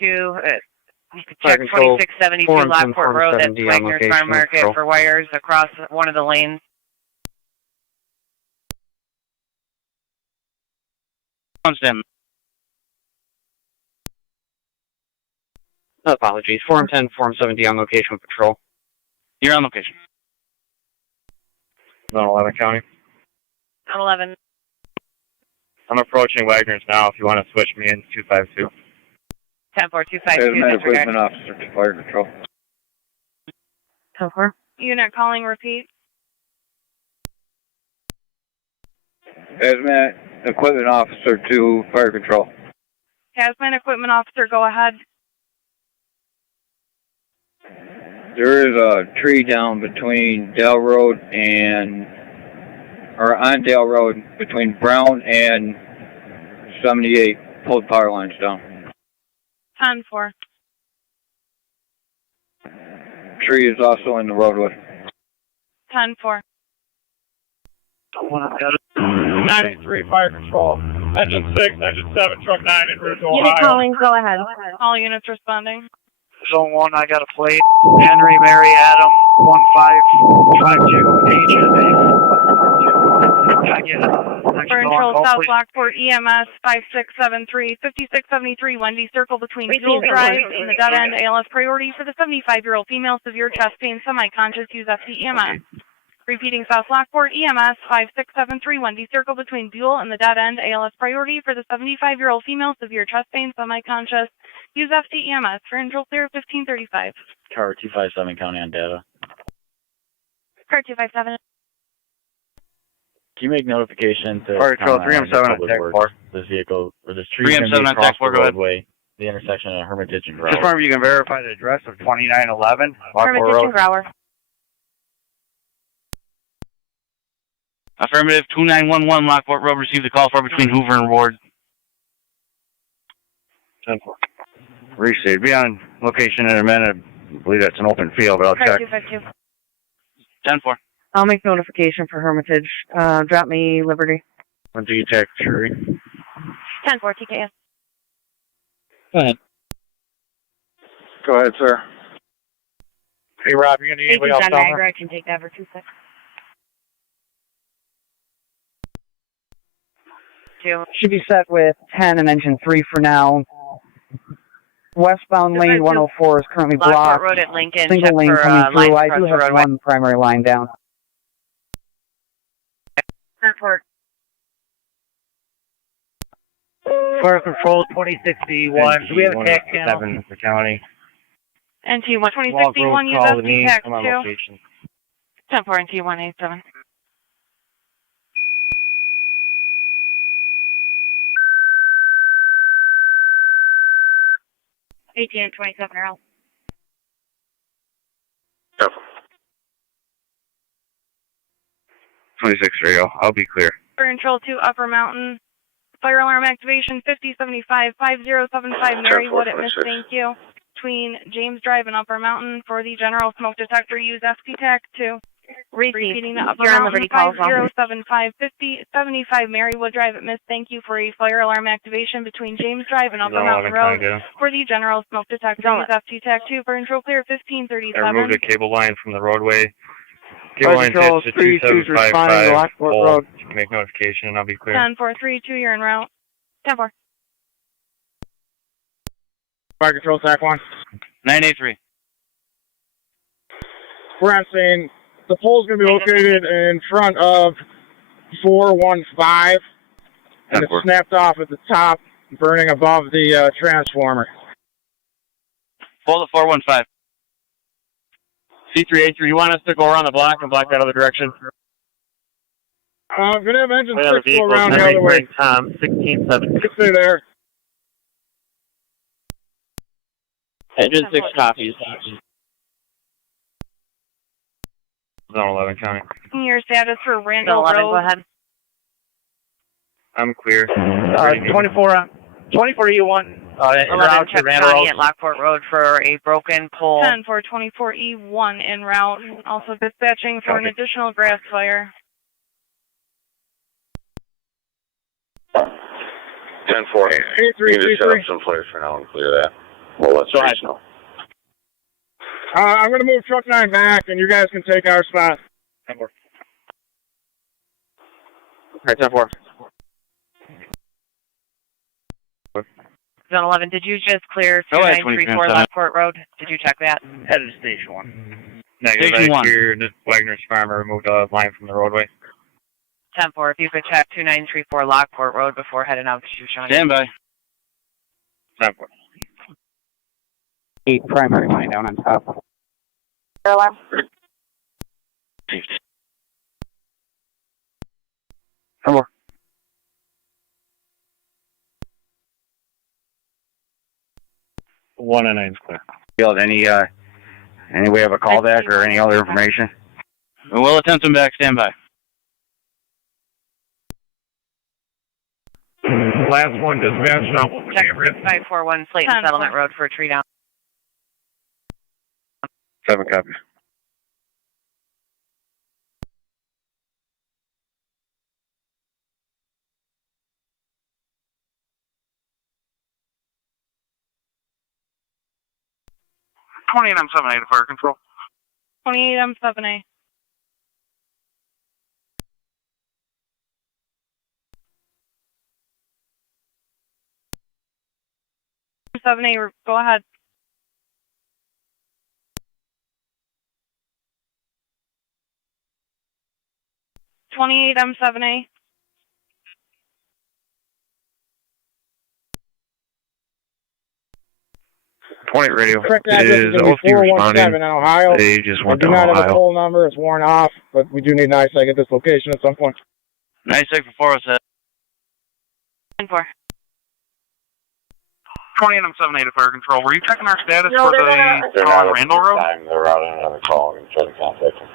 You can check 2672 Lockport Road, that's Wagner's Farm Market, for wires across one of the lanes. Apologies. Form 10, Form 70 on location with patrol. You're on location. Zone 11 County. On 11. I'm approaching Wagner's now if you want to switch me in 252. 10-4-252, equipment officer to fire control. 10-4. Unit calling, repeat. Hazmat equipment officer to fire control. Hazmat equipment officer, go ahead. There is a tree down between Dale Road on Dale Road between Brown and 78. Pulled power lines down. 10-4. Tree is also in the roadway. 10-4. 93 fire control. Engine 6, Engine 7, truck 9 en route to Ohio. Unit calling, go ahead. All units responding. Zone 1, I got a plate. Henry Mary Adam 1552 HMA. I get it. For control South Lockport EMS 5673, 5673 Wendy Circle between Fuel Drive and the dead end. ALS priority for the 75-year-old female, severe chest pain, semi-conscious. Use FT EMS. Repeating South Lockport EMS 5673 Wendy Circle between Buell and the dead end. ALS priority for the 75-year-old female, severe chest pain, semi-conscious. Use FT EMS. For control clear 1535. Car 257 County on data. Car 257. Can you make notification to Fire control 3M7 on TAC 4. This vehicle, or this tree is going to be across the roadway, the intersection of Hermitage and Grower. Just remember you can verify the address of 2911 Lockport Hermitage Road. and Grower. Affirmative 2911 Lockport Road received a call for between Hoover and Ward. 10-4. Received. Be on location in a minute. I believe that's an open field, but I'll check. 252. 10-4. I'll make notification for Hermitage. Drop me Liberty. When do you check, Sherry? 10-4 TKS. Go ahead. Go ahead, sir. Hey, Rob, you going to need anybody else down there? Niagara, I can take that for 2 seconds. 2. Should be set with 10 and engine 3 for now. Westbound lane 104 is currently blocked. Lockport Road at Lincoln. Single lane for, coming through. I do the have roadway. one primary line down. 10-4. Fire control 2061. Do we have a TAC channel? 7 for county. NT 2061, use FT TAC 2. 10-4 NT 187. ATN 27 are out. 26-3, I'll be clear. For control 2 Upper Mountain. Fire alarm activation 5075 5075 Marywood at Miss Thank You. Between James Drive and Upper Mountain for the general smoke detector, use FT TAC 2. Repeating the Upper Mountain 5075 5075 Marywood Drive at Miss Thank You for a fire alarm activation between James Drive and Upper Mountain Road for the general smoke detector. Use FT TAC 2 for control clear 1537. I removed a cable line from the roadway. Cable line Control hits to 2755. Lockport Road. Make notification and I'll be clear. 10-4-3-2, you're en route. 10-4. Fire control TAC 1. 983. We're on scene. The pole's going to be located in front of 415, and it's snapped off at the top, burning above the transformer. Hold it 415. C383, you want us to go around the block and block that other direction? I'm going to have engine 6 go around the other way. Tom, 16-7. Just stay there. Engine 6 copies. Zone 11 County. Your status for Randall 11, Road. go ahead. I'm clear. 24 E1. 11, check County at Lockport Road for a broken pole. 10-4-24-E1 en route. Also dispatching for an additional grass fire. 10-4. You need to set up some place for now and clear that. Well, let's Go ahead. know. I'm gonna move truck 9 back, and you guys can take our spot. 10-4. Alright, 10-4. Zone 11, did you just clear Go ahead, 2934 23-7. Lockport Road? Did you check that? Headed to Station 1. Negative, Station right 1. here, the Wagner's farmer removed a line from the roadway. 10-4, if you could check 2934 Lockport Road before heading out to Shoshone. Stand by. 10-4. 8 primary line down on top. Alarm. 10-4. One and 9's clear. Field, any way of a callback or any other information? We'll attempt them back. Stand by. Last one dispatched now. Check 541 Slayton 10-4. Settlement Road for a tree down. 7 copy. M78 fire control. 28 M7A. M7A, go ahead. '28 M7A. 20 radio Correct address is is going to be 03 responding. 417 in Ohio. They just I went do to not have a Ohio. full number. It's worn off, but we do need an eyesight at this location at some point. 96 for 407. 10-4. 20 M78 fire control. Were you checking our status No, for they're the Randall Road? They're out on another call and try to contact them.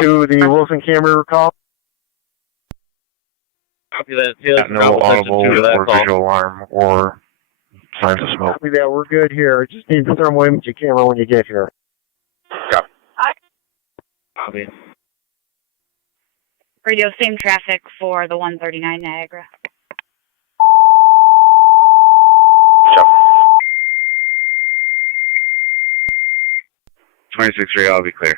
To the Wilson camera call. Copy that. Field. Got no audible or visual alarm or signs of smoke. Copy that. We're good here. Just need the thermal imaging camera when you get here. Copy. Radio, same traffic for the 139 Niagara. 26-3, I'll be clear.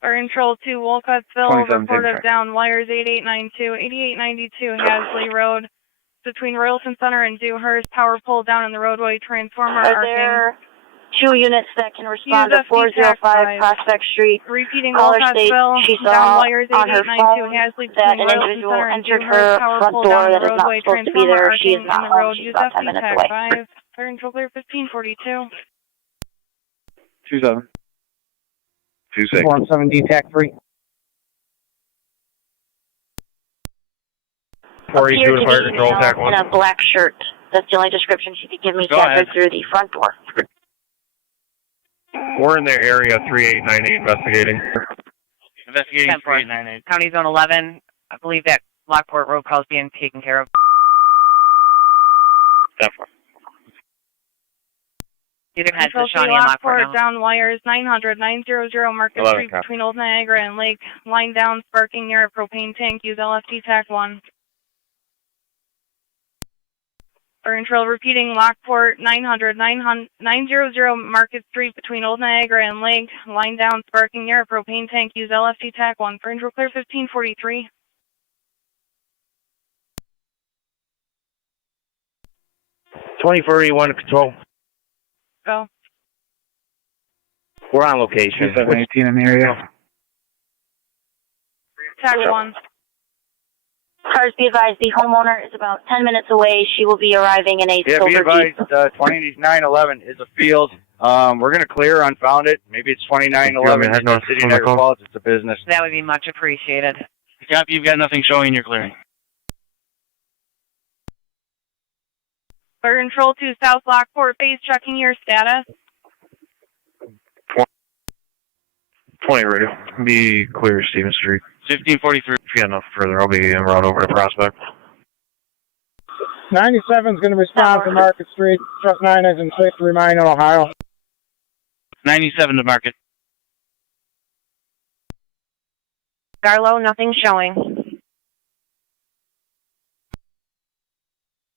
Fire control to Wolcottsville, 27, reported same down wires 8892, 8892 Hasley Road, between Royalton Center and Dewhurst, power pole down in the roadway, transformer Are arcing. there 2 units that can respond Use to 405 FD Prospect Street? Repeating Caller states Wolcottsville, she down saw wires on her 8892 phone Hasley, that between an Royalton individual Center and entered Dewhurst, her power front pole door down in that the is not roadway, supposed to be transformer there. She is arcing not in the home. road. She's Use about 10 FD minutes tag away. 5. Fire control clear 1542. 27. 26. Form 7D TAC 3. Appeared to be fire control, in TAC 1. a black shirt. That's the only description she could give me. Go Captured ahead. through the front door. We're in their area 3898 investigating. Investigating 10-4. 3898. County Zone 11, I believe that Lockport Road call is being taken care of. 10-4. You can head to Control Shawnee C and Lockport Lockport, now. down wires 900, 900 Market 11, Street copy. between Old Niagara and Lake. Line down, sparking near a propane tank. Use LFT TAC 1. Fire control repeating Lockport 900, 900 Market Street between Old Niagara and Lake. Line down, sparking near a propane tank. Use LFT TAC 1. Fire control clear 1543. 2481 to control. Go. We're on location. 718 in the area. TAC 1. Cars, be advised, the homeowner is about 10 minutes away. She will be arriving in a Yeah, silver be Jeep. advised, 2911 is a field. We're going to clear unfound it. Maybe it's 2911 head in the north city from of the Niagara call. Falls. It's a business. That would be much appreciated. Copy, you've got nothing showing you're clearing. Fire control to South Lockport base, checking your status. 20 radio. Be clear, Stephen Street. 1543. If you got enough further, I'll be en route over to Prospect. 97 is going to respond to Market Street. Trust 9 is in 6th Remind in Ohio. 97 to market. Garlow, nothing showing.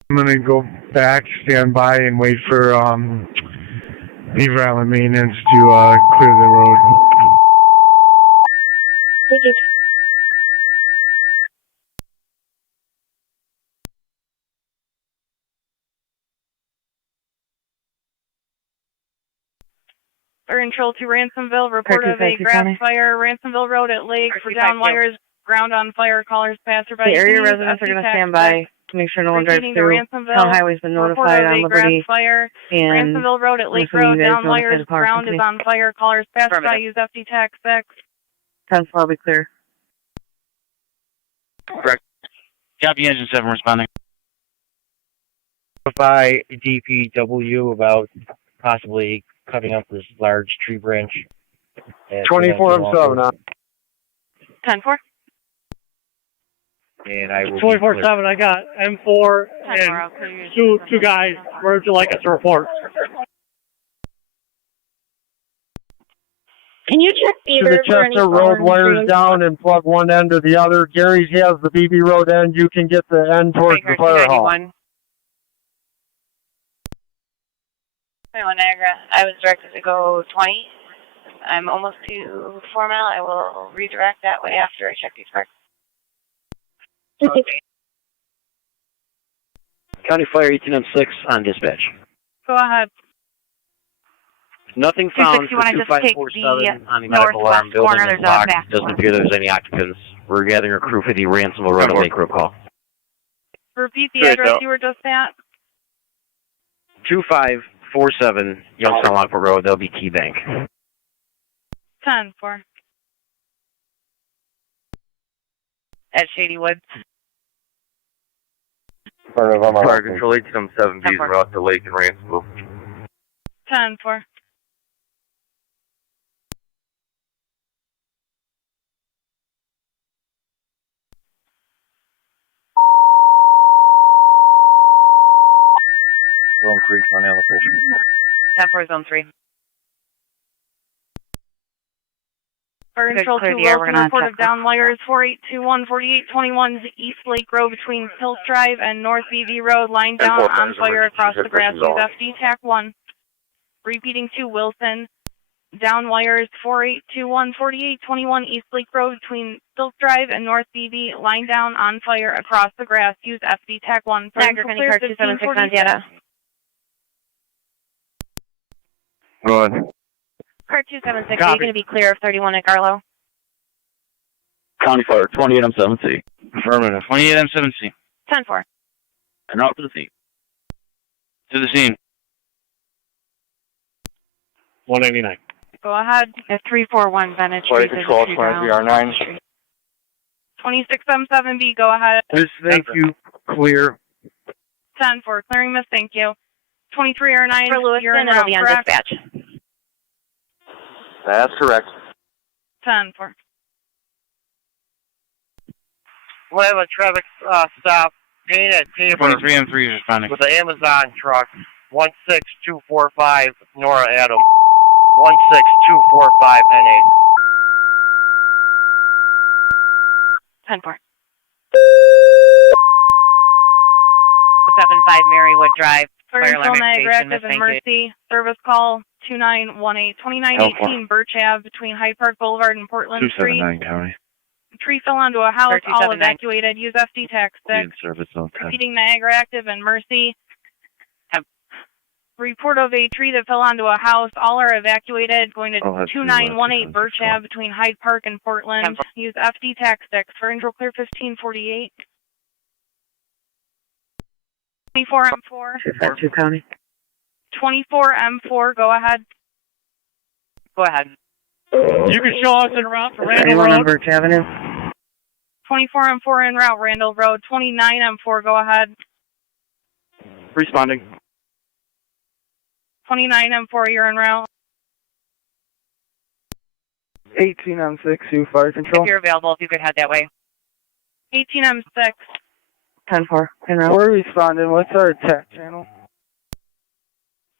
I'm gonna go back, stand by, and wait for Beaver Island maintenance to clear the road. Thank you. Fire control to Ransomville. Report of a grass fire. Ransomville Road at Lake for down wires. Ground on fire. Callers passerby. The area residents are going to stand by to make sure no one drives through. Town highway's been notified on Liberty. Fire. And Ransomville Road at Lake Road. Down wires. Ground is on fire. Callers passerby. Use FD TAC 6. 10-4 will be clear. Correct. Copy, Engine 7 responding. Notify DPW about possibly cutting up this large tree branch. 24/7. 10-4. And I will 24/7. I got M4 and two guys. Where would you like us to report? Can you check To Beaver the for any Chester Road phone wires strings? down and plug one end to the other. Gary's has the BB Road end. You can get the end towards the fire hall. Niagara. I was directed to go 20. I'm almost to 4 mile. I will redirect that way after I check these parts. County Fire 18M6 on dispatch. Go ahead. Nothing found 261, I for just take 2547 on the medical northwest alarm building corner. is There's a locked. back Doesn't one. appear there's any occupants. We're gathering a crew for the Ransomville Road and Lake Road call. Repeat the address you were just at. 2547 Youngstown Lockport Road. That'll be Key Bank. 10-4. At Shady Woods. Fire Control 877 B's route to Lake and Ransomville. 10-4. Zone 3, County Elevation. 10-4, Zone 3. Fire control to Wilson, report of down wires 4821, 4821 East Lake Road between Hills Drive and North BV Road, line down on fire across the grass. Use FD TAC 1. Repeating to Wilson, down wires 4821, 4821 East Lake Road between Hills Drive and North BV, line down on fire across the grass. Use FD TAC 1. Niagara County Car 276 on data. Go ahead. Car 276, are you going to be clear of 31 at Garlow? County Fire 28M7C. Affirmative. 28M7C. 10-4. And out to the scene. To the scene. 189. Go ahead. At 341 Bennett Fire Street. Control 23R9. 26M7B, go ahead. Thank you. Clear. 10-4, clearing this, thank you. 23R9, For Lewiston, you're in it'll route, be on correct? dispatch. That's correct. 10-4. We have a traffic stop, painted paper 23M3 is responding. with the Amazon truck, 16245 Nora Adam, 16245 NA. 10-4. 75 Marywood Drive. Fire Fire control alarm Niagara activation, active and Miss Thank Mercy. Service call 2918, 2918 Birch Ave between Hyde Park Boulevard and Portland Street. 279 County. Tree fell onto a house, all 279. evacuated. Use FD TAC 6. Service zone 10. Repeating Niagara active and Mercy. Report of a tree that fell onto a house. All are evacuated. Going to 2918 Birch Ave between Hyde Park and Portland. Use FD TAC 6. For intro clear 1548. 24M4. 2 County. 24M4, go ahead. Go ahead. You can show us en route for Randall Anyone on Road. Birch Avenue? 24M4 en route, Randall Road. 29M4, go ahead. Responding. 29M4, you're en route. 18M6, you fire control. If you're available, if you could head that way. 18M6. 10-4. En route. We're responding. What's our attack channel?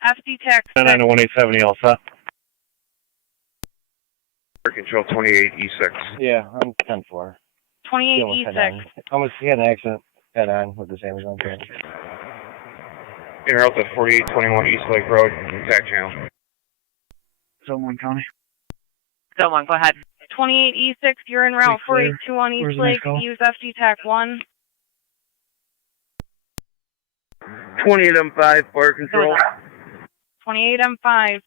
FD TAC 6. 18070 also. Fire Control 28E6. Yeah, I'm 10-4. 28E6. I almost had an accident head on with this Amazon truck. Interrupt at 4821 East Lake Road, TAC channel. Zone 1 County. Zone 1, go ahead. 28E6, you're en route 4821 East Lake. Use FD TAC 1. 28M5, fire control. 28M5.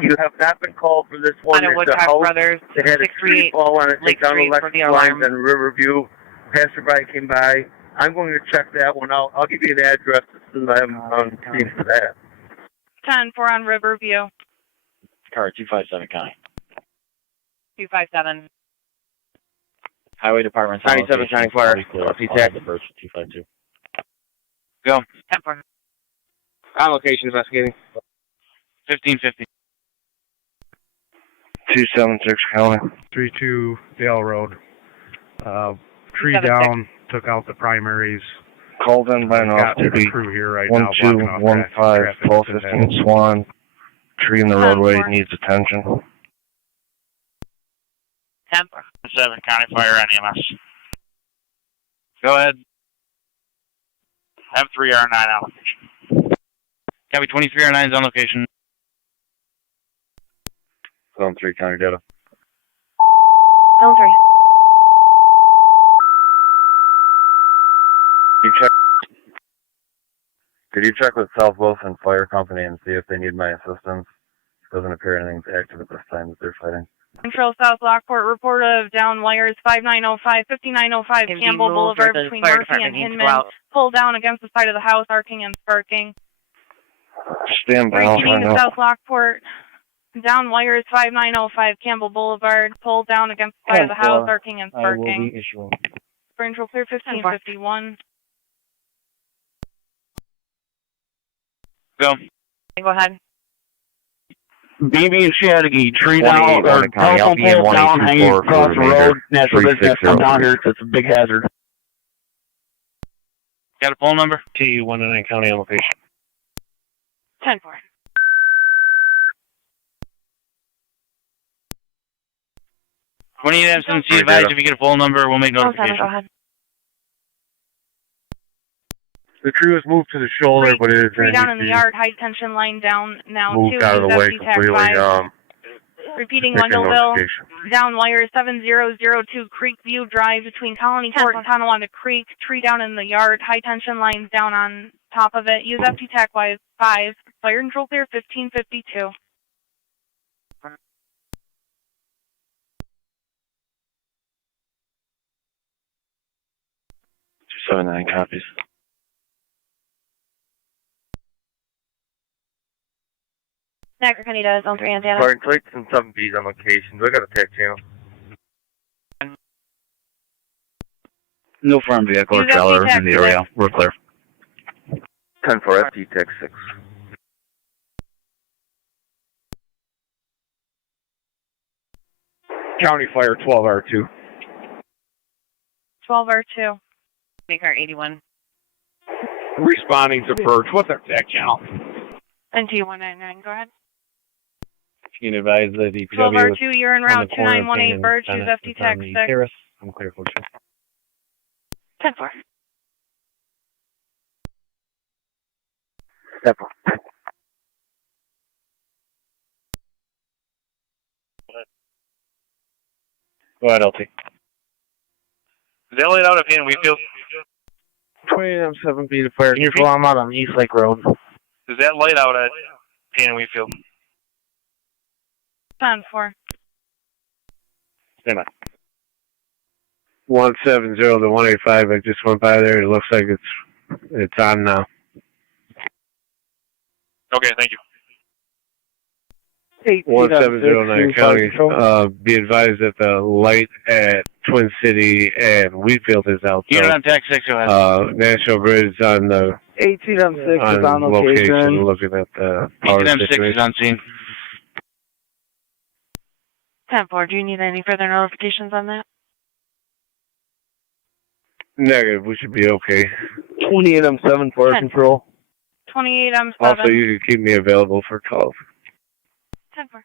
You have not been called for this one. It's a house Brothers, that had a tree fall on it, Lake down Street for electric the lines alarm. on Riverview. Passerby came by. I'm going to check that one out. I'll give you the address as soon as I'm on scene for that. 10-4 on Riverview. Car 257 County. 257. Highway Department. 97 County Fire. TAC. The first 252. Go. 10-4. On location investigating. 1550. 276 County. 32 Dale Road. Tree 76. down, took out the primaries. Called in by an Got the off-duty. crew here right now. 1215, 1215 Swan. Tree in the roadway needs attention. 10-4. 7 County Fire on EMS. Go ahead. Have 3R9 allocation. Copy 23R9 is on location. Zone 3 County data. Zone 3. Could you check with South Wilson Fire Company and see if they need my assistance? Doesn't appear anything's active at this time that they're fighting. Central South Lockport, report of down wires 5905, 5905 Campbell Boulevard between Murphy and Hinman. Pull down against the side of the house, arcing and sparking. Stand by. I'll Repeating find to out. South Lockport, down wires 5905 Campbell Boulevard. Pull down against the side of the house, arcing and sparking. Central clear 1551. Go. Go ahead. BB and Shadagee, tree 28 down, or County, telephone I'll be in pole down, 184 hanging for across the remainder. road. Natural business, come down 3603. here, 'cause it's a big hazard. Got a phone number? T19 County on location. 10-4. When you have some advised, if you get a phone number, we'll make Go notification. ahead. The tree was moved to the shoulder, but it is Tree down in the yard, high tension line down now. moved 2, out of the way use FD TAC completely. 5. Repeating Make a Wendellville, notification. down wire 7002 Creekview Drive between Colony Court and Tonawanda Creek. Tree down in the yard, high tension lines down on top of it. Use FD TAC 5. Fire control clear 1552. 279 copies. Niagara County does, Zone 3 Antenna. Fire Click and 7B's on location. Do I got a tech channel? No farm vehicle or Use trailer FD in the TAC area. We're clear. 10-4 FD Tech 6. County Fire 12R2. 12R2. Make our 81. Responding to Perch. What's our tech channel? NT199, go ahead. You can advise the DPW 12R2, you're en on route the corner of 2918 Payne and Birch. Use Bennett. FD It's TAC on the 6. Terrace. I'm clear for 2. 10-4. Step Go ahead, LT. Is that laid out at Payne and Wheatfield? 28M7B to fire control. I'm out on East Lake Road. Is that laid out at Payne and Wheatfield? 10-4. Stand by. 170 to 185. I just went by there. It looks like it's on now. Okay, thank you. 1709 County. Be advised that the light at Twin City and Wheatfield is out. Unit on TAC 6, go ahead. National Grid is on the 18M6 is on location, location. looking at the power 18M6 is situation. on scene. 10-4, do you need any further notifications on that? Negative. We should be okay. 28M7 fire 10. control. 28M7. Also, you can keep me available for calls. 10-4.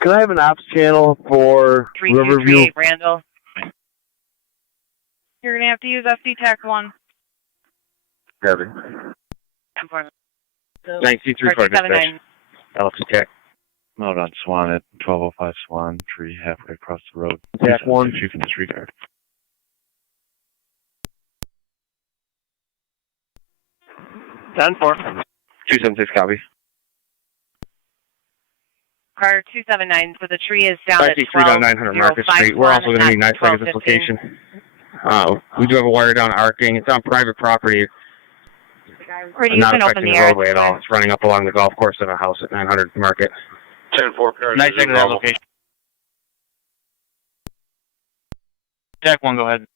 Can I have an ops channel for Riverview? 3238 Randall. You're going to have to use FD TAC 1. Heavy. 9C3 for dispatch. Alex Tech. Out on Swan at 1205 Swan, tree halfway across the road. TAC 1. You can disregard. 10-4. 276 copy. Car 279, so the tree is down at 5C3 down 900 Market Street. We're also going to need nice at this location. We do have a wire down arcing. It's on private property. Not affecting the roadway at all. It's running up along the golf course of a house at 900 Market. 10-4. Nice at that location. TAC 1, go ahead.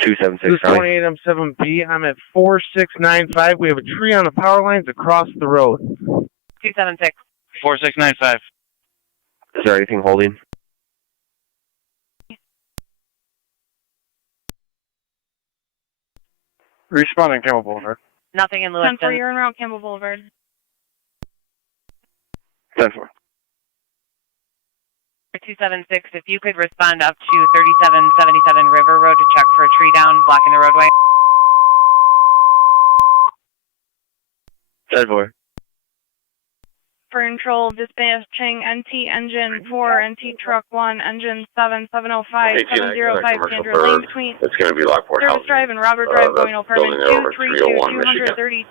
276. 228 M7B. I'm at 4695. We have a tree on the power lines across the road. 276. 4695. Is there anything holding? Responding, Campbell Boulevard. Nothing in 10 Lewiston. for you're en route, Campbell Boulevard. 10-4. 276, if you could respond up to 3777 River Road to check for a tree down blocking the roadway. 10-4. For control, dispatching NT engine 4, NT truck 1, engine 7, 705, 705, Sandra Lane between It's going to be Lockport Service Housing. Drive and Robert Drive going apartment 232, 232.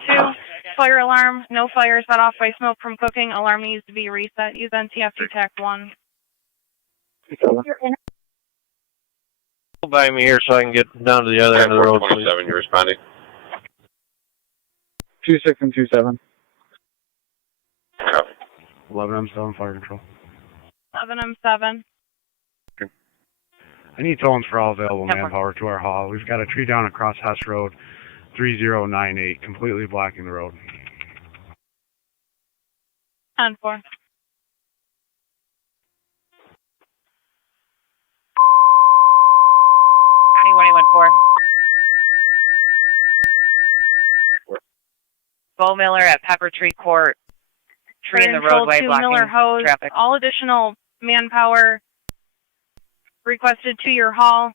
Fire alarm, no fire set off by smoke from cooking. Alarm needs to be reset. Use NTFD TAC 1. By me here so I can get down to the other end of the road, please. 27, you're responding. 26 and 27. 11 M7 fire control. 11 M7. I need tones for all available manpower to our hall. We've got a tree down across Hess Road, 3098, completely blocking the road. 10-4. Bo Miller at Pepper Tree Court. Tree in the roadway blocking Miller Hose. traffic. All additional manpower requested to your hall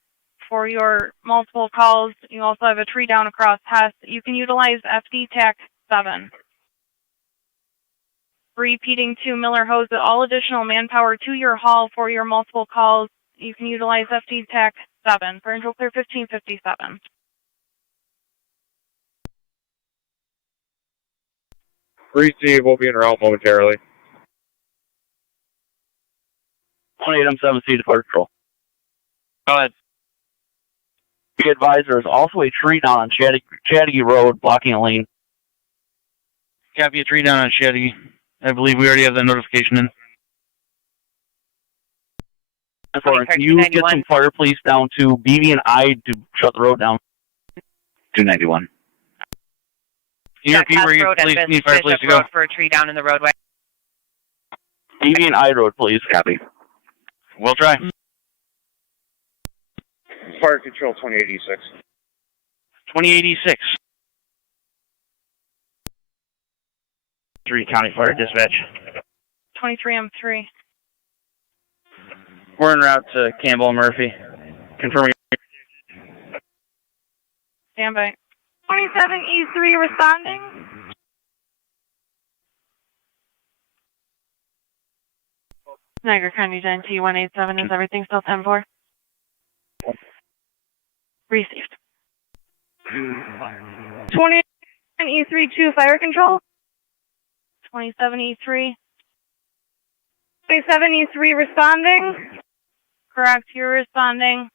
for your multiple calls. You also have a tree down across Hess. You can utilize FD TAC 7. Repeating to Miller Hose that all additional manpower to your hall for your multiple calls. You can utilize FD TAC 7. For Angel Clear 1557. Receive, we'll be in route momentarily. 28 M7C Depart Patrol. Go ahead. Be advised there's also a tree down on Chatty Road blocking a lane. Copy a tree down on Chatty. I believe we already have that notification in. Can you get some fire police down to BB and I to shut the road down? 291. Can you repeat where your police need fire police to go? For a tree down in the roadway. BB and I Road, please. Copy. We'll try. Fire Control 2086. 2086. 3 County Fire Dispatch. 23M3. We're en route to Campbell and Murphy. Confirming. Stand by. 27E3 responding. Niagara County NT 187. Is everything still 10-4? Received. 27E3 2 fire control. 27E3. 27E3 responding. Correct, you're responding.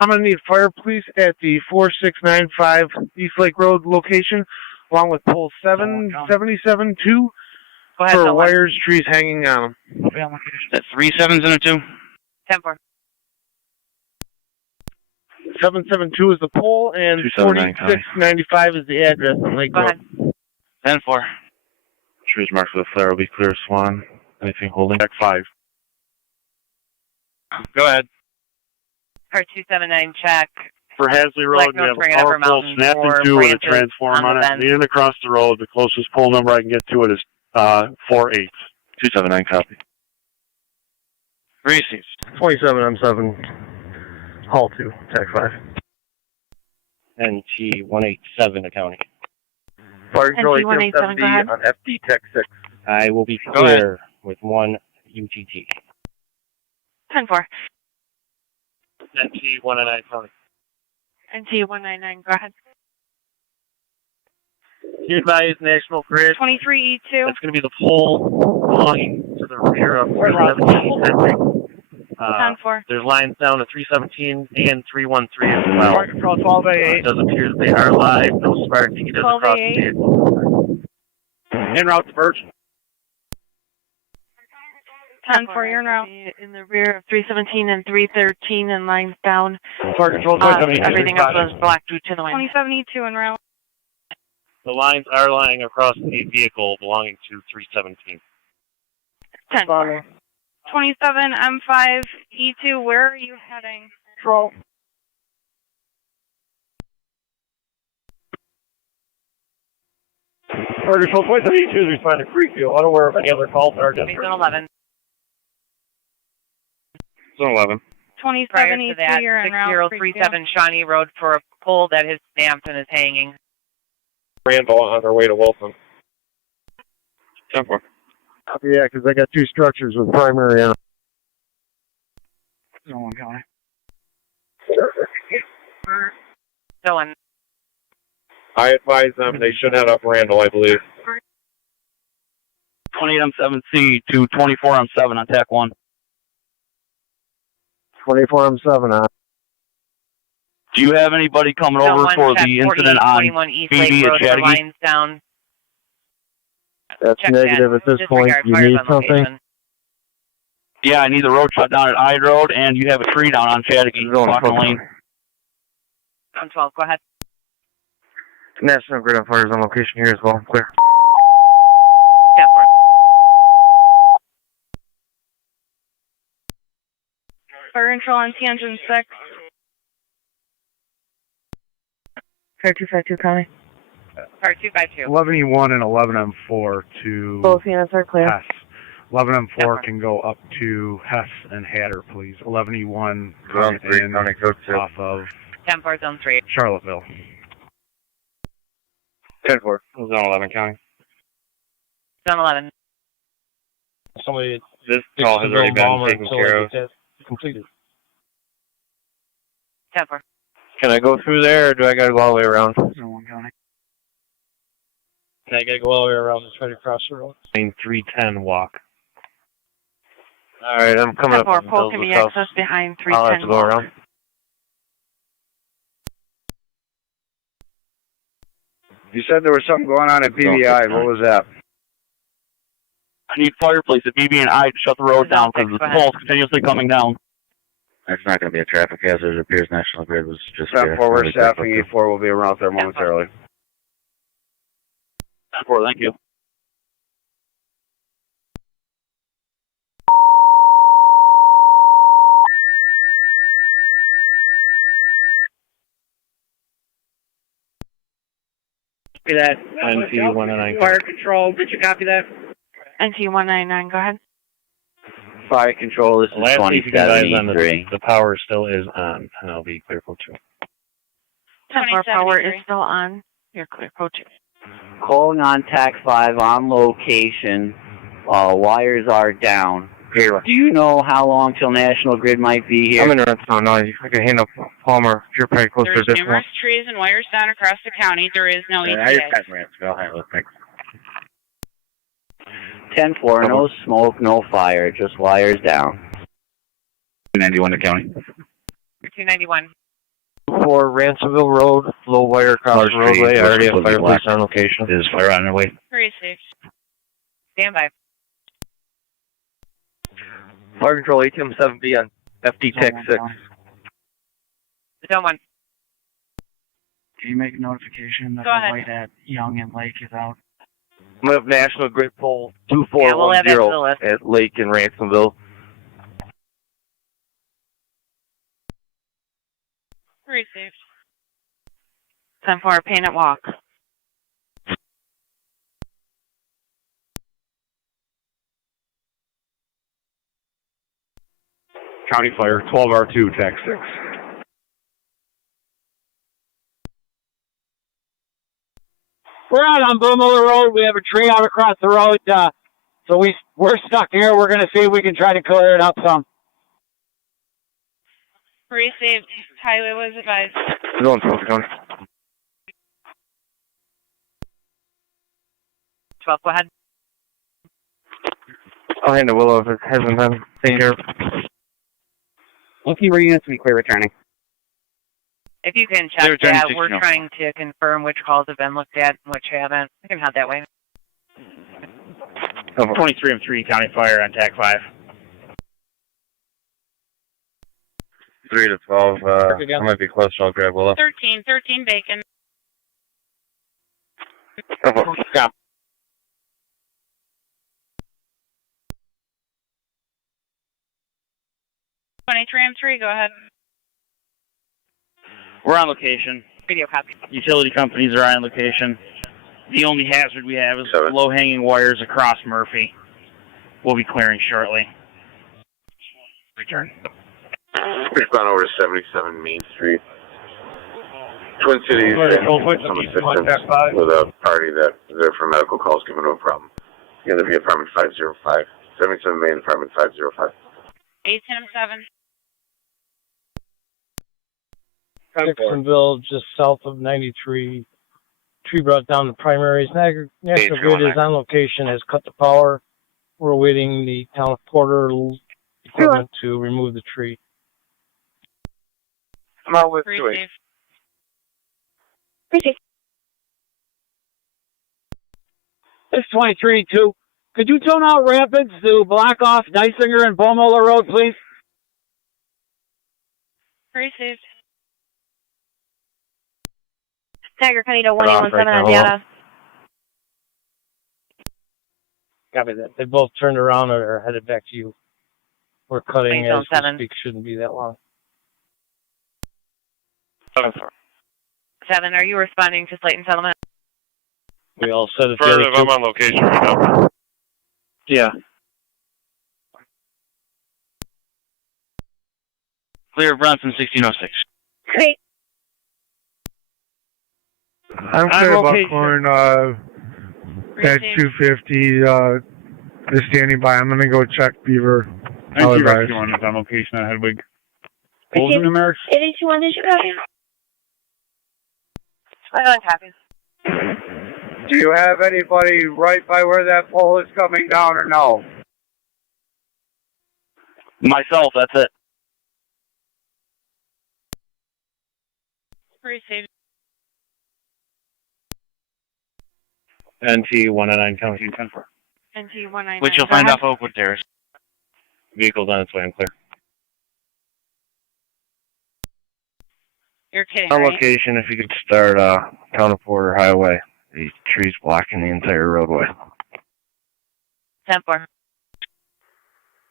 I'm going to need fire police at the 4695 East Lake Road location, along with pole 777-2 for wires, trees hanging on them. That's 3 7s and a 2. 10-4. 772 is the pole, and 4695 is the address in Lake Road. 10-4. Trees marked with a flare will be clear, Swan. Anything holding? Back 5. Go ahead. Car 279 check. For Hasley Road, we have a power pole snapped in two with a transformer on it. Leading across the road, the closest pole number I can get to it is 48. 279, copy. Received. 27M7, Hall 2, TAC 5. NT 187 to county. Fire control NT 187, go ahead. on FD TAC 6. I will be Go ahead. clear with 1 UTT. 10-4. NT 199 county. NT 199, go ahead. You advise National Grid. 23E2. That's going to be the pole belonging to the rear of 317. 10-4. There's lines down to 317 and 313 as well. Fire control 12A8. It does appear that they are live. No spark negatives across the 12A8. vehicle. En route to Virgin. 10-4, you're in route. In the rear of 317 and 313 and lines down. Fire control Everything else was blocked due to the wind. 27E2 en route. The lines are lying across the vehicle belonging to 317. 10-4. 27M5E2, where are you heading? Control. Fire control 27E2 is responding to Freefield. Unaware of any other calls that are Zone 11. Zone 11. Prior to 27E2, that, you're en route. 6037 Shawnee Road for a pole that is stamped and is hanging. Randall on their way to Wilson. 10-4. Yeah, because I got two structures with primary on. Zone 1 county. So on. I advise them they should head up Randall, I believe. 28M7C to 24M7 on TAC 1. 24M7 on. Do you have anybody coming Zone over 1, for check the incident 41 on East BB Lake at Road for Chattagee? lines down. That's Check negative that. at this point. Disregard You fires need on something? location. Yeah, I need the road shut down at I Road, and you have a tree down on Chattagee, blocking the lane. On 12, go ahead. National Grid on fires on location here as well. Clear. 10-4. Fire control on T engine 6. Fire 252 county. Fire 252. 11E1 and 11M4 to Both units are clear. Hess. 11M4 can go up to Hess and Hatter, please. 11E1 Zone 3, in county code 2. off of 10-4, zone 3. Charlottesville. 10-4. Zone 11 county. Zone 11. Somebody. This call has already been taken care of. Completed. 10-4. Can I go through there, or do I got to go all the way around? Zone 1 county. I got to go all the way around and try to cross the road. Lane 310 walk. All right, I'm coming up. 10-4, pole can be accessed behind I'll have to 310. go around. You said there was something going on at BBI. What was that? I need fireplace at BB and I to shut the road down because the pole's continuously coming down. That's not going to be a traffic hazard. It appears National Grid was just 10-4, we're staffing E4. We'll be around there momentarily. 4, thank you. Copy that. NT 199. Fire control, did you copy that? NT 199, go ahead. Fire control, this is Last week you guys on 27E3. the power still is on, and I'll be clear for 2. 10-4, power is still on. You're clear, coach. Calling on TAC 5 on location. Wires are down. Here. Do you know how long till National Grid might be here? I'm in Youngstown now. I can hand up Palmer. You're probably closer to There's this numerous trees and wires down across the county. There is no ETA. I just got Ransville. Handle it. Thanks. 10-4, no smoke, no fire, just wires down. 291 to county. 291. For Ransomville Road, low wire across the roadway. I already have fireplace on location. Is fire on their way? Received. Stand by. Fire control ATM 7B on FD Tech 6. Zone 1. Can you make a notification that Go the ahead. light at Young and Lake is out? I'm going to have National Grid pole Yeah, we'll add that to the 2410 list. at Lake in Ransomville. Received. 10-4, paint it walk. County Fire, 12R2, TAC 6. We're out on Bowmiller Road. We have a tree out across the road, so we're stuck here. We're going to see if we can try to clear it up some. Received. Highway was advised. Going to County. 12, go ahead. I'll hand to Willow if it hasn't been taken care of. Looking for units to be clear returning. If you can check that, we're trying to confirm which calls have been looked at and which haven't. We can head that way. 23M3 County Fire on TAC 5. 3 to 12, I might be close, so I'll grab Willow. 13 Bacon. Yeah. M3, go ahead. We're on location. Video copy. Utility companies are on location. The only hazard we have is low-hanging wires across Murphy. We'll be clearing shortly. Return. We've gone over to 77 Main Street. Twin Cities, some assistance with a party that is there for medical calls, given no problem. It's going to be apartment 505. 77 Main, apartment 505. 810-7. Dixonville, just south of 93. Tree brought down the primaries. National Grid is on location, has cut the power. We're awaiting the town of Porter equipment to remove the tree. I'm out with Receive. It's 23-2. Could you tone out Rapids to block off Dysinger and Bowmiller Road, please? Received. Niagara County to 117 on data. Copy that. They both turned around and are headed back to you. We're cutting as we speak. Shouldn't be that long. 7, are you responding to Slayton Settlement? We all said it. Affirmative, I'm on location right now. Yeah. Clear Bronson 1606. Great. I'm clear Buckhorn, at 250, just standing by. I'm going to go check Beaver. Thank you, Rescue 1 is on location at Hedwig. What was the numerics? 881, did you copy? I don't copy. Do you have anybody right by where that pole is coming down or no? Myself, that's it. Received. NT 109 County 10-4. NT 199. Which you'll find off Oakwood Terrace. Vehicle's on its way, I'm clear. You're kidding, On right? location, if you could start Town of Porter Highway. The tree's blocking the entire roadway. 10-4.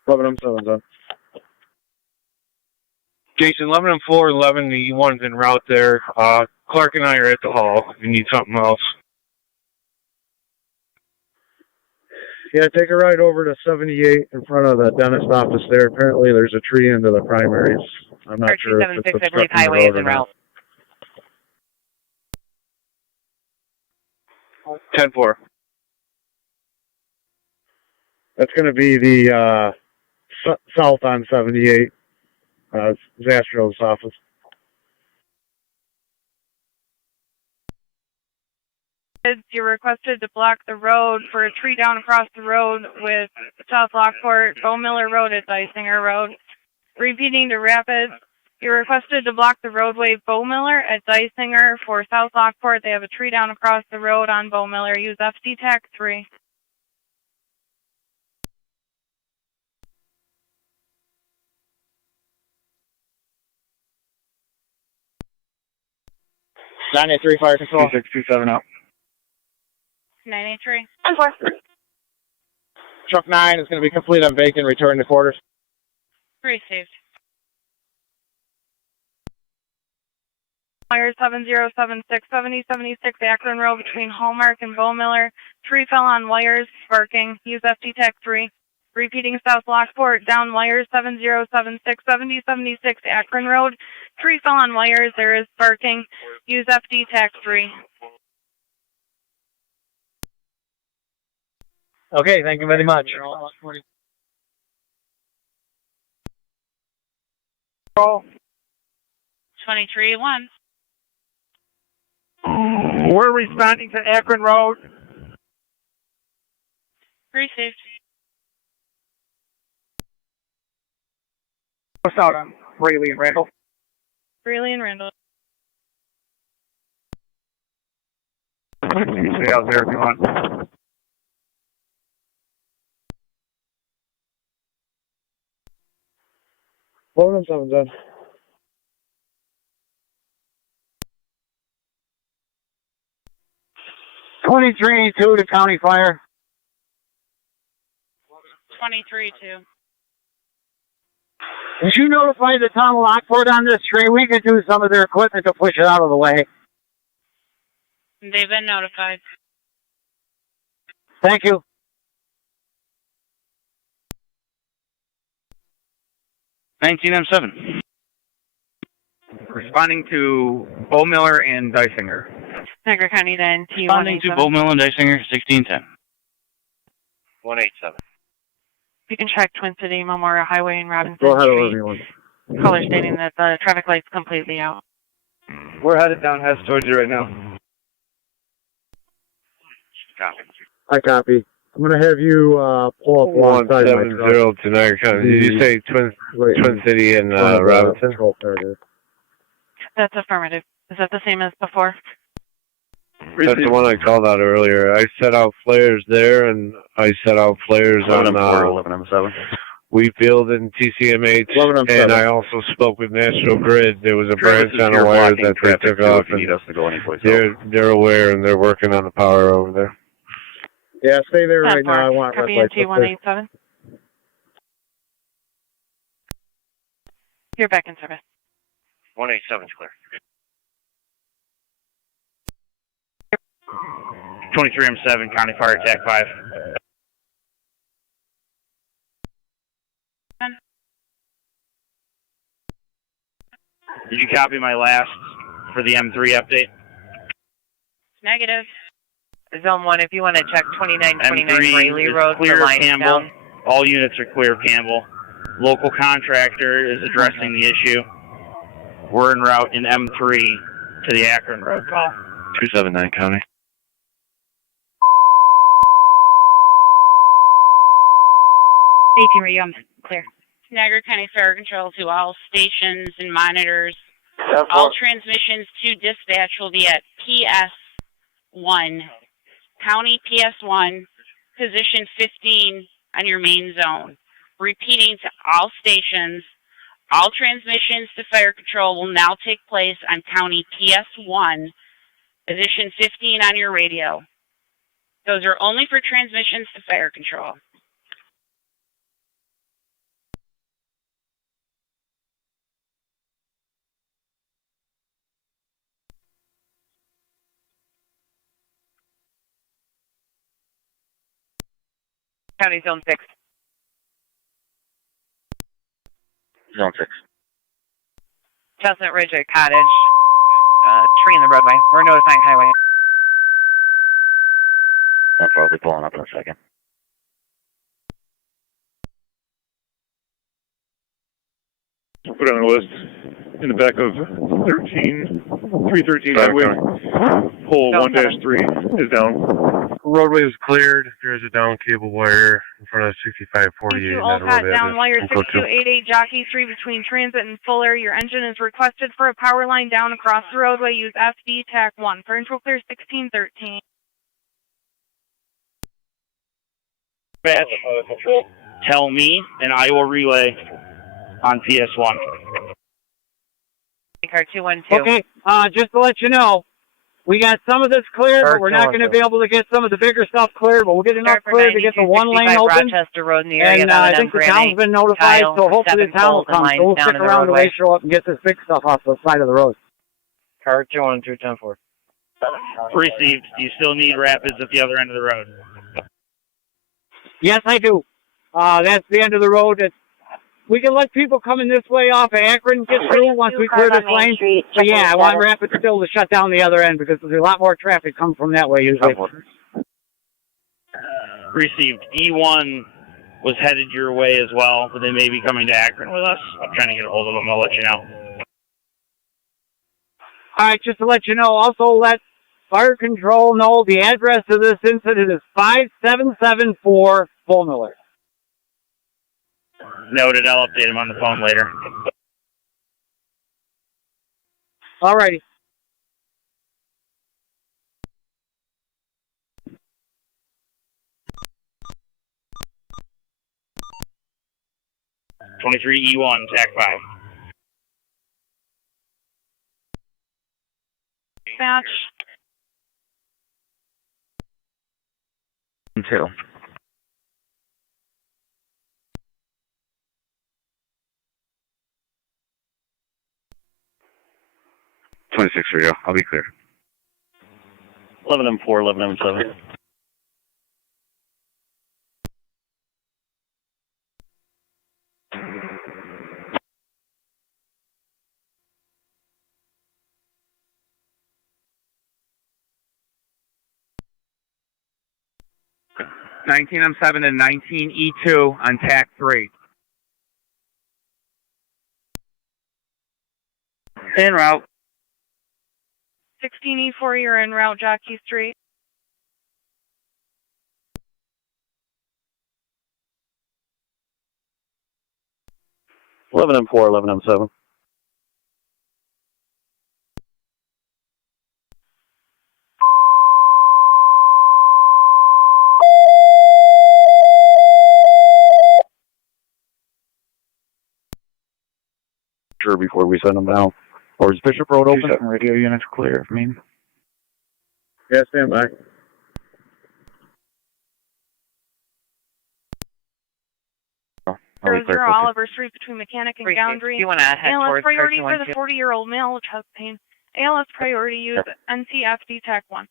11-7, done. Jason, 11 and 4, 11, the one's en route there. Clark and I are at the hall if you need something else. Yeah, take a ride over to 78 in front of the dentist office there. Apparently there's a tree into the primaries. I'm not sure if it's 276, I believe highway is en route. 10-4. That's going to be the south on 78, Zastro's office. You're requested to block the road for a tree down across the road with South Lockport, Bowmiller Road at Dysinger Road. Repeating to Rapids, you're requested to block the roadway Bowmiller at Dysinger for South Lockport. They have a tree down across the road on Bowmiller. Use FC TAC 3. .983 Fire Control. 2627 out. 983. 10-4. Truck 9 is going to be complete on Bacon. Return to quarters. Received. Wire 7076, 7076 Akron Road between Hallmark and Bowmiller. Tree fell on wires, sparking. Use FT TAC 3. Repeating South Lockport, down wires 7076 7076 Akron Road. Tree fell on wires. There is sparking. Use FD TAC 3. Okay, thank you very much. 23-1. We're responding to Akron Road. Received. What's out on Rayleigh and Randall? Rayleigh and Randall. Stay out there if you want. Load them something done. $23.2 to County Fire. 23-2. Did you notify the town of Lockport on this tree? We could use some of their equipment to push it out of the way. They've been notified. Thank you. $19.7. Responding to Bowmiller and Dysinger. Niagara County then Responding to T187. Bowmiller and Dysinger, 1610. 187. You can check Twin City, Memorial Highway, and Robinson Go ahead, Street. everyone. Caller stating that the traffic light's completely out. We're headed down Hess towards you right now. Copy. I copy. I'm going to have you pull up alongside my truck. 170 to Niagara County. Did you say Twin City and Robinson? That's affirmative. Is that the same as before? That's the one I called out earlier. I set out flares there, and I set out flares on 11M7. Wheatfield and TCMH, and I also spoke with National Grid. There was a branch on a wire that they took off, and need us to go anyplace they're aware, and they're working on the power over there. Yeah, stay there right now. I want Copy red lights. T187. You're back in service. 187 is clear. 23M7, County Fire TAC 5. Did you copy my last for the M3 update? Negative. Zone 1, if you want to check 2929 Rayleigh M3 Road is clear for of line Campbell. down. All units are clear of Campbell. Local contractor is addressing the issue. We're en route in M3 to the Akron Road call. 279 County. Clear. Niagara County Fire Control to all stations and monitors. All transmissions to dispatch will be at PS1, County PS1, position 15 on your main zone. Repeating to all stations, all transmissions to Fire Control will now take place on County PS1, position 15 on your radio. Those are only for transmissions to Fire Control. County Zone 6. Zone 6. Chestnut Ridge at Cottage. Tree in the roadway. We're notifying highway. I'm probably pulling up in a second. I'll put on a list in the back of 313 highway. Pole 1-3 is down. Roadway is cleared. There's a down cable wire in front of 6548. Olcott down wire 6288 Jockey 3 between Transit and Fuller. Your engine is requested for a power line down across the roadway. Use FD TAC 1. Fire Control clear 1613. Batch, tell me, and I will relay on PS1. Car 212. Okay, just to let you know, we got some of this cleared, but we're not going to be able to get some of the bigger stuff cleared, but we'll get enough cleared to get the one lane open. Rochester Road in the area. And I think the town's been notified, so hopefully the town will come. So we'll stick around till they show up and get this big stuff off the side of the road. Car 212-10-4. Received. Do you still need rapids at the other end of the road? Yes, I do. That's the end of the road. We can let people coming this way off of Akron get through once we clear this lane. But yeah, I want Rapid still to shut down the other end because there's a lot more traffic coming from that way usually. Received. E1 was headed your way as well, but they may be coming to Akron with us. I'm trying to get a hold of them. I'll let you know. All right, just to let you know, also let Fire Control know the address of this incident is 5774 Bull Miller. Noted. I'll update him on the phone later. All righty. E1, TAC 5. Dispatch. 2. Radio. I'll be clear. 11M4, 11M7. M7 and 19E2 on TAC 3. En route. 16E4, you're en route, Jockey Street. M4, 11M7. Sure, before we send them down. Or is Bishop Road open? Radio units clear, I mean. Yeah, stand by. Zero Oliver Street between Mechanic and Boundary. You want to head ALS towards priority for the 1312? 40-year-old male with chest pain. ALS priority use NCFD TAC 1.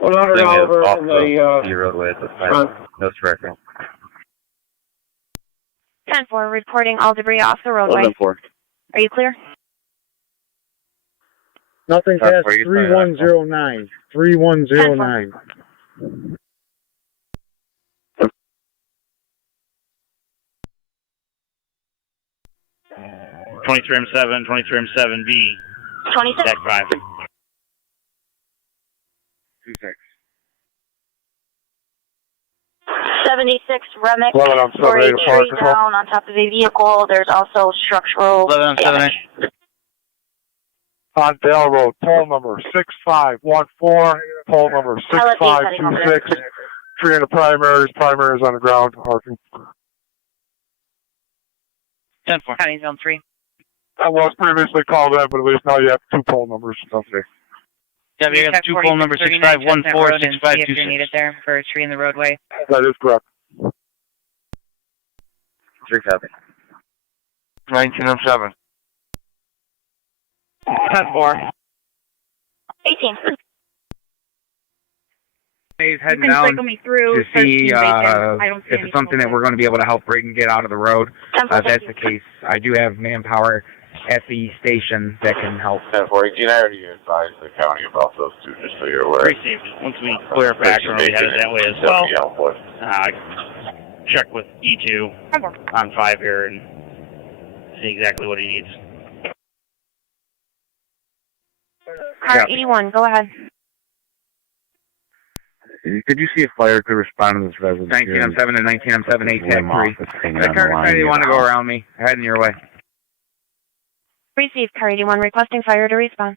100 Oliver off in the the roadway at this time. No tracking. 10-4, reporting all debris off the roadway. 11M4. Are you clear? nothing past 3109. 3109. M7, 23M7B. 26. TAC 5. 26. 76 Remick Well, I'm for a sorry, Fire tree Control. down on top of a vehicle. There's also structural damage. On Dale Road, poll number 6514, poll number 6526. Tree in the primaries on the ground, parking. 10-4. County Zone 3. I was previously called in, but at least now you have two poll numbers. Okay. Yeah, we have two poll numbers, 6514, 6526. If you're needed there for a tree in the roadway. That is correct. 3 copy. 1907. 10-4. 18. He's heading You can down cycle me through to see 13 I don't see if any it's something that we're going to be able to help bring and get out of the road. If that's the case, I do have manpower at the station that can help. 10-4, Gene, I already advised the county about those two, just so you're aware. Received. Once we clear Akron, we headed that way as well. Check with E2 on 5 here and see exactly what he needs. Car E1, go ahead. Could you see if fire could respond to this resident? 19M7 and 19M7 TAC 3. The car you want to go around me, heading your way. Received, Car 81, requesting fire to respond.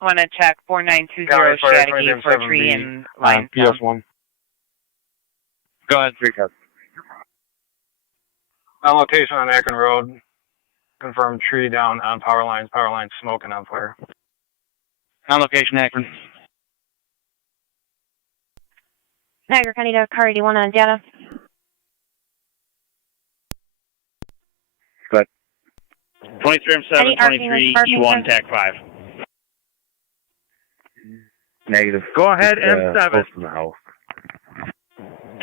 I want to check 4920 Chattagee for a tree in line. PS1. Go ahead. 3 copy. On location on Akron Road. Confirmed tree down on power lines smoking on fire. On location, Akron. Niagara County to Car 81 on data. Go ahead. 23M7, 23E1, TAC 5. Negative. Go ahead, Just, M7. close to the house.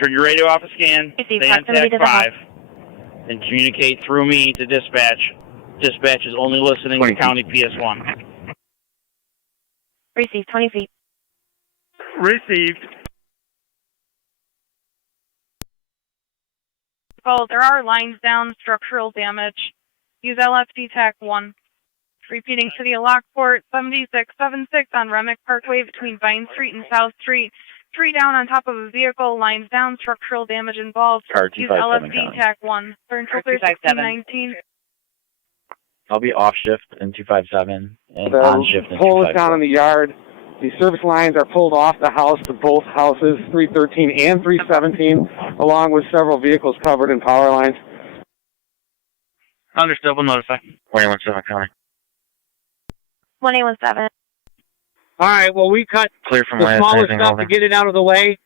Turn your radio off a scan, Receive stay on proximity TAC to the 5, and communicate through me to dispatch. Dispatch is only listening to County PS1. Receive 20 feet. Received. Well, there are lines down, structural damage. Use LFD TAC 1. Repeating City of Lockport, 7676 on Remick Parkway between Vine Street and South Street. Tree down on top of a vehicle, lines down, structural damage involved. Car Use 257 LFD County. TAC 1. Turn Car clear 257. 1619. I'll be off shift in 257 and The on shift in pole is 254. down in the yard. The service lines are pulled off the house to both houses, 313 and 317, along with several vehicles covered in power lines. Understood, we'll notify. 21-7 County. 1817. All right, well, we cut Clear from the last. smaller Anything stuff over? to get it out of the way,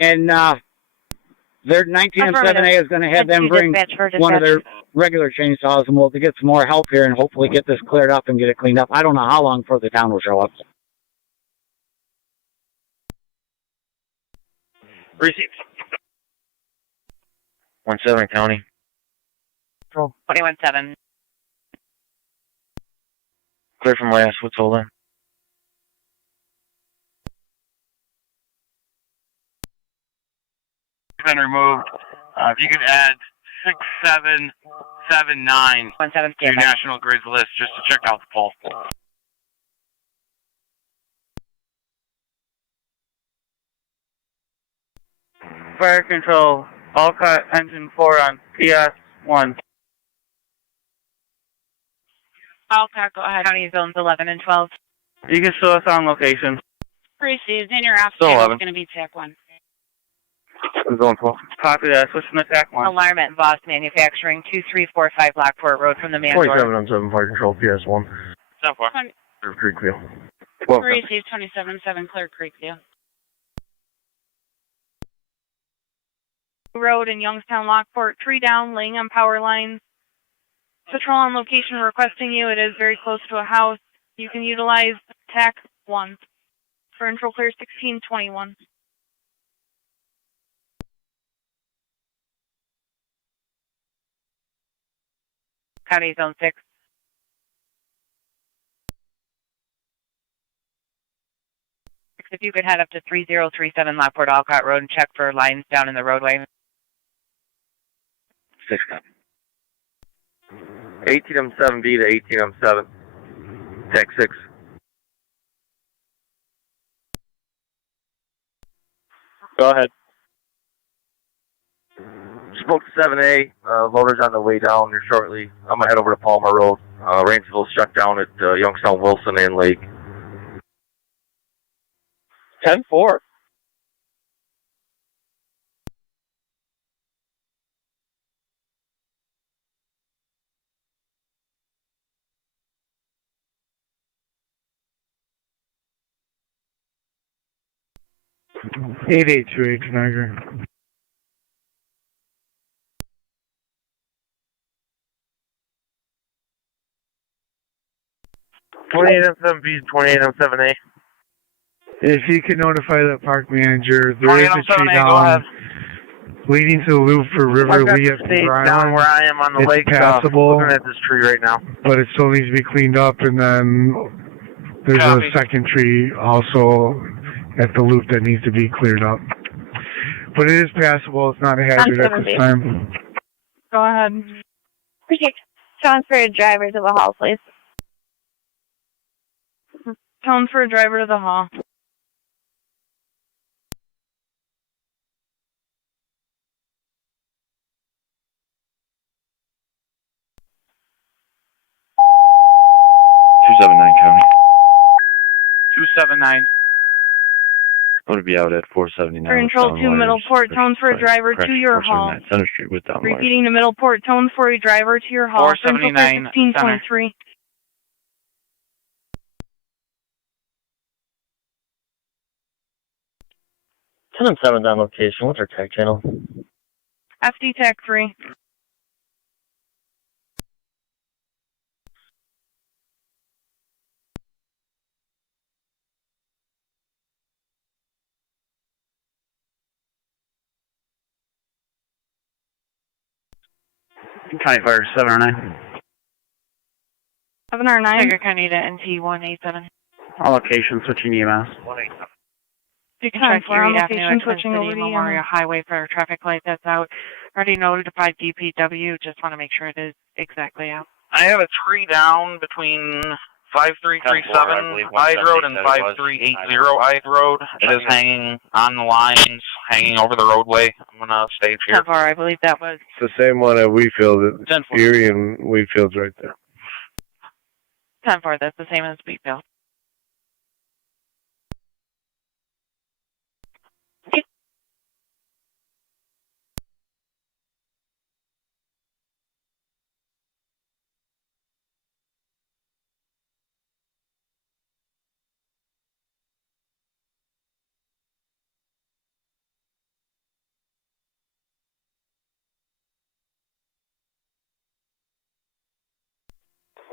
and their 19M7A is going to have them bring one of their regular chainsaws, and we'll get some more help here and hopefully get this cleared up and get it cleaned up. I don't know how long before the town will show up. Received. 17 County. 21-7. Clear from last. What's holding? Been removed. If you could add 6779 to your National Grid's list just to check out the pole. Fire control, Alcott engine 4 on PS1. Alcott, go ahead. County zones 11 and 12. You can show us on location. Received, and your off Still channel 11. is going to be TAC 1. I'm going 12. Copy that. Switching to TAC 1. Alarm at Voss Manufacturing, 2345 Lockport Road from the man door. 27 on 7 fire control, PS1. 7-4. River Creekview. Received 27-7 Clear Creekview. Road in Youngstown, Lockport. Tree down, laying on power lines. Patrol on location requesting you. It is very close to a house. You can utilize TAC 1. For intro clear 1621. County zone 6. If you could head up to 3037 Lockport Alcott Road and check for lines down in the roadway. 6 County. 18M7B to 18M7. TAC 6. Go ahead. Spoke to 7A. Loader's on the way down here shortly. I'm going to head over to Palmer Road. Rainsville's shut down at Youngstown, Wilson, and Lake. 10-4. Eight 828 Niagara. M7B, 28M7A. If you could notify the park manager, there is a tree 28M7A, go ahead. down leading to the loop for River I've got Lee the up to state Rhode down Island. where I am on the It's lake. passable, Looking at this tree right now. but it still needs to be cleaned up, and then there's Copy. a second tree also at the loop that needs to be cleared up. But it is passable. It's not a hazard at this time. Go ahead. Appreciate transfer driver to the hall, please. Tone for a driver to the hall. County. 279. I'm going to be out at 479. For control 2 Middleport, tone for a driver to your hall. Center Street with down wires. Repeating to Middleport, tone for a driver to your hall. 479 1623. Ten and 7 on location. What's our tag channel? FD TAC 3. County Fire 709. 709. Niagara County to NT187. All locations switching EMS. 10-4, on Avenue, location, Twin switching City over to Memorial Highway for a traffic light that's out. Already notified DPW. Just want to make sure it is exactly out. I have a tree down between 5337 Hyde Road and 5380 Hyde Road. It is hanging on the lines, hanging over the roadway. I'm going to stage here. 10-4, I believe that was. It's the same one at Wheatfield. 10-4. Erie and Wheatfield's right there. 10-4, that's the same as Wheatfield.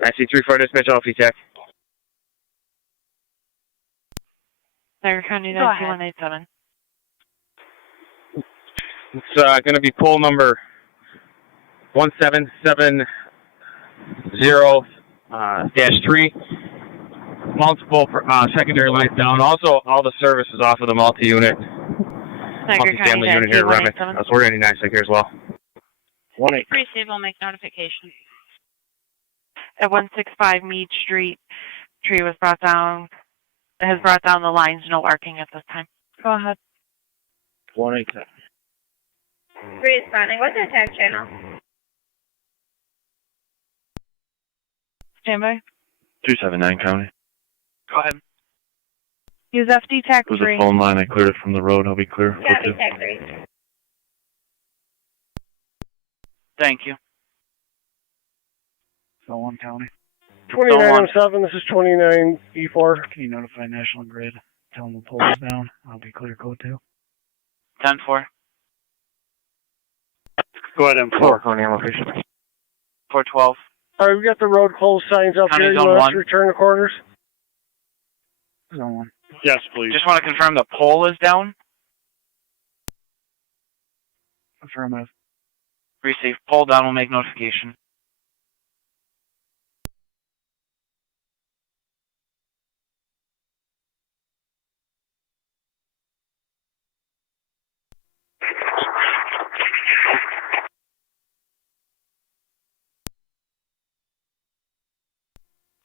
I see 3-4 dispatch off TAC. Niagara County to Go ahead. NT187. It's going to be poll number 1770-3. Multiple secondary lights down. Also, all the service is off of the multi-unit. Multi-family unit here, Remick. So we're going to need 9 here as well. 1-8. Receive will make notification. At 165 Meade Street, tree was brought down. It has brought down the lines. No arcing at this time. Go ahead. 1-8. Responding. What's the attack channel? Standby. 279 County. Go ahead. Use FD TAC It was 3. a phone line. I cleared it from the road. I'll be clear. Copy, TAC 3. Thank you. Zone County. 2907, this is 29 E4. Can you notify National Grid? Tell them the pole is down. I'll be clear code 2. 10-4. Go ahead, M4. County on location. 412. All right, we got the road closed signs up County here. You Zone want us 1. to return the corners? Zone 1. Yes, please. Just want to confirm the pole is down. Affirmative. Receive. Pole down will make notification.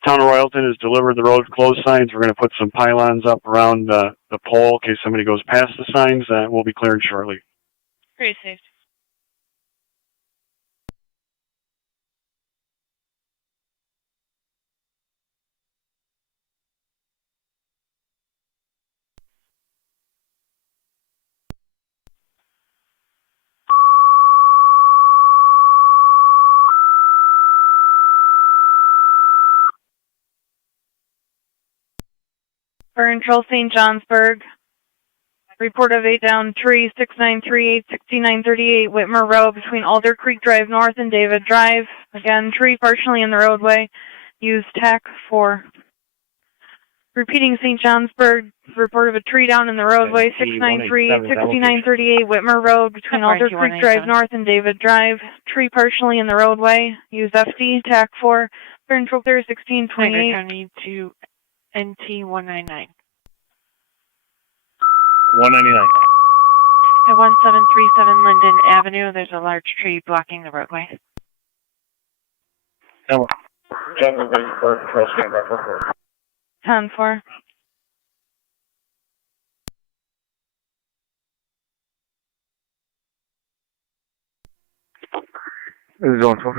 Town of Royalton has delivered the road closed signs. We're going to put some pylons up around the pole in case somebody goes past the signs. We'll be cleared shortly. Receive. Fire Control St. Johnsburg. Report of 8 down tree, 6938, 6938 Whitmer Road between Alder Creek Drive North and David Drive. Again, tree partially in the roadway. Use TAC 4. Repeating St. Johnsburg, report of a tree down in the roadway, 693, 6938 Whitmer Road between Alder Creek Drive North and David Drive. Tree partially in the roadway. Use FD, TAC 4. Fire Control Clear 1628. Niagara County to NT199. 199. At 1737 Linden Avenue, there's a large tree blocking the roadway. 10-4. This is Zone 12.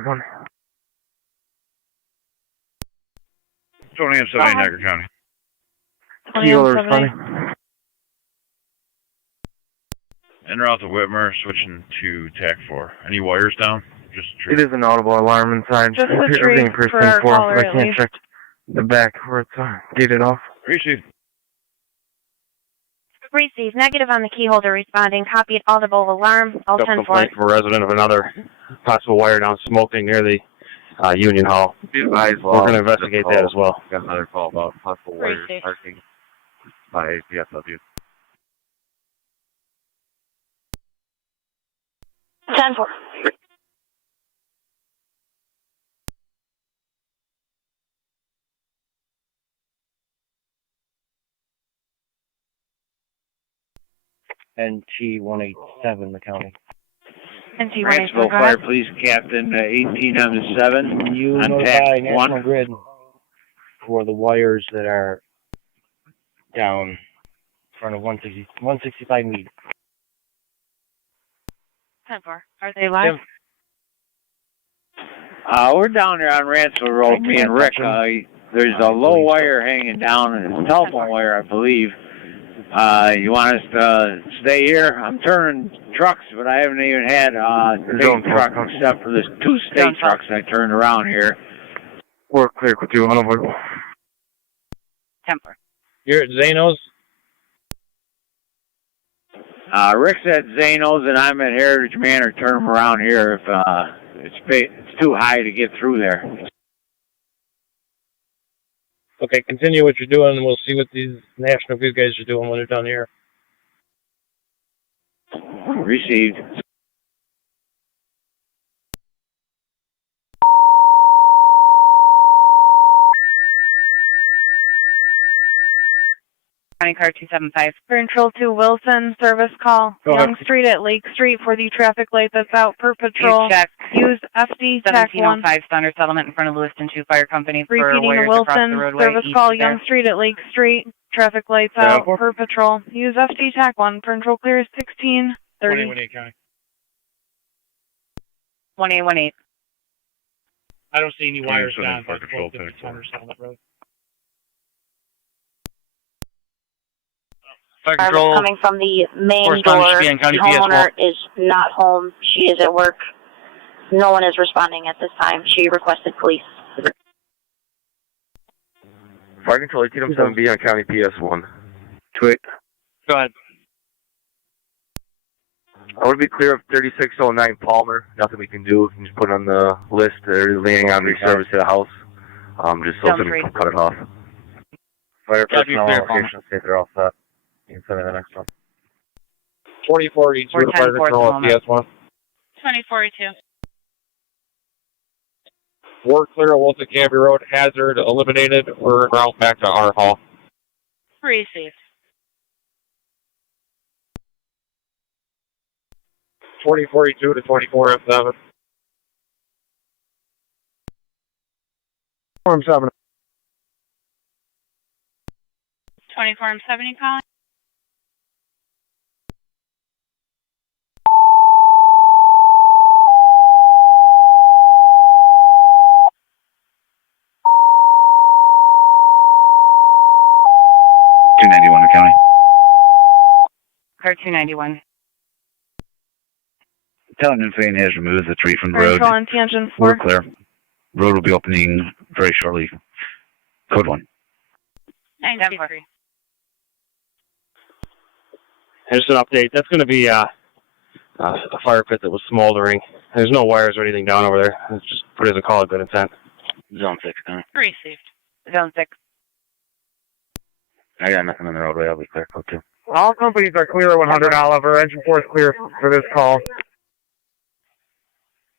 Tony and 70 Niagara County. En route to Whitmer, switching to TAC 4. Any wires down? Just a tree. It is an audible alarm inside. Just the tree for our caller, but I at can't least. check the back where it's gated off. Receive. Receive. Negative on the key holder responding. Copied audible alarm. All 10-4. Complaint from a resident of another possible wire down smoking near the Union Hall. We're going to investigate that as well. Got another call about possible wires Receive. parking by PSW. 10-4. NT 187, the county. NT 187, Ranchville go ahead. Fire Police Captain 1807 You on notify TAC National 1. Grid for the wires that are down in front of 165 Mead. 10-4. Are they live? We're down there on Ranchville Road, me and Rick. There's a low wire hanging down, and it's a telephone wire, I believe. You want us to stay here? I'm turning trucks, but I haven't even had state truck except for this 2 state trucks I turned around here. We're clear with you, unavoidable. 10-4. You're at Zano's? Rick's at Zano's, and I'm at Heritage Manor. Turn them around here if it's too high to get through there. Okay, continue what you're doing, and we'll see what these National Grid guys are doing when they're done here. Received. County car 275. Control to Wilson, service call. Young Street at Lake Street for the traffic light that's out per patrol. Check. Use FD TAC 1. 1705 Thunder Settlement in front of Lewiston 2 Fire Company for Repeating wires across the Wilson, roadway. service call. Young Street at Lake Street. Traffic lights out per patrol. Use FD TAC 1. Patrol clear 1630. 1818. I don't see any wires down Fire Control, Thunder Settlement Road. Fire coming from the main door. The homeowner is not home. She is at work. No one is responding at this time. She requested police. Fire Control 1807B on County PS1. Tweet. Go ahead. I would be clear of 3609 Palmer. Nothing we can do. You can just put it on the list. They're leaning on reservice to the house. Just so somebody can cut it off. Fire personnel location, see if they're all set. You can send me the next one. 4042 to Fire Control at PS1. 2042. We're clear of Wilson Canby Road. Hazard eliminated. We're route back to our hall. Received. 2042 to 24F7. Form 7. 24M70 calling. County. Car 291. Talent Infant has removed the tree from the road. Control on tangent 4. We're clear. Road will be opening very shortly. Code 1. 923. Just an update. That's going to be a fire pit that was smoldering. There's no wires or anything down over there. Let's just put it as a call of good intent. Zone 6, County. Received. Zone 6. I got nothing on the roadway. I'll be clear. Code 2. All companies are clear 100 Oliver. Engine 4 is clear for this call.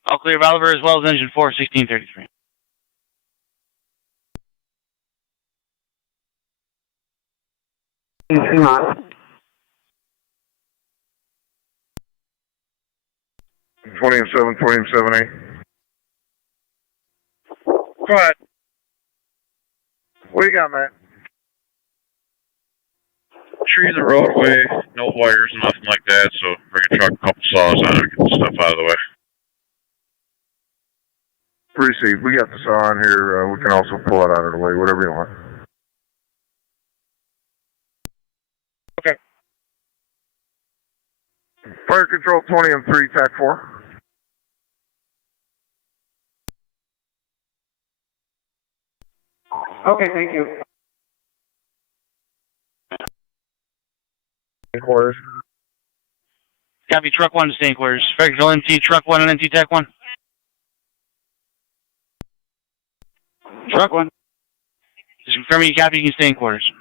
All clear of Oliver as well as engine 4, 1633. Not. 20M7, 20M7A. Go ahead. What do you got, Matt? Tree in the roadway, no wires, nothing like that, so bring a truck, a couple saws on it, get the stuff out of the way. Received. We got the saw on here. We can also pull it out of the way, whatever you want. Okay. Fire Control 20M3, TAC 4. Okay, thank you. Quarters. Copy, truck 1 to stay in quarters. Fire Control NT, truck 1 and NT TAC 1. Truck 1. Just confirming you copy, you can stay in quarters.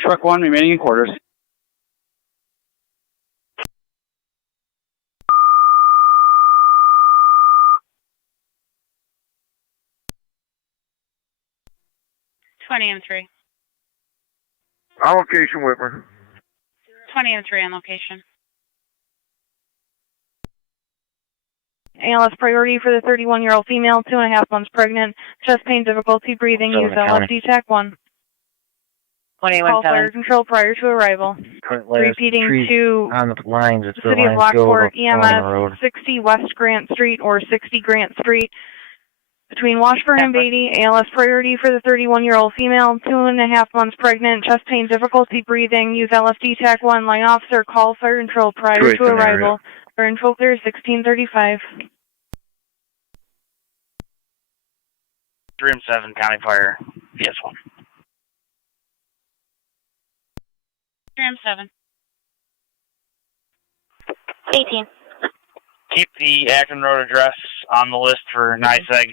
Truck 1 remaining in quarters. M3. Allocation Whitmer. 20 and 3 on location. ALS priority for the 31-year-old female, 2.5 months pregnant, chest pain, difficulty breathing, use LFD TAC 1. 21 Call fire control prior to arrival. Repeating to on the lines, it's the city of Lockport, on the EMS road. 60 West Grant Street or 60 Grant Street. Between Washburn and Beatty, ALS priority for the 31-year-old female, 2.5 months pregnant, chest pain, difficulty breathing, use LFD TAC 1, line officer, call fire control prior to arrival. Fire control clear 1635. 3 and 7, County Fire, PS1. 3 and 7. 18. Keep the Akron Road address on the list for NYSEG.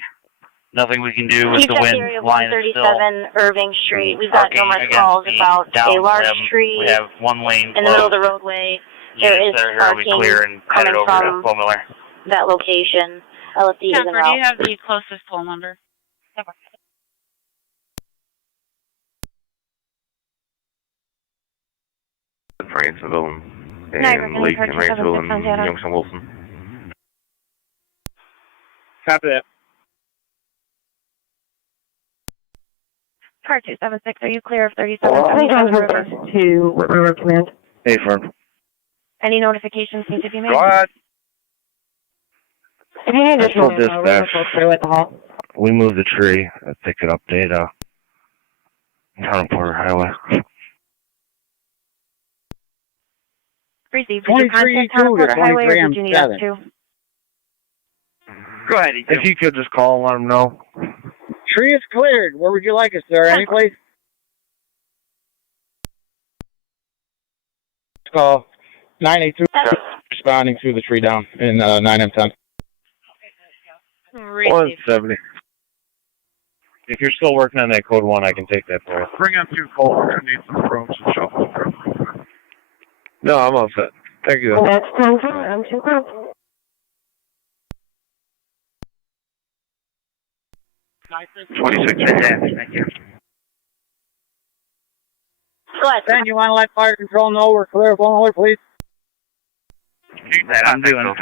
Nothing we can do with Keep the that wind. area of Line is still 137 Irving Street. We've got numerous calls about a large tree We have one lane in the middle of the roadway. There is parking clear and headed coming over to from Paul Miller. that location. LFD is en Temper, do you route. have the closest poll number? Franceville Niagara, and Lake and County Clerk, Franceville 276 on data. and Youngstown Wilson. Copy that. Car 276, are you clear of 3775 River? To River Command. Hey, firm. Any notifications need to be made? Go ahead. If you need I additional told info, we're dispatch. going to go through at the hall. We moved the tree. If they could update, Town Porter Highway. Received. Did you contact Tonawanda to Highway or did 23 you need us and to? Go ahead, If you could just call and let them know. Tree is cleared. Where would you like us, sir? Any place? Call 982 responding to the tree down in 9M10. 170. If you're still working on that code 1, I can take that for you. Bring up 2 calls. We're going to need some brooms and shovels. No, I'm all set. Thank you. That's 10-4, I'm 2 calls. Nice. 26 Thank you. Go ahead. Ben, you want to let fire control know we're clear of one alert, please? That I'm doing.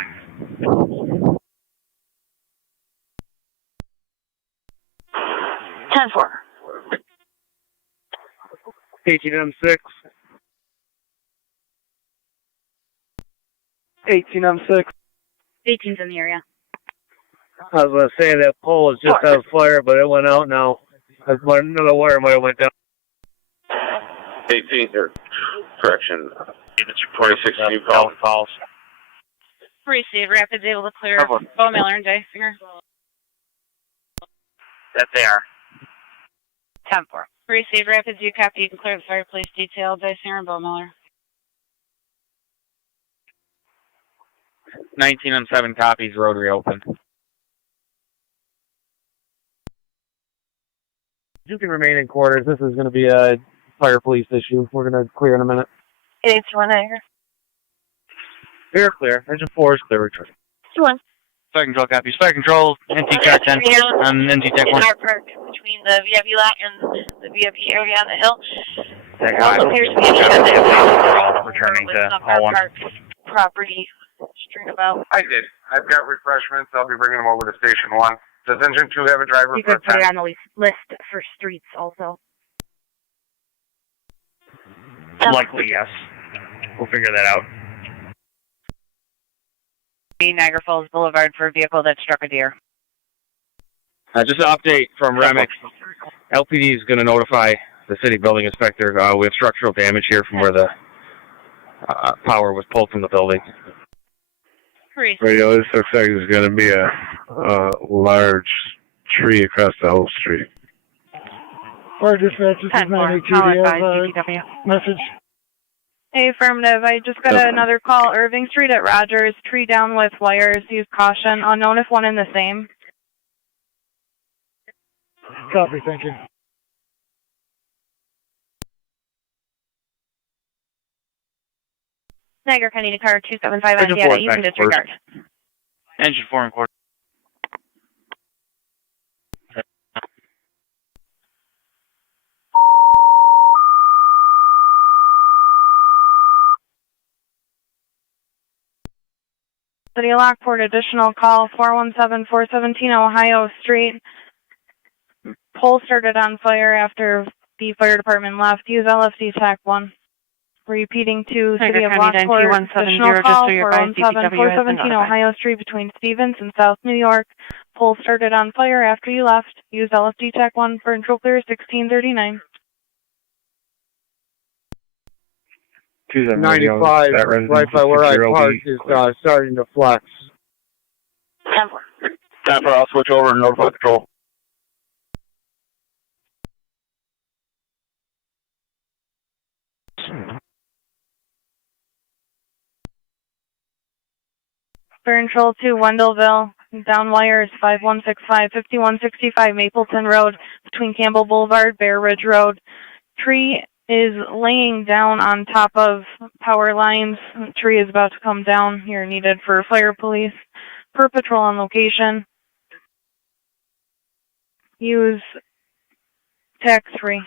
10-4. 18M6. 18M6. 18's in the area. I was going to say that pole is just on fire, but it went out now. Another wire might have went down. 18, or correction, 26 new calls. Receive. Rapids able to clear Bo Miller and Dysinger. That they are. 10-4. Receive. Rapids, you copy. You can clear the fireplace detail, Dysinger and Bo Miller. 19M7 copies, road reopened. You can remain in quarters. This is going to be a fire police issue. We're going to clear in a minute. 881 Niagara. You're clear. Engine 4 is clear. Return. 2-1. Fire control copies. Fire control, NT Car 10 on NT Tech 1. In our park between the VIP lot and the VIP area on the hill. That There also appears to be a shed that returning to our Hall 1. park property string about. I did. I've got refreshments. I'll be bringing them over to Station 1. Does Engine 2 have a driver You for could put 10? it on the list for streets also. Likely, yes. We'll figure that out. Niagara Falls Boulevard for a vehicle that struck a deer. Just an update from Remick. LPD is going to notify the city building inspector. We have structural damage here from where the power was pulled from the building. Radio, this looks like there's going to be a large tree across the whole street. Fire dispatch, this is 982. Do you have a message? Hey, affirmative. I just got another call. Irving Street at Rogers. Tree down with wires. Use caution. Unknown if one and the same. Copy, thank you. Niagara County car 275 on data. You can disregard. Engine 4 and quarter. City of Lockport, additional call 417-417 Ohio Street. Pole started on fire after the fire department left. Use LFD TAC 1. Repeating to City of Lockport, additional call 417-417 Ohio Street between Stevens and South New York. Pole started on fire after you left. Use LFD TAC 1 for control clear 1639. 95, right by where I parked, is starting to flex. 10-4, I'll switch over and notify control. Fire control to Wendellville. Down wires 5165-5165 Mapleton Road between Campbell Boulevard, Bear Ridge Road. Tree is laying down on top of power lines. Tree is about to come down. You're needed for fire police. Per patrol on location. Use TAC 3.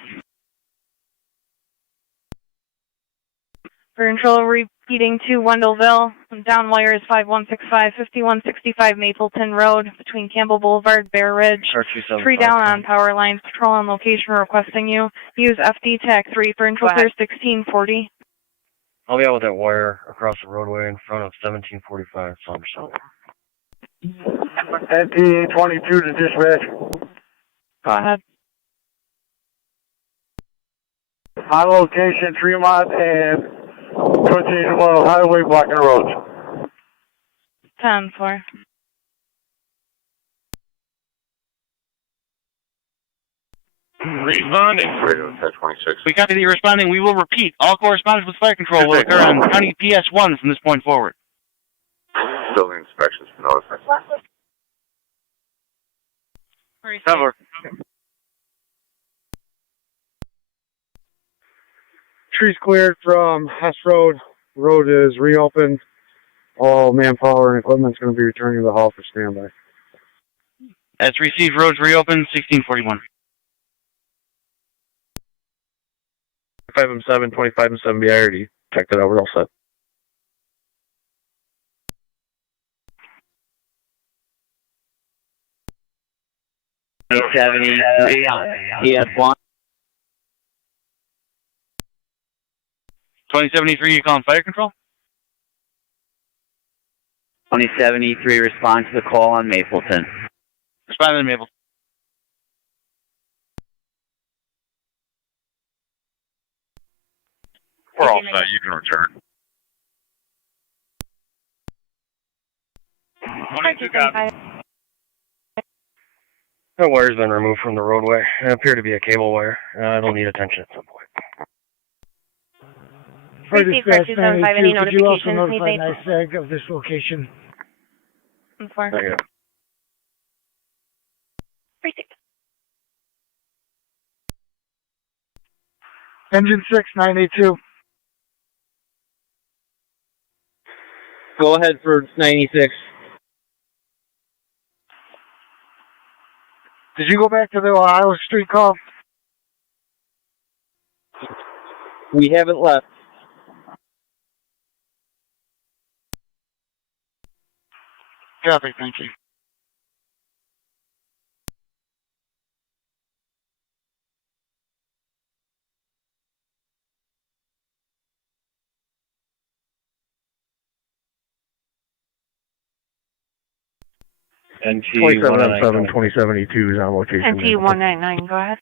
For control, repeating to Wendellville. Down wires 5165-5165 Mapleton Road between Campbell Boulevard, Bear Ridge. Tree down on power lines. Patrol on location requesting you. Use FD TAC 3 for control clear 1640. I'll be out with that wire across the roadway in front of 1745 Somerset. NTA 22 to dispatch. Go ahead. On location, Tremont and 28 Mile Highway blocking roads. 10-4. Responding. Radio 1026. We got to the responding. We will repeat. All correspondence with fire control will occur on County PS 1 from this point forward. Building inspections notified. 10-4. Trees cleared from Hess Road. Road is reopened. All manpower and equipment is going to be returning to the hall for standby. As received, roads reopened, 1641. 5M7, 25M7B, I already checked it out. We're all set. PS1. 2073, you calling fire control? 2073, respond to the call on Mapleton. Respond to Mapleton. We're all set. You can return. 22 copy. That wire's been removed from the roadway. It appeared to be a cable wire. It'll need attention at some point. Receive for 275, any notifications? Could you also notify NISAG of this location? 4. Receive. Engine 6, 982. Go ahead for 96. Did you go back to the Ohio Street call? We haven't left. Copy, thank you. NT-197, 2072 is on location. NT-199, go ahead.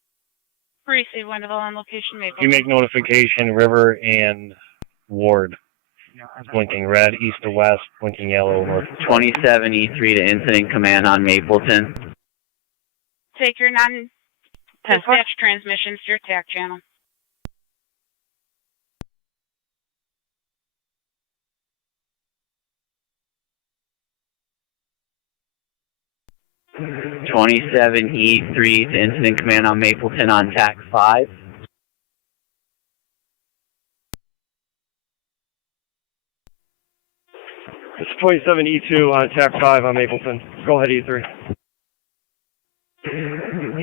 Receive Wendellville on location, Maple. You make notification, River and Ward. Blinking red, east to west, blinking yellow, north. 2073 to incident command on Mapleton. Take your non-dispatch transmissions to your TAC channel. E3 to incident command on Mapleton on TAC 5. It's 27E2 on TAC 5 on Mapleton. Go ahead, E3.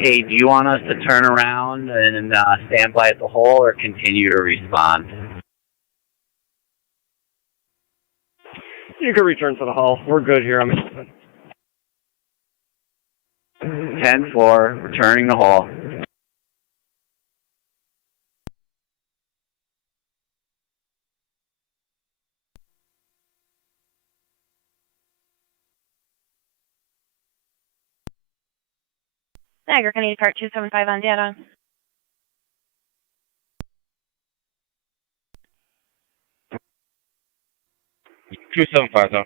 Hey, do you want us to turn around and stand by at the hole or continue to respond? You can return to the hall. We're good here. I'm 10-4, returning the hall. Niagara County Depart 275 on data. 275, though.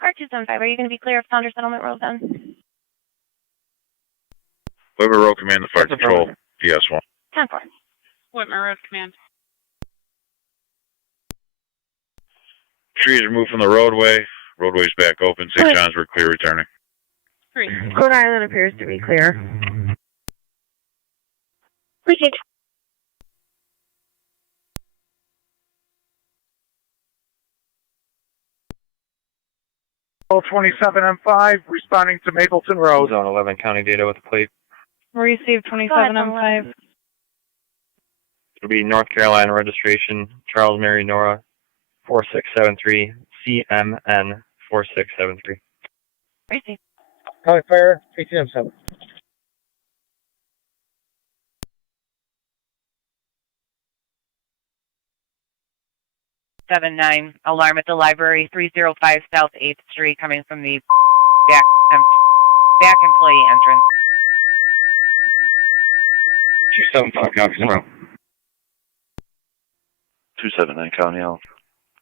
Depart 275, are you going to be clear of Founder Settlement Road then? Whitmer Road Command, the Fire Control, DS1. 10-4. Whitmer Road Command. Trees removed from the roadway. Roadway's back open. St. John's, we're clear returning. 3. Rhode Island appears to be clear. Received. Roll 27M5, responding to Mapleton Road. Zone 11 county data with the plate. Received 27M5. It'll be North Carolina registration, Charles Mary Nora, 4673, CMN 4673. Received. County Fire, 18M7. Seven nine. Alarm at the library, 305 South 8th Street, coming from the back employee entrance. 275, copy, tomorrow. 279 County L.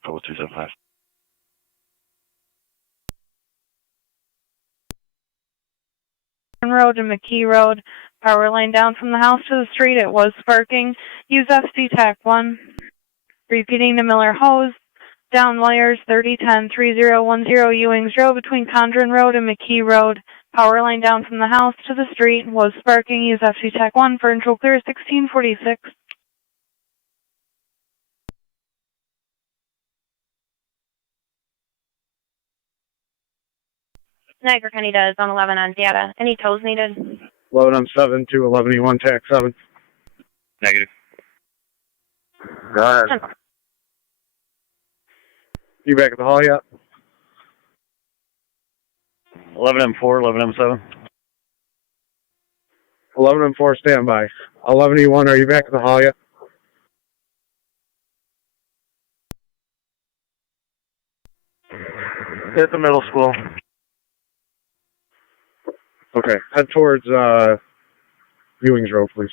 Total 275. Road and McKee Road. Power line down from the house to the street. It was sparking. Use FC TAC 1. Repeating the Miller hose. Down wires 3010-3010 Ewings Road between Condren Road and McKee Road. Power line down from the house to the street. Was sparking. Use FC TAC 1 for intro clear 1646. Niagara County does Zone 11 on data. Any tows needed? 11M7 to 11E1 TAC 7. Negative. Go ahead. You back at the hall yet? 11M4, 11M7. 11M4 standby. 11E1, are you back at the hall yet? Hit the middle school. Okay, head towards Ewings Road, please.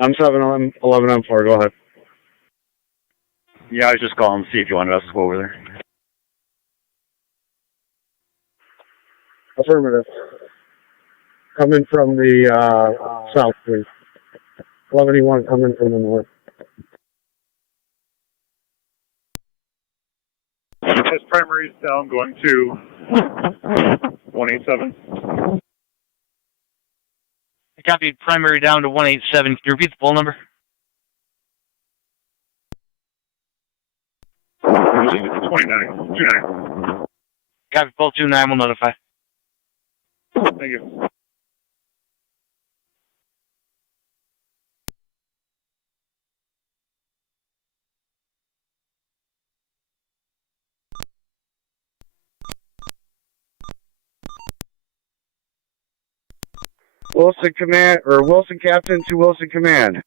I'm 7, 11M4, go ahead. Yeah, I was just calling to see if you wanted us to go over there. Affirmative. Coming from the south, please. 11E1 coming from the north. His primary is down, going to 187. Copy, primary down to 187. Can you repeat the phone number? 29. Copy, both 29, we'll notify. Thank you. Wilson Command, or Wilson Captain to Wilson Command.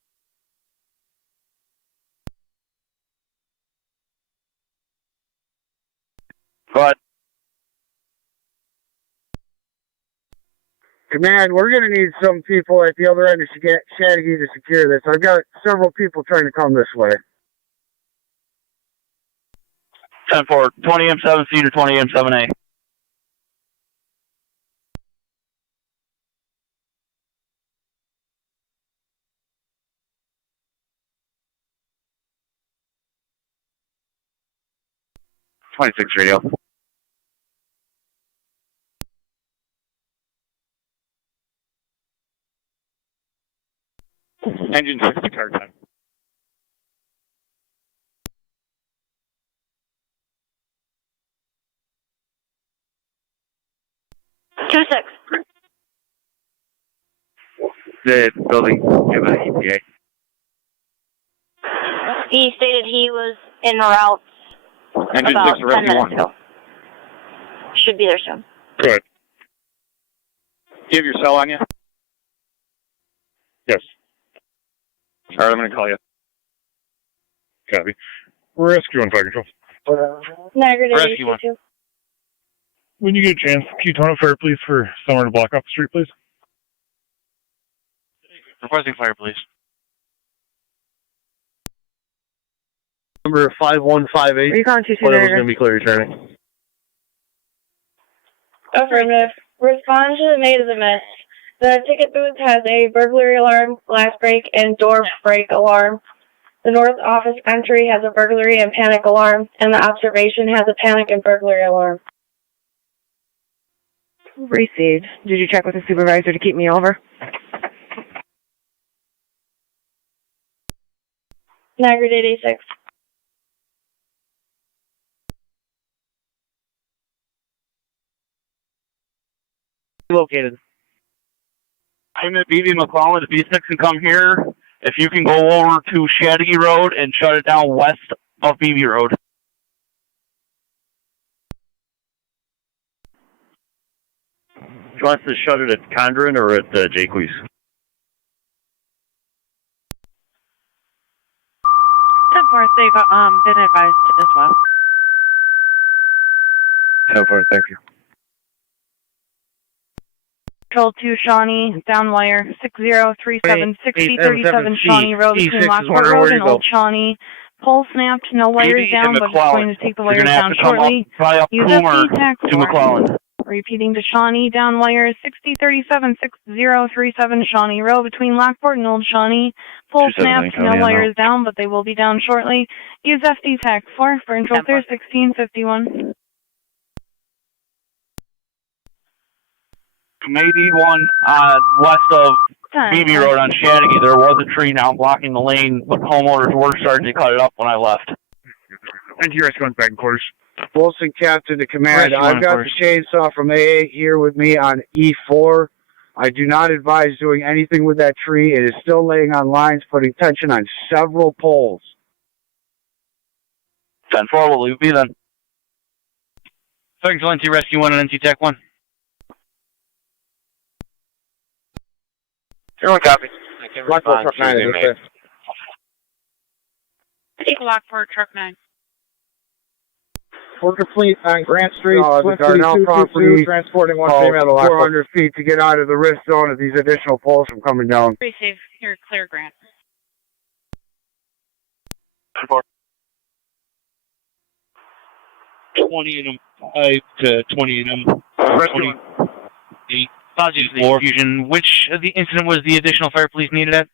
But Command, we're going to need some people at the other end of Chattagee to secure this. I've got several people trying to come this way. 10-4, 20M7C to 20M7A. '26 radio. Engine 60 car time. Two six. The building, give an ETA. He stated he was en route Engine about 6 to 10 rescue minutes 1. ago. Should be there soon. Good. Do you have your cell on you? Yes. All right, I'm going to call you. Copy. Rescue on fire control. Niagara Day Rescue 82. When you get a chance, can you tone up fire, please, for someone to block off the street, please? Requesting fire, please. Number 5158. Recon 22 Flight was Niagara. going to be clear returning. Affirmative. Respond to the native event. The ticket booth has a burglary alarm, glass break, and door break alarm. The north office entry has a burglary and panic alarm, and the observation has a panic and burglary alarm. Received. Did you check with the supervisor to keep me over? Niagara Day 86. Located. I'm at BB McClellan to B6 and come here. If you can go over to Shaddy Road and shut it down west of BB Road. Do you want us to shut it at Condren or at Jacques? 10-4, they've been advised as well. 10-4, thank you. Control 2 Shawnee, down wire, 6037 6037 Shawnee Road between Lockport Road and Old Shawnee. Pole snapped, no wires down, but it's going to take the wires down shortly. Use FD TAC to McClellan. Repeating to Shawnee, down wire, 6037 6037 Shawnee Road between Lockport and Old Shawnee. Pole snapped, no wires down, but they will be down shortly. Use FD TAC 4 for control clear 1651. 81 west of BB Road on Shaddy. There was a tree now blocking the lane, but homeowners were starting to cut it up when I left. Thank you, rescue on back in quarters. Wilson, Captain to Command. Rescue I've on got the chainsaw from AA here with me on E4. I do not advise doing anything with that tree. It is still laying on lines, putting tension on several poles. 10-4, we'll leave B then. Second to NC Rescue 1 and NC Tech 1. Everyone copy. Lockport Truck 9 is okay. Take Lockport Truck 9. Worker fleet on Grant Street, the Darnell property, transporting one female female 400 feet to get out of the risk zone of these additional poles from coming down. Receive. Here, clear Grant. 20 in them, 5 to 20 in them. 28. Apologies for the confusion. Which of the incident was the additional fire police needed at?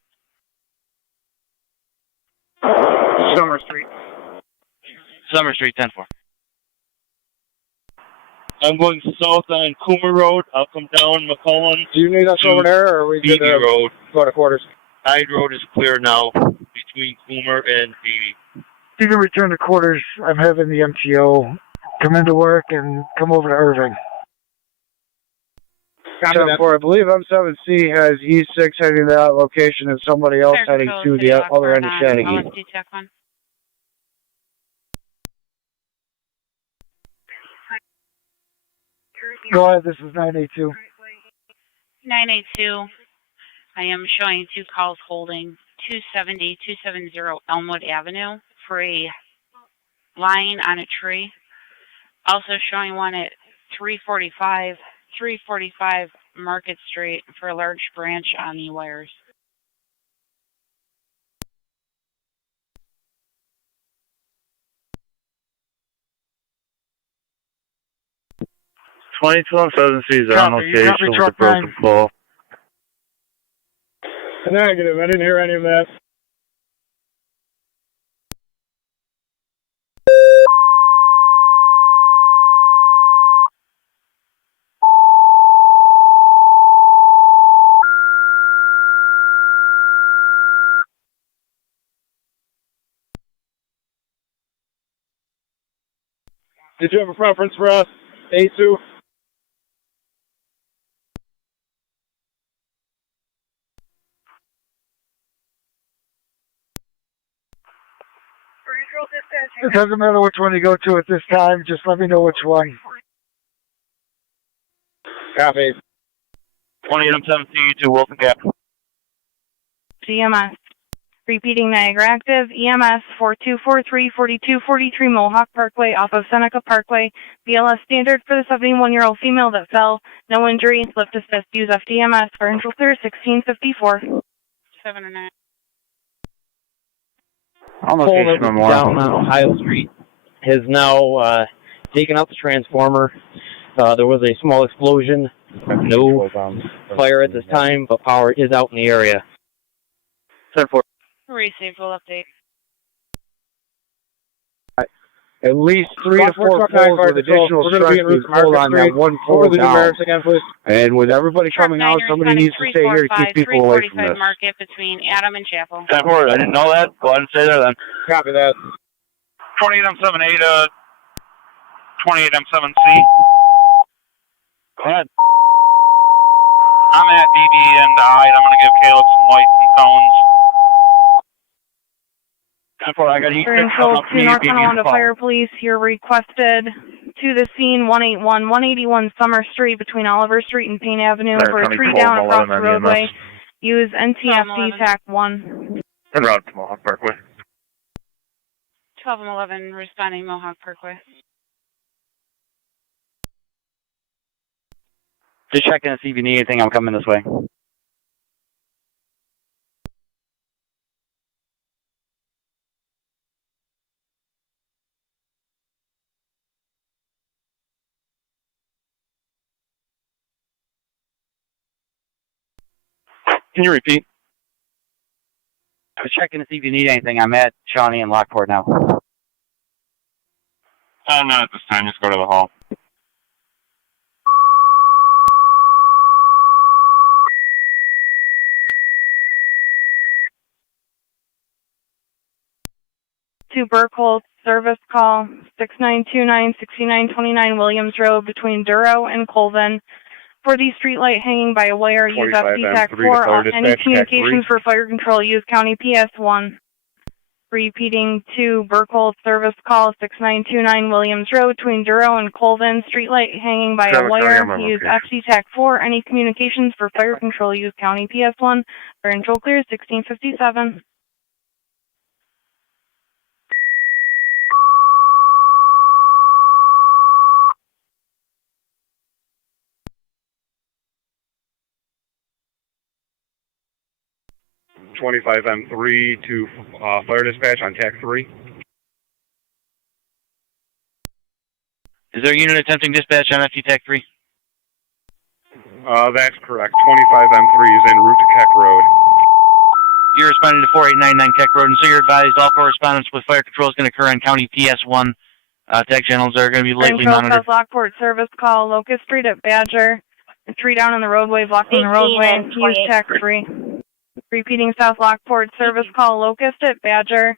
Summer Street. Summer Street, 10-4. I'm going south on Coomer Road. I'll come down McCullen. Do you need us over there, or are we BB Road. Go to quarters? Hyde Road is clear now between Coomer and BB. You can return to quarters. I'm having the MTO come into work and come over to Irving. 7-4, I believe M7C has E6 heading to that location and somebody else heading to the other end of Shaddy. LSD Tech 1. Go ahead, this is 982. 982. I am showing 2 calls holding 270 Elmwood Avenue for a line on a tree. Also showing one at 345 Market Street for a large branch on the wires. C is on location with a broken pole. Negative, I didn't hear any of that. Did you have a preference for us, A2? It doesn't matter which one you go to at this time. Just let me know which one. Copy. 28M7C to Wilson Cap. EMS. Repeating Niagara active. EMS 4243-4243 Mohawk Parkway off of Seneca Parkway. BLS standard for the 71-year-old female that fell. No injury. Lift assist. Use FDMS. Fire control clear 1654. 7 or 9. Almost down on Ohio Street has now taken out the transformer. There was a small explosion. No fire at this time, but power is out in the area. 10-4. Receive full update. At least 3 to 4 poles with additional strike being pulled on that one pole down. And with everybody coming out, somebody needs to stay here to keep people away from this. Market between Adam and Chapel. 10-4. I didn't know that. Go ahead and stay there then. Copy that. 28M78, 28M7C. Go ahead. I'm at BB and I'm going to give Caleb some whites and tones. 10-4. I got heat. Control to North Tonawanda Fire Police. You're requested to the scene 181 Summer Street between Oliver Street and Payne Avenue for a tree down across the roadway. Use NTSD TAC 1. Turn around to Mohawk Parkway. 12 and 11 responding Mohawk Parkway. Just checking to see if you need anything. I'm coming this way. Can you repeat? I was checking to see if you need anything. I'm at Shawnee and Lockport now. Not at this time. Just go to the hall. To Burkholz, service call 6929-6929 Williams Road between Duro and Colvin. For the streetlight hanging by a wire, use FD-TAC 4. Any communications for fire control, use County PS 1. Repeating to Burkholz, service call 6929 Williams Road between Duro and Colvin. Streetlight hanging by a wire, use FD-TAC 4. Any communications for fire control, use County PS 1. Fire control clear 1657. 25M3 to fire dispatch on TAC 3. Is there a unit attempting dispatch on FD TAC 3? That's correct. 25M3 is en route to Keck Road. You're responding to 4899 Keck Road, and so you're advised all correspondence with fire control is going to occur on County PS 1. TAC channels are going to be lightly monitored. South Lockport service call, Locust Street at Badger. A tree down on the roadway, blocking the roadway. Use TAC 3. Repeating South Lockport service call, Locust at Badger.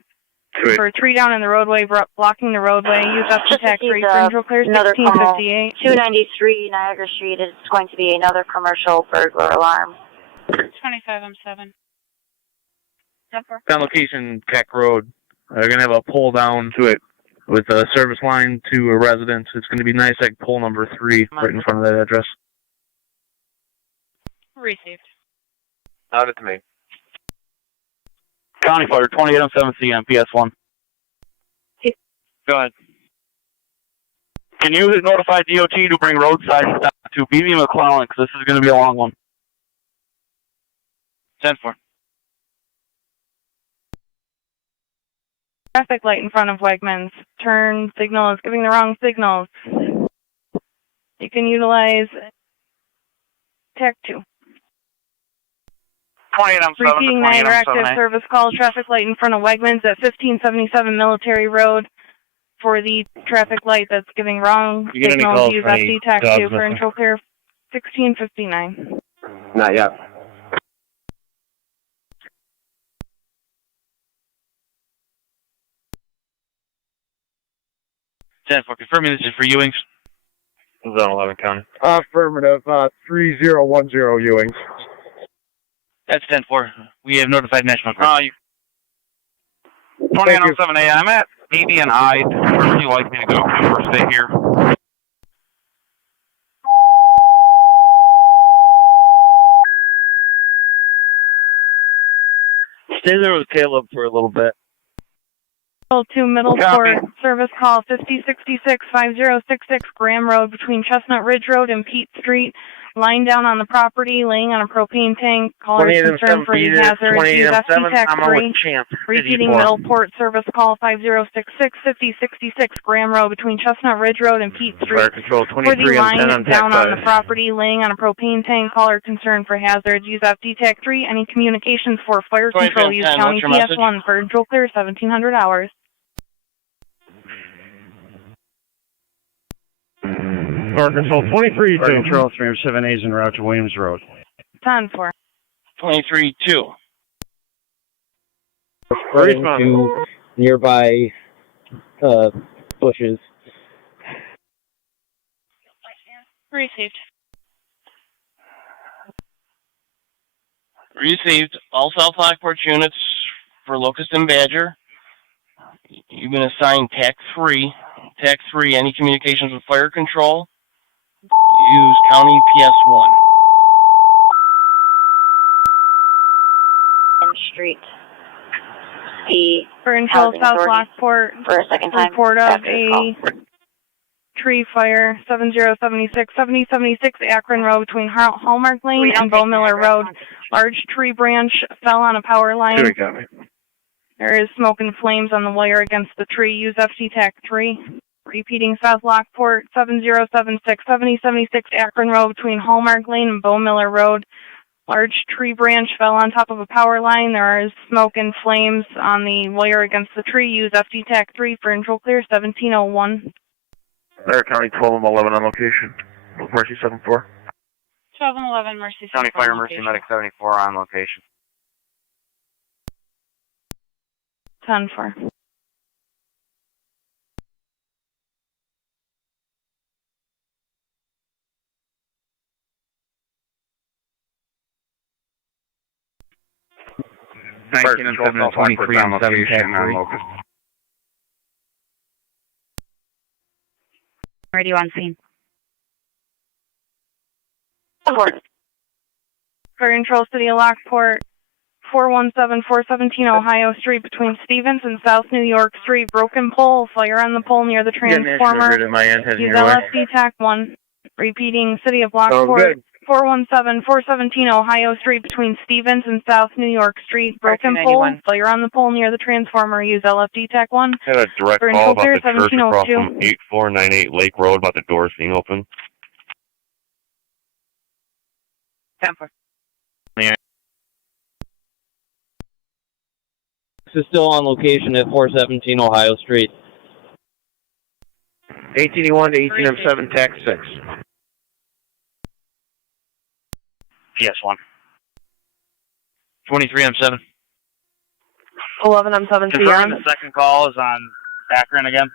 For a tree down in the roadway, blocking the roadway. Use up to TAC 3. Control clear 1658. 293 Niagara Street is going to be another commercial burglar alarm. 25M7. On location, Keck Road. They're going to have a pull down to it with a service line to a residence. It's going to be NICEAG pole number 3 right in front of that address. Received. Out it to me. County Fire 28M7C on PS1. Go ahead. Can you notify DOT to bring roadside stop to BB McClellan, because this is going to be a long one. 10-4. Traffic light in front of Wegmans. Turn signal is giving the wrong signals. You can utilize TAC 2. 28M7 to Repeating Niagara active 28M7A. service call, traffic light in front of Wegmans at 1577 Military Road. For the traffic light that's giving wrong signals, use FD TAC 2 for control clear 1659. Not yet. For confirming this is for Ewings. Zone 11 County. Affirmative, 3010 Ewing. That's 10-4. We have notified National Guard. 2807A, I'm at 80 and I. Where would you like me to go or stay here? Stay there with Caleb for a little bit. To Middleport, service call 5066-5066 Graham Road between Chestnut Ridge Road and Pete Street. Lying down on the property, laying on a propane tank. Caller is concerned for hazard. Use FT-TAC-3. Repeating Middleport, service call 5066-5066 Graham Road between Chestnut Ridge Road and Pete Street. Fire control 23 lying on down TAC on the property, laying on a propane tank. Caller concerned for hazard. Use FT-TAC-3. Any communications for fire control, use County PS1. Fire control clear, 1700 hours. Fire control 23-2. Fire control 307A is en route to Williams Road. 10-4. 23-2. Respawn. To nearby bushes. Received. Received. All South Lockport units for Locust and Badger. You've been assigned TAC-3. TAC-3, any communications with fire control? Use County PS1. Street. The For control South Lockport, for a second time. report of a tree fire, 7076 Akron Road between Hallmark Lane and Bo Miller Road. Large tree branch fell on a power line. There is smoke and flames on the wire against the tree. Use FT-TAC-3. Repeating South Lockport, 7076 Akron Road between Hallmark Lane and Bo Miller Road. Large tree branch fell on top of a power line. There is smoke and flames on the wire against the tree. Use FT-TAC-3 for control clear, 1701. Fire County 12 and 11 on location. Mercy 74. 12 and 11, Mercy 74. County Fire Mercy Medic 74 on location. 10-4. Fire control 23 on location on Locust. Radio on scene. Fire control City of Lockport, 417 Ohio Street between Stevens and South New York Street. Broken pole, fire on the pole near the transformer. Use LSD-TAC-1. Repeating City of Lockport, 417 Ohio Street between Stevens and South New York Street. Broken pole, fire on the pole near the transformer. Use LFD-TAC-1. Had a direct call about the church across from 8498 Lake Road about the doors being open. 10-4. This is still on location at 417 Ohio Street. 18E1 to 18M7 TAC-6. PS1. 23M7. 11M7 Confirming the second call is on Akron again.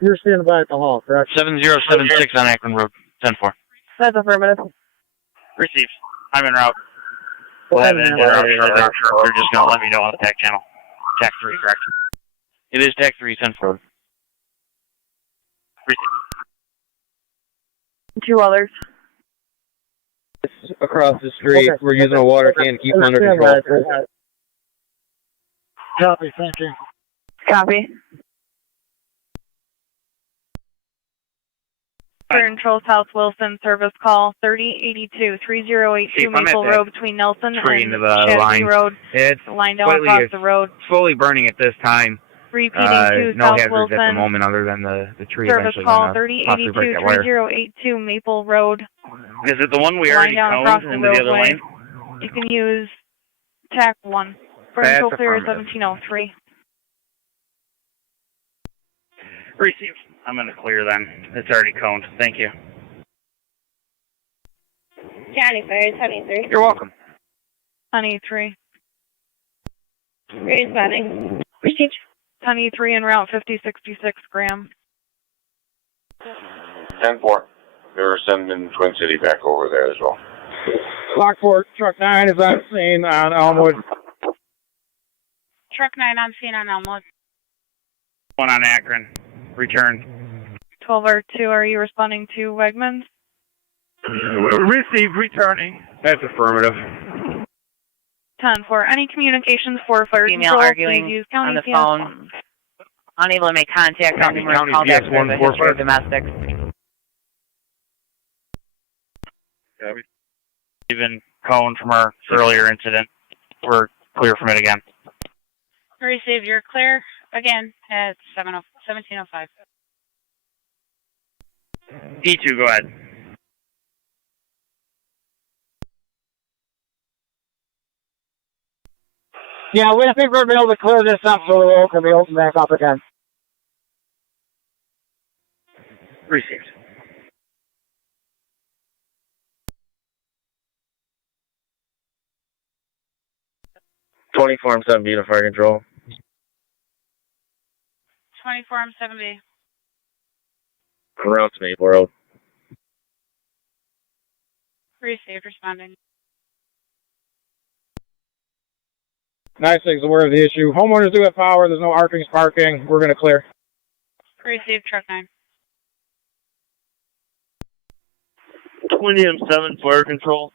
You're standing by at the hall, correct? 7076 on Akron Road. 10-4. That's affirmative. Received. I'm en route. We'll have it in route shortly. They're just going to let me know on the TAC channel. TAC-3, correct? It is TAC-3, 10-4. Two others. Across the street, we're using a water can to keep them under control. Copy, thank you. Copy. Fire control South Wilson, service call 3082-3082 Maple Road between Nelson and Chatham Road. It's line down across the road. Slowly burning at this time. Repeating to no South hazards Wilson. at the moment other than the tree Service eventually call possibly break that wire. 3082-3082 Maple Road. Is it the one we already across coned into the other lane? You can use TAC-1. For control clear 1703. Received. I'm going to clear then. It's already coned. Thank you. County Fire 73. You're welcome. 10E3. Responding. Received. 10E3 en route 5066 Graham. 10-4. They're sending Twin City back over there as well. Lockport, truck 9 is on scene on Elmwood. Truck 9 on scene on Elmwood. 1 on Akron. Return. 12R2, are you responding to Wegmans? Received, returning. That's affirmative. 10-4, any communications for fire Female control, arguing please use county on the PS1. phone. Unable to make contact on numerous callbacks for the history of domestic. Even Cone from our earlier incident. We're clear from it again. Receive, you're clear again at 1705. E2, go ahead. Yeah, I think we're able to clear this up so the road can be opened back up again. Received. Form 7B to fire control. 24 M7B. Around to Maple Road. Received, responding. 9-6 is aware of the issue. Homeowners do have power. There's no arcing, sparking. We're going to clear. Received, truck 9. 20 M7 fire control.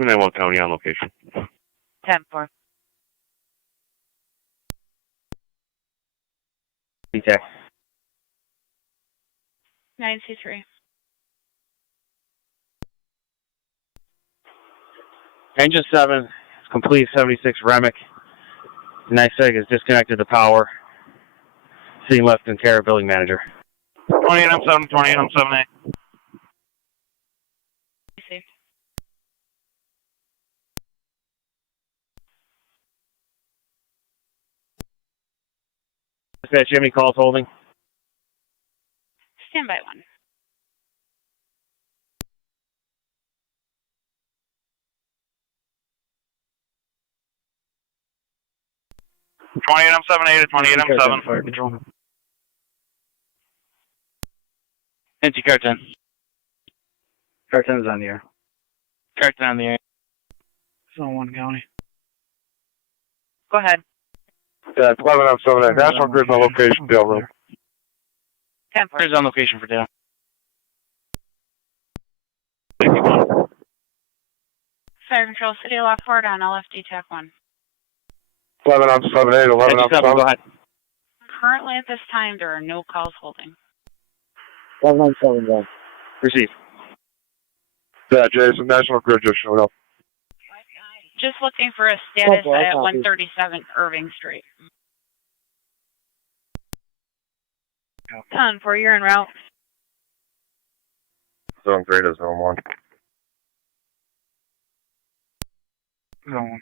One County on location. 10-4. TAC. 9C3. Engine 7 is complete 76 Remick. 9-6 is disconnected to power. Sitting left in care of building manager. 28 M7, 28 M7A. Received. Dispatch, Jimmy calls holding. Stand by 1. M7A to 28 M7 fire control. NC car 10. Car 10 is on the air. Car 10 on the air. Zone 1 County. Go ahead. Yeah, 11 M7A. National Grid's on location, Dale Road. 10-4. Grid's on location for Dale. Fire control, City of Lockport on LFD TAC 1. 11 M7A to 11 M7. Go ahead. Currently at this time, there are no calls holding. 11 M7 down. Receive. Yeah, Jason, National Grid just showed up. Just looking for a status Oh, boy, at copy. 137 Irving Street. 10-4, you're en route. Zone 3 to Zone 1. Zone 1.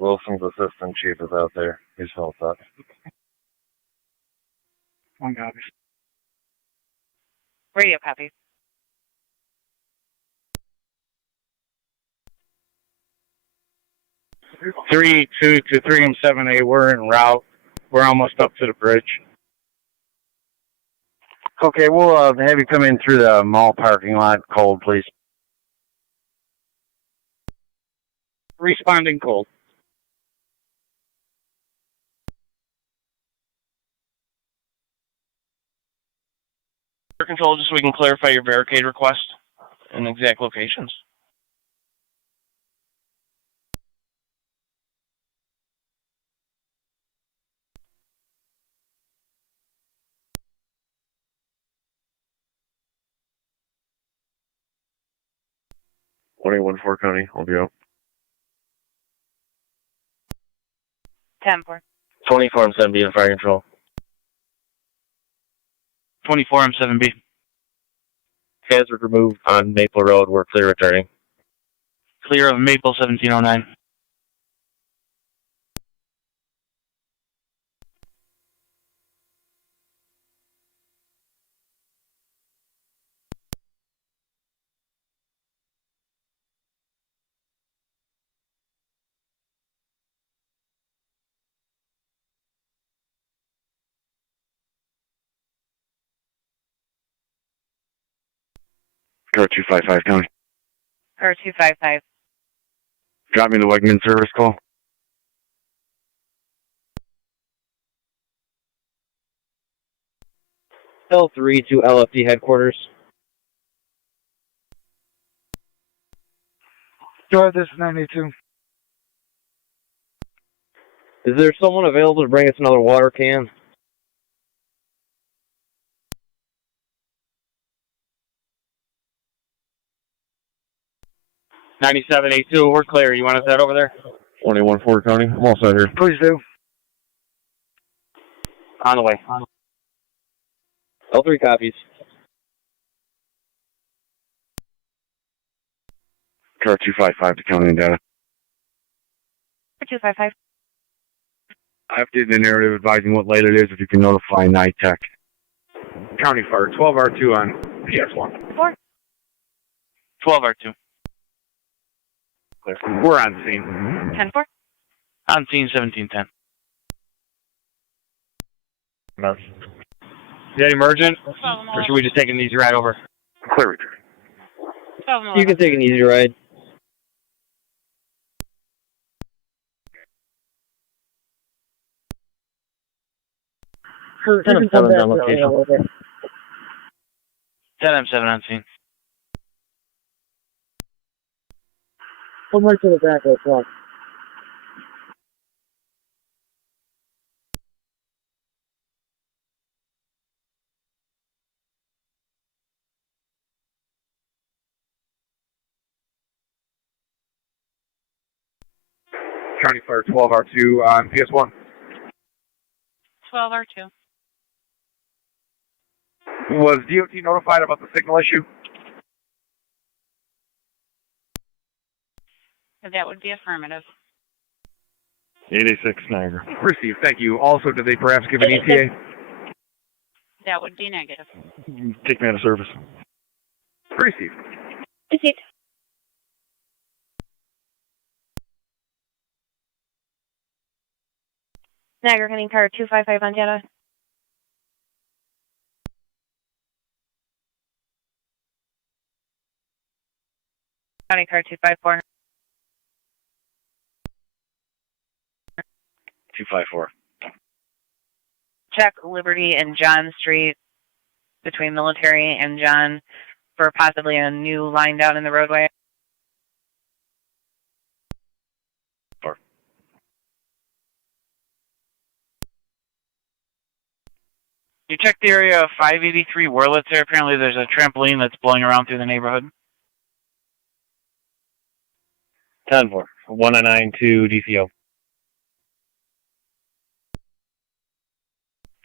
Wilson's assistant chief is out there. He's all set. 1 copy. Radio copy. Three, 2 to 3 and 7A. We're en route. We're almost up to the bridge. Okay, we'll have you come in through the mall parking lot. Cold, please. Responding cold. Fire control, just so we can clarify your barricade request and exact locations. Fort County, I'll be out. 10-4. 24 M7B in fire control. 24 M7B. Hazard removed on Maple Road. We're clear returning. Clear of Maple 1709. Car 255 County. Car 255. Got me the Wegman service call. L3 to LFD headquarters. Go ahead, this is 92. Is there someone available to bring us another water can? $9782, we're clear. You want us to head over there? 21-4 County. I'm all set here. Please do. On the way. L3 copies. Car 255 to County and data. 255. I updated the narrative advising what light it is if you can notify TAC. County Fire, 12R2 on PS1. 4. 12R2. Clear. We're on scene. 10-4. On scene 1710. Is that emergent? Or should we just take an easy ride over? Clear return. You can take an easy ride. Ten of 7's on location. 10M7 on scene. Come right to the back of the truck. County Fire, 12R2 on PS1. 12R2. Was DOT notified about the signal issue? That would be affirmative. 886 Niagara. Received, thank you. Also, did they perhaps give an ETA? That would be negative. Take me out of service. Received. Received. Niagara County Car 255 on data. County Car 254. 254. Check Liberty and John Street between Military and John for possibly a new line down in the roadway. You checked the area of 583 Wurlitz there. Apparently there's a trampoline that's blowing around through the neighborhood. 10-4. 192 DCO.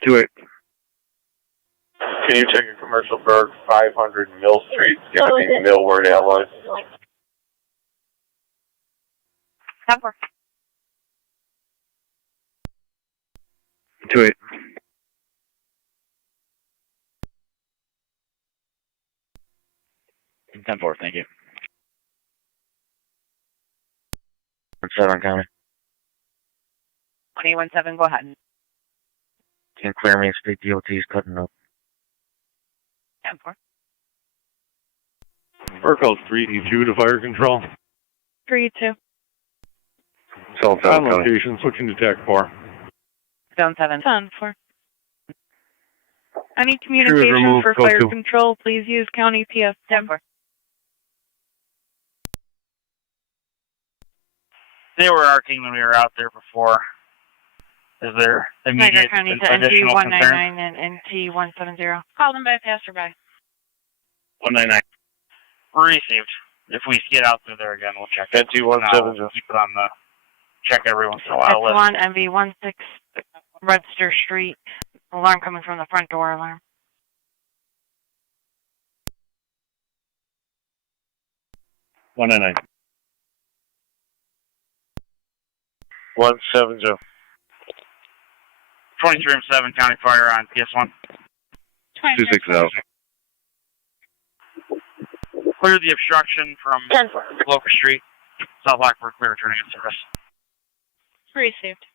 28. Can you check a commercial bird 500 Mill Street? It's going to be Millward Alloys. 10-4. 28. $10-4, thank you. 7 County. 217, go ahead. Can clear me, State DOT's cutting up. 10-4. Urkel 3-2 to fire control. 3-2. Zone 7 location, switching to TAC 4. Zone 7. 10-4. Any communication removed, for go fire to. control, please use County PS 10-4. They were arcing when we were out there before. Is there Niagara immediate County to additional NT concerns? 199 and NT 170. Call them by passerby. 199. Received. If we get out through there again, we'll check it. NT 170. Keep it on the check every once in a while list. S1 MV 16 Redster Street. Alarm coming from the front door alarm. 199. 170. 23M7 County Fire on PS1. 260. Clear the obstruction from 10-4. Locust Street, South Lockport, clear returning in service. Received.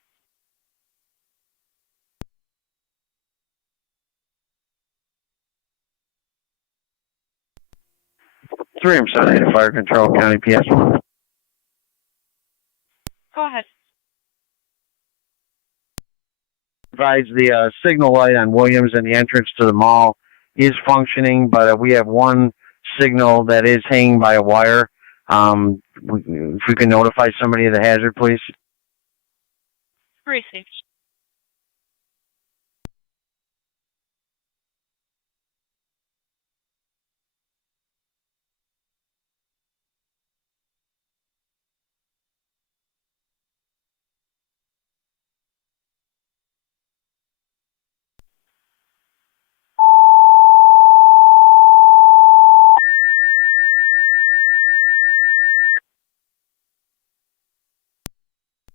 3M7 Fire Control, County PS1. Go ahead. Provides the signal light on Williams and the entrance to the mall is functioning, but we have one signal that is hanging by a wire. If we can notify somebody of the hazard, please. Received.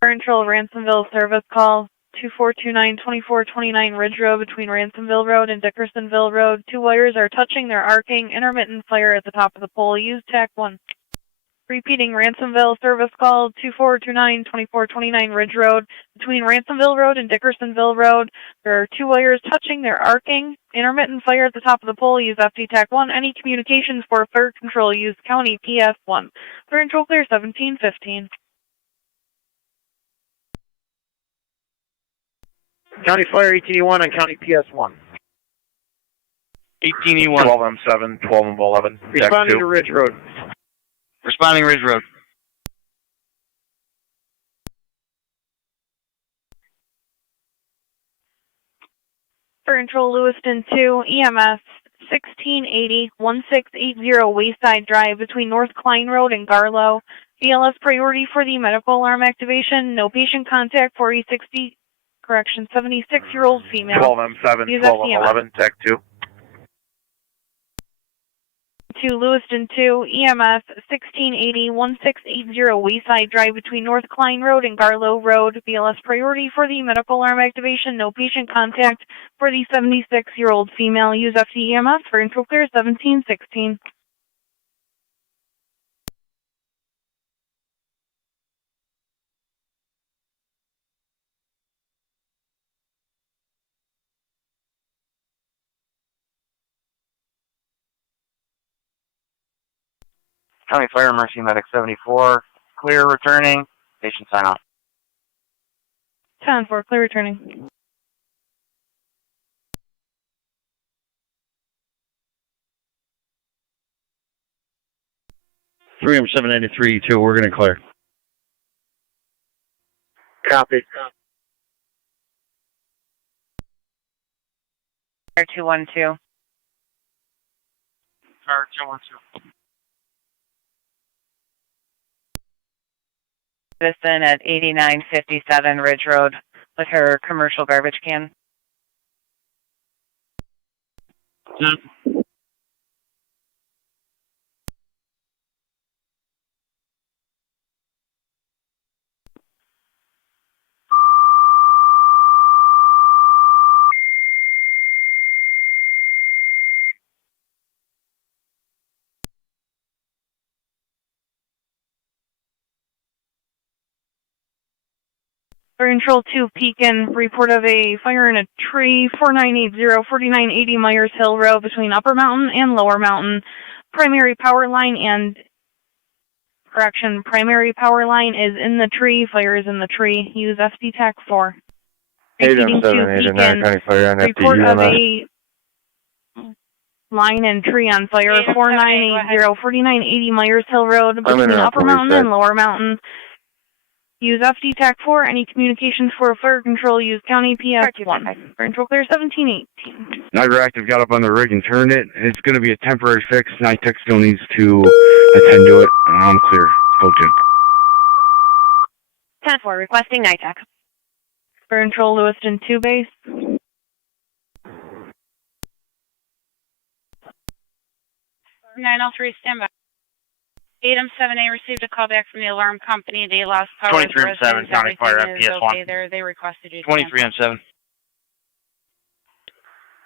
Fire Control, Ransomville service call 2429-2429 Ridge Road between Ransomville Road and Dickersonville Road. Two wires are touching, they're arcing, intermittent fire at the top of the pole. Use TAC 1. Repeating, Ransomville service call 2429-2429 Ridge Road between Ransomville Road and Dickersonville Road. There are two wires touching, they're arcing, intermittent fire at the top of the pole. Use FD TAC 1. Any communications for fire control, use County PS 1. Fire control clear 1715. County Fire 18E1 on County PS1. 18E1. 12M7, 12M11. Responding to Ridge Road. Responding Ridge Road. Fire Control, Lewiston 2, EMS 1680-1680 Wayside Drive between North Klein Road and Garlow. BLS priority for the medical alarm activation. No patient contact for a 76-year-old female. 12M7, 12M11, TAC 2. To Lewiston 2, EMS 1680-1680 Wayside Drive between North Klein Road and Garlow Road. BLS priority for the medical alarm activation. No patient contact for the 76-year-old female. Use FCEMS for intro clear 1716. County Fire Emergency Medic 74. Clear returning. Patient sign off. 10-4, clear returning. Three M783-2, we're going to clear. Copy. Fire 212. Fire 212. Lewiston at 8957 Ridge Road with her commercial garbage can. Fire Control 2, Pekin, report of a fire in a tree, 4980 Myers Hill Road between Upper Mountain and Lower Mountain. Primary power line is in the tree, fire is in the tree. Use FD TAC 4. Repeating 2, Pekin, report of a line and tree on fire, 4980 Myers Hill Road between Upper Mountain and Lower Mountain. Use FD TAC 4. Any communications for fire control, use County PS 1. Fire control clear 1718. Niagara Active got up on the rig and turned it. It's going to be a temporary fix. NITEC still needs to attend to it. I'm clear. Go to. 10-4, requesting NITEC. Fire control, Lewiston 2 base. 903, standby. 8M7A received a call back from the alarm company. They lost power. 23M7, County Fire FPS 1. Okay there. They requested you. 23M7.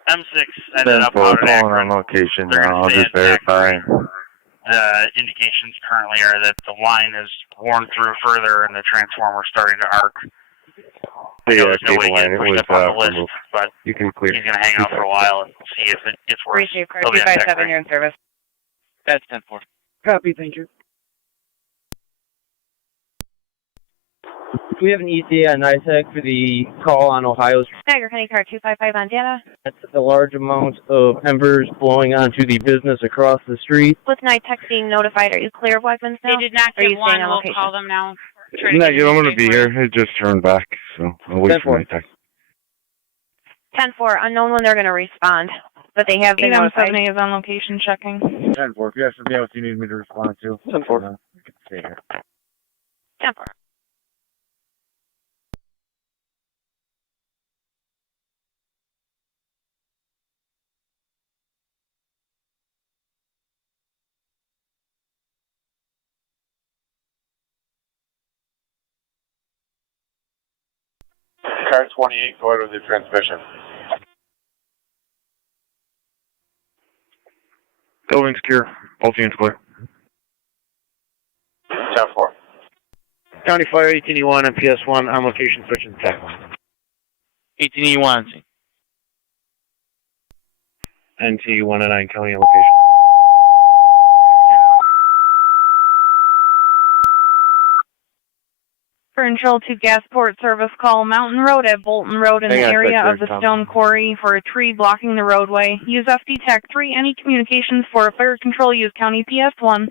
M6 ended up out at on location now. I'll just verify. Indications currently are that the line is worn through further and the transformer starting to arc. Yeah, no way line. It was up on the list, but you can clear. He's going to hang out for a while and see if it gets worse. Appreciate 257, you're in service. That's 10-4. Copy, thank you. We have an ETA on NITEC for the call on Ohio Street. Niagara County Car 255 on data. That's a large amount of embers blowing onto the business across the street. With NITEC being notified, are you clear of Wegmans now? They did not Are you get one. staying on We'll location? call them now. I'm going to be here. It just turned back, so I'll wait for my text. 10-4, unknown when they're going to respond, but they have been notified. 7A is on location checking. 10-4. If you have something else you need me to respond to, 10-4. I can stay here. 10-4. Car 28, go ahead with the transmission. Building secure. Both units clear. 10-4. County Fire 18E1 and PS1 on location switching TAC 18E1. NT 109 County on location. For control to Gasport service call Mountain Road at Bolton Road in the area of the Stone Quarry for a tree blocking the roadway. Use FD TAC 3. Any communications for fire control, use County PS1.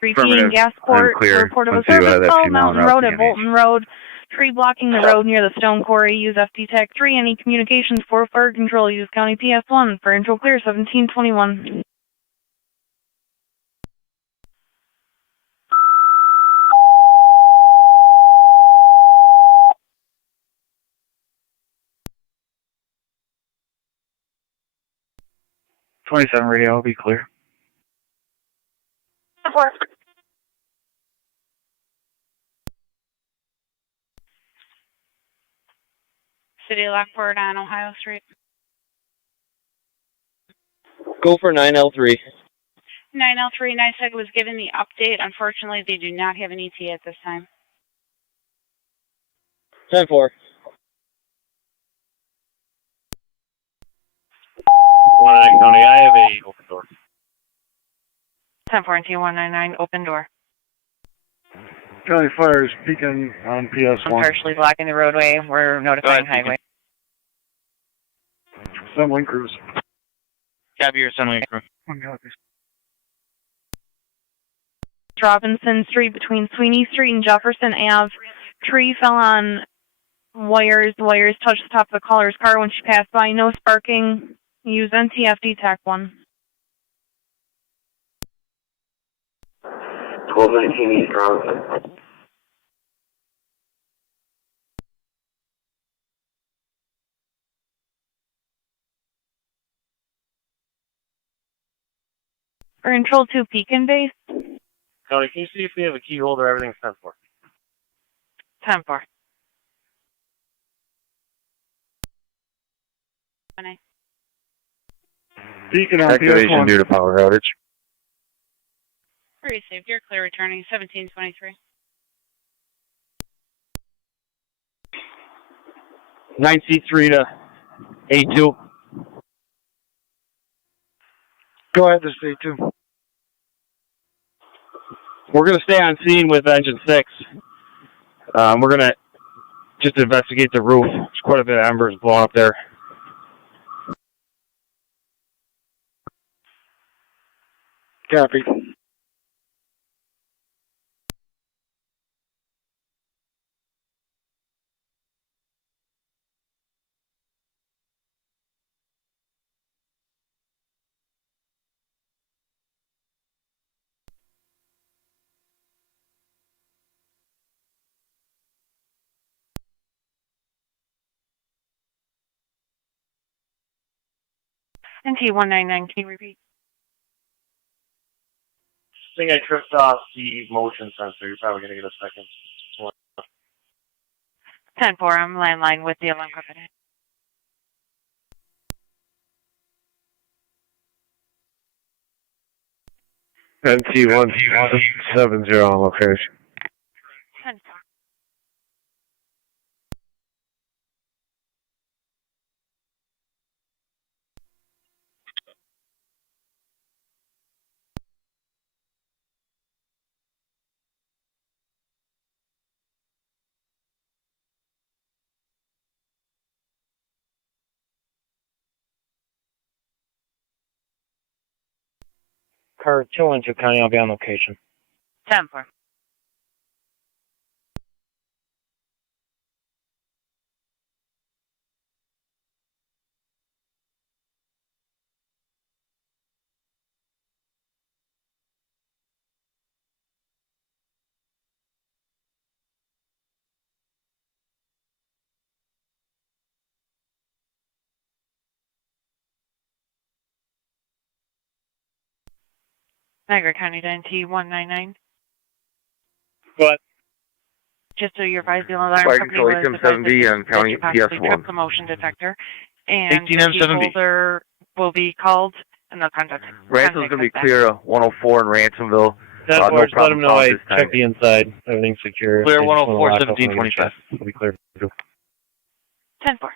Repeating Gasport, report of a service call Mountain Road at Bolton Road. Tree blocking the road near the Stone Quarry. Use FD TAC 3. Any communications for fire control, use County PS1. For control clear 1721. Radio, I'll be clear. 4. City of Lockport on Ohio Street. Go for 9L3. 9L3, NITEC was given the update. Unfortunately, they do not have an ETA at this time. 10-4. 109 County, I have a open door. 10-4 and T199, open door. County Fire is peeking on PS1. I'm partially blocking the roadway. We're notifying highway. Assembling crews. Copy your assembling crew. Robinson Street between Sweeney Street and Jefferson Ave. Tree fell on wires. The wires touched the top of the caller's car when she passed by. No sparking. Use NTFD TAC 1. 1219 East Robinson. For control 2 Pekin base. County, can you see if we have a key holder? Everything's 10-4. 10-4. Beacon on Activation PS1. due to power outage. Received. You're clear returning 1723. 9C3 to A2. Go ahead, this is A2. We're going to stay on scene with engine 6. We're going to just investigate the roof. There's quite a bit of embers blowing up there. Copy. NT199, can you repeat? I think I tripped off the motion sensor. You're probably going to get a second. 10-4, I'm landline with the alarm company. NT170 on location. 10-4. Car 212 County, I'll be on location. 10-4. Niagara County to NT 199. Go ahead. Just so you're advised, the alarm Fire company Control was 877B on County possibly PS1. tripped the motion detector, and 18M7B. the holder will be called, and they'll contact. Ransom's going to be clear 104 in Ransomville. Ten No four, let problem them know I this time. checked the inside. Everything's secure. Clear They just wanna 104, lock up when we 1725. check. It'll be clear. 10-4.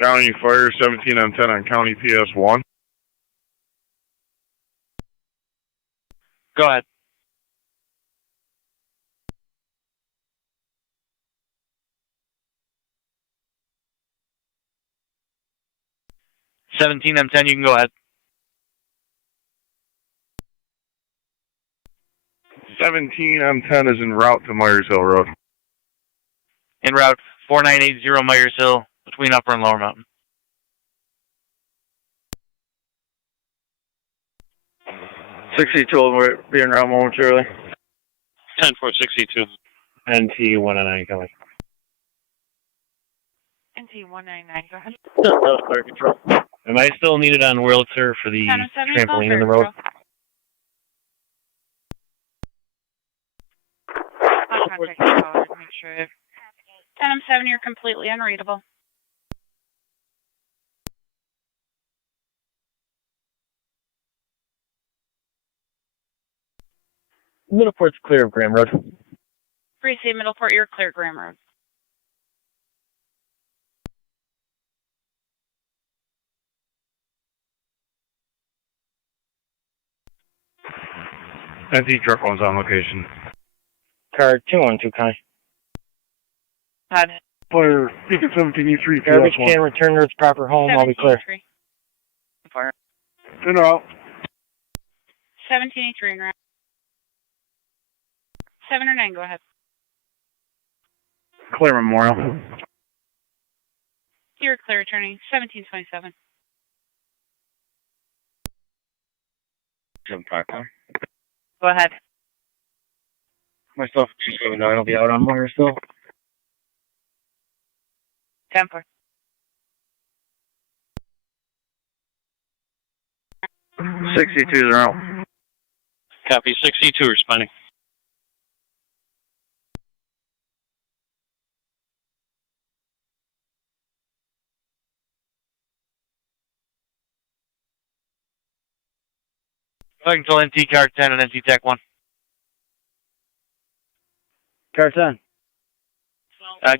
County Fire 17M10 on County PS1. Go ahead. M10, you can go ahead. 17M10 is en route to Myers Hill Road. En route 4980 Myers Hill between Upper and Lower Mountain. 62 will be en route momentarily. 10-4, NT 199 coming. NT 199, go ahead. That was fire control. Am I still needed on Wurlitzer for the 10-7, trampoline in the road? I'll contact the caller to make sure. 10-7, you're completely unreadable. Middleport's clear of Graham Road. 3C Middleport, you're clear, Graham Road. NT truck one's on location. Car 212 County. Todd. Fire 17E3 Garbage PS1. can return to its proper home. I'll be clear. 4. In route. 1783 in route. 7 or 9, go ahead. Clear Memorial. You're clear, attorney. 1727. Go ahead. Myself, 279 will be out on Myers Hill. 10-4. 62 is out. Copy, 62 responding. Fire Control NT Car 10 and NT TAC 1. Car 10.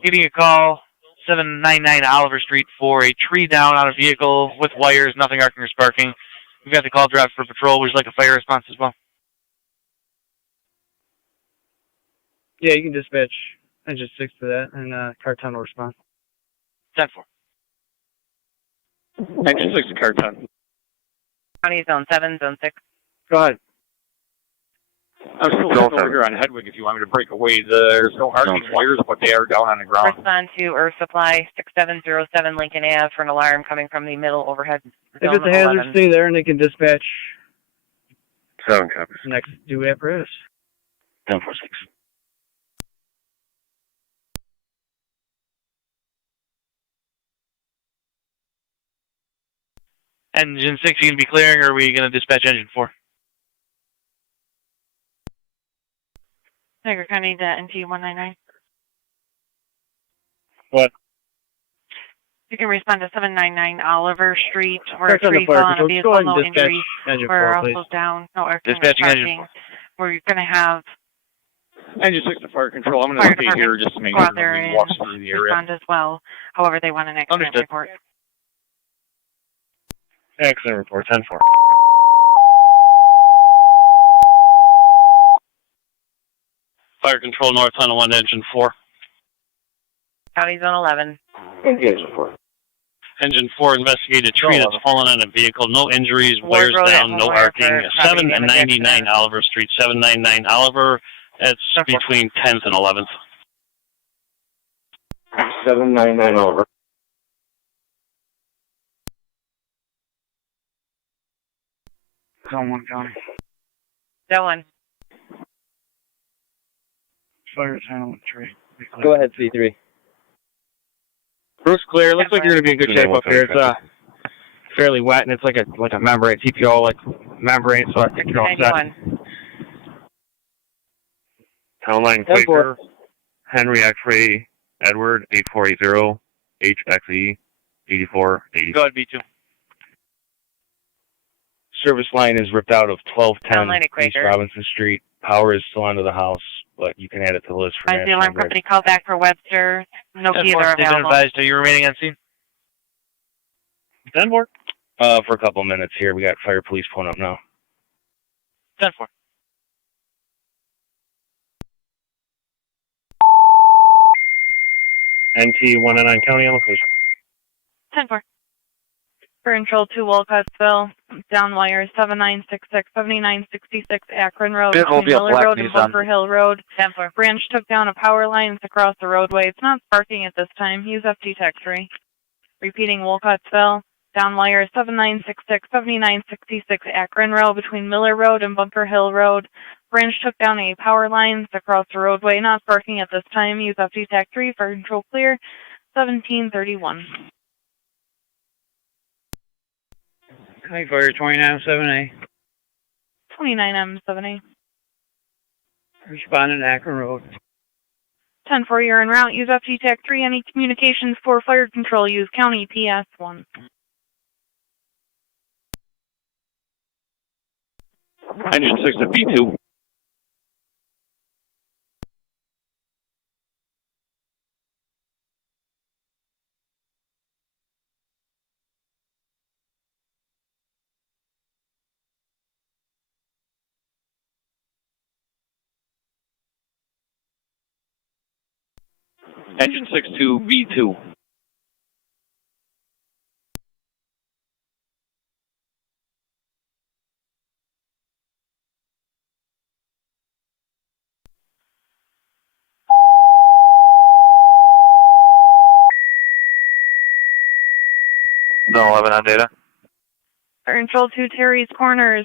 Getting a call, 799 Oliver Street for a tree down on a vehicle with wires, nothing arcing or sparking. We've got the call dropped for patrol. Would you like a fire response as well? Yeah, you can dispatch engine 6 to that, and car 10 will respond. 10-4. Engine 6 to car 10. County Zone 7, Zone 6. Go ahead. I'm still sitting over here on Hedwig if you want me to break away. There's no arcing wires, but they are down on the ground. Respond to Earth Supply 6707 Lincoln Ave for an alarm coming from the middle overhead. If it's a hazard, 11. stay there, and they can dispatch 7 copies. next due apparatus. 10-4-6. Engine 6, you going to be clearing, or are we going to dispatch engine 4? Niagara County to NT 199. What? You can respond to 799 Oliver Street, where a That's on the tree fire fell on a control. vehicle, Go ahead no and dispatch injuries. engine We're 4, also please. down, no air Dispatching engine parking. 4. We're going to have Engine 6 to fire control. I'm going fire to stay here department just to make go sure out there nobody and walks through the area. respond as well. However, they want an accident Understood. report. Accident report 10-4. Fire control north Tonawanda, engine 4. County Zone 11. Engage 4. Engine 4 investigated a tree that's fallen on a vehicle. No injuries, wires down, no arcing. 799 Oliver Street, 799 Oliver. That's between 10th and 11th. 799 over. Zone 1 County. That one. Fire handling tree. Go ahead, C3. Bruce clear. Looks like you're gonna be in good shape up here. It's fairly wet and it's like a membrane, TPO like membrane, so I think you're all set. Town line Quaker, Henry X-ray, Edward 8480, HXE 8480. Go ahead, B2. Service line is ripped out of Town 1210 line at East Quaker. Robinson Street. Power is still under the house, but you can add it to the list for Find the National alarm Grid. company call back for Webster. No keys are available. Advised, are you remaining on scene? 10-4. For a couple minutes here. We got fire police pulling up now. 10-4. NT 109 County on location. 10-4. Fire control 2 Wolcottsville, down wire 7966, 7966 Akron Road, It will between be a Miller black Road and Nissan. Bunker Hill Road. 10-4. Branch took down a power line across the roadway. It's not sparking at this time. Use FT Tech 3. Repeating Wolcottsville, down wire 7966, 7966 Akron Road, between Miller Road and Bunker Hill Road. Branch took down a power line across the roadway. Not sparking at this time. Use FT Tech 3. Fire control clear. 1731. County Fire 29M7A. 29M7A. Responding to Akron Road. 10-4, you're en route. Use FT Tech 3. Any communications for fire control, use County PS 1. Engine 6 to B2. Engine 6 to B2. Zone 11 on data. Fire control 2 Terry's Corners.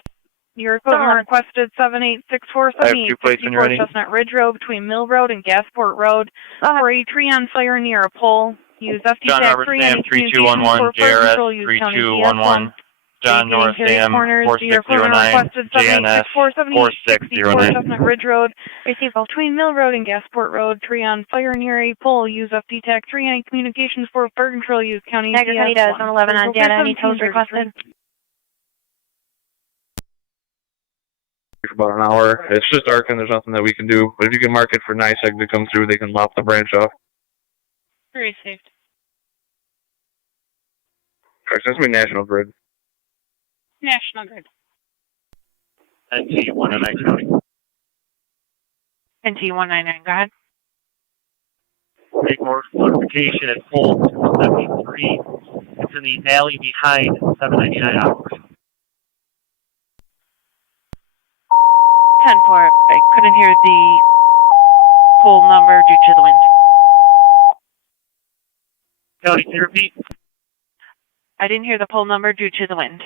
Your equipment requested 7864 I have 2 plates when you're ready. Chestnut Ridge Road between Mill Road and Gasport Road. For a tree on fire near a pole. Use FT John Tech Robert 3. Sam Any communications 3211, for fire JRS control, use County PS 1. 3211. John North Sam 4609, JNS 4609. Chestnut Ridge Road, between Mill Road and Gasport Road. Tree on fire near a pole. Use FT Tech 3. Any communications for fire control, use County PS 1. Niagara County does, on 11 on data. Any tows requested? For about an hour. It's just dark and there's nothing that we can do. But if you can mark it for NICEAG to come through, they can lop the branch off. Received. Correct. That's my National Grid. National Grid. NT 109 County. NT 199, go ahead. Make more notification at pole 73. It's in the alley behind 799 hours. 10-4. I couldn't hear the pole number due to the wind. County, can you repeat? I didn't hear the pole number due to the wind.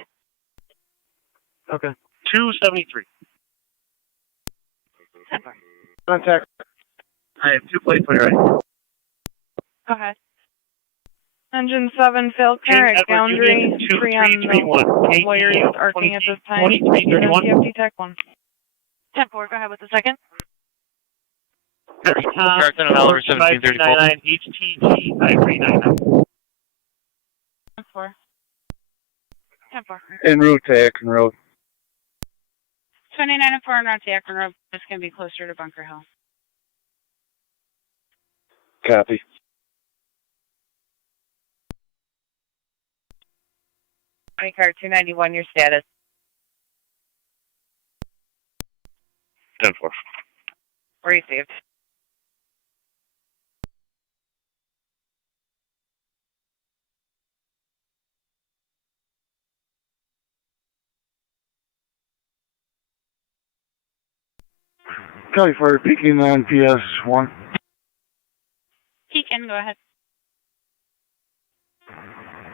Okay. 273. Contact. I have 2 plates when you're ready. Go ahead. Engine 7, Phil Carrick, boundary, tree on the wires arcing at this time. 2331. FT Tech 1. 10-4, go ahead with the second. Correction on Oliver 1734. HTG 5399. 10-4. 10-4. En route to Akron Road. 29 and 4 on route to Akron Road. It's going to be closer to Bunker Hill. Copy. County car 291, your status. 10-4. Received. Cali Fire peaking on PS1. Pekin, go ahead.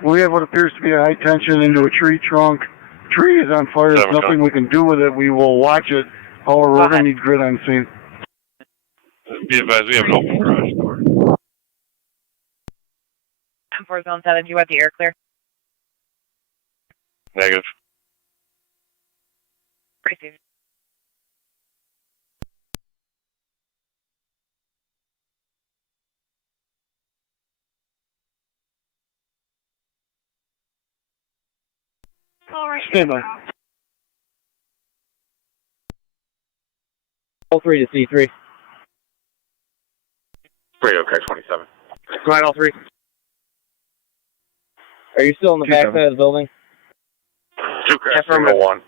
We have what appears to be a high tension into a tree trunk. Tree is on fire. There's nothing we can do with it. We will watch it. However, we're going to need grid on scene. Be advised, we have an open garage door. 4 zone 7, do you want the air clear? Negative. Received. Stand by. 3 to C3. Radio Car 27. Go ahead, all 3. Are you still in the back side of the building? 2 cars, single 1.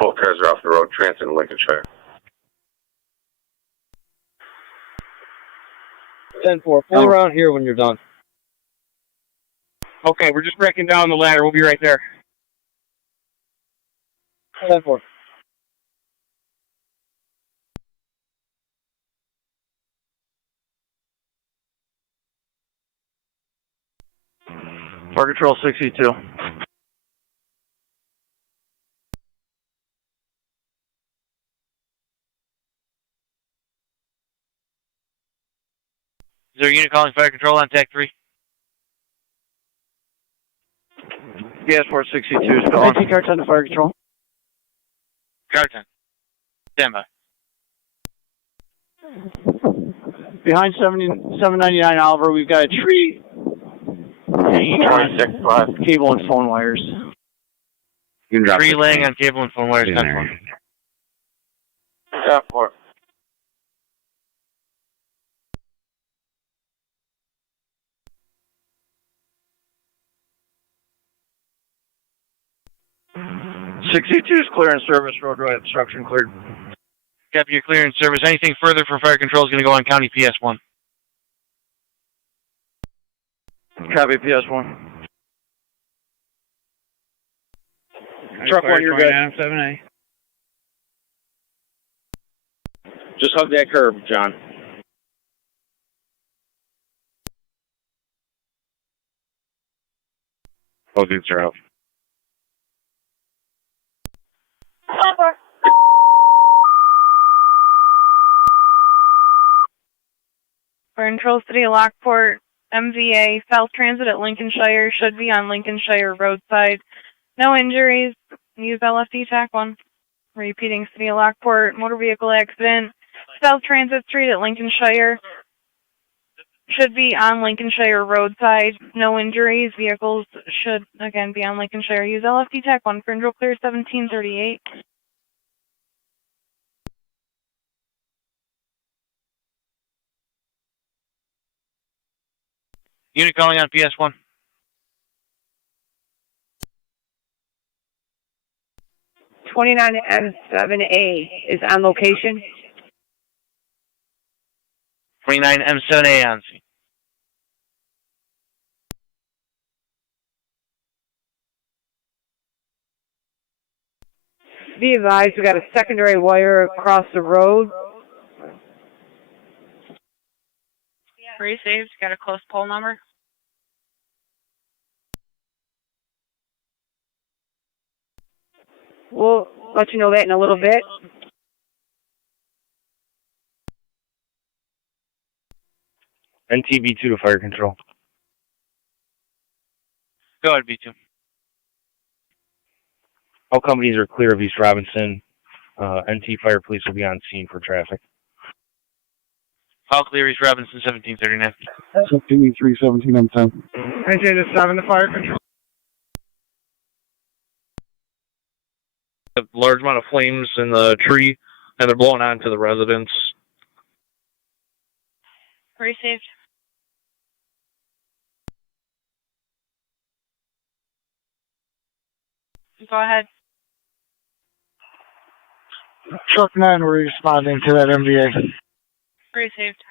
Both cars are off the road, transit in Lincolnshire. 10-4. Pull around here when you're done. Okay, we're just breaking down the ladder. We'll be right there. 10-4. Fire Control 62. Is there a unit calling fire control on TAC 3? Gas Port 62 is calling. Car 10 to fire control. Car 10. Stand by. Behind 799 Oliver, we've got a tree. 26-5. Cable and phone wires. You can drop Tree laying on cable and phone wires. 10-4. Yeah, 4. is clear in service. Roadway obstruction cleared. Copy, your clear in service. Anything further for fire control is going to go on County PS1. Copy PS1. Truck 1, you're good. 7A. Just hug that curb, John. Both units are out. Fire Control City of Lockport, MVA, South Transit at Lincolnshire, should be on Lincolnshire roadside. No injuries. Use LFD TAC 1. Repeating, City of Lockport, motor vehicle accident. South Transit Street at Lincolnshire. Should be on Lincolnshire roadside. No injuries. Vehicles should, again, be on Lincolnshire. Use LFD TAC 1. Control clear 1738. Unit calling on PS1. M7A is on location. 29 M7A on scene. Be advised, we got a secondary wire across the road. Received. Got a close poll number? We'll let you know that in a little bit. NTB2 to fire control. Go ahead, B2. All companies are clear of East Robinson. NT Fire Police will be on scene for traffic. All clear, East Robinson, 1739. 17E3, 17M10. 19-7 to fire control. A large amount of flames in the tree, and they're blowing onto the residents. Received. Go ahead. Truck 9, we're responding to that MVA. Received.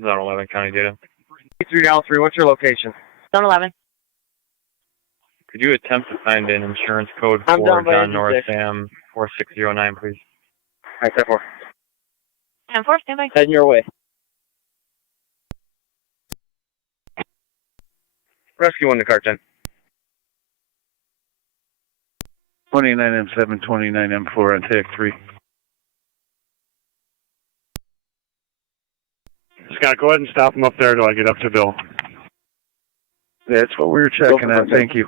Zone 11, county data. 3 what's your location? Zone 11. Could you attempt to find an insurance code I'm for down by John North 86. Sam 4609, please? Alright, 10-4. 10-4, stand by. Heading your way. Rescue 1 to car 10. 29M7, 29M4 on TAC 3. Scott, go ahead and stop him up there till I get up to Bill. That's what we were checking on. Thank you.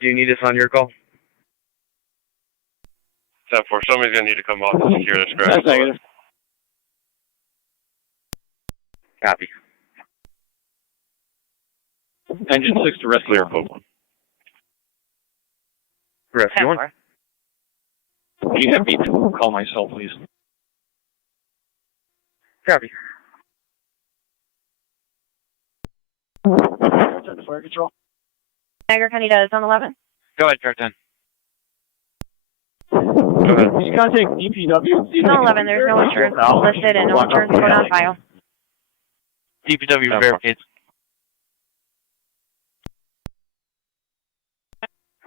Do you need us on your call? 10-4, somebody's going to need to come off and secure this crash. negative. Copy. Engine 6 to rescue airport 1. Rescue 1. Can you have me call myself, please? Copy. Fire control. Niagara County does on 11. Go ahead, car 10. Go ahead. You contact DPW. Zone 11, there's no insurance listed and no insurance code on file. DPW verificates.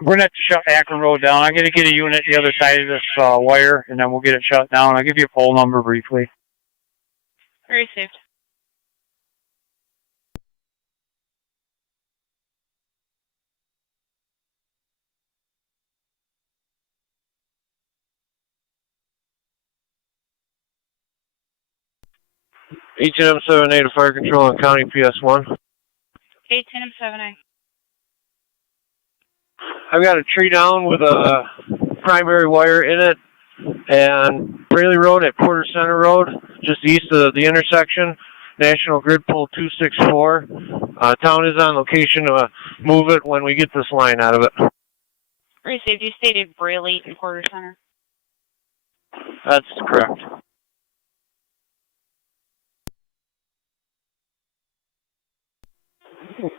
We're going to have to shut Akron Road down. I'm going to get a unit the other side of this wire, and then we'll get it shut down. I'll give you a poll number briefly. Received. H&M78 to fire control on county PS1. 810-7A. I've got a tree down with a primary wire in it, and Braley Road at Porter Center Road, just east of the intersection, National Grid Pole 264. Town is on location to move it when we get this line out of it. Received. You stated Braley and Porter Center. That's correct.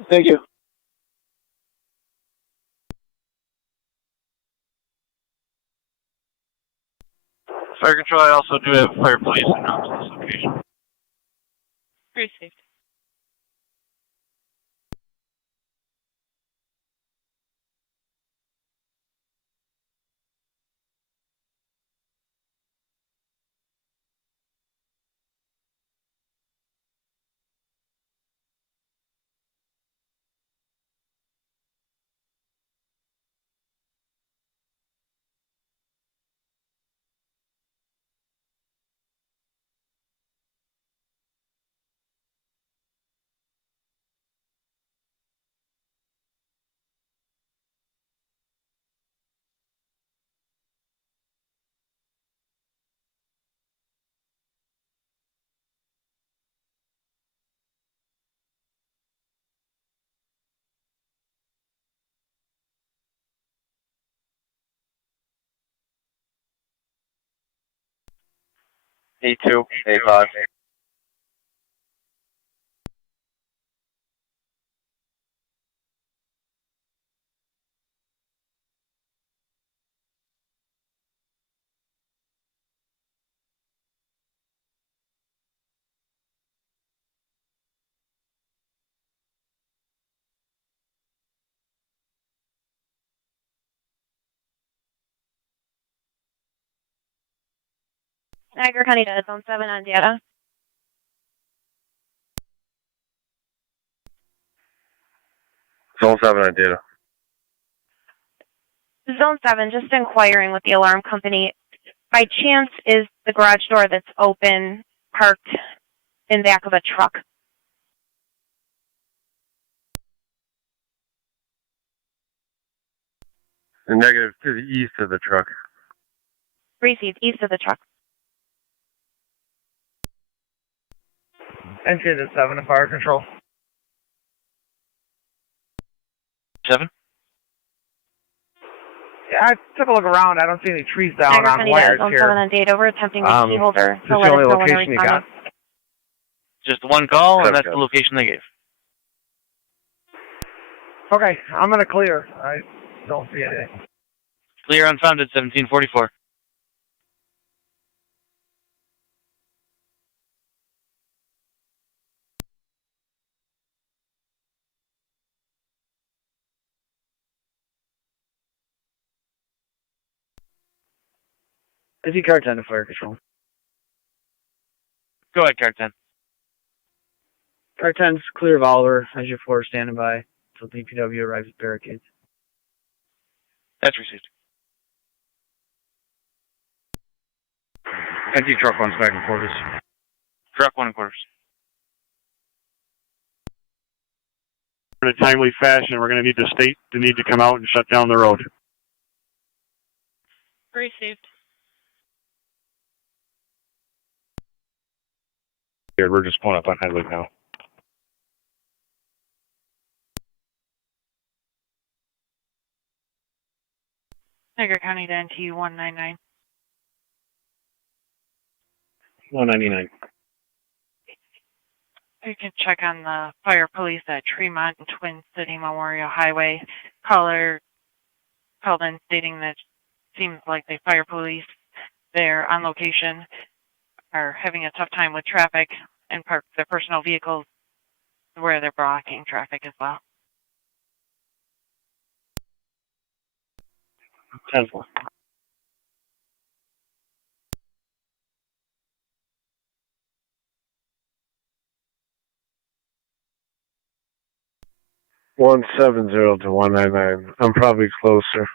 Thank you. Fire control, I also do have fire police around to this location. Received. A2, A5. Niagara County does on 7 on data. Zone 7 on data. Zone 7, just inquiring with the alarm company. By chance, is the garage door that's open parked in back of a truck? The negative to the east of the truck. Received, east of the truck. Entry to 7 to fire control. 7? Yeah, I took a look around. I don't see any trees down Niagara on County wires does on here. 7 on data. We're attempting the key holder. Is So this let the us only know when they're location you responding. got? Just one call, and that's Okay. the location they gave. Okay, I'm gonna clear. I don't see anything. Clear unfounded, 1744. I see car 10 to fire control. Go ahead, car 10. Car 10's clear of Oliver. As your 4 standing by until DPW arrives at barricades. That's received. I see truck 1's back in quarters. Truck 1 in quarters. In a timely fashion, we're going to need the state to need to come out and shut down the road. Received. Here, we're just pulling up on Hedwig now. Niagara County to NT 199. 199. You can check on the fire police at Tremont and Twin City Memorial Highway. Caller called in stating that it seems like the fire police there on location are having a tough time with traffic and park their personal vehicles where they're blocking traffic as well. 10-4. One 70 to 199. I'm probably closer.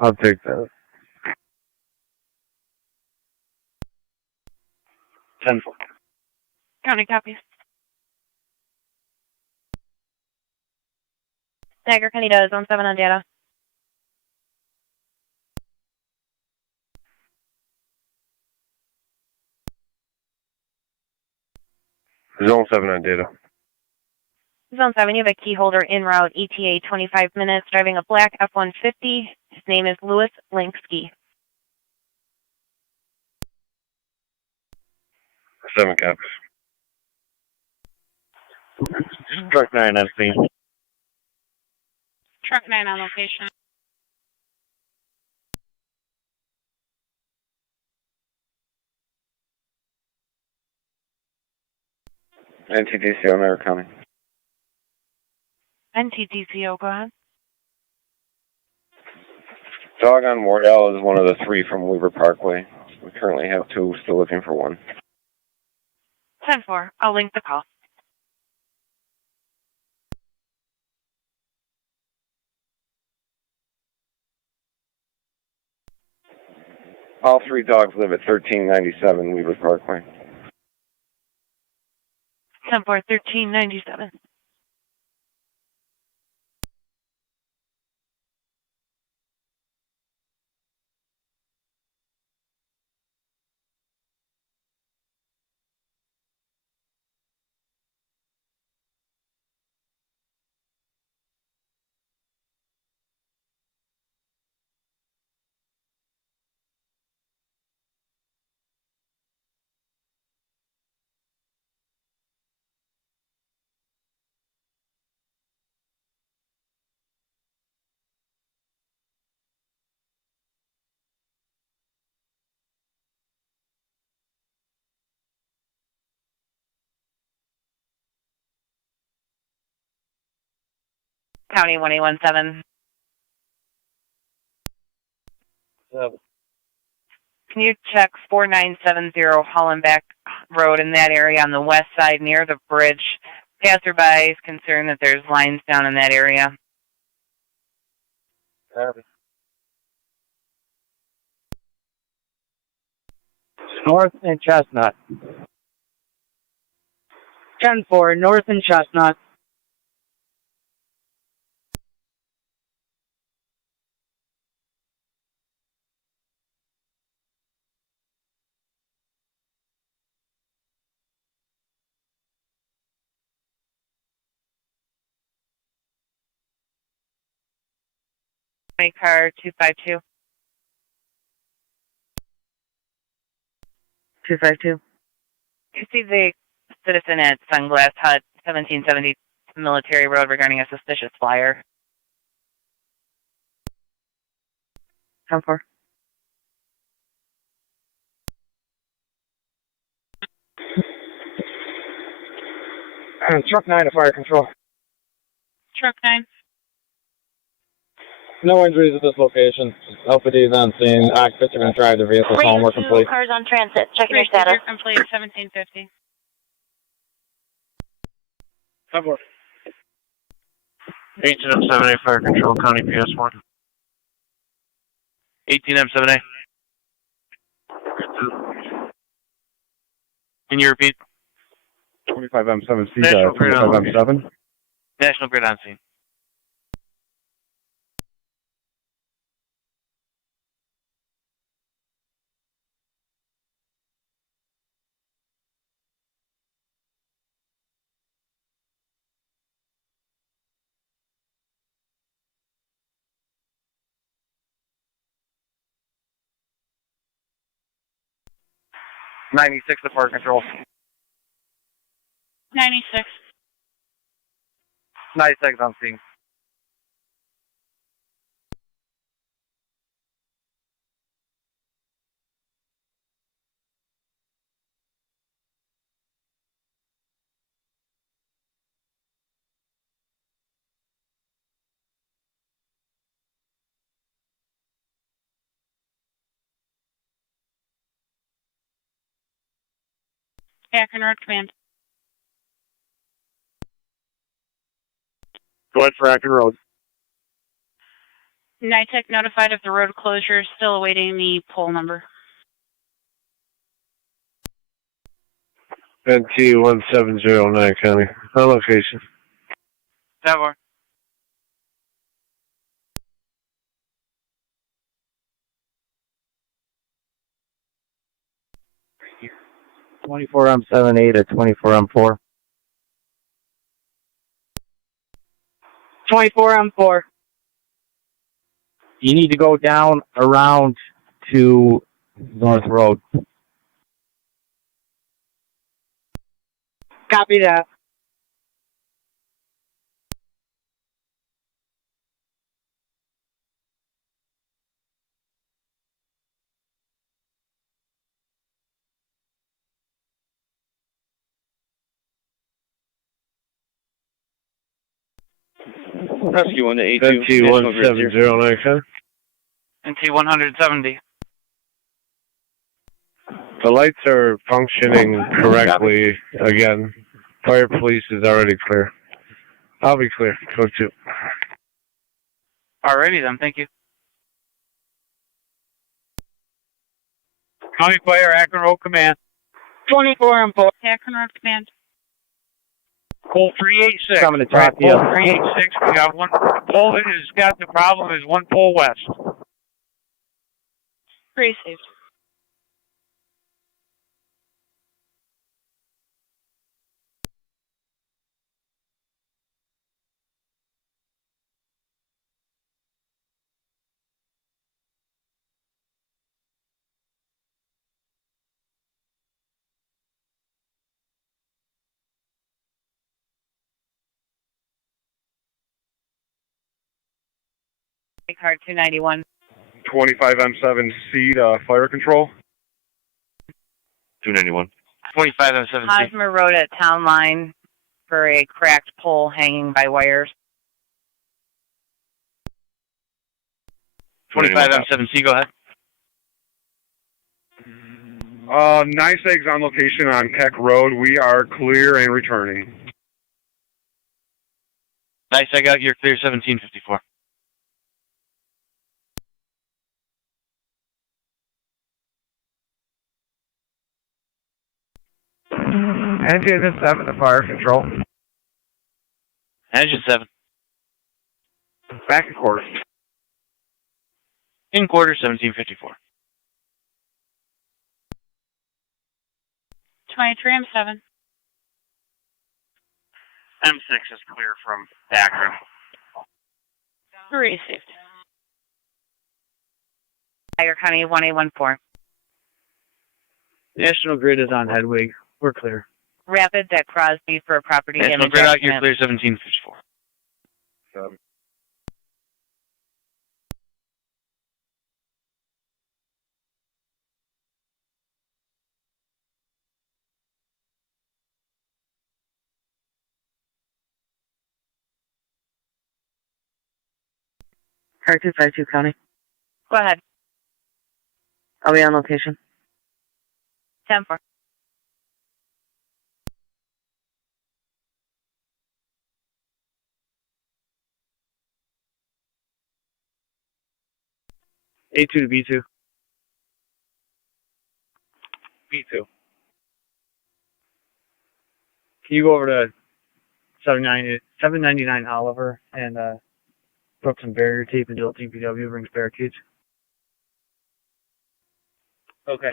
I'll take that. 10-4. County copies. Niagara County to Zone 7 on data. Zone 7 on data. Zone 7, you have a key holder en route, ETA 25 minutes, driving a black F-150. His name is Louis Linksky. 7 copies. Truck 9 on scene. Truck 9 on location. NTDCO, Niagara County. NTDCO, go ahead. Dog on Wardell is one of the 3 from Weaver Parkway. We currently have 2, still looking for 1. 10-4. I'll link the call. All 3 dogs live at 1397 Weaver Parkway. 10-4, 1397. County 1817. Can you check 4970 Hollenbeck Road in that area on the west side near the bridge? Passerby is concerned that there's lines down in that area. North and Chestnut. 10-4, North and Chestnut. Car 252. 252. You see the citizen at Sunglass Hut, 1770 Military Road regarding a suspicious flyer. 10-4. Truck 9 to fire control. Truck 9. No injuries at this location. Alpha D is on scene. Occupants are going to drive their vehicles home. We're complete. Cars on transit. Checking your status. Complete 1750. 10-4. 18M7A fire control, County PS1. 18M7A. Can you repeat? 25M7C, National Grid on 25M7. National Grid on scene. '96 to fire control. 96. 96 on scene. TAC and Road Command. Go ahead for Acton Road. NITEC notified of the road closure, still awaiting the poll number. NT 1709 County. On location. 10-4. 24M78 at 24M4. 24M4. You need to go down around to North Road. Copy that. Rescue 1 to A2. NT 1709 County. NT 170. The lights are functioning correctly. Again, fire police is already clear. I'll be clear. Go to. Alrighty then, thank you. County Fire, Acton Road Command. 24M4. TAC and Road Command. Pole 386. Coming to talk to you. Pole 386. We got one pole that has got the problem is one pole west. Received. Card 291. 25M7C to fire control. 291. 25M7C. Hosmer Road at Town Line for a cracked pole hanging by wires. 25M7C, go ahead. Nice eggs on location on Keck Road. We are clear and returning. Nice, I got your clear 1754. Engine 7 to fire control. Engine 7. Back and quarter. In quarter 1754. 23 M7. M6 is clear from Akron. Received. Tiger County 1814. National Grid is on Hedwig. We're clear. Rapids at Crosby for a property Yeah, damage. right out, you're clear 1754. Car 252 County. Go ahead. I'll be on location. 10-4. A2 to B2. B2. Can you go over to 799 Oliver and put some barrier tape until DPW brings barricades? Okay.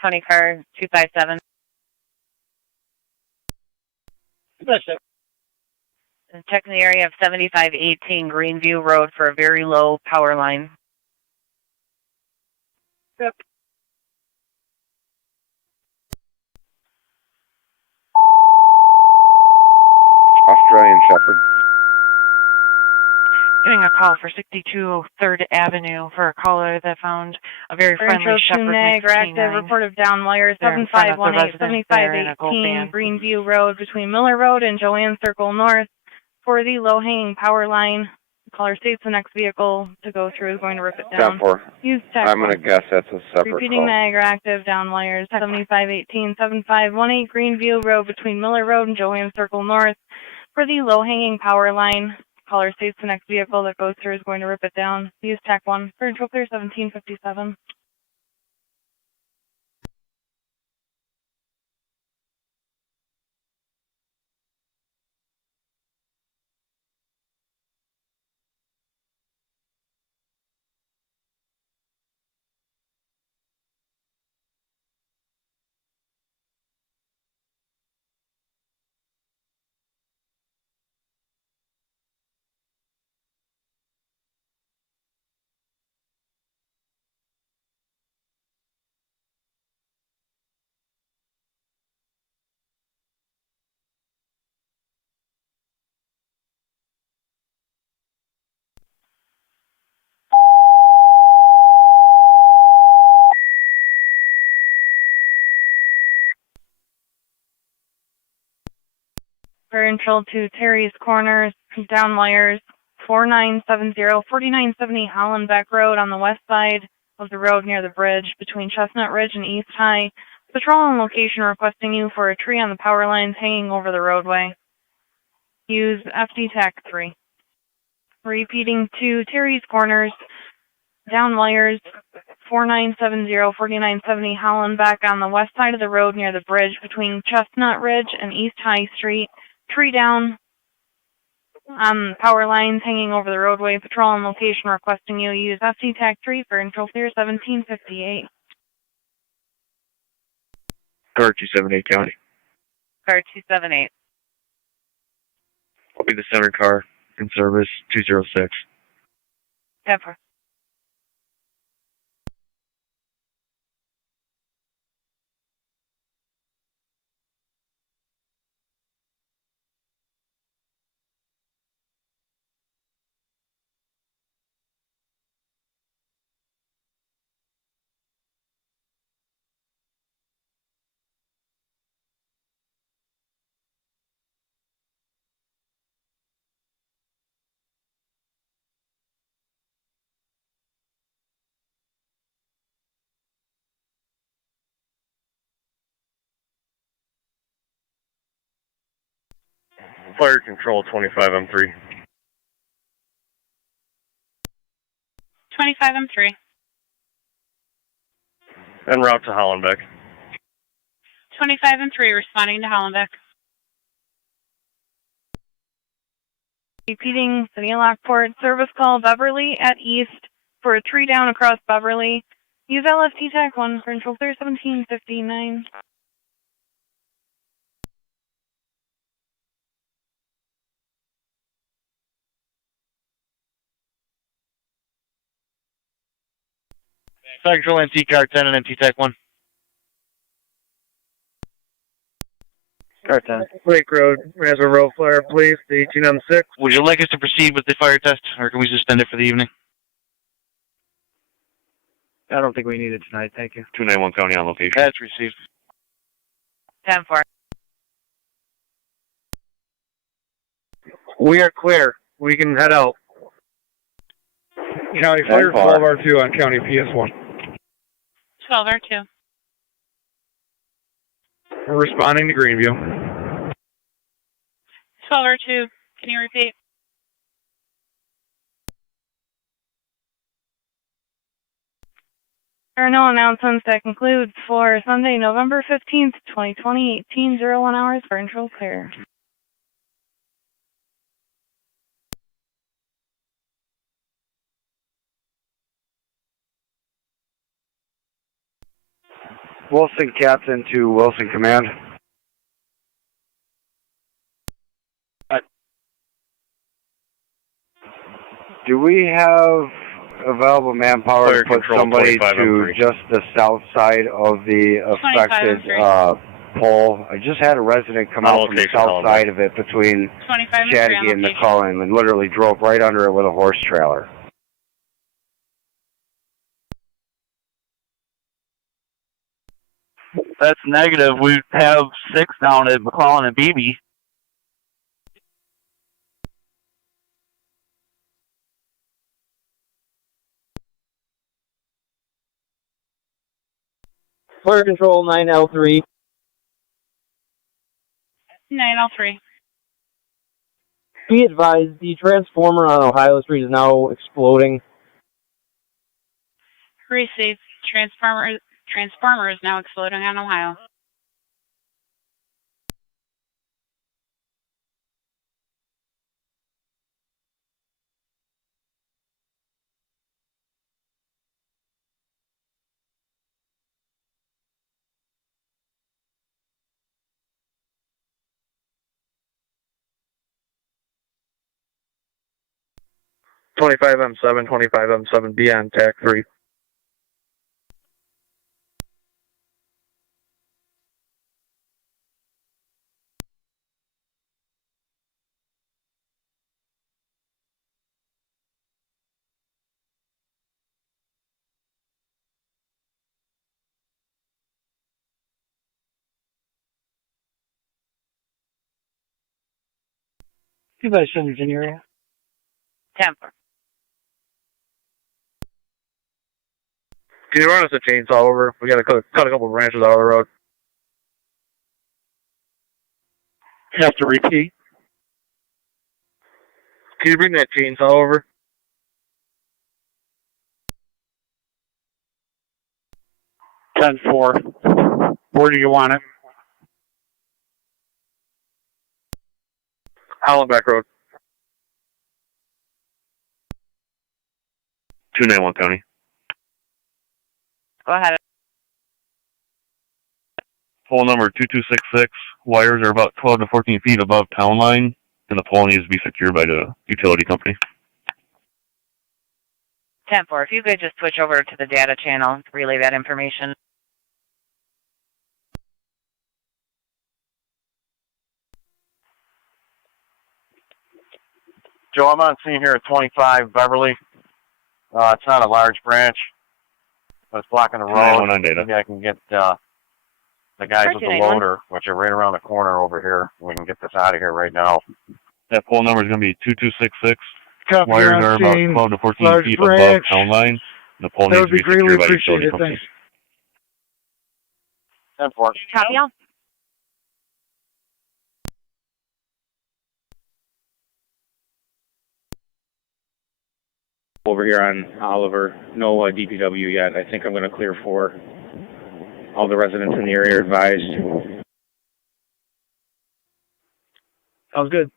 County car 257. Check in the area of 7518 Greenview Road for a very low power line. Yep. Australian Shepherd. Getting a call for 62 3rd Avenue for a caller that found a very friendly Shepherd Niagara mix active, report of down wires, They're in front of the 7518, residence there in a gold 7518 van. Greenview Road between Miller Road and Joanne Circle North for the low-hanging power line. Caller states the next vehicle to go through is going to rip it down. 10-4. Use TAC I'm going to guess that's a separate Repeating call. Niagara active, down wires, 7518, 7518 Greenview Road between Miller Road and Joanne Circle North for the low-hanging power line. Caller states the next vehicle that goes through is going to rip it down. Use TAC 1. For control clear 1757. For control to Terry's Corners, down wires, 4970 Hollenbeck Road on the west side of the road near the bridge between Chestnut Ridge and East High. Patrol on location requesting you for a tree on the power lines hanging over the roadway. Use FD TAC 3. Repeating to Terry's Corners, down wires, 4970 Hollenbeck on the west side of the road near the bridge between Chestnut Ridge and East High Street. Tree down on power lines hanging over the roadway. Patrol on location requesting you use FD TAC 3 for control clear 1758. Car 278 County. Car 278. I'll be the center car in service 206. 10-4. Fire control 25M3. 25 M3. En route to Hollenbeck. 25 and 3 responding to Hollenbeck. Repeating City of Lockport, service call Beverly at East for a tree down across Beverly. Use LFT TAC 1 for control clear 1759. Control NT car 10 and NT TAC 1. Car 10. Lake Road, Raspberry Road Flare, please, the 18 on the 6. Would you like us to proceed with the fire test, or can we suspend it for the evening? I don't think we need it tonight, thank you. 291 County on location. That's received. 10-4. We are clear. We can head out. County Fire 12R2 on County PS1. 12R2. We're responding to Greenview. 12R2. Can you repeat? There are no announcements. That concludes for Sunday, November 15th, 2020, 18:01 hours for control clear. Wilson Captain to Wilson Command. Do we have available manpower Fire to put control, somebody 25 to M3. just the south side of the affected pole? I just had a resident come out from the south side of it between 25 Chattagee and McCullen and literally drove right under it with a horse trailer. That's negative. We have 6 down at McClellan and Beebe. Fire control 9L3. 9L3. Be advised, the transformer on Ohio Street is now exploding. Received. Transformer is now exploding on Ohio. M7, 25 M7B on TAC 3. You guys shouldn't in your area. 10-4. Can you run us a chainsaw over? We gotta cut a couple branches out of the road. Have to repeat. Can you bring that chainsaw over? 10-4. Where do you want it? Hollenbeck Road. 291 County. Go ahead. Pole number 2266. Wires are about 12 to 14 feet above town line, and the pole needs to be secured by the utility company. 10-4. If you could just switch over to the data channel, relay that information. Joe, I'm on scene here at 25 Beverly. It's not a large branch, but it's blocking the road. 919 data. Maybe I can get the guys with the loader, which are right around the corner over here. We can get this out of here right now. That pole number is going to be 2266. Copy Wires on are about scene. 12 to 14 Large feet branch. above town line. The pole That needs would to be be greatly secured by the utility appreciated. company. Thanks. 10-4. Copy all. Over here on Oliver, no DPW yet. I think I'm going to clear 4. All the residents in the area are advised. Sounds good.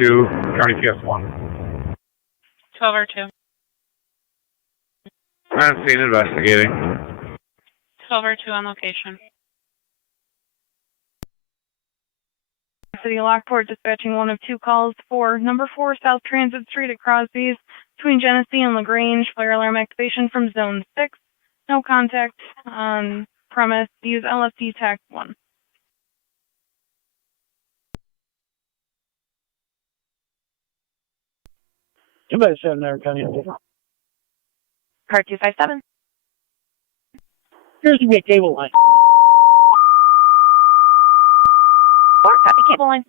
2, County PS1. 12 or 2. I'm seen investigating. 12 or 2 on location. City of Lockport dispatching 1 of 2 calls for number 4 South Transit Street at Crosby's between Genesee and LaGrange. Fire alarm activation from Zone 6. No contact on premise. Use LFD TAC 1. Somebody said in there, County. Car 257. Here's the cable line. Copy cable line.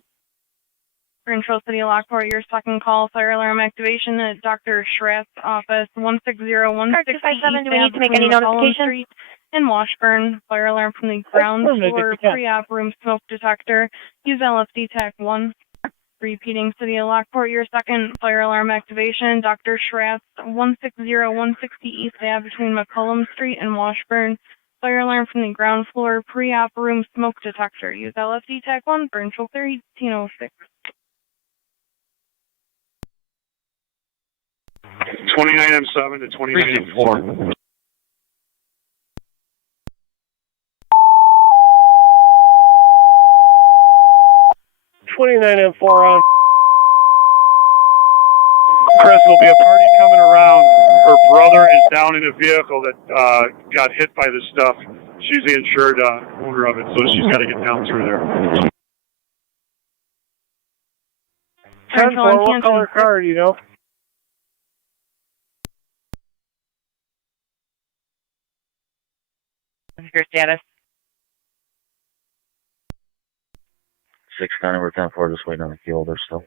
Control City of Lockport, your second call. Fire alarm activation at Dr. Schratt's office, 16016 657. Do we need to make any notification? In Washburn. Fire alarm from the ground floor pre-op room smoke detector. Use LFD TAC 1. Repeating City of Lockport, your second fire alarm activation. Dr. Schratt's, 160 East Ave between McCollum Street and Washburn. Fire alarm from the ground floor pre-op room smoke detector. Use LFD TAC 1 for control 1306. 29M7 to 29M4. M4 on. Chris, there'll be a party coming around. Her brother is down in a vehicle that got hit by this stuff. She's the insured owner of it, so she's got to get down through there. 10-4, what color car do you know? Your status. 6 County, we're 10-4, just waiting on the key holder still.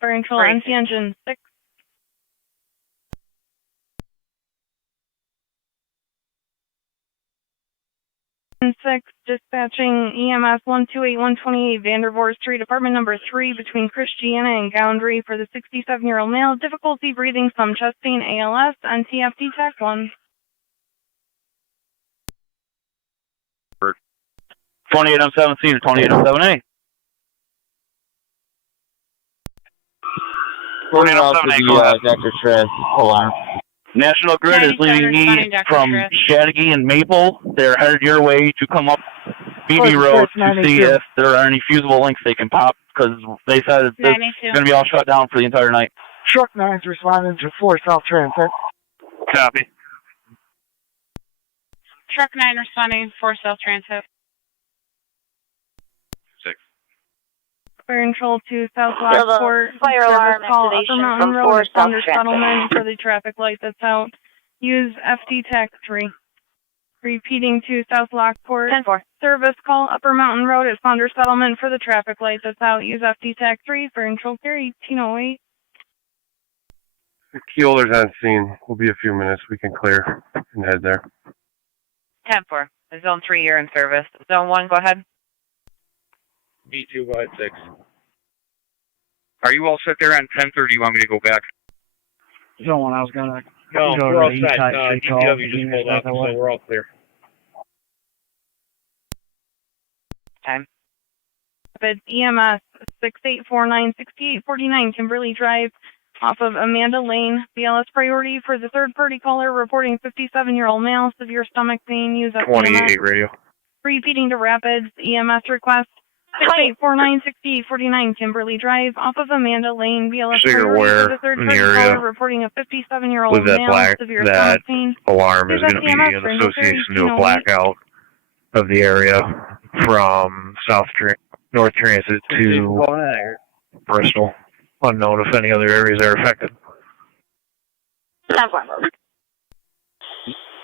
Fire control, NC engine 6. 6, dispatching EMS 128-128 Vandervoort Street, apartment number 3, between Christiana and Goundry for the 67-year-old male. Difficulty breathing, some chest pain, ALS, NTFD TAC 1. 28M7C to 28M7A. Going out to the Dr. Shred alarm. National Grid is leaving me from Chattagee and Maple. They're headed your way to come up BB Road to see if there are any fusible links they can pop, because they said it's going to be all shut down for the entire night. Truck 9's responding to 4 South Transit. Copy. Truck 9 responding for South Transit. 6. Fire control to South Lockport. Fire alarm call Upper activation Mountain from Road 4 is South under Transit. settlement for the traffic light that's out. Use FD TAC 3. Repeating to South Lockport. 10-4. Service call Upper Mountain Road is under settlement for the traffic light that's out. Use FD TAC 3 for control carry 1808. The key holder's on scene. Will be a few minutes. We can clear and head there. 10-4. Zone 3, you're in service. Zone 1, go ahead. B2, go ahead, 6. Are you all set there on 10, or do you want me to go back? Zone 1, I was going to No, go we're all to the set. E-type call. DPW just pulled up, so we're all clear. Time. Rapid EMS 6849-6849 Kimberly Drive off of Amanda Lane. BLS priority for the third-party caller reporting 57-year-old male, severe stomach pain. Use up 28 radio. Repeating to Rapids, EMS request 6849-6849 Kimberly Drive off of Amanda Lane. BLS So you're priority aware for the third-party in the area caller reporting a 57-year-old with that male, severe that stomach pain. alarm is Use going to be EMS in for association to a 1308. blackout of the area from North Transit to Bristol. Unknown if any other areas are affected.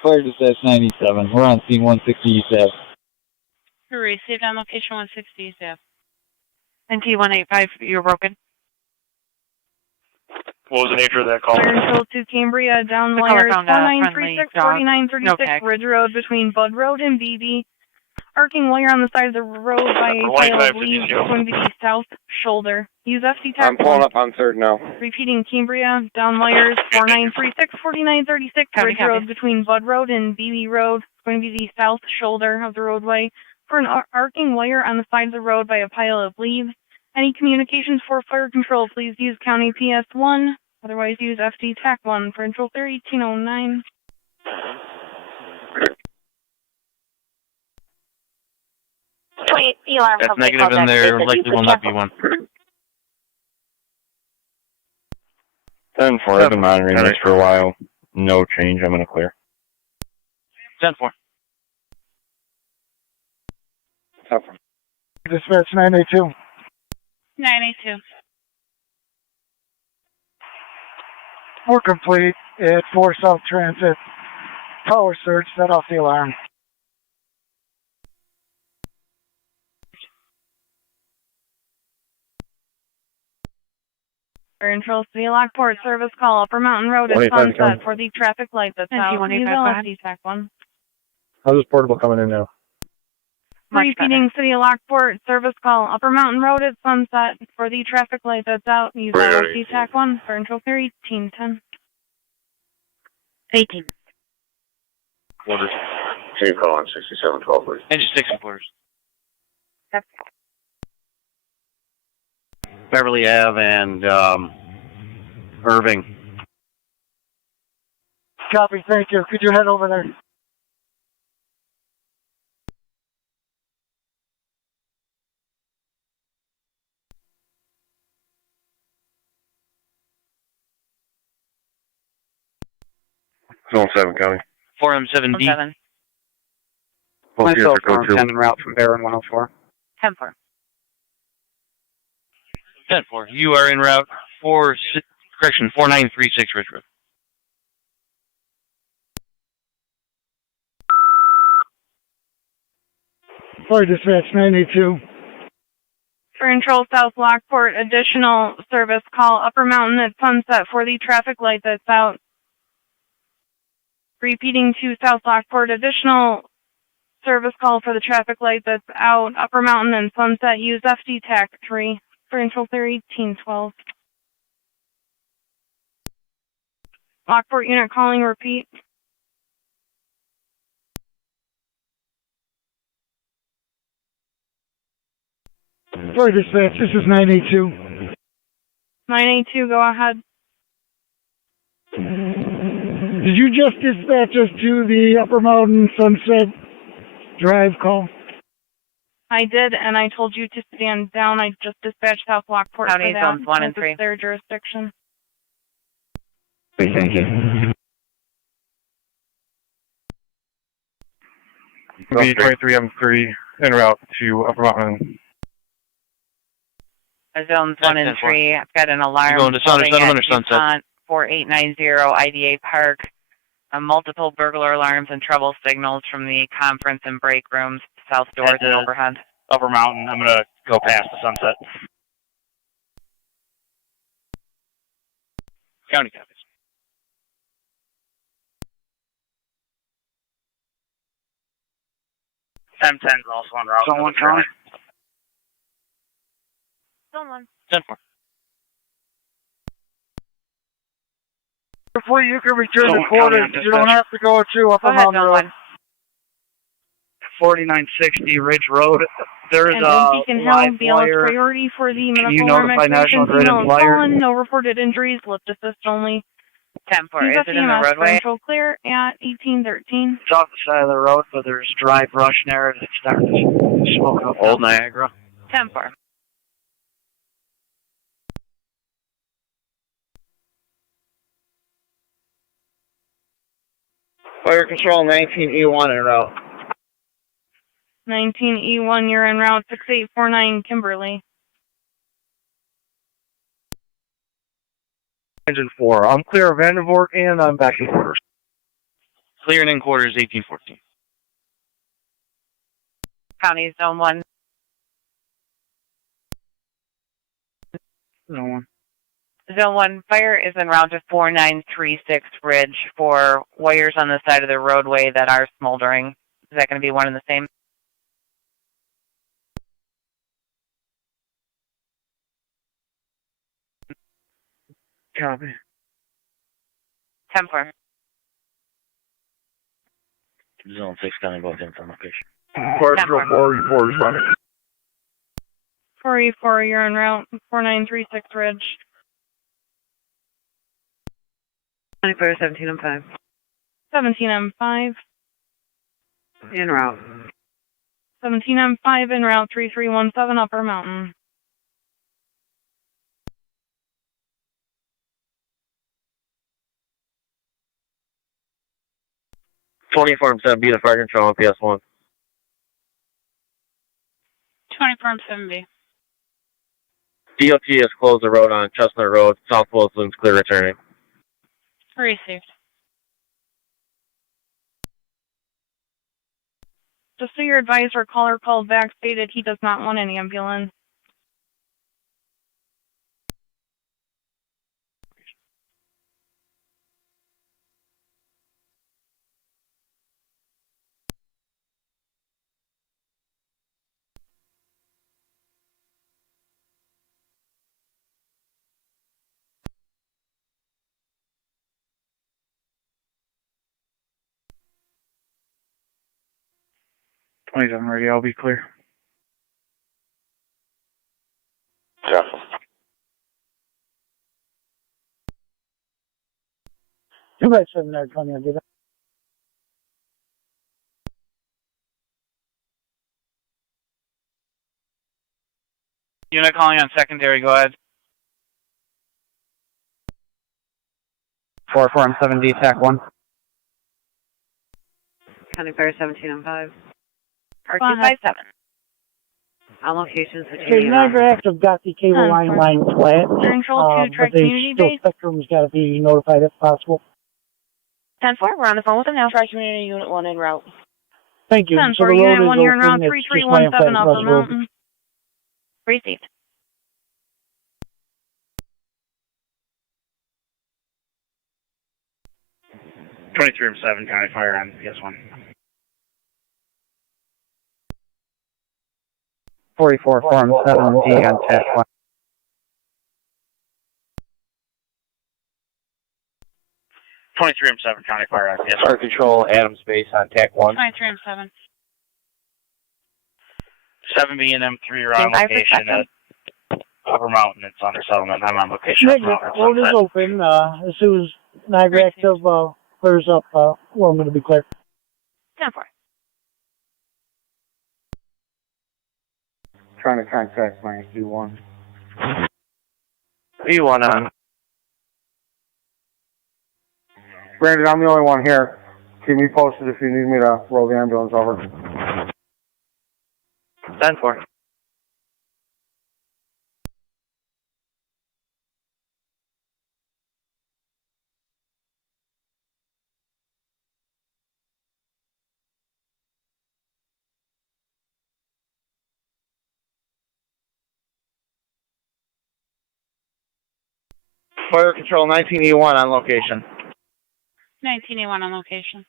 Fire dispatch 97. We're on scene 160 East Ave. Who received on location 160 East Ave. NT185, you're broken. What was the nature of that call? Fire control to Cambria, down The wires color found, 4936-4936 no tag. Ridge Road between Bud Road and BB. Arcing wire on the side of the road by a pile of leaves going to the south shoulder. Use FT I'm TAC pulling 1. up on 3rd now. Repeating Cambria, down wires 4936, 4936, Ridge Road between Bud Road and BB Road. It's going to be the south shoulder of the roadway for an arcing wire on the side of the road by a pile of leaves. Any communications for fire control, please use County PS1. Otherwise, use FT TAC 1 for control clear 1809. That's negative in there, likely will not be one. 10-4, I've been monitoring this for a while. No change, I'm gonna clear. 10-4. Dispatch 982. 982. We're complete at 4 South Transit. Power surge, set off the alarm. Control City Lockport, service call, Upper Mountain Road at Sunset for the traffic light that's out. Use LFD TAC 1. How's this portable coming in now? Repeating City Lockport, service call, Upper Mountain Road at Sunset for the traffic light that's out. Use LFD TAC 1 for control clear 1810. 18. Quarters. Can you call on 6712, please? Engine 6 and quarters. Yep. Beverly Ave and Irving. Copy, thank you. Could you head over there? Zone 7 County. 4M7D. Both units are code 2. 10 en route from Barron 104. 10-4. 10-4. You are en route 4936 Ridge Road. Sorry, dispatch 982. For control South Lockport, additional service call, Upper Mountain at Sunset for the traffic light that's out. Repeating to South Lockport, additional service call for the traffic light that's out, Upper Mountain and Sunset. Use FD TAC 3 for control clear 1812. Lockport unit calling, repeat. Sorry, dispatch, this is 982. 982, go ahead. Did you just dispatch us to the Upper Mountain Sunset Drive call? I did, and I told you to stand down. I just dispatched South Lockport for that. Zones 1 and 3. It's their jurisdiction. Thank you. B23M3 en route to Upper Mountain. Zones 1 and 3. I've got an alarm. You going to Somerset or Sunset? 4890 IDA Park. Multiple burglar alarms and trouble signals from the conference and break rooms, south doors and overhead. Upper Mountain. I'm going to go past the Sunset. County copies. M10 is also en route. Zone 1 County. Zone 1. 10-4. Before you can return to quarters, you don't have to go to Upper Mountain Road. 4960 Ridge Road. There is and a Beacon live Hill, wire. priority for the Can you medical notify National Grid and no Flyer? no reported injuries, lift assist only. 10-4. Is it in the roadway? Control clear at 1813. It's off the side of the road, but there's dry brush there that's starting to smoke up Old Niagara. 10-4. Fire Control 19E1 en route. 19E1, you're en route 6849 Kimberly. Engine 4. I'm clear of Vandervoort and I'm back in quarters. Clear and in quarters 1814. County Zone 1. Zone 1. Zone 1, fire is en route to 4936 Ridge for wires on the side of the roadway that are smoldering. Is that going to be one and the same? Copy. 10-4. Zone 6 County both in from location. Fire Control 484 responding. 484, you're en route. 4936 Ridge. 24, 17M5. 17M5. En route. 17M5 en route 3317 Upper Mountain. B to Fire Control on PS1. 24-7B. DOT has closed the road on Chestnut Road. South Wilson's clear returning. Received. Just so your advisor, caller called back, stated he does not want an ambulance. I'm ready. I'll be clear. Jeff. Two by 7 there, Tony. I'll give it. Unit calling on secondary, go ahead. 44M7D, TAC 1. County Fire 17M5. R257. On locations Okay, between Niagara Active got the cable line flat. Control 2, try community base. Spectrum's got to be notified if possible. 10-4, we're on the phone with them now. Tri-Community Unit 1 en route. Thank you. 10-4, So the road Unit is 1, you're en route open. It's just 3317 Upper Road. Mountain. Received. M7 County Fire on PS1. 44 Form 7D on TAC 1. 23M7 County Fire on PS1. Fire Control, Adams Base on TAC 1. 23M7. 7B and M3 are on location at Upper Mountain. It's under settlement. I'm on location. Niagara, road is open. As soon as Niagara Active clears up, well, I'm going to be clear. 10-4. Trying to contact my D1. D1 on. Brandon, I'm the only one here. Keep me posted if you need me to roll the ambulance over. 10-4. Fire Control 19E1 on location. 19A1 on location.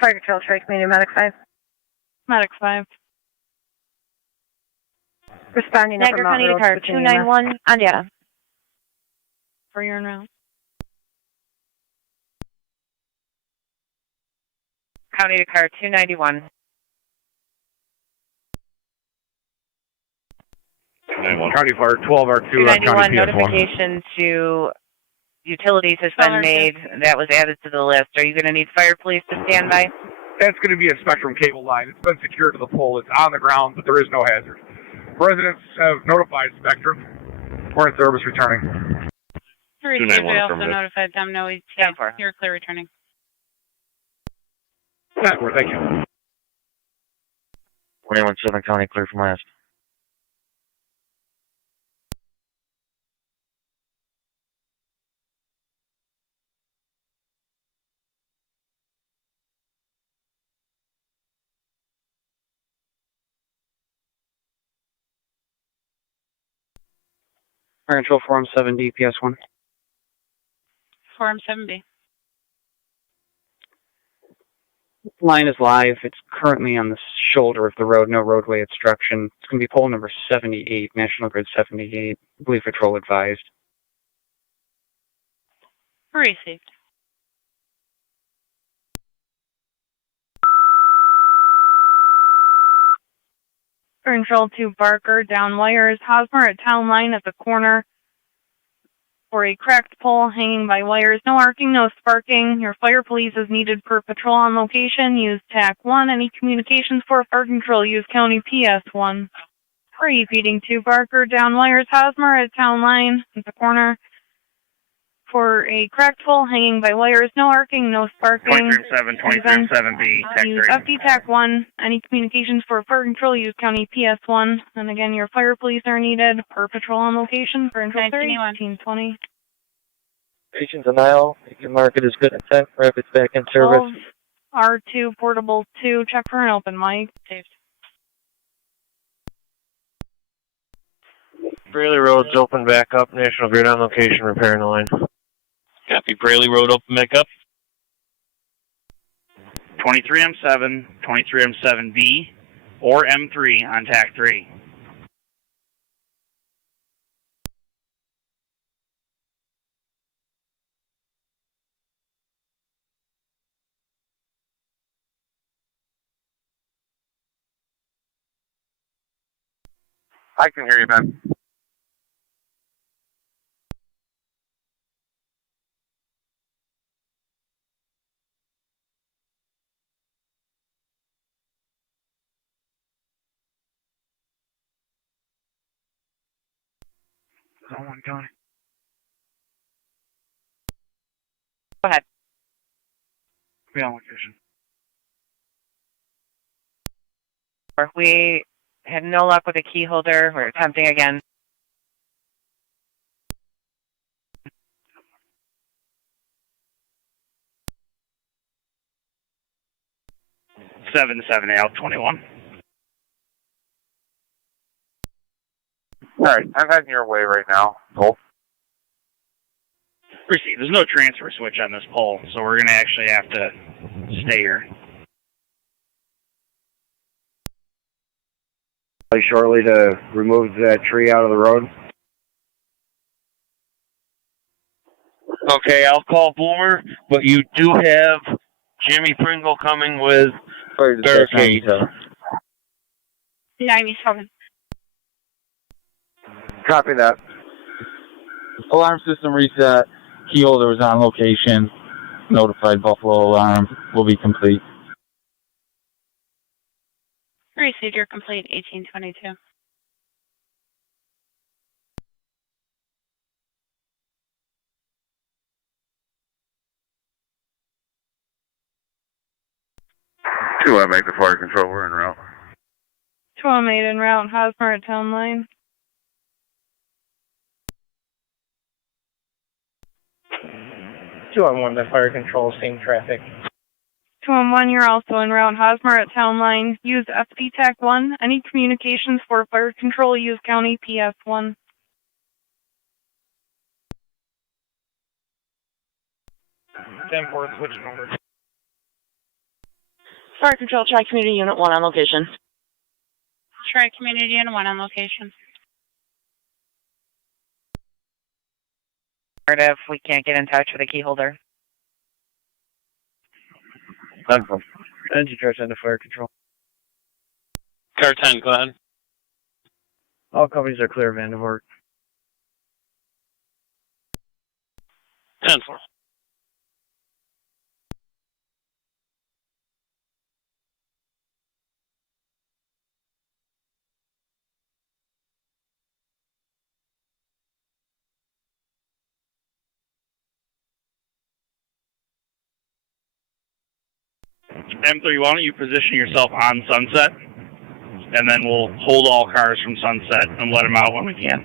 Fire Control, Tri Community Medic 5. Medic 5. Responding Niagara County to car 291 on data. For your en route. County to car 291. County Fire 12R2 on 291 County PS1. notification to utilities has been made. That was added to the list. Are you going to need fire police to stand by? That's going to be a Spectrum cable line. It's been secured to the pole. It's on the ground, but there is no hazard. Residents have notified Spectrum. We're in service returning. Received. I also notified them. No, you're clear returning. Thank you. 21-7 County clear from last. Fire Control Form 7D, PS1. Form 7B. Line is live. It's currently on the shoulder of the road, no roadway obstruction. It's going to be pole number 78, National Grid 78. I believe patrol advised. Received. Control to Barker, down wires. Hosmer at town line at the corner for a cracked pole hanging by wires. No arcing, no sparking. Your fire police is needed per patrol on location. Use TAC 1. Any communications for fire control, use County PS 1. Repeating to Barker, down wires. Hosmer at town line at the corner for a cracked pole hanging by wires. No arcing, no sparking. 23-7, 23-7B, TAC 3. Use FD TAC 1. Any communications for fire control, use County PS 1. And again, your fire police are needed per patrol on location for control 1920. Patient denial. You can mark it as good intent. Rapid's back in service. R2, portable 2. Check for an open mic. Saved. Braley Road's open back up. National Grid on location, repairing the line. Copy. Braley Road open back up. 23M7, 23M7B, or M3 on TAC 3. I can hear you, Ben. Go ahead. Be on location. We had no luck with a key holder. We're attempting again. Seven out 21. All right, I'm heading your way right now. Cool. Receive. There's no transfer switch on this pole, so we're going to actually have to stay here. Shortly to remove that tree out of the road. Okay, I'll call Boomer, but you do have Jimmy Pringle coming with barricades. 97. Copy that. Alarm system reset. Key holder was on location. Notified Buffalo Alarm. Will be complete. Received. You're complete. 1822. Two make the fire control. We're en route. 208 en route. Hosmer at town line. 2-1, the fire control, same traffic. 211, you're also en route. Hosmer at town line. Use FD TAC 1. Any communications for fire control, use County PS 1. Same for switching over. Fire control, try community unit 1 on location. Try community unit 1 on location. If we can't get in touch with a key holder. Energy charge under fire control. Car 10, go ahead. All companies are clear of Vandervoort. 10-4. M3, why don't you position yourself on Sunset, and then we'll hold all cars from Sunset and let them out when we can.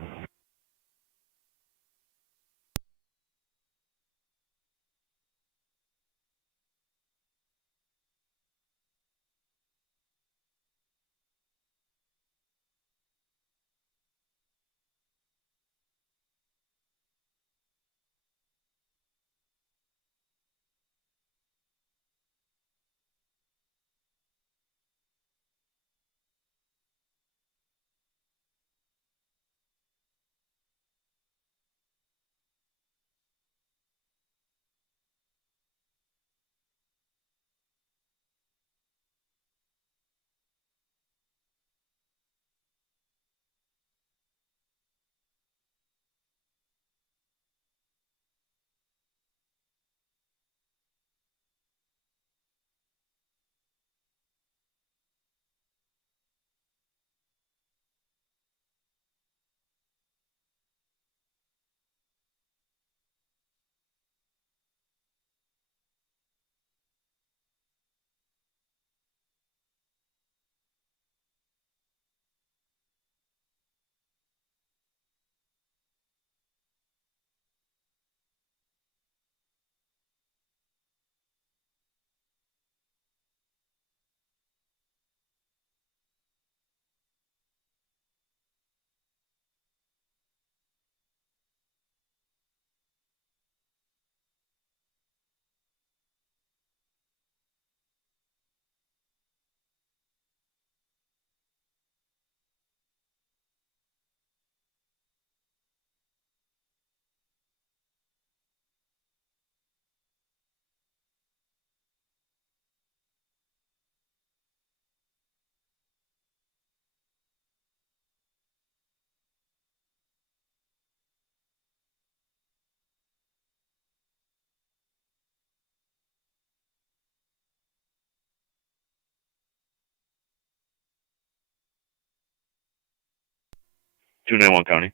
291 County.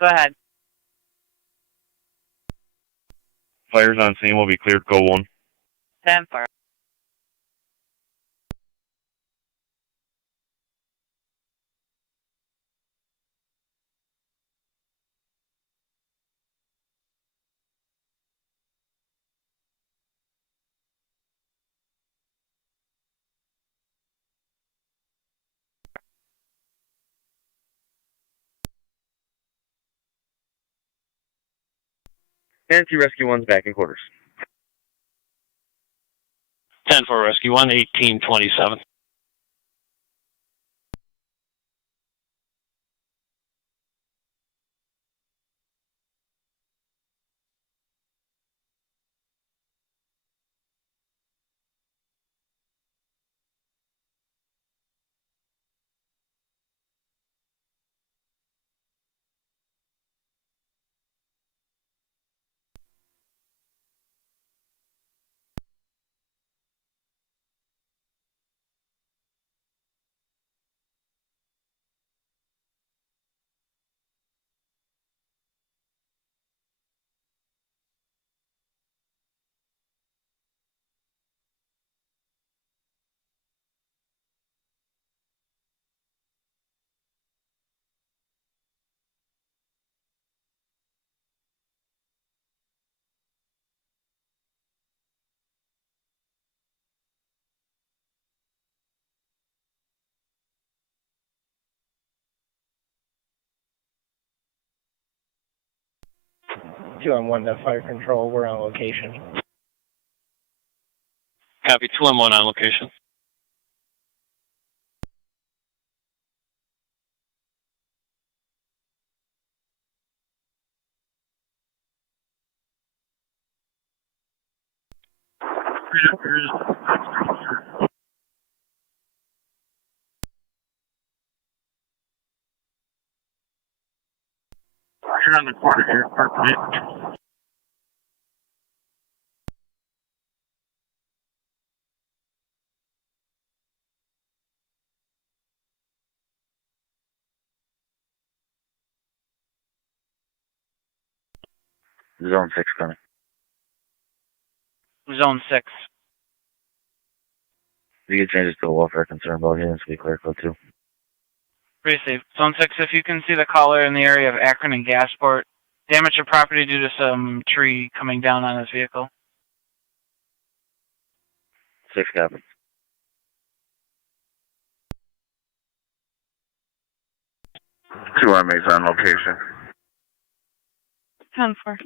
Go ahead. Fires on scene will be cleared, code 1. 10-4. Fancy Rescue 1's back in quarters. 10-4 Rescue 1, 1827. Two on one to fire control. We're on location. Copy, 2-1 on location. You're on the corner here, Park Lane. Zone 6 coming. Zone 6. You can change it to a welfare concern about him to be clear code 2. Receive. Zone 6, if you can see the caller in the area of Akron and Gasport, damage to property due to some tree coming down on his vehicle. 6 copy. Two RMAs on location. 10-4.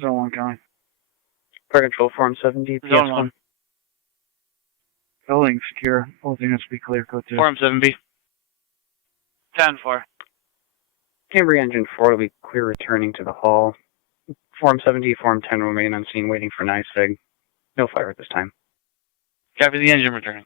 Zone 1 County. Fire control, form 70, PS1. Zone 1. Building secure. Only thing has to be clear code 2. Form 7B. 10-4. Cambry engine 4 will be clear returning to the hall. Form 70, form 10 remain on scene waiting for NICEG. No fire at this time. Copy the engine returning.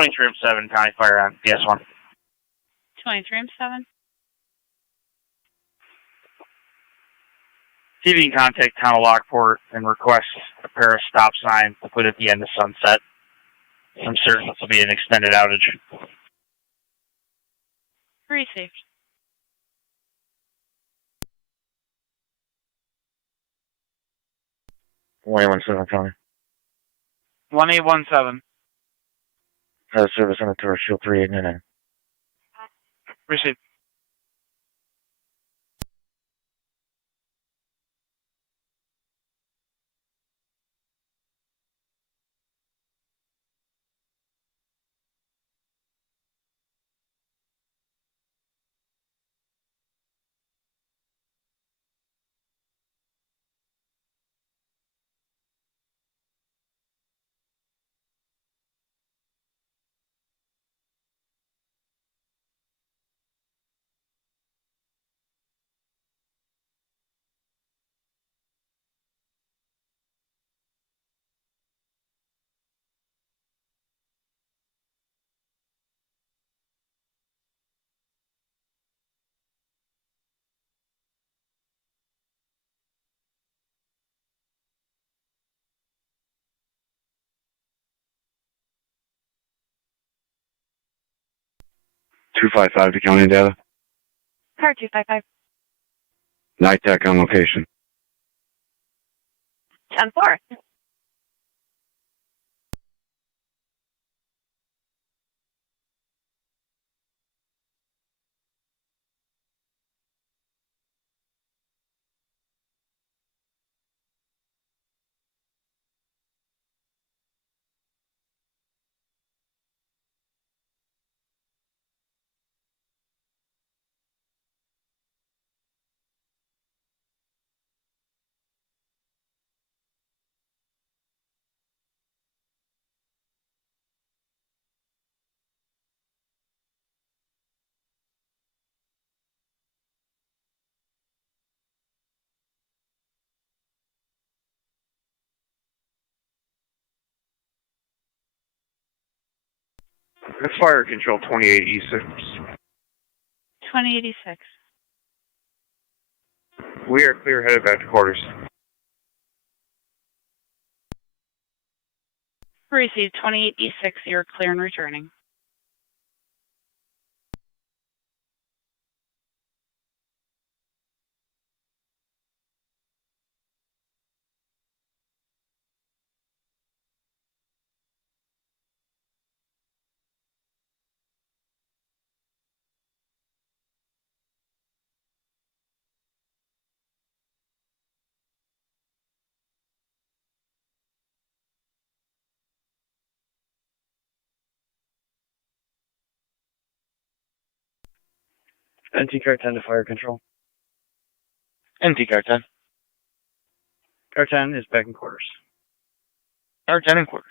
23M7, County Fire on PS1. 23M7. See if you can contact Town of Lockport and request a pair of stop signs to put at the end of Sunset. I'm certain this will be an extended outage. Received. One seven County. 1817. Has service on the tour, shield 3899. Received. .255 to county data. Car 255. TAC on location. 10-4. That's fire control 28E6. 2086. We are clear headed back to quarters. Received 28E6. You're clear and returning. NT Car 10 to fire control. NT Car 10. Car 10 is back in quarters. Car 10 in quarters.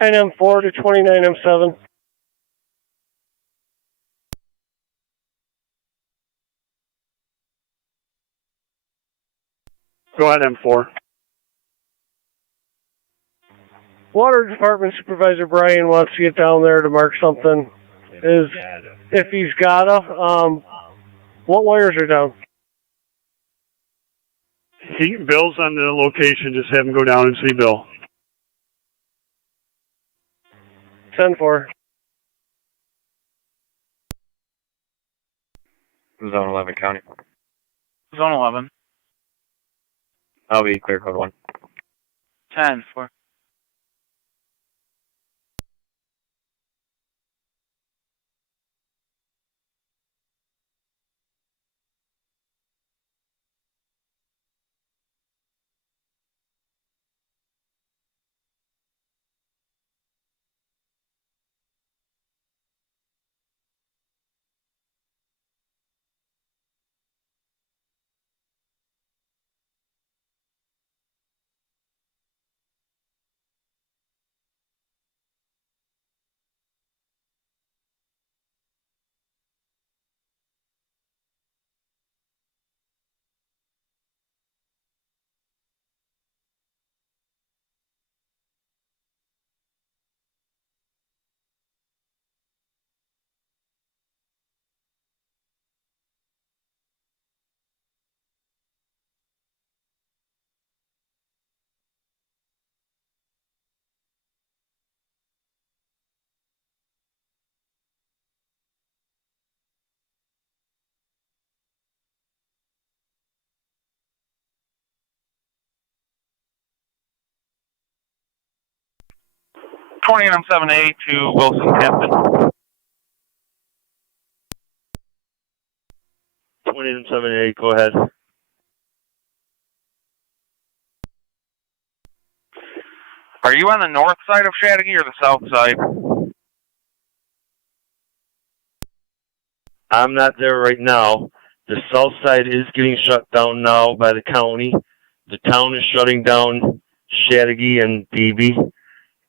NM4 to 29M7. Go ahead, M4. Water Department Supervisor Brian wants to get down there to mark something. If he's gotta, what wires are down? Bill's on the location. Just have him go down and see Bill. 10-4. Zone 11 County. Zone 11. I'll be clear code 1. 10-4. 28M7A to Wilson, Captain. 28M7A, go ahead. Are you on the north side of Chattagee or the south side? I'm not there right now. The south side is getting shut down now by the county. The town is shutting down Chattagee and Beebe,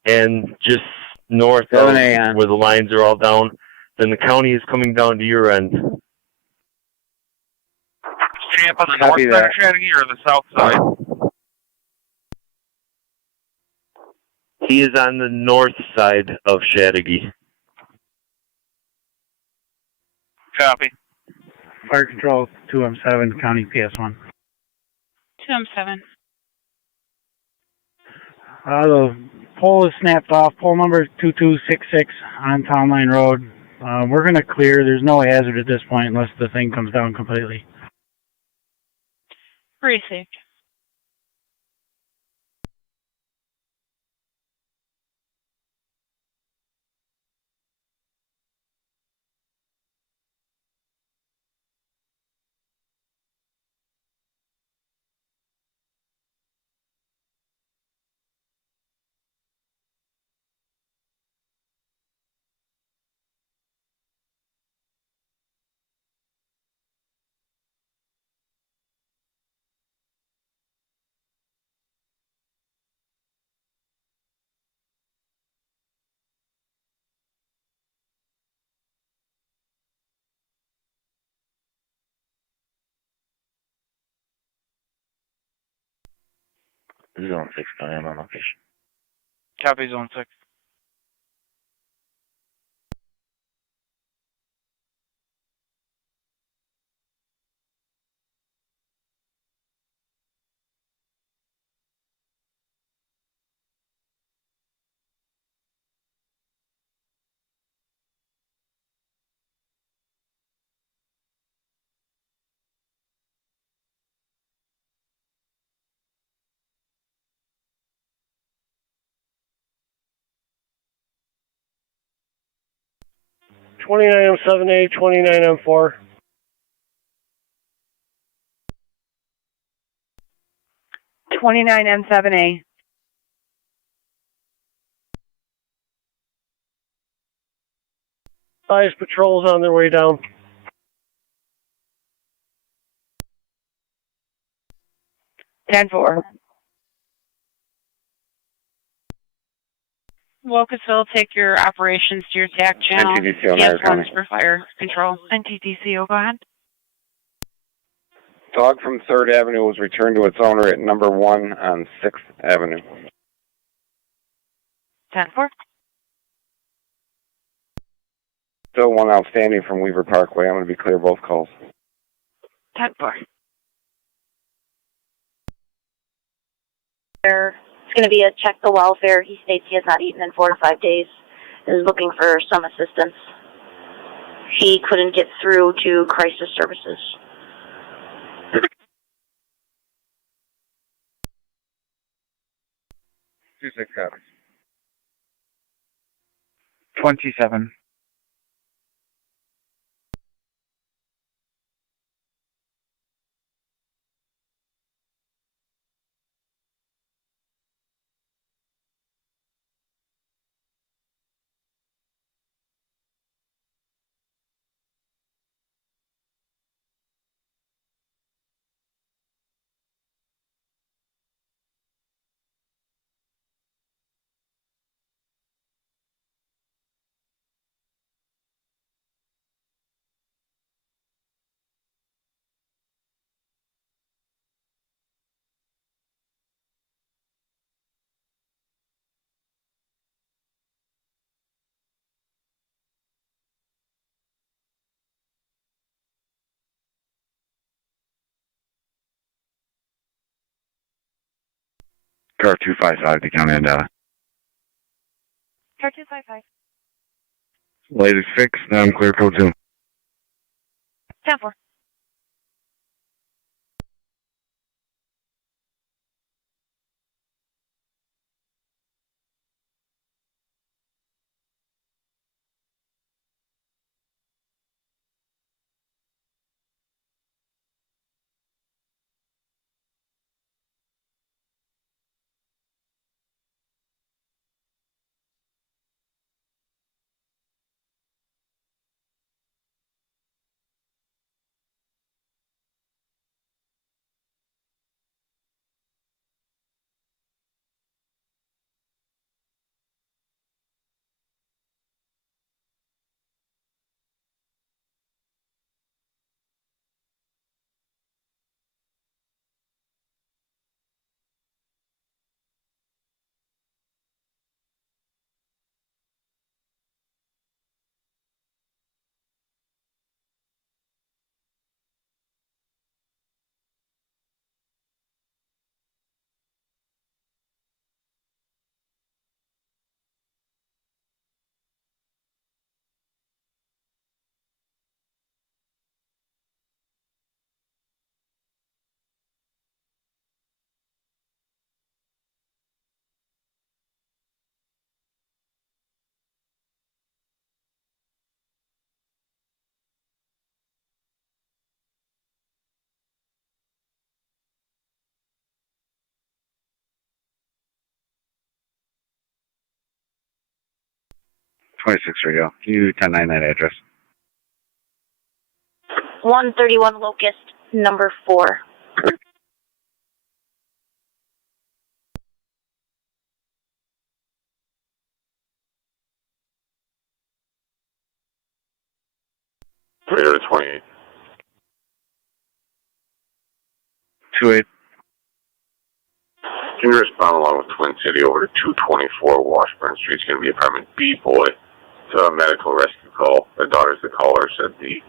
and just north of where the lines are all down. Then the county is coming down to your end. Champ on the north side of Chattagee or the south side? He is on the north side of Chattagee. Copy. Fire Control 2M7, County PS1. 2M7. The pole is snapped off. Pole number 2266 on Town Line Road. We're going to clear. There's no hazard at this point unless the thing comes down completely. Received. Zone 6, I am on location. Copy, Zone 6. M7A, 29M4. M7A. Ice patrols on their way down. Ten four. Wilkesville, take your operations to your TAC channel. NTDCO, PS1 for fire control. NTDCO, go ahead. Dog from 3rd Avenue was returned to its owner at number 1 on 6th Avenue. 10-4. Still one outstanding from Weaver Parkway. I'm going to be clear both calls. 10-4. It's going to be a check the welfare. He states he has not eaten in 4 to 5 days. Is looking for some assistance. He couldn't get through to crisis services. 2-6 copies. 27. Car 255 to Tonawanda. Car 255. Latest fix, now I'm clear code 2. 10-4. 26 radio. Can you 10-9 that address? 131 Locust, number 4. Radio to 28. 28. Can you respond along with Twin City over to 224 Washburn Street? It's going to be apartment B, boy. It's a medical rescue call. The daughter's the caller, said the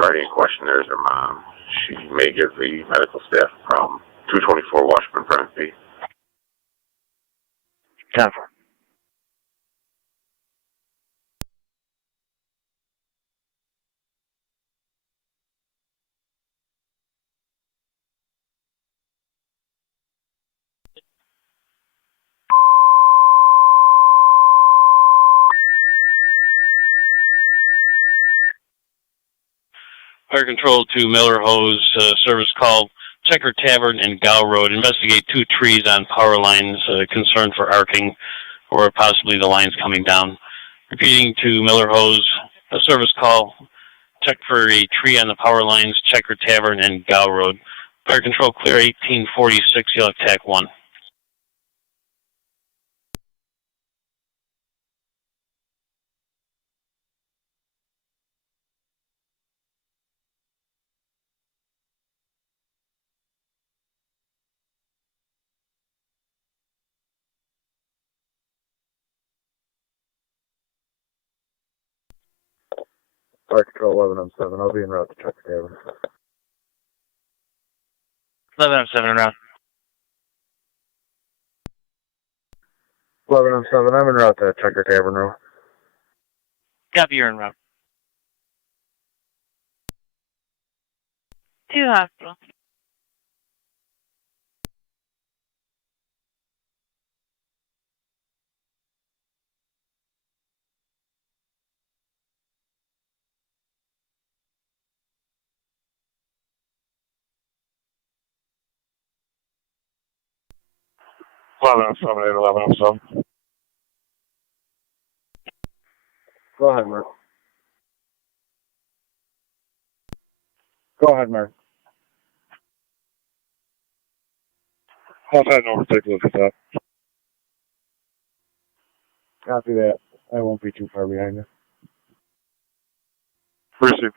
guardian question there is her mom. She may give the medical staff a problem. 224 Washburn, apartment B. 10-4. Fire Control to Miller Hose, service call, Checker Tavern and Gow Road. Investigate 2 trees on power lines, concern for arcing or possibly the lines coming down. Repeating to Miller Hose, a service call, check for a tree on the power lines, Checker Tavern and Gow Road. Fire Control clear 1846, you'll have TAC 1. Fire Control 11-7. I'll be en route to Checker Tavern. 11-7 en route. 11-7. I'm en route to Checker Tavern Road. Copy, you're en route. 2 hospital. Go ahead, Mark. Go ahead, Mark. I'll head over, take a look at that. Copy that. I won't be too far behind you. Receive.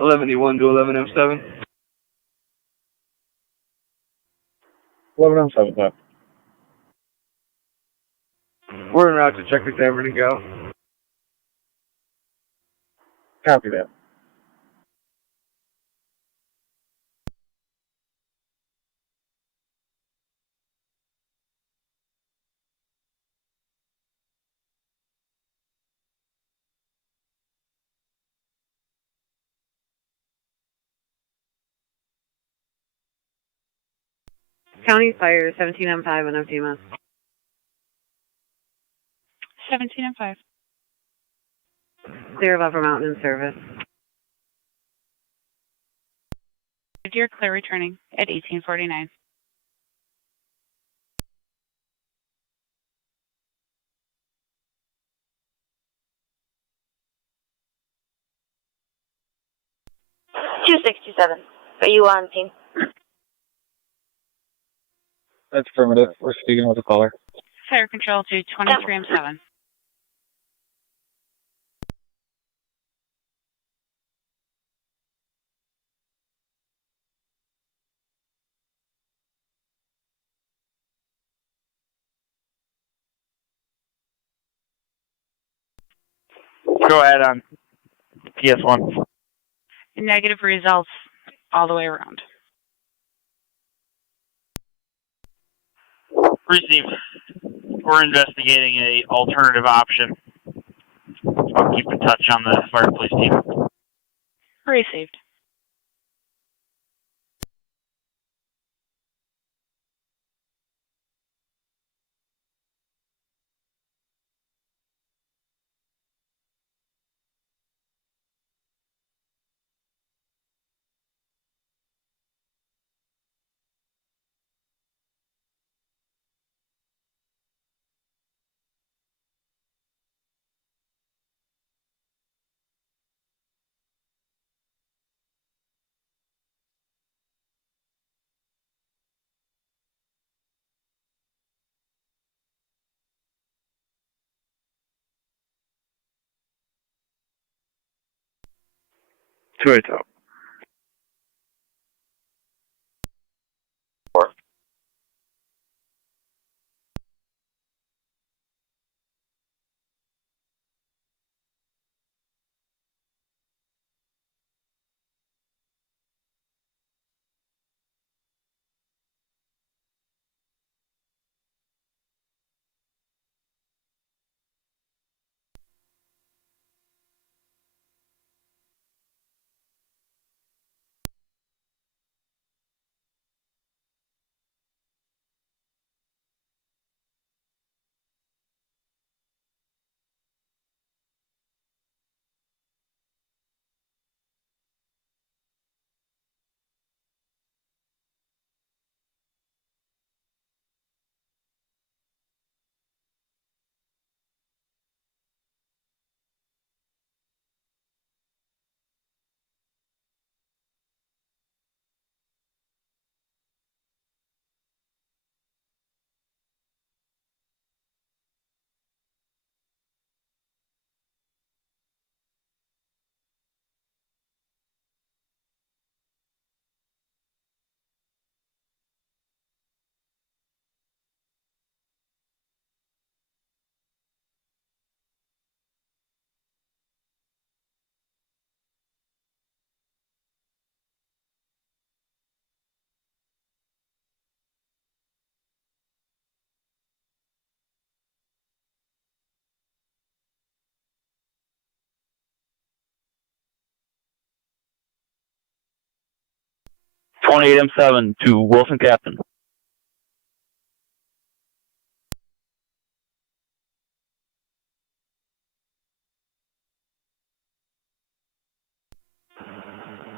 (11E1 to 11M7). 11-7, yeah. We're en route to Checker Tavern and Go. Copy that. County Fire, 17M5 and FTMS. 17M5. Clear of Upper Mountain in service. Dear clear returning at 1849. (267). Are you on team? That's affirmative. We're speaking with the caller. Fire Control to 23M7. Go ahead on PS1. Negative results all the way around. Receive. We're investigating a alternative option. I'll keep in touch on the fire police team. Received. Two eight top. M7 to Wilson Captain.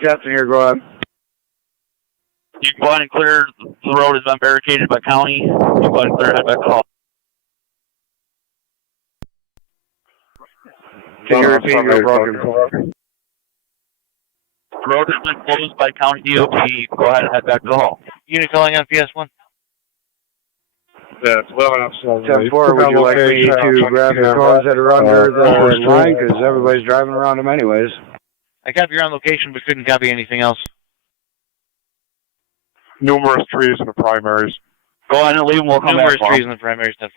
Captain here, go ahead. You go ahead and clear. The road has been barricaded by county. You go ahead and clear head back call. Can you repeat your broken call? The road has been closed by county DOT. Go ahead and head back to the hall. Unit calling on PS1. That's 11 10-4, would you like me to grab the cars that are under the line? Because everybody's driving around them anyways. I copy your on location, but couldn't copy anything else. Numerous trees in the primaries. Go ahead and leave them. We'll come Numerous back. trees in the primaries, 10-4.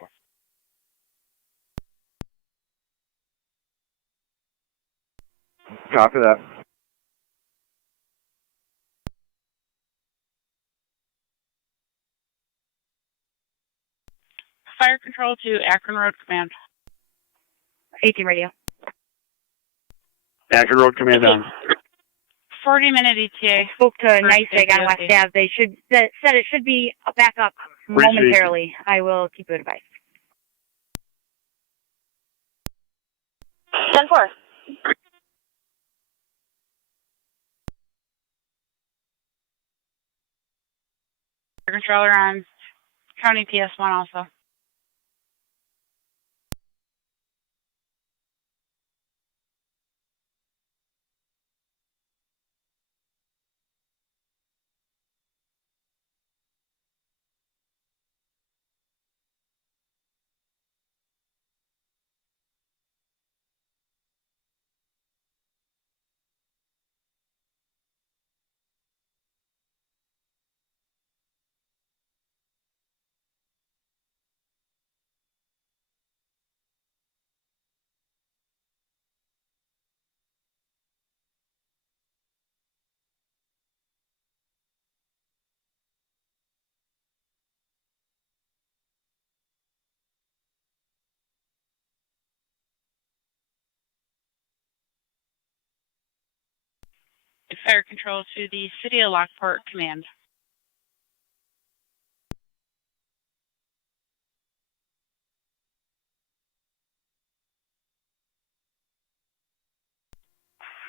Copy that. Fire control to Akron Road Command. 18 radio. Akron Road Command on. 40-minute ETA. Spoke to NYSEG on West Ave. They said it should be back up momentarily. I will keep you advised. 10-4. Fire controller on County PS1 also. Fire Control to the City of Lockport Command.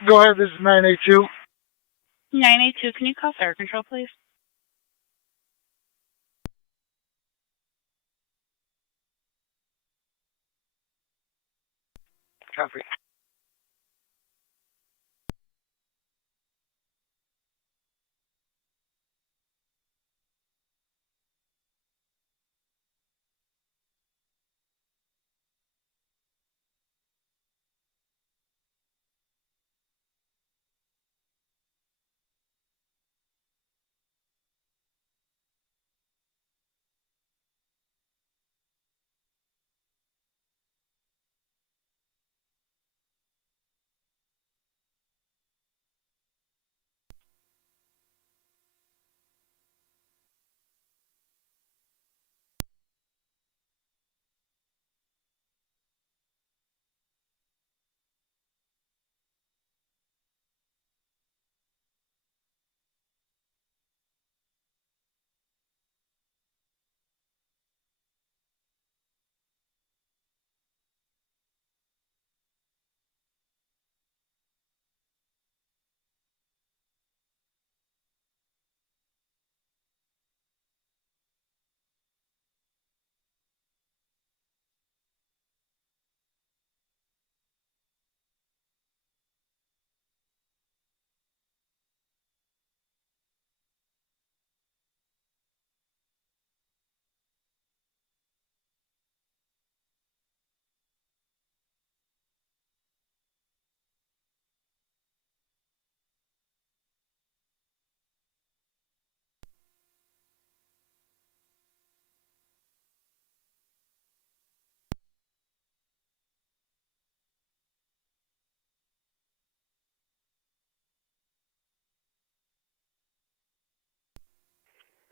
Go ahead, this is 982. 982, can you call Fire Control, please? Copy.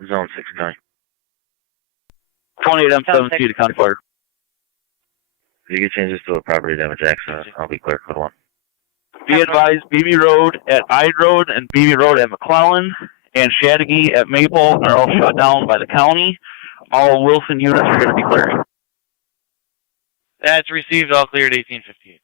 Zone 69. 28 M72 to County Fire. If you could change this to a property damage accident, I'll be clear. Code 1. Be advised, BB Road at Ide Road and BB Road at McClellan and Shadagee at Maple are all shut down by the county. All Wilson units are going to be clearing. That's received, all cleared 1858.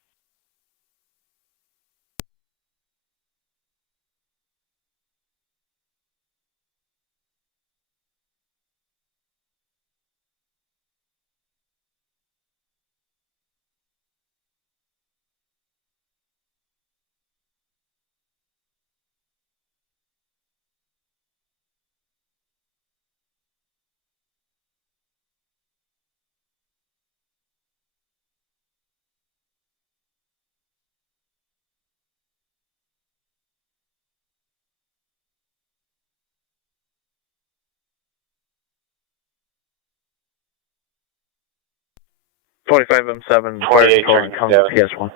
M7, fire calling comes to PS1.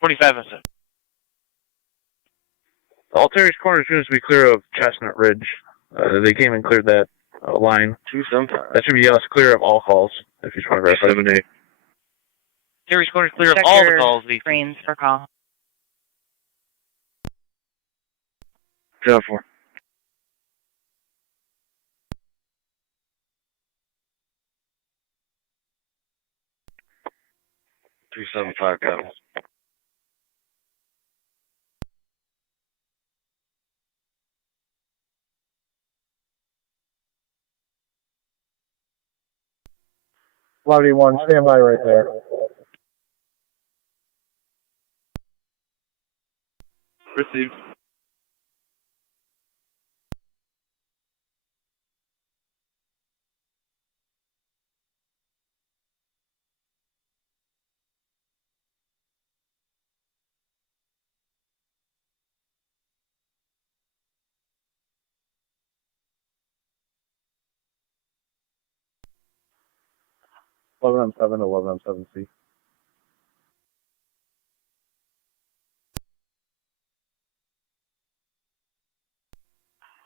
25 M7. Alterius Corners units to be clear of Chestnut Ridge. They came and cleared that line. That should be us clear of all calls, if you just want to verify. 7-8. Terry's Corners clear of all the calls. Screens for call. 4. 375 got him. Lobby 1, stand by right there. Received. M7, 11M7C.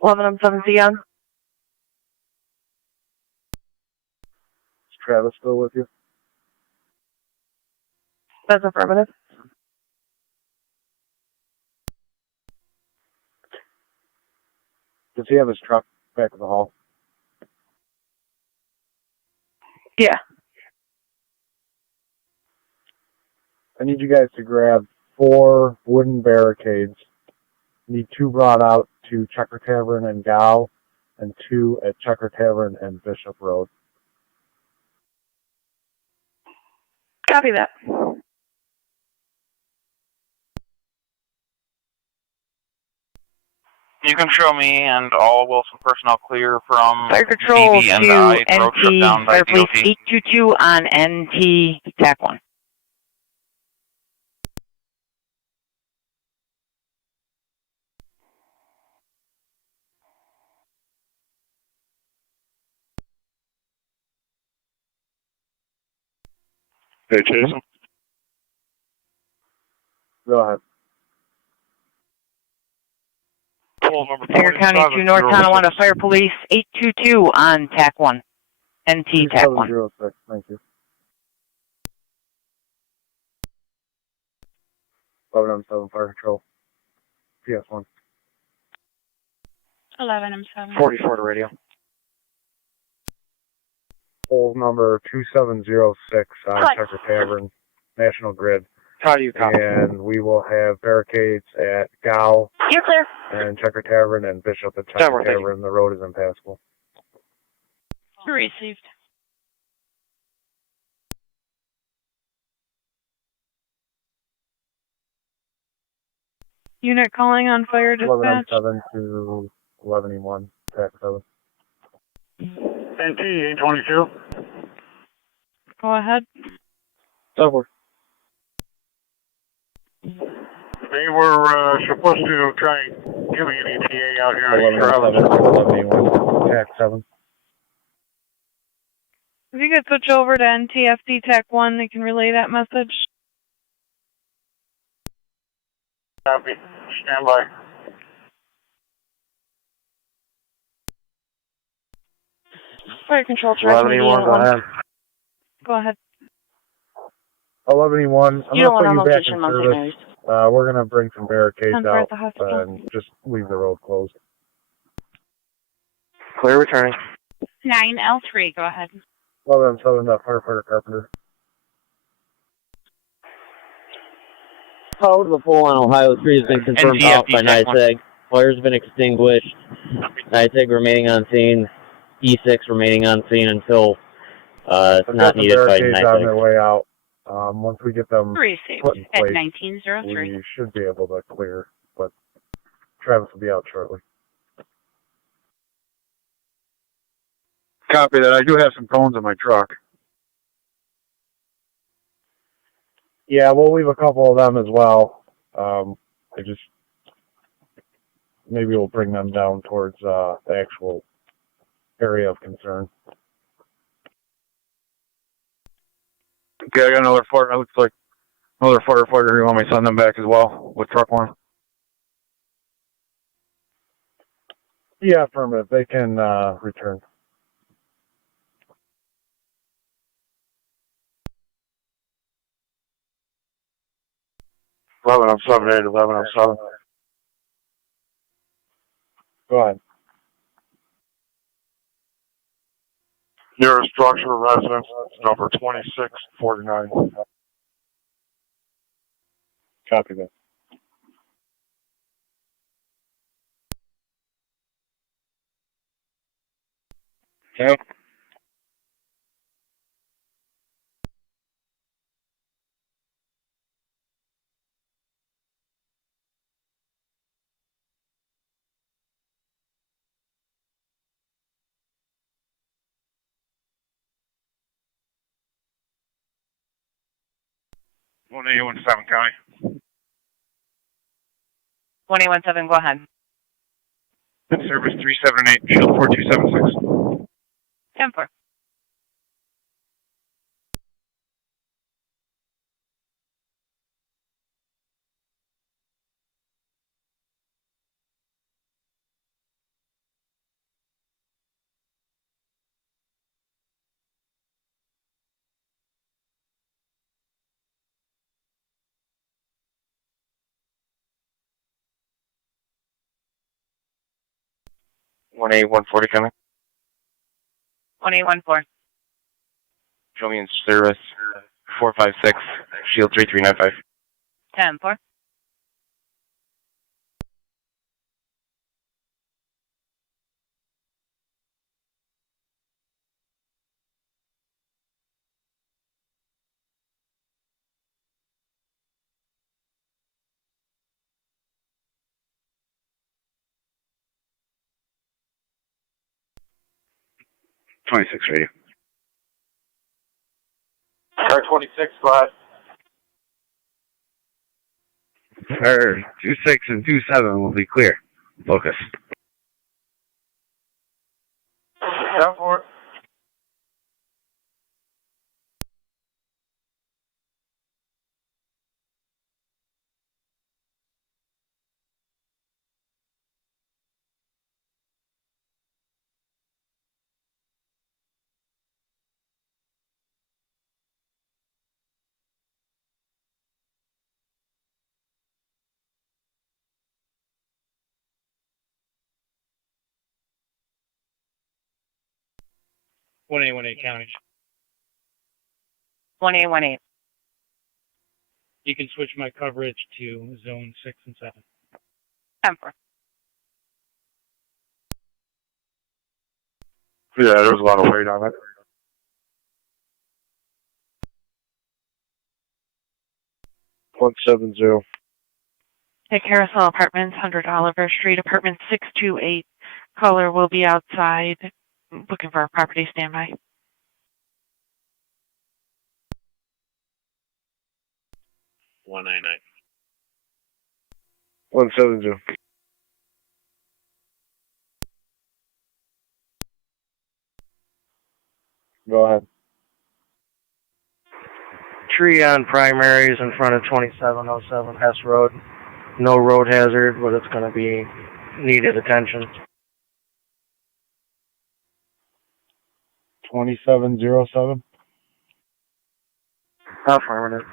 M7C on. Is Travis still with you? Says affirmative. Does he have his truck back at the hall? Yeah. I need you guys to grab 4 wooden barricades. Need 2 brought out to Checker Tavern and Gow, and 2 at Checker Tavern and Bishop Road. Copy that. You can show me and all Wilson personnel clear from Fire Control BB and the I road shut down NT, by Fire Police DOT. 822 on NT, TAC 1. Hey, Jason. Go ahead. Niagara County to North Tonawanda Fire Police 822 on TAC 1. NT TAC 1. 2706, thank you. 1107 Fire Control. PS1. 11M7. 44 to radio. Poll number 2706 on Checker Tavern, National Grid. How do you copy? And we will have barricades at Gow. You're clear. And Checker Tavern and Bishop at Checker Tavern. The road is impassable. Received. Unit calling on fire dispatch. 11M7 to 11E1, TAC 7. NT 822. Go ahead. Over. They were supposed to try and give me an ETA out here. 11M7 to 11E1, TAC 7. If you could switch over to NTFD TAC 1, they can relay that message. Copy. Stand by. Fire control track. 11E1, go ahead. Go ahead. 11E1, I'm You don't going to want put you on back in location, Monkey service. Mary's. We're going to bring some barricades Ten for out the hospital. and just leave the road closed. Clear returning. 9L3, go ahead. 11M7, firefighter Carpenter. Power to the pole on Ohio 3 has been confirmed off by NITAG. Fire has been extinguished. NITAG remaining on scene. E6 remaining on scene until it's not needed by barricades on their NITAG. way out. Once we get them Received put in at place, 1903. we should be able to clear, but Travis will be out shortly. Copy that. I do have some cones in my truck. Yeah, we'll leave a couple of them as well. Maybe we'll bring them down towards the actual area of concern. Okay, I got another fire. It looks like another firefighter here. You want me to send them back as well with truck 1? Yeah, affirmative. They can return. I'm 7-8, 11M7. Go ahead. Nearest structure residence, number 2649. Copy that. Okay. One 817 County. 1817, go ahead. Service 378, Shield 4276. 10-4. 1A 140 coming. 1814. Show me in service 456, shield 3395. 10-4. .26 radio. Car 26, go ahead. Sir, 26 and 27 will be clear. Focus. 10-4. One A county. 1818. You can switch my coverage to zone 6 and 7. 10-4. Yeah, there was a lot of weight on it. $170. Take Carousel Apartments, 100 Oliver Street, apartment 628. Caller will be outside looking for a property standby. 199. 170. Go ahead. Tree on primaries in front of 2707 Hess Road. No road hazard, but it's going to be needed attention. 2707. Affirmative.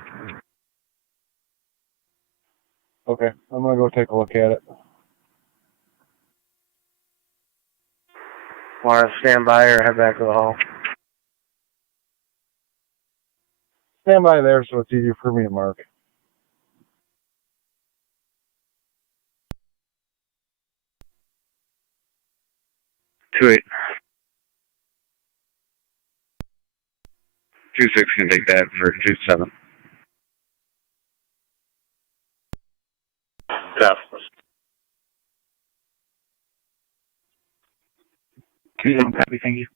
Okay, I'm gonna go take a look at it. Want to stand by or head back to the hall? Stand by there so it's easier for me to mark. Two 26 can take that for 27. Yeah. Copy, thank you.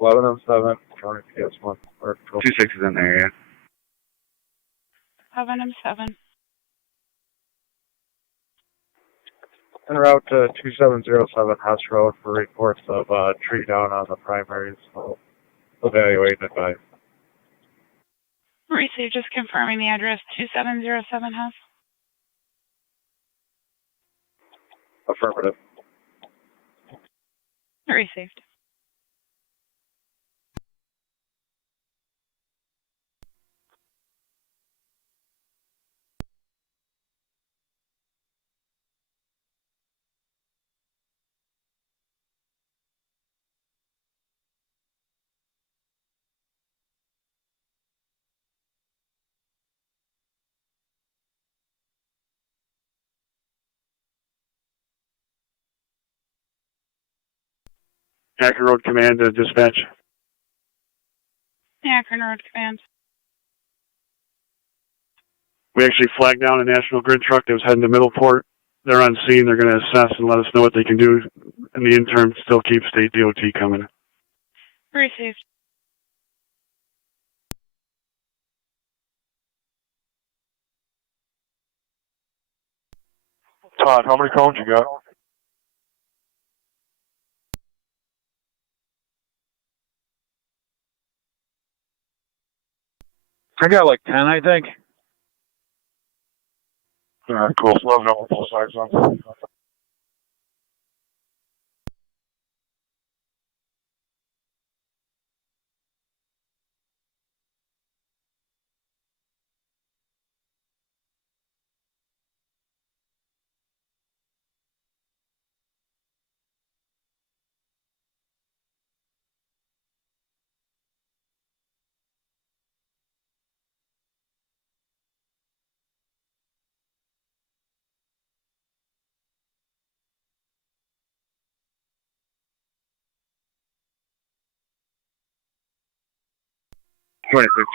Eleven oh seven. Yes, 1 or 26 is in there, yeah. 7 En route to 2707 House Road for reports of tree down on the primaries. So evaluate and advise. Receive, just confirming the address 2707 House. Affirmative. Received. Akron Road Command to dispatch. Akron Road Command. We actually flagged down a National Grid truck that was heading to Middleport. They're on scene. They're going to assess and let us know what they can do. In the interim, still keep state DOT coming. Received. Todd, how many cones you got? I got like 10, I think. Alright, cool. So let me know what both sides on.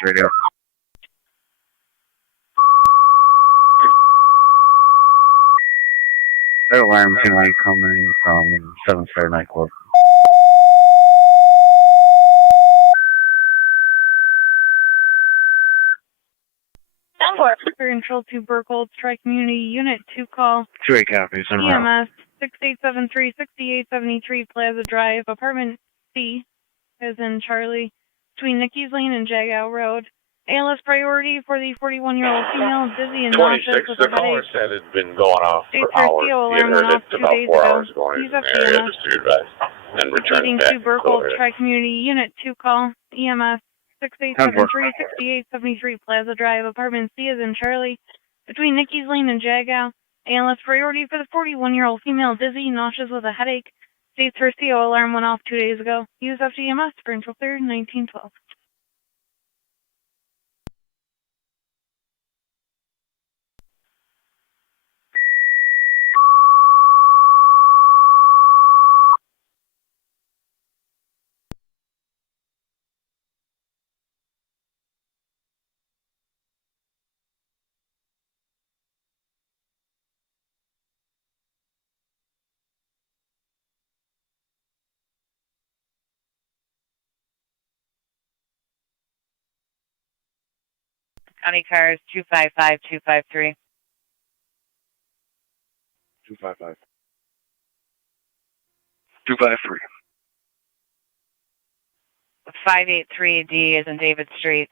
Radio. That alarm seemed like coming from 7 Star Nightclub. Control to Burkhold, Tri-Community Unit 2 call. 2-8 copies. EMS 6873-6873 Plaza Drive, Apartment C, as in Charlie, between Nicky's Lane and Jagow Road. ALS priority for the 41-year-old female, dizzy and nauseous with a The caller headache. said it had been going off for hours. Alarm He had went heard off it 2 about days 4 ago. hours ago in Use the area, FDMS. just to advise. And Proceeding returned to back. Burkhold, Tri-Community Unit 2 call. EMS 6873-6873 Plaza Drive, Apartment C as in Charlie, between Nicky's Lane and Jagow. ALS priority for the 41-year-old female, dizzy, nauseous with a headache. States her CO alarm went off 2 days ago. Use FDMS for Control 3rd, 1912. County cars 255-253. 255. 253. 583D is in David Street.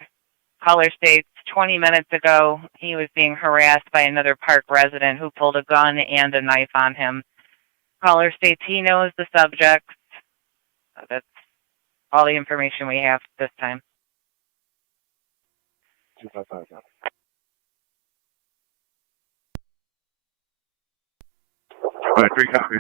Caller states 20 minutes ago he was being harassed by another park resident who pulled a gun and a knife on him. Caller states he knows the subjects. That's all the information we have this time. 255. All right, 3 copies.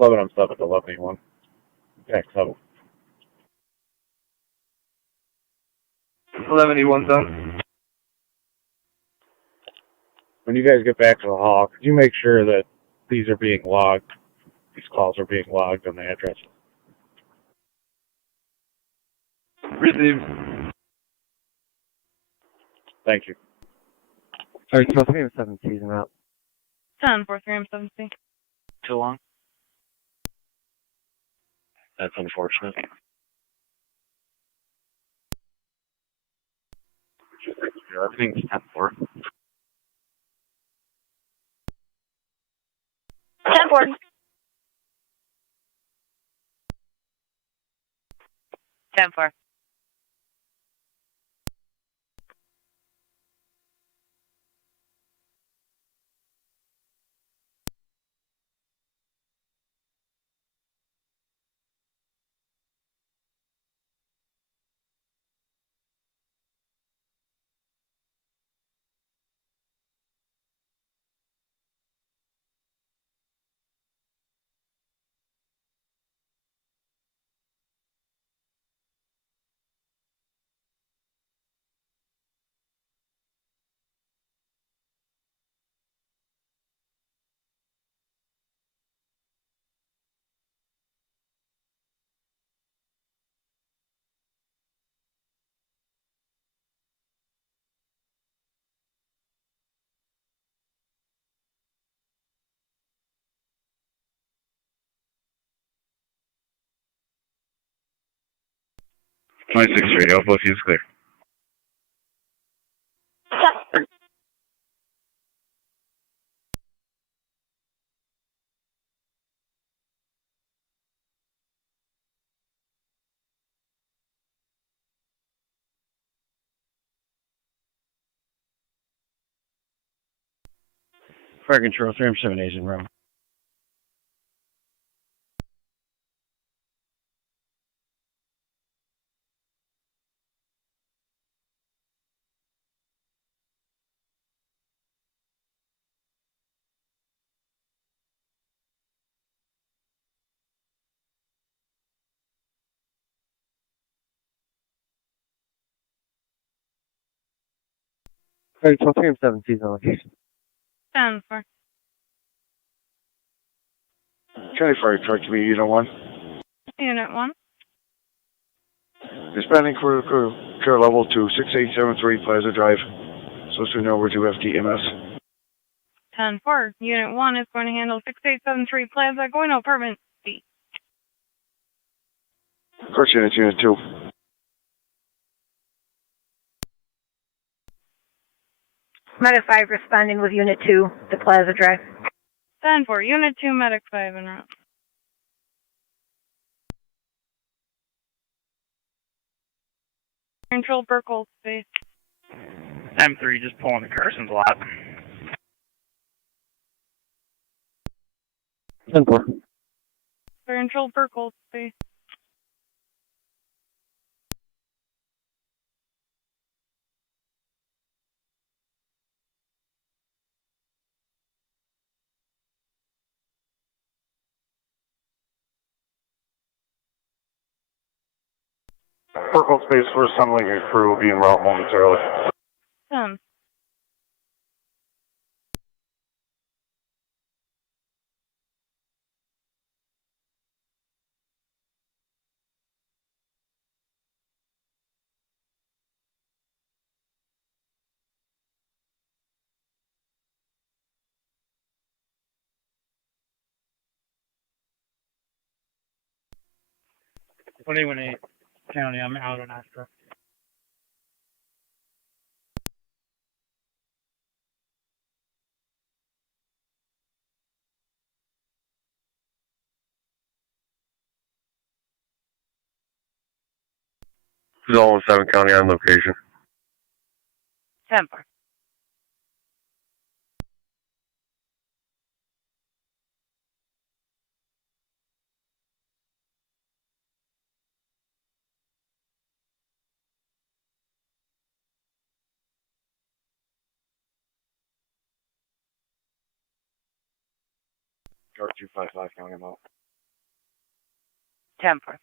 I'm sub at 1181. Okay, so 1181, son. when you guys get back to the hall, could you make sure that these are being logged? These calls are being logged on the address. Received. Thank you. All right, so 317 is out. 10-4-3-7C. Too long? That's unfortunate. Everything's 10-4. 10-4. 10-4. 26-3, all both use clear. Fire control, 307 A's in room. Fire control, 307 C's on location. 10-4. County Fire Truck to be Unit 1. Unit 1. Responding for care level 2, 6873 Plaza Drive. So soon over to FTMS. 10-4. Unit 1 is going to handle 6873 Plaza, going to apartment B. Of course, Unit 2. Medic 5 responding with Unit 2, the Plaza Drive. 10-4. Unit 2, Medic 5 en route. Control Burkle space. M3 just pulling the Carson's lot. 10-4. Control Burkle space. Purple space for assembling your crew will be en route momentarily. 10. What do you want to county? I'm out on Astra. Zone 7 County on location. 10-4. Guard 255 County, I'm out. 10-4.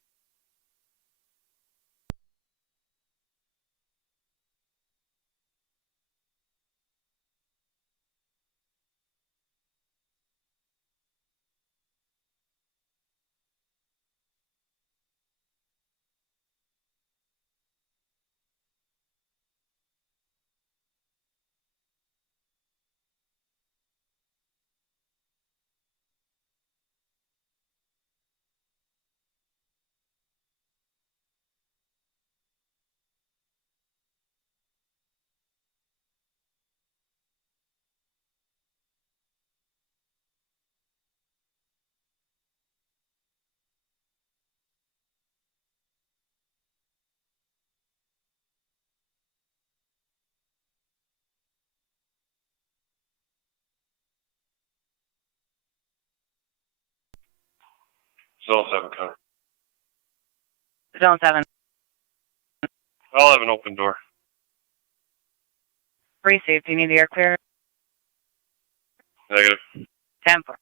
Zone 7 County. Zone 7. I'll have an open door. Free safety, need the air clear. Negative. 10-4.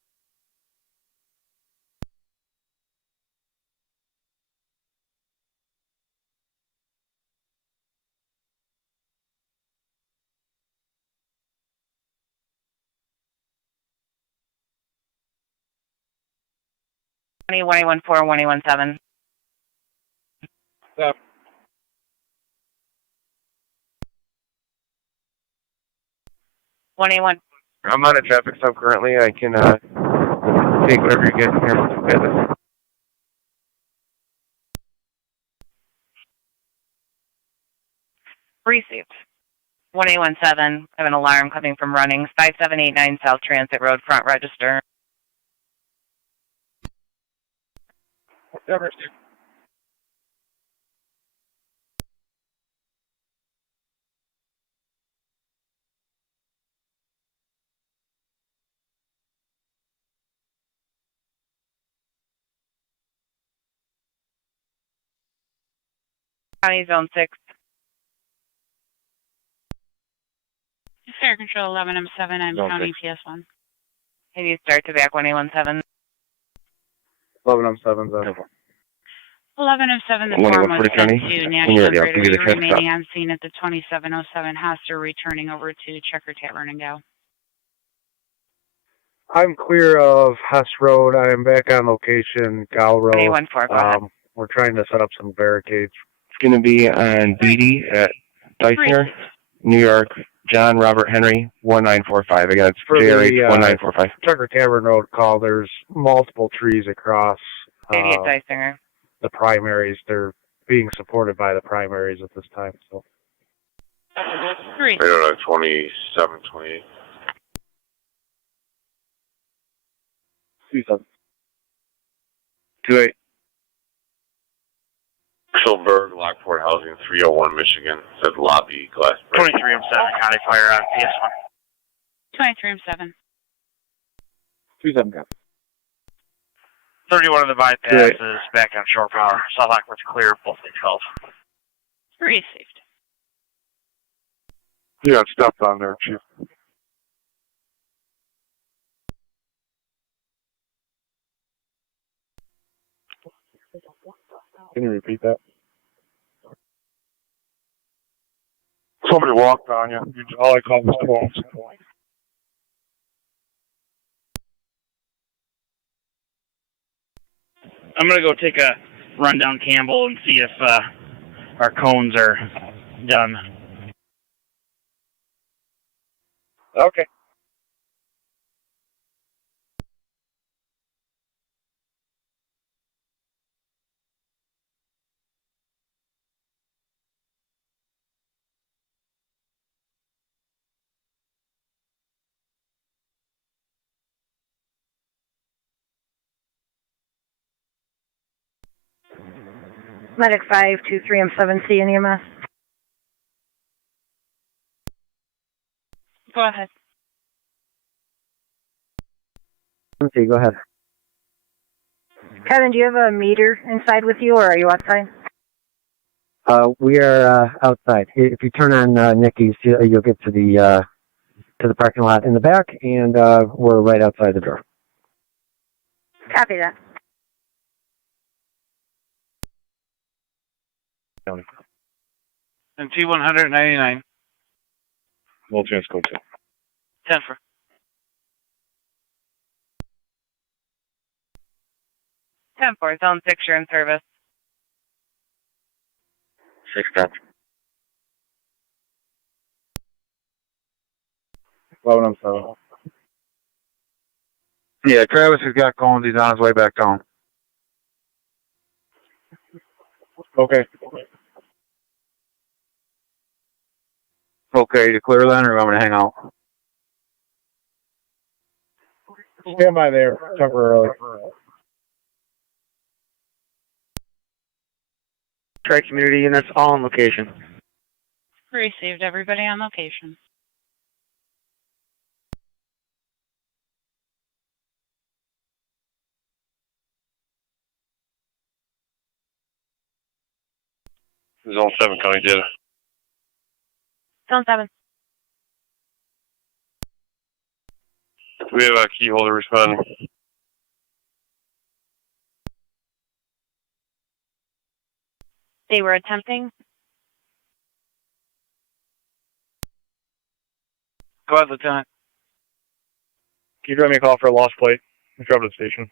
One 114, 117. Yep. I'm on a traffic stop currently. I can take whatever you guys can handle together. Received. 1817, I have an alarm coming from Runnings, 5789 South Transit Road, front register. County Zone 6. Fire Control 11M7, I'm Zone County 6. PS1. Can you start to back 1817? 11M7, 11M7, the 21 form was for the sent county. to When you're National ready, I'll Grid. give you the test Remaining stop. on scene at the 2707 Hostel, returning over to Checker Tavern and Go. I'm clear of Hess Road. I am back on location, Gal Road. 1814, go ahead. We're trying to set up some barricades. It's going to be on BD at Dysinger, New York, John Robert Henry, 1945. Again, it's For JRH the 1945. Checker Tavern Road call, there's multiple trees across 88 Dysinger. the primaries. They're being supported by the primaries at this time. So. Three. Right on 27, 28. 27. 28. Schulberg, Lockport Housing, 301 Michigan. Said lobby, glass break. 23M7, County Fire on PS1. 23M7. 27. 31 of the bypass is back on shore power. South Lockport's clear, both lanes calls. Received. You got stuff on there, Chief. Can you repeat that? Somebody walked on you. All I called was close. I'm going to go take a run down Campbell and see if our cones are done. Okay. Medic 523 M7C in EMS. Go ahead. Okay, go ahead. Kevin, do you have a meter inside with you, or are you outside? We are outside. If you turn on Nicky's, you'll get to the parking lot in the back, and we're right outside the door. Copy that. And T199. We'll transcode to 10 for. 10-4, zone 6, you're in service. 6 steps. 11M7. Yeah, Travis has got cones. He's on his way back down. Okay. Okay, you clear then, or you want me to hang out? Stand by there temporarily. Tri-community units all on location. Received. Everybody on location. Zone 7, County data. Zone 7. We have a key holder responding. They were attempting. Go ahead, Lieutenant. Can you drive me a call for a lost plate? Let's drive to the station.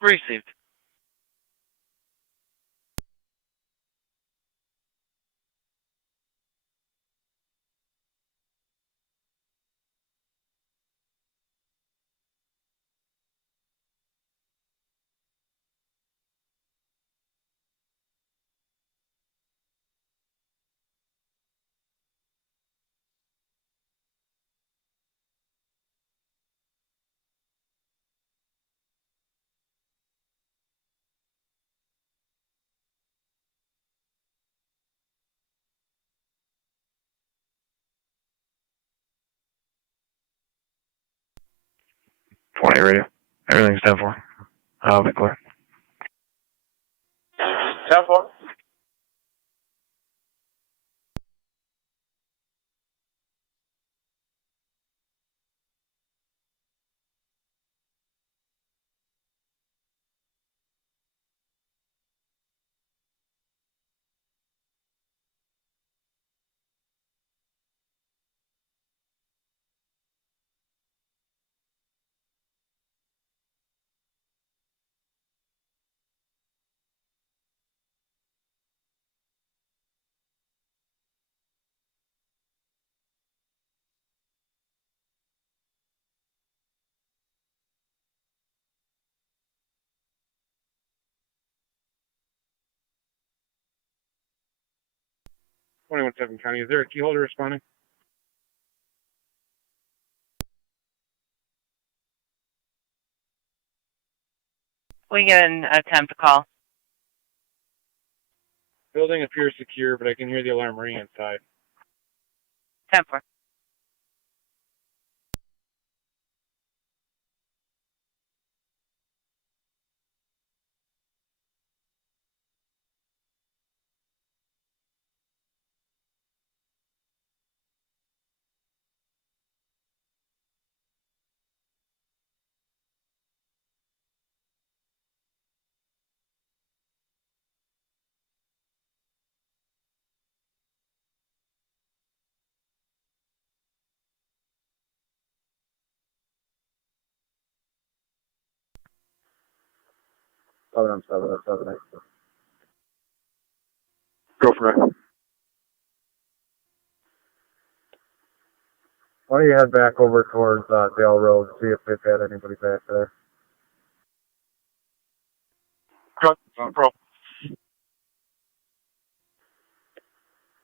Received. 20 radio. Everything's 10-4. I'll be clear. 10-4. Seven County. Is there a key holder responding? We get an attempt to call. Building appears secure, but I can hear the alarm ring inside. 10-4. I'm 7. Go for it. Why don't you head back over towards Dale Road, see if they've had anybody back there. No problem.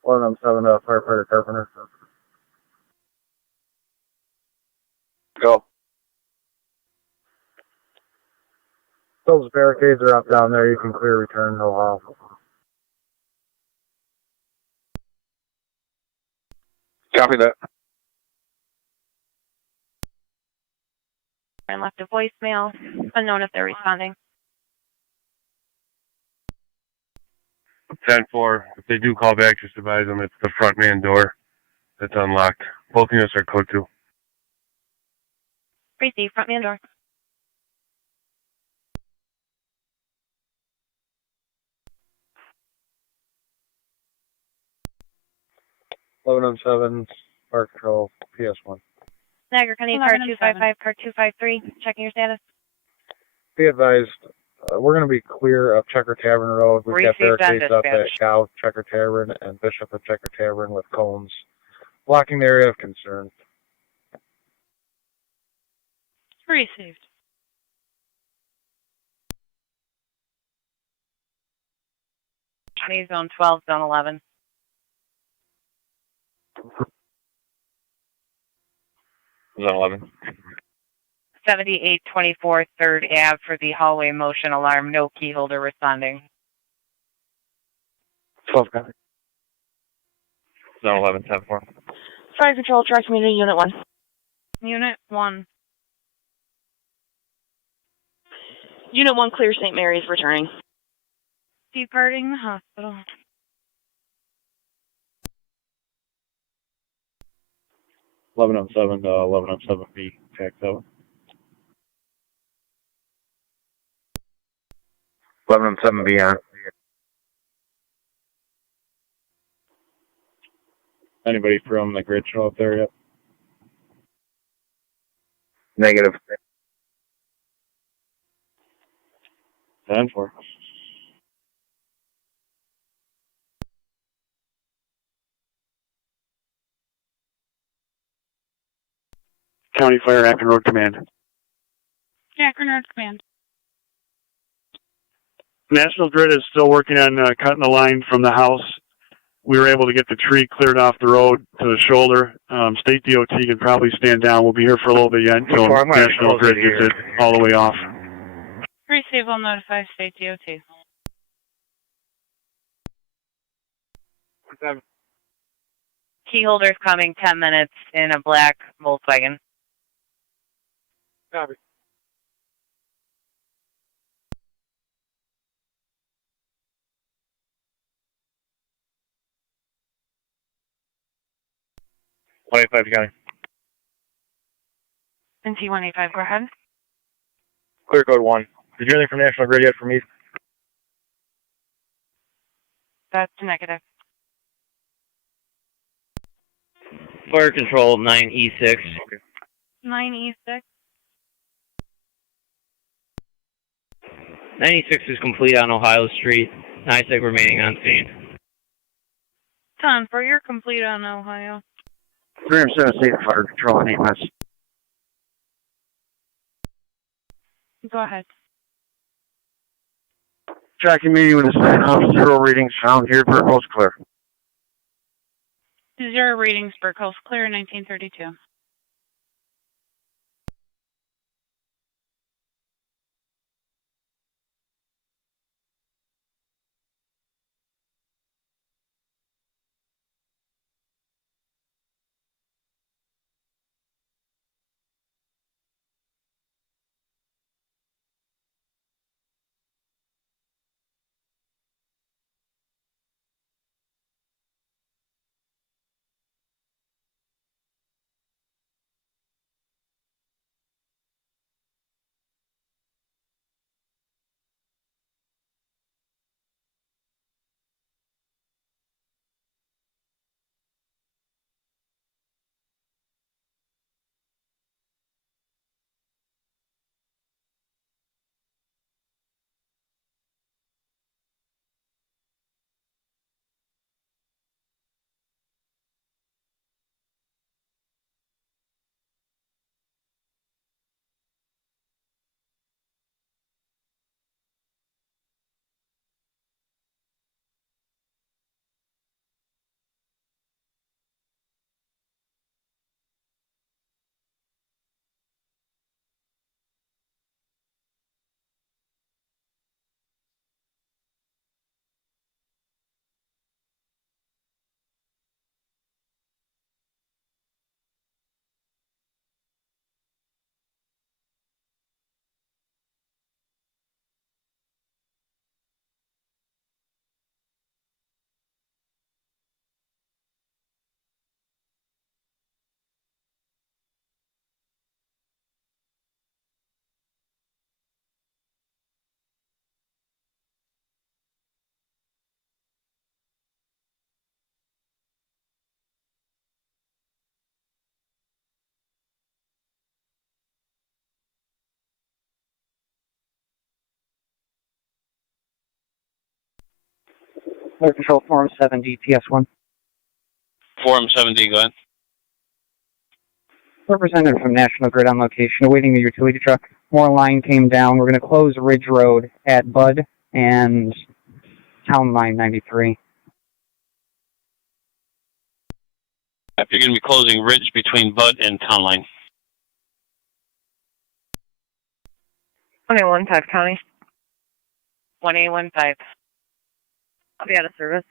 7, firefighter Carpenter. Go. Those barricades are up down there. You can clear return, no haul. Copy that. And left a voicemail. Unknown if they're responding. 10-4. If they do call back, just advise them it's the front man door that's unlocked. Both units are code 2. Receive, front man door. Lewiston 7, Fire Control, PS1. Niagara County, car 255, car 253. Checking your status. Be advised, we're going to be clear of Checker Tavern Road. We've got barricades up at Cow, Checker Tavern, and Bishop of Checker Tavern with cones, blocking the area of concern. Received. Zone 12, Zone 11. Zone 11. 7824 3rd Ave for the hallway motion alarm. No key holder responding. 12 copy. Zone 11, 10-4. Fire Control, Tri-Community, Unit 1. Unit 1. Unit 1, clear St. Mary's, returning. Departing the hospital. Lewiston 7, 1107B, TAC 7. 1107B on. Anybody from the grid show up there yet? Negative. 10-4. County Fire, Akron Road Command. Akron Road Command. National Grid is still working on cutting the line from the house. We were able to get the tree cleared off the road to the shoulder. State DOT can probably stand down. We'll be here for a little bit yet until National Grid gets it all the way off. Receive, will notify State DOT. 7. Key holders coming 10 minutes in a black Volkswagen. Copy. 185 County. NT 185, go ahead. Clear code 1. Did you hear anything from National Grid yet from me? That's negative. Fire control 9E6. 9E6. 96 is complete on Ohio Street. 96 remaining on scene. 10 for you're complete on Ohio. 307 State Fire Control and EMS. Go ahead. Tracking meeting with the sign off 0 readings found here for coast clear. 0 readings for coast clear 1932. Fire Control Forum 7D, PS1. Forum 7D, go ahead. Representative from National Grid on location, awaiting the utility truck. More line came down. We're going to close Ridge Road at Bud and Town Line 93. You're going to be closing Ridge between Bud and Town Line. 1A15 County. 1A15. I'll be out of service.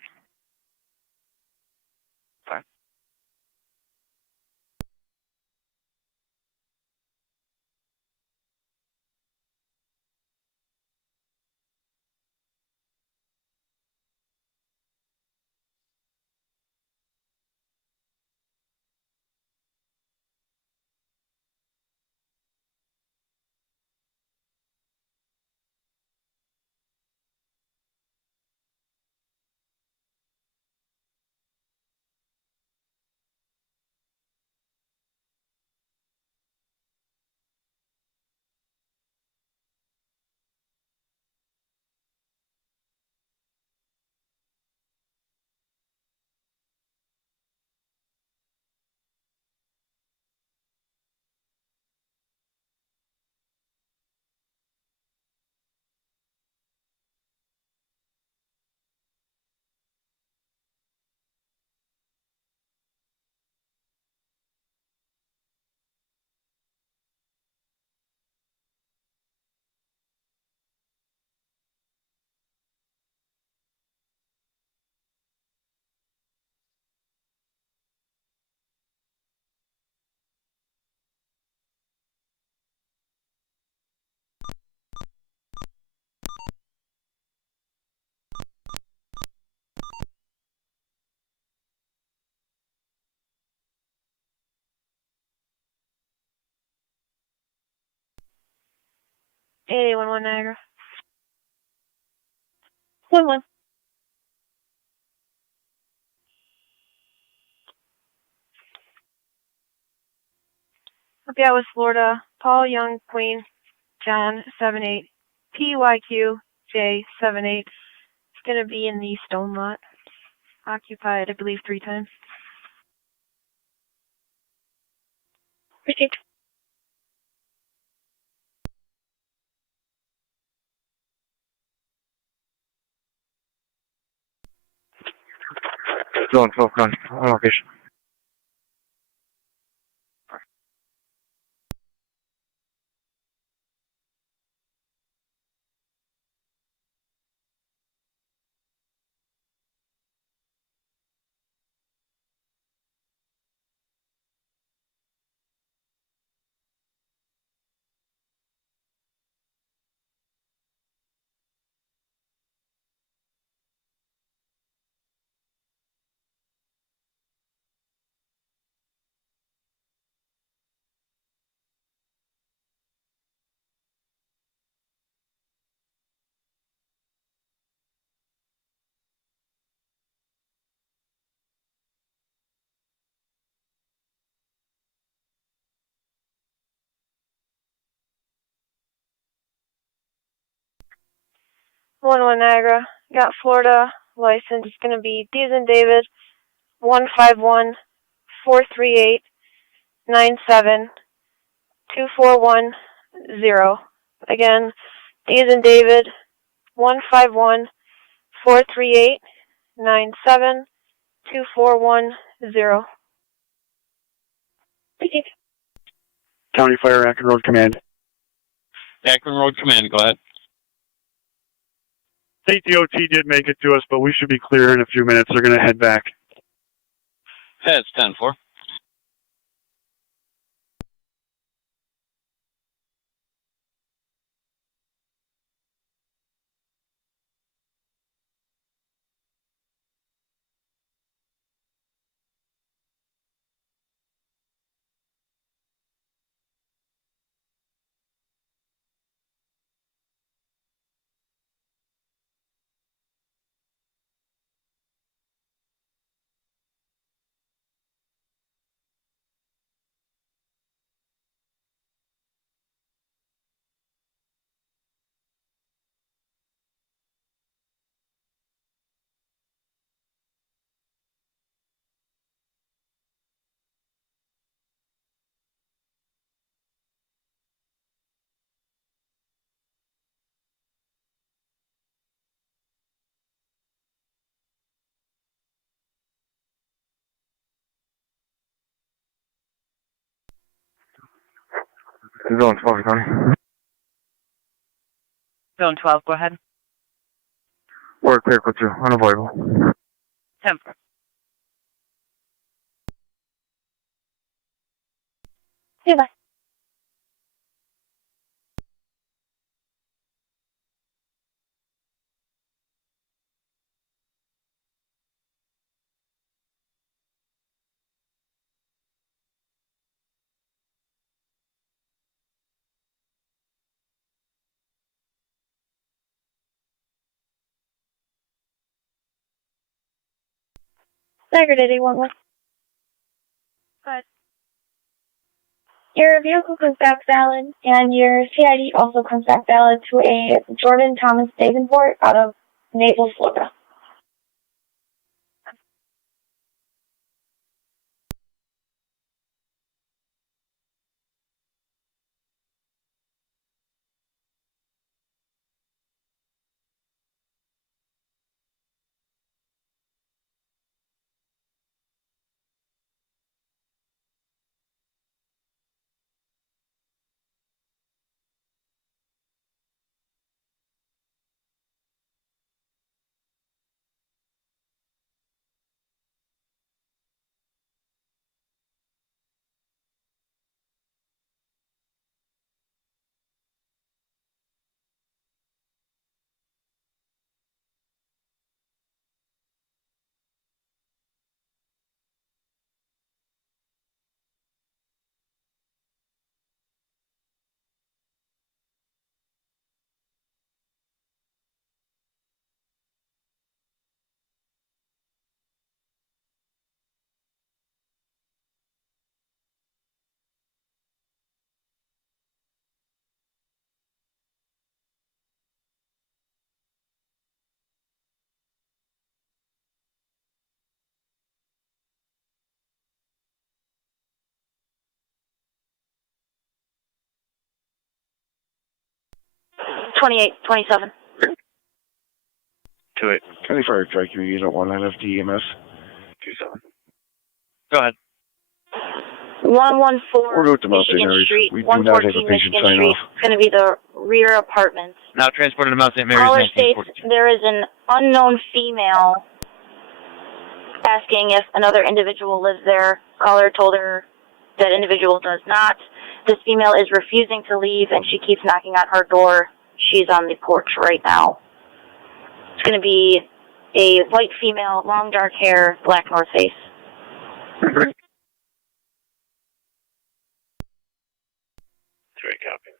8811 Niagara. 11. Okay, was Florida. Paul Young, Queen, John, 78. PYQ, J, 78. It's going to be in the stone lot. Occupied, I believe, 3 times. Okay. Zone 12 on location. One Niagara. Got Florida license. It's going to be D as in David, 151-438-97-2410. Again, D as in David, 151-438-97-2410. County Fire, Akron Road Command. Akron Road Command, go ahead. State DOT did make it to us, but we should be clear in a few minutes. They're going to head back. Heads 10-4. Zone 12, County. Zone 12, go ahead. We're clear, code 2, unavoidable. 10-4. Goodbye. Staggered 8111. Good. Your vehicle comes back valid, and your CID also comes back valid to a Jordan Thomas Davenport out of Naples, Florida. 2827. 2-8. County Fire Strike Unit 1 NFD EMS. 2-7. Go ahead. 114 We'll go to Mount St. Michigan Mary's. Street. We do not have a 114 patient Michigan sign Street. off. It's going to be the rear apartments. Now transported to Mount St. Mary's. Caller states there is an unknown female asking if another individual lives there. Caller told her that individual does not. This female is refusing to leave, and she keeps knocking on her door. She's on the porch right now. It's going to be a white female, long dark hair, black North Face. 3 copy.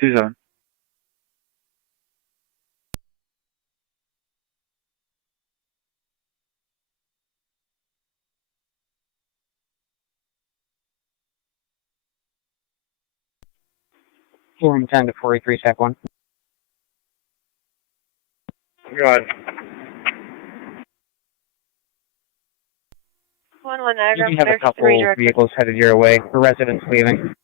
2-7. Forum 10 to 43, Sec 1. Go ahead. 1 Niagara. You have a couple vehicles headed your way. The residents leaving.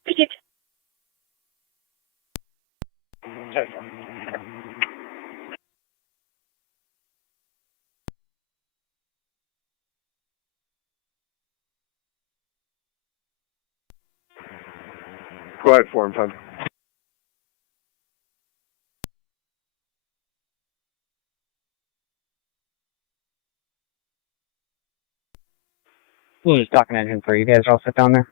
Go ahead, Forum 10. We'll just dock an engine for you guys. All sit down there.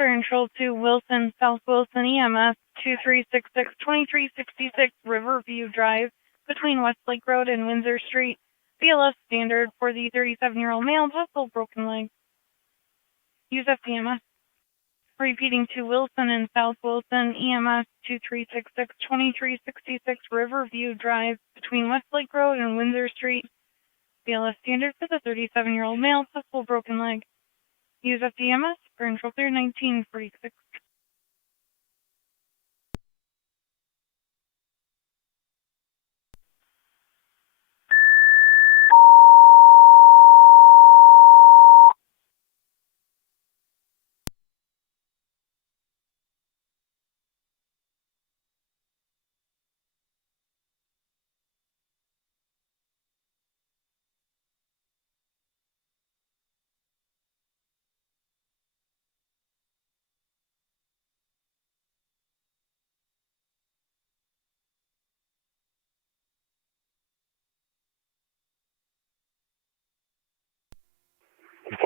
Fire Control to Wilson, South Wilson EMS 2366 2366 Riverview Drive between Westlake Road and Windsor Street. BLS standard for the 37-year-old male, possible broken leg. Use FDMS. Repeating to Wilson and South Wilson EMS 2366 2366 Riverview Drive between Westlake Road and Windsor Street. BLS standard for the 37-year-old male, possible broken leg. Use FDMS. Fire Control clear 1946.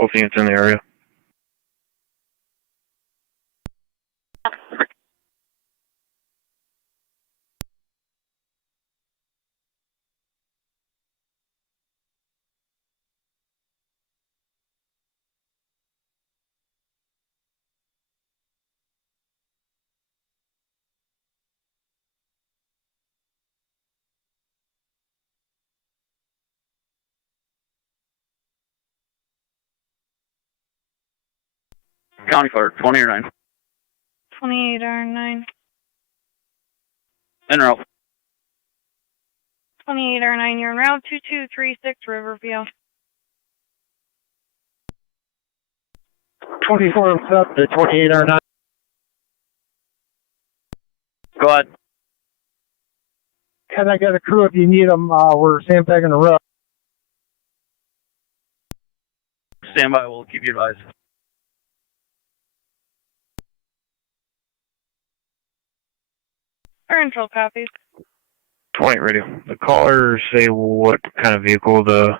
Both units in the area. County Fire, 20 or 9. 28 or 9. En route. 28 or 9, you're in route 2236 Riverview. 24 up to 28 or 9. Go ahead. Can I get a crew if you need them? We're sandbagging the road. Stand by, we'll keep you advised. Our intro copies. 20 radio. The caller say what kind of vehicle the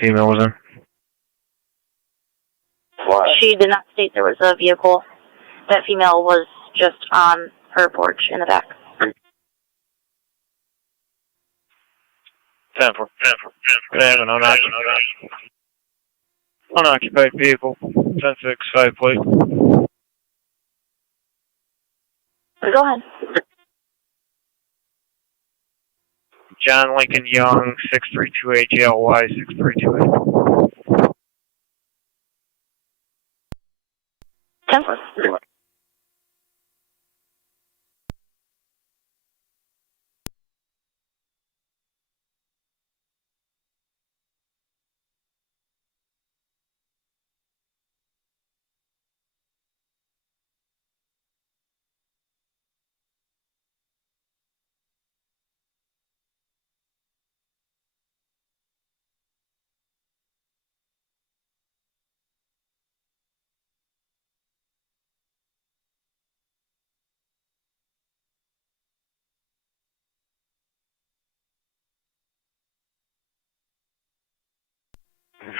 female was in? She did not state there was a vehicle. That female was just on her porch in the back. 10-4. Good afternoon, unoccupied vehicle, 10-6, 5 plate. Go ahead. John Lincoln Young, 6328 JLY, 6328. 10-4.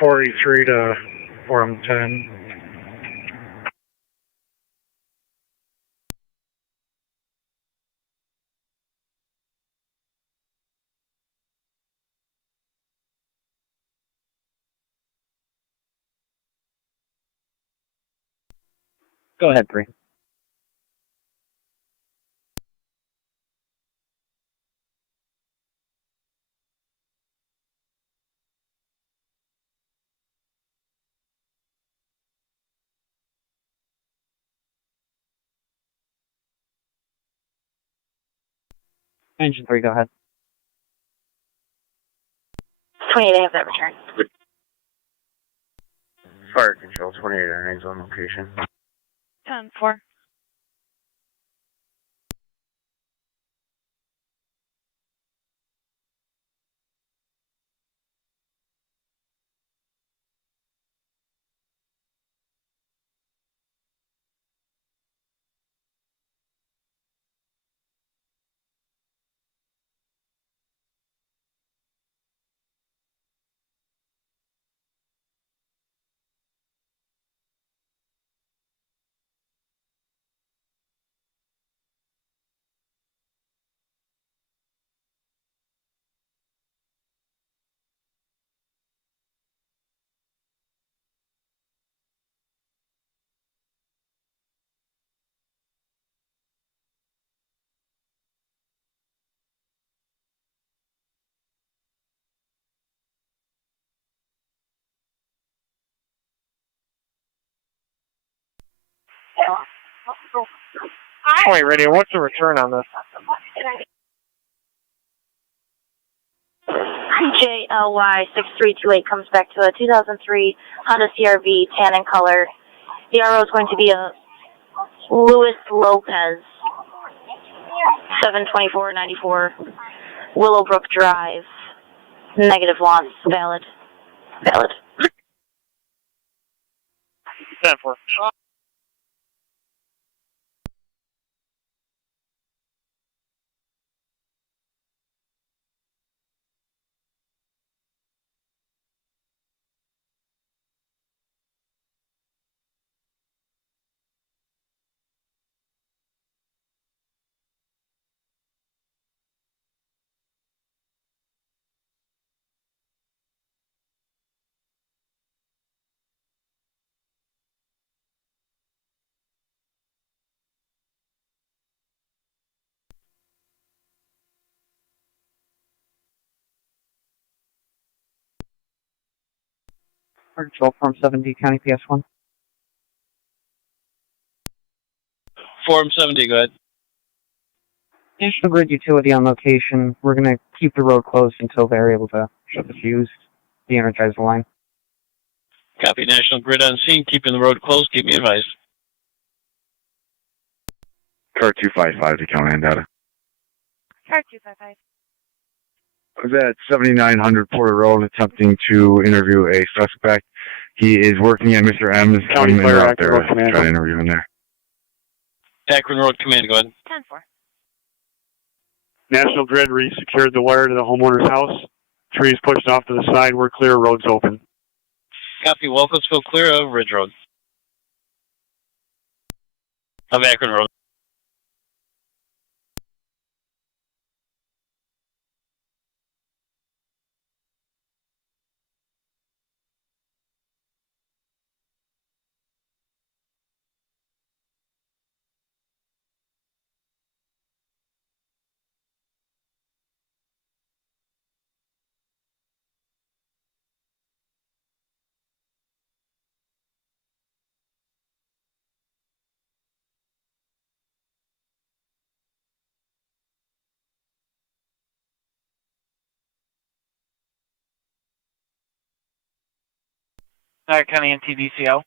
.43 to 410. Go ahead, 3. Engine 3, go ahead. 28, I have that return. Fire control, 28 or 9's on location. 10-4. Wait, radio, what's the return on this? JLY 6328 comes back to a 2003 Honda CRV tan in color. The RO is going to be a Louis Lopez 72494 Willowbrook Drive. Negative loss. Valid. 10-4. Control Form 70, County PS1. Form 70, go ahead. National Grid Utility on location. We're going to keep the road closed until they're able to shut the fuse, de-energize the line. Copy. National Grid on scene, keeping the road closed. Keep me advised. Car 255 to County data. Car 255. I was at 7900 Porter Road attempting to interview a suspect. He is working at Mr. M's. County Fire out Active there Road Command. trying to interview him there. Akron Road Command, go ahead. 10-4. National Grid re-secured the wire to the homeowner's house. Trees pushed off to the side. We're clear. Road's open. Copy. Welcomesville clear of Ridge Road. Of Akron Road. Niagara County and TDCO.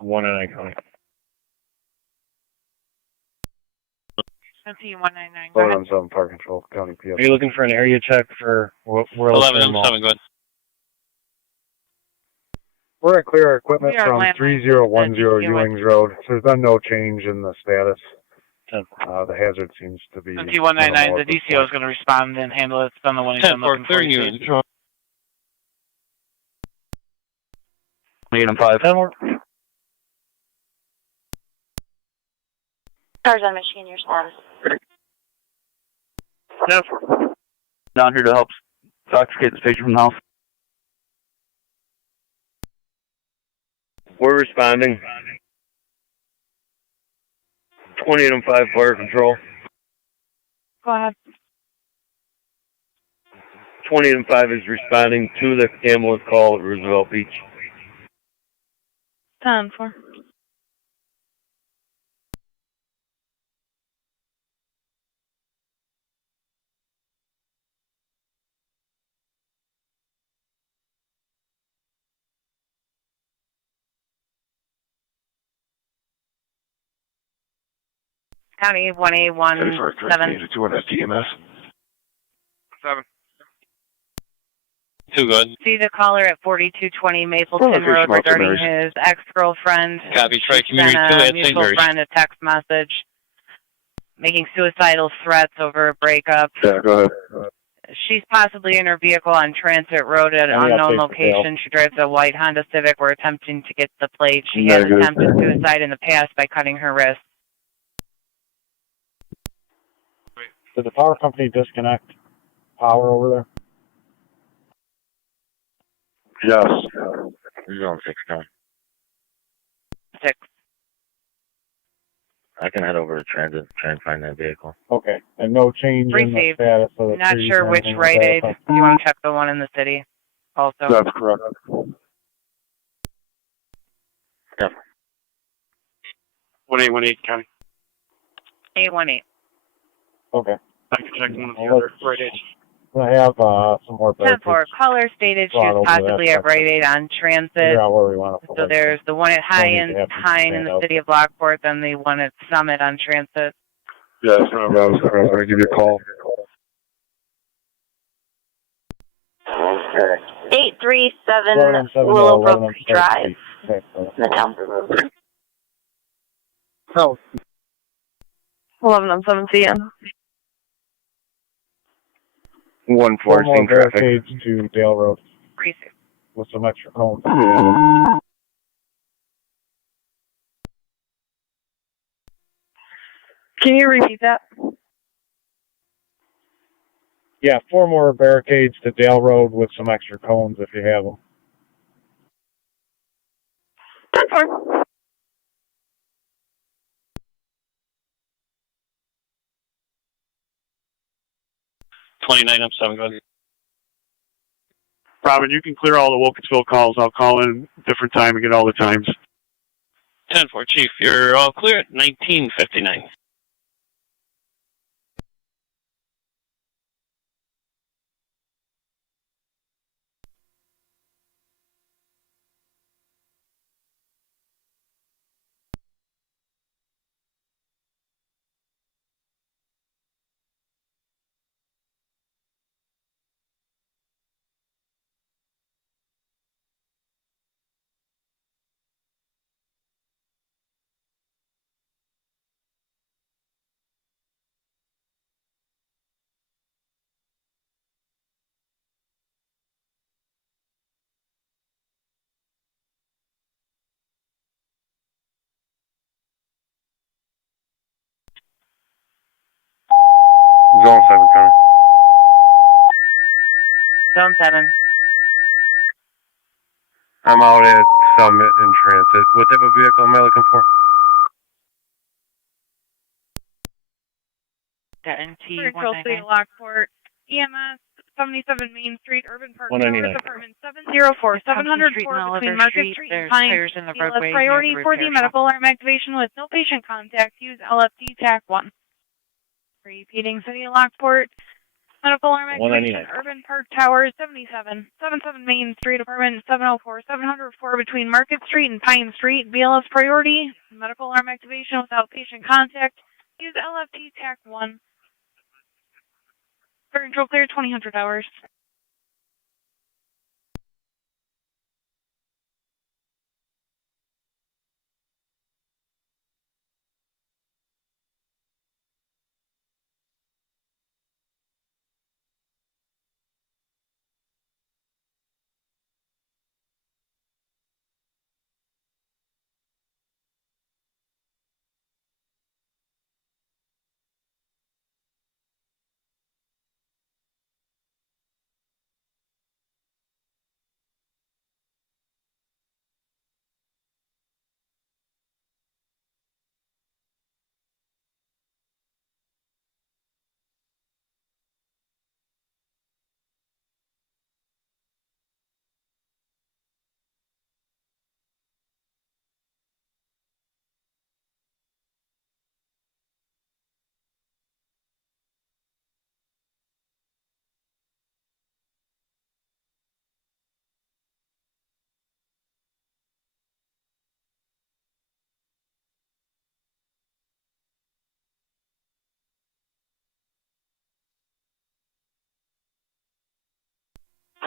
One in A County. MC 199. Hold on, 7 Park Control, County PS. Are you looking for an area check for Williston 11 Mall? M7, go ahead. We're at clear our equipment We are from landline 3010 to the Ewings Road. So there's been no change in the status. The hazard seems to be... MC 199, the DCO is going to respond and handle it. It's been the one he's been looking for. 10-4, clearing you. 8 and 5. 10 more. Cars on Michigan, your status. Down here to help intoxicate this patient from the house. We're responding. 28 and 5 fire control. Go ahead. 28 and 5 is responding to the ambulance call at Roosevelt Beach. 10-4. County 1817. 2 on TMS. 7. 2, go ahead. See the caller at 4220 Mapleton Road regarding his ex-girlfriend. Copy. Try He community sent 2 a at St. mutual Mary's. friend a text message making suicidal threats over a breakup. Yeah, go ahead. She's possibly in her vehicle on Transit Road at an unknown location. She drives a white Honda Civic. We're attempting to get the plate. She has attempted suicide in the past by cutting her wrist. Did the power company disconnect power over there? Yes. He's on 6 now. 6. I can head over to Transit and try and find that vehicle. Okay, and no change in the Received. status of the Not trees sure or which anything Rite like Aid. that. You want to check the one in the city also? That's correct. Yep. 1818 County. 818. Okay. I can check one of the other Rite Aids. I have some more 10-4. Caller stated she was possibly at Rite Aid on transit. Where we want to So there's the one at Hine in the city of Lockport, then the one at Summit on transit. Yeah, that's right. I was going to give you a call. Okay. 837 Willowbrook Drive. In the town. Oh. 11:07 p.m. 114 traffic. Barricades to Dale Road. Precinct. With some extra cones. Can you repeat that? Yeah, 4 more barricades to Dale Road with some extra cones if you have them. 10-4. I'm 7, go ahead. Robin, you can clear all the Wilkinsville calls. I'll call in a different time and get all the times. 10-4, Chief, you're all clear at 1959. Zone 7, Connor. Zone 7. I'm out at Summit in transit. What type of vehicle am I looking for? Control City Lockport. EMS 77 Main Street, Urban Park Towers, apartment 704, 704 between Market Street and Pine. Priority for the medical alarm activation with no patient contact. Use LFD TAC 1. Repeating City of Lockport. Medical alarm activation, Urban Park Towers, 77 Main Street, apartment 704, 704 between Market Street and Pine Street. BLS priority, medical alarm activation without patient contact. Use LFT TAC 1. Control clear 2000 hours.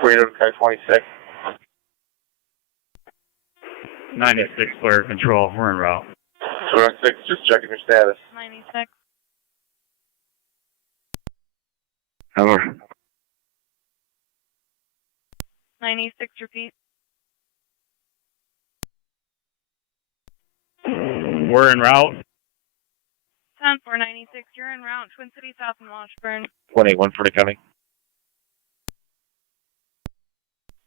Freedom, Car 26. 96 Flare Control. We're en route. 26, just checking your status. 96. Hello. 96, repeat. We're en route. 10-496, you're en route. Twin City South and Washburn. 181 for the county.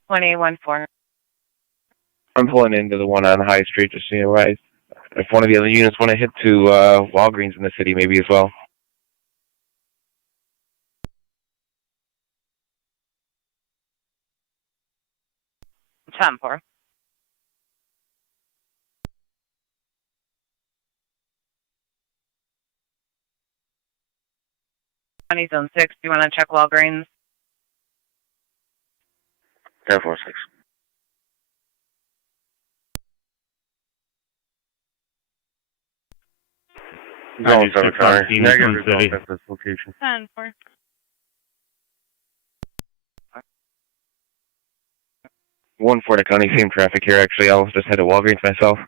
1814. I'm pulling into the one on High Street, just seeing why. If one of the other units want to hit to Walgreens in the city, maybe as well. Time for. Zone 6, do you want to check Walgreens? 10-4-6. Zone 7 County. Negative result at this location. 10-4. One for the county, same traffic here actually. I was just headed to Walgreens myself.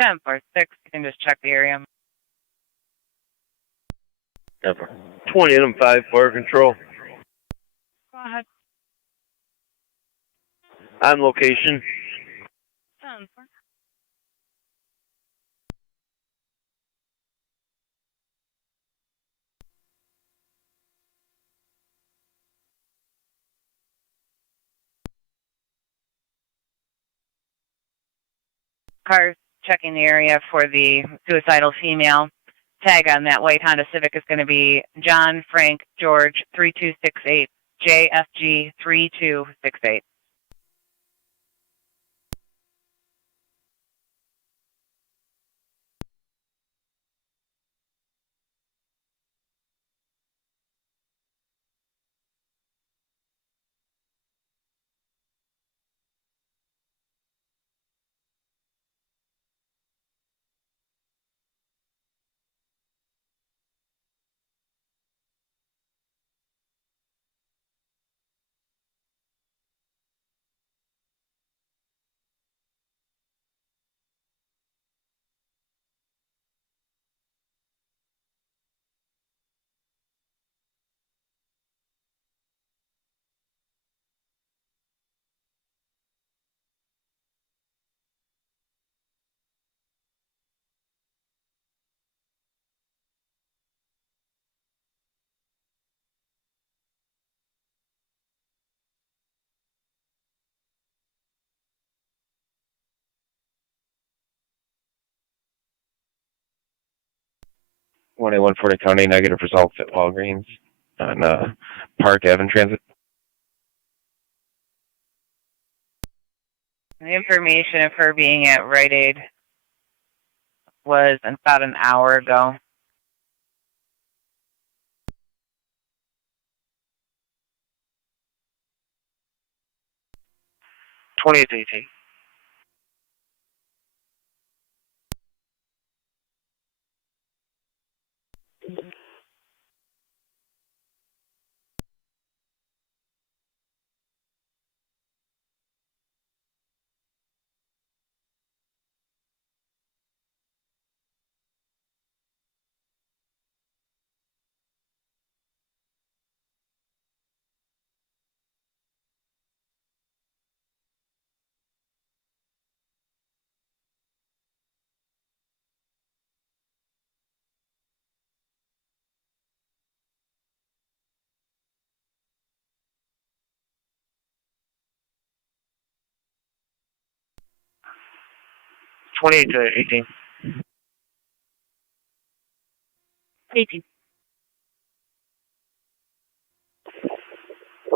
10-4-6, you can just check the area. 10-4. 20 and 5 fire control. Go ahead. On location. 10-4. Cars checking the area for the suicidal female. Tag on that white Honda Civic is going to be John Frank George 3268, JFG 3268. One A1 for the county, negative results at Walgreens on Park Avenue Transit. The information of her being at Rite Aid was about an hour ago. '28 to 18. '28 to 18. 18.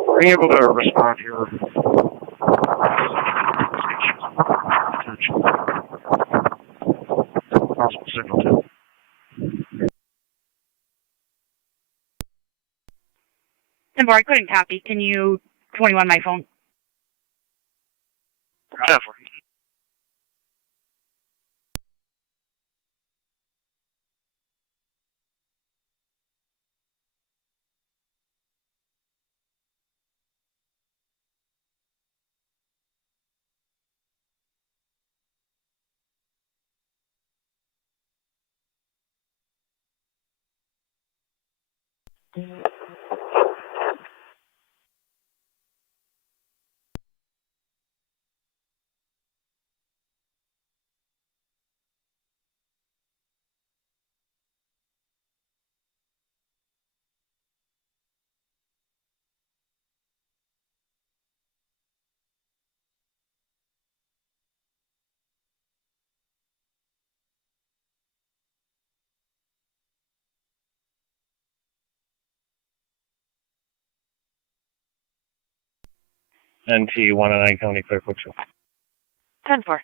Are you able to respond here? Possible signal too. Simba, I couldn't copy. Can you 21 my phone? Yeah, NT 109 County Clerk, what's 10-4.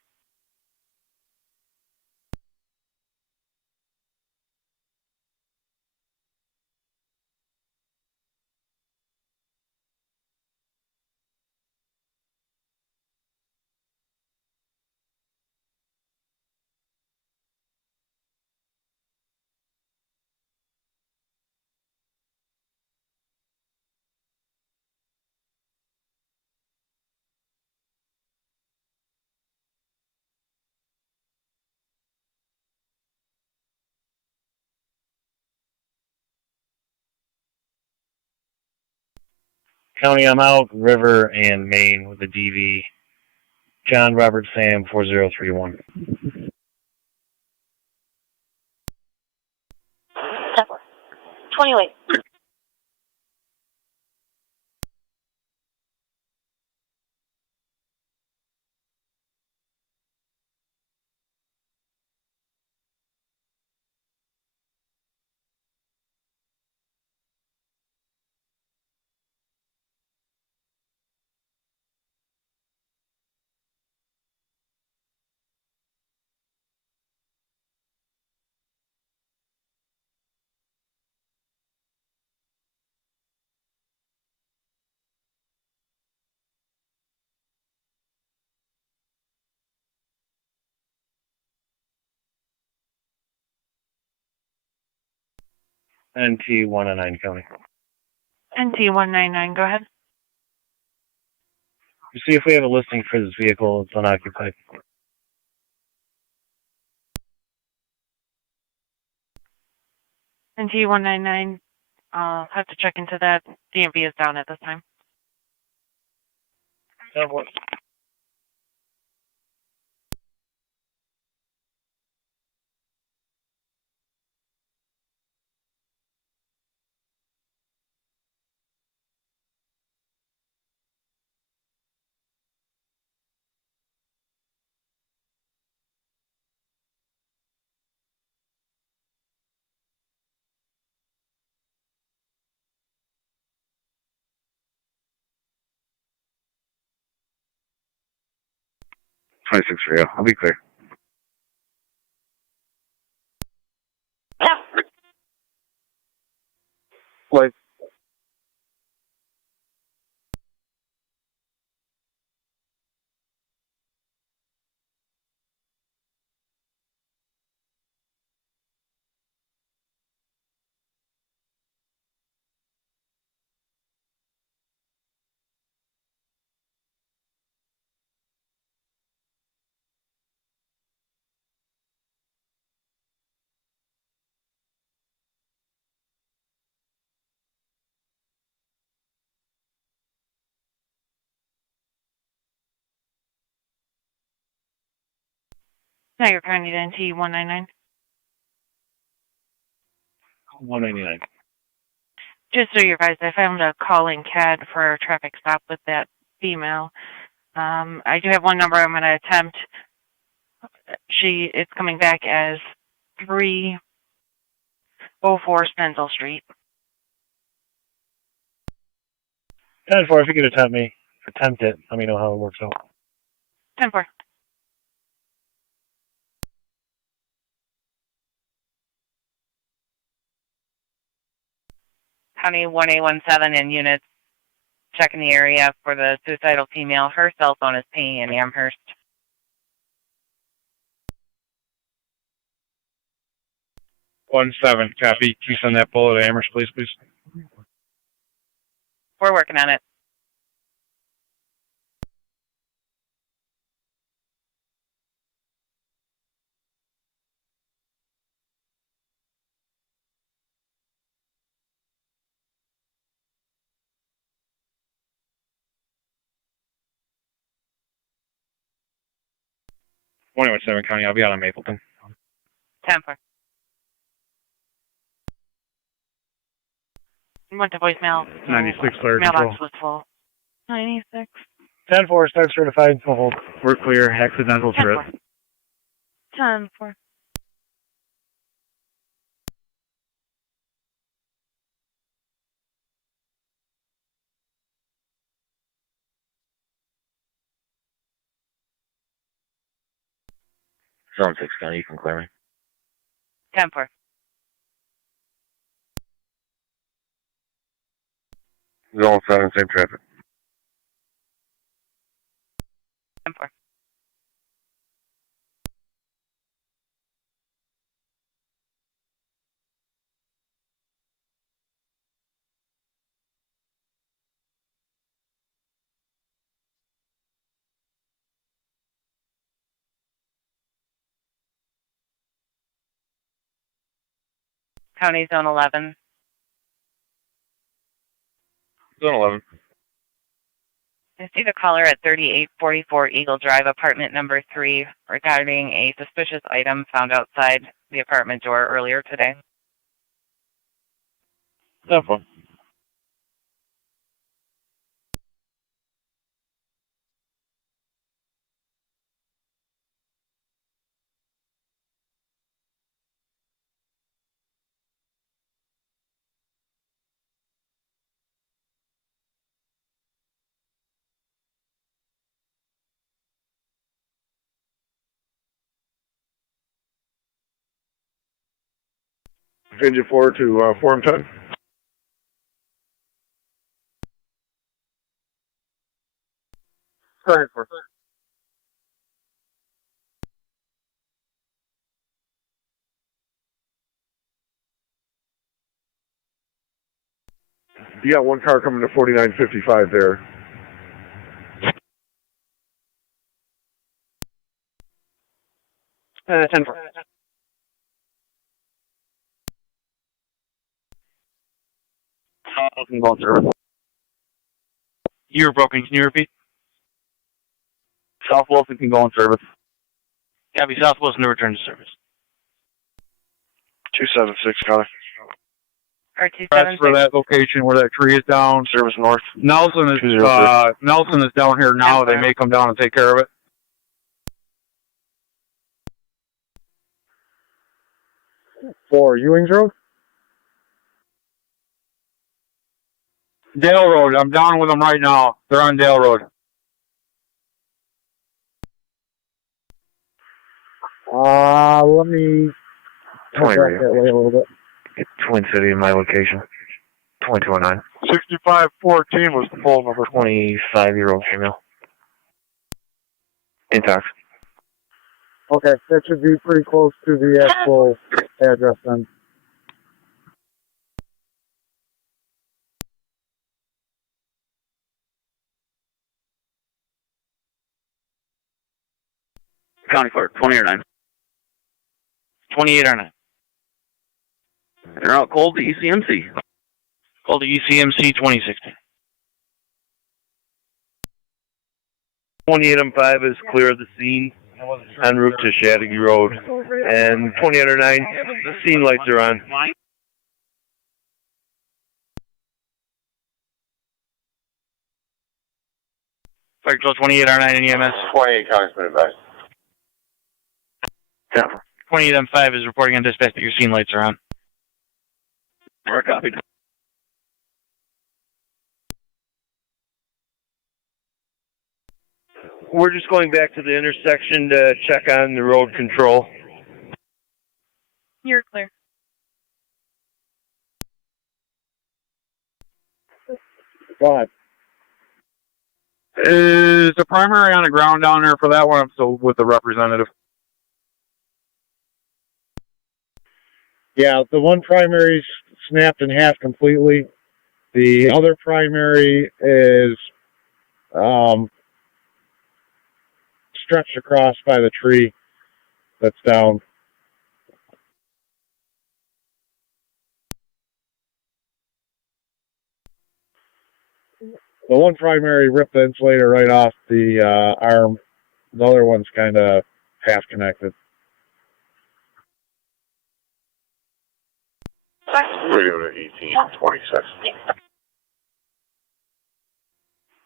County, I'm out. River and Maine with the DV. John Robert Sam 4031. 28. NT 109 County. NT199, go ahead. See if we have a listing for this vehicle. It's unoccupied. NT199, I'll have to check into that. DMV is down at this time. For you. I'll be clear. Like, Niagara County to NT199. 199. Just so you're advised, I found a calling CAD for a traffic stop with that female. I do have one number I'm going to attempt. It's coming back as 304 Spenzel Street. 10-4, if you could attempt it, let me know how it works out. 10-4. County 1817 in units checking the area for the suicidal female. Her cell phone is pinging in Amherst. 1-7, copy. Can you send that bullet to Amherst, please? We're working on it. One 7 County, I'll be out on Mapleton. 10-4. Went to voicemail. 96 Fire Mailbox Control. was full. 96. 10-4, start certified. Full hold. We're clear. Accidental trip. 10-4. Zone 6 County, you can clear me. 10-4. Zone 7, same traffic. 10-4. County Zone 11. Zone 11. I see the caller at 3844 Eagle Drive, apartment number 3, regarding a suspicious item found outside the apartment door earlier today. No problem. Engine 4 to Form 10. Go ahead, sir. You got one car coming to 4955 there. Ten. You were broken. Can you repeat? South Wilson can go in service. Copy. South Wilson to return to service. 276, caller. Or Press for that location where that tree is down. Service north. Nelson is down here now. They may come down and take care of it. For Ewing's Road? Dale Road. I'm down with them right now. They're on Dale Road. Let me head back that way a little bit. Get Twin City in my location. 2209. 6514 was the phone number. 25-year-old female. Intox. Okay, that should be pretty close to the actual address then. County Clerk, 20 or 9. 28 or 9. They're out cold to ECMC. Called to ECMC 2016. 2805 is clear of the scene en route to Shadowgy Road. And 2809, the scene lights are on. Fire Control 28R9 in EMS. 28 county's been advised. 28M5 is reporting on dispatch that your scene lights are on. We're copied. We're just going back to the intersection to check on the road control. You're clear. Go ahead. Is the primary on the ground down there for that one? I'm still with the representative. Yeah, the one primary's snapped in half completely. The other primary is stretched across by the tree that's down. The one primary ripped the insulator right off the arm. The other one's kind of half connected. Radio to 1826.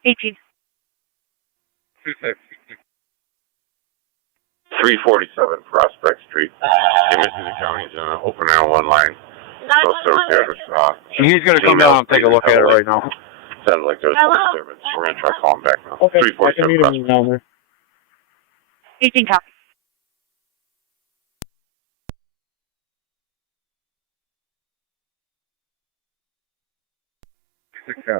18. 347 Prospect Street. Mississippi County's open L1 line. So service. He's going to come down and take a look at it right now. Sounded like there was disturbance. We're going to try calling back now. Okay, 347 I can meet him down there. 18 copy. Yeah.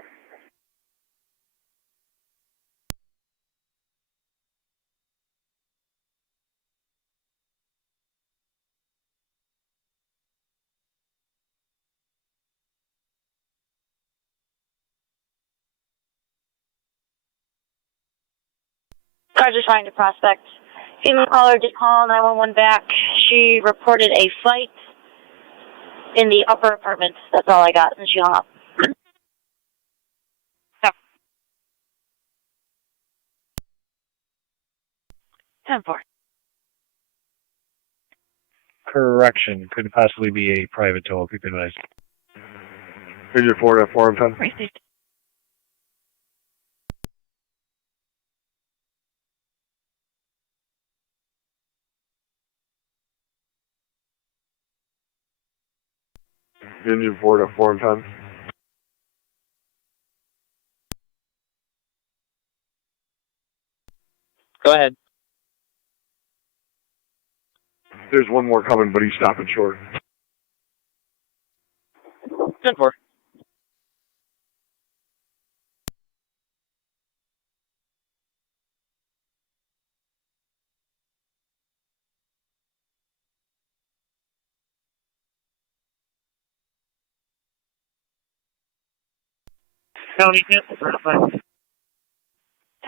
Car just trying to prospect. Female caller did call 911 back. She reported a fight in the upper apartment. That's all I got, and she hung up. 10-4. Correction, could possibly be a private tow, keep advised. Engine 4 at 4 and 10. Engine 4 at 4 and 10. Go ahead. There's one more coming, but he's stopping short. 10-4. County, certified.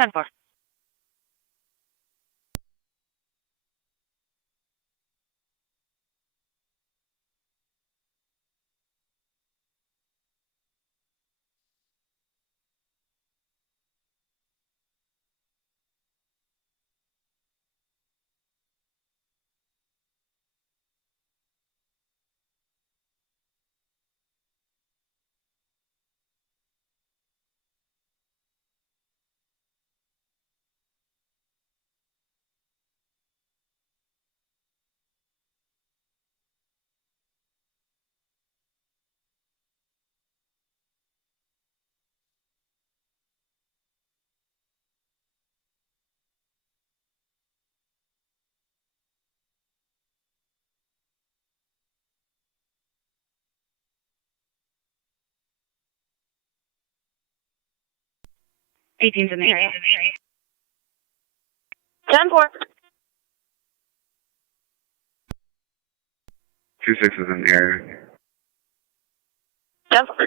10-4. Eighteen's in the area. 10-4. 2-6 is in the area. 10-4.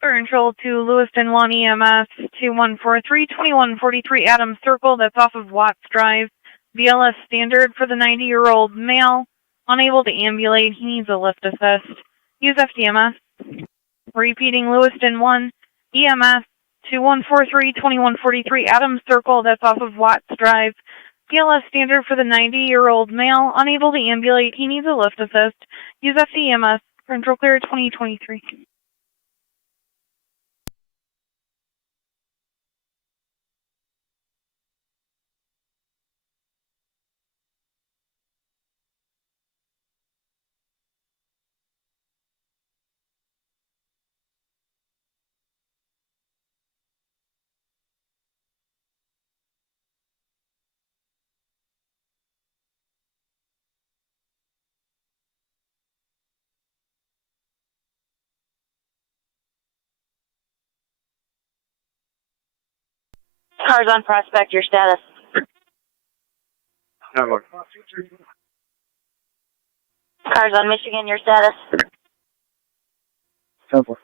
Fire control to Lewiston 1 EMS 2143 2143 Adams Circle, that's off of Watts Drive. BLS standard for the 90-year-old male, unable to ambulate, he needs a lift assist. Use FDMS. Repeating, Lewiston 1 EMS 2143 2143 Adams Circle, that's off of Watts Drive. BLS standard for the 90-year-old male, unable to ambulate, he needs a lift assist. Use FDMS. Control clear 2023. Cars on Prospect, your status. Cars on Michigan, your status. 10-4.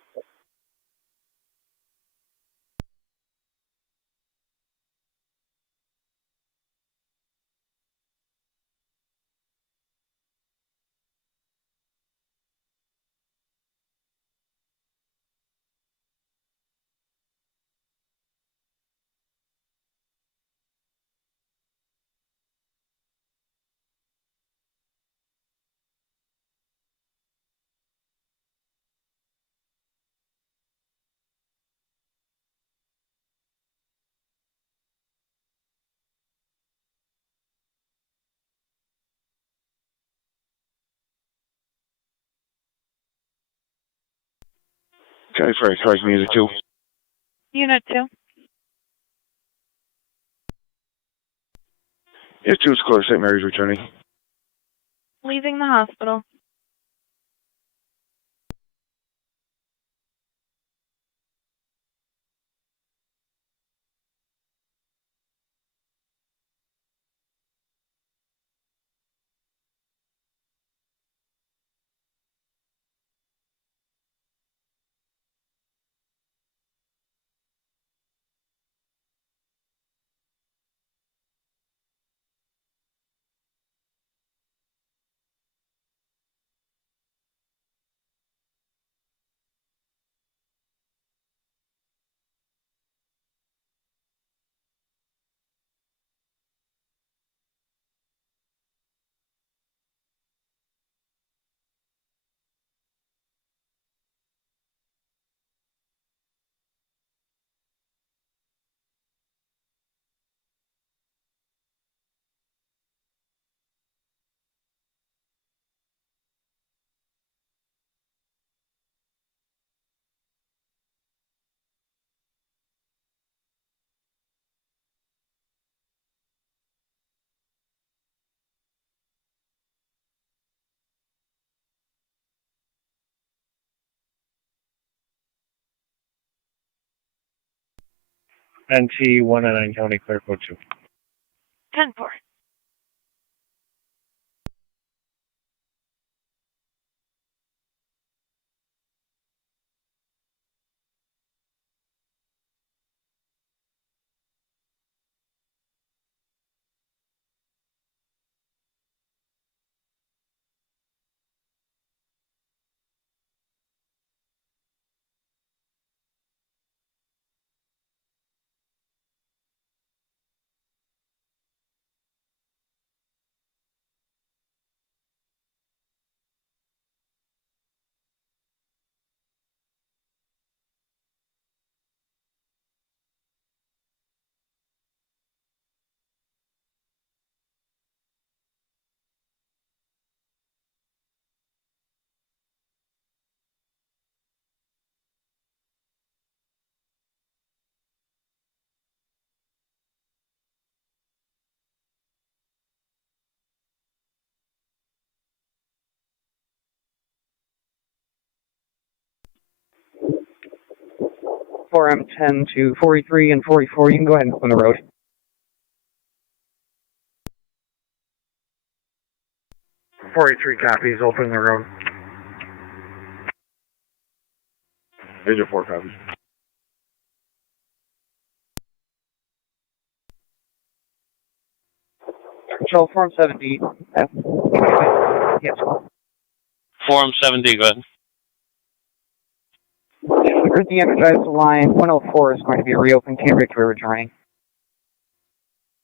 Okay, sorry, cars music 2. Unit 2. Yeah, 2 is close. St. Mary's returning. Leaving the hospital. NT 109 County Clear Code 2. 10-4. M10 to 43 and 44. You can go ahead and open the road. .43 copies, open the road. Major 4 copies. Control Form 70. Yes. Form 70, go ahead. The energized line 104 is going to be reopened. Cambridge, we're returning.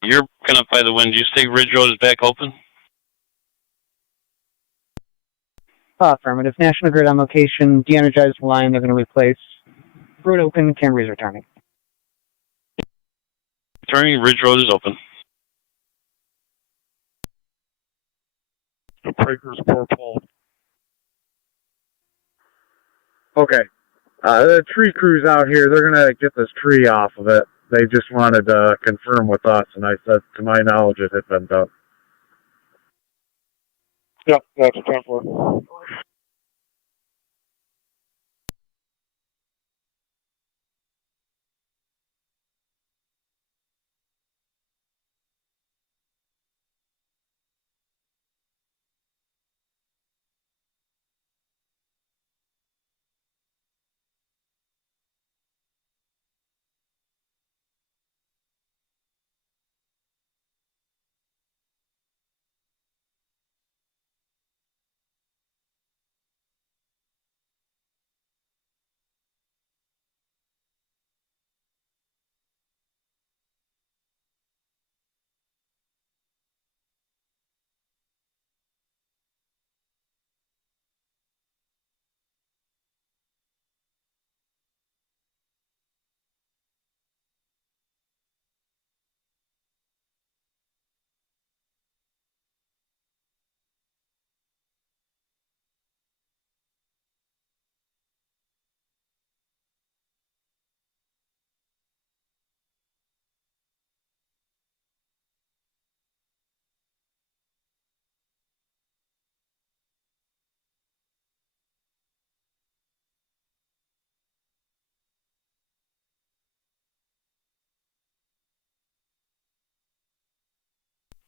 You're picking up by the wind. You say Ridge Road is back open? Affirmative. National Grid on location. De-energized line they're going to replace. Road open. Cambridge returning. Returning. Ridge Road is open. The breakers poor Paul. Okay. The tree crew's out here. They're going to get this tree off of it. They just wanted to confirm with us, and I said, to my knowledge, it had been done. Yep, that's a 10-4.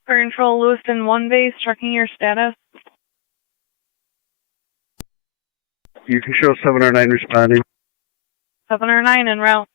Fire Control, Lewiston 1 base, checking your status. You can show 709 responding. 709 en route.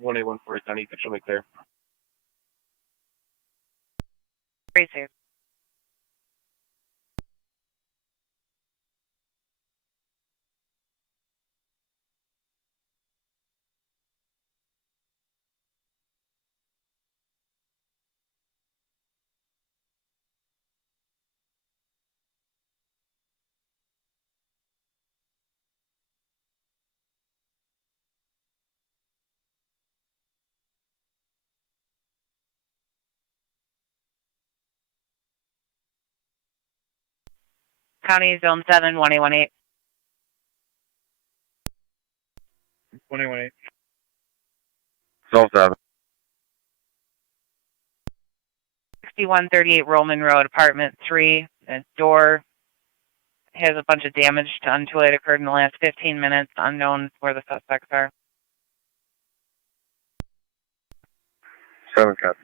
One A 140 County, official make clear. Great, sir. County Zone 7, 1818. 1818. Zone 7. 6138 Roman Road, apartment 3. The door has a bunch of damage to untoolate occurred in the last 15 minutes. Unknown where the suspects are. 7 cops.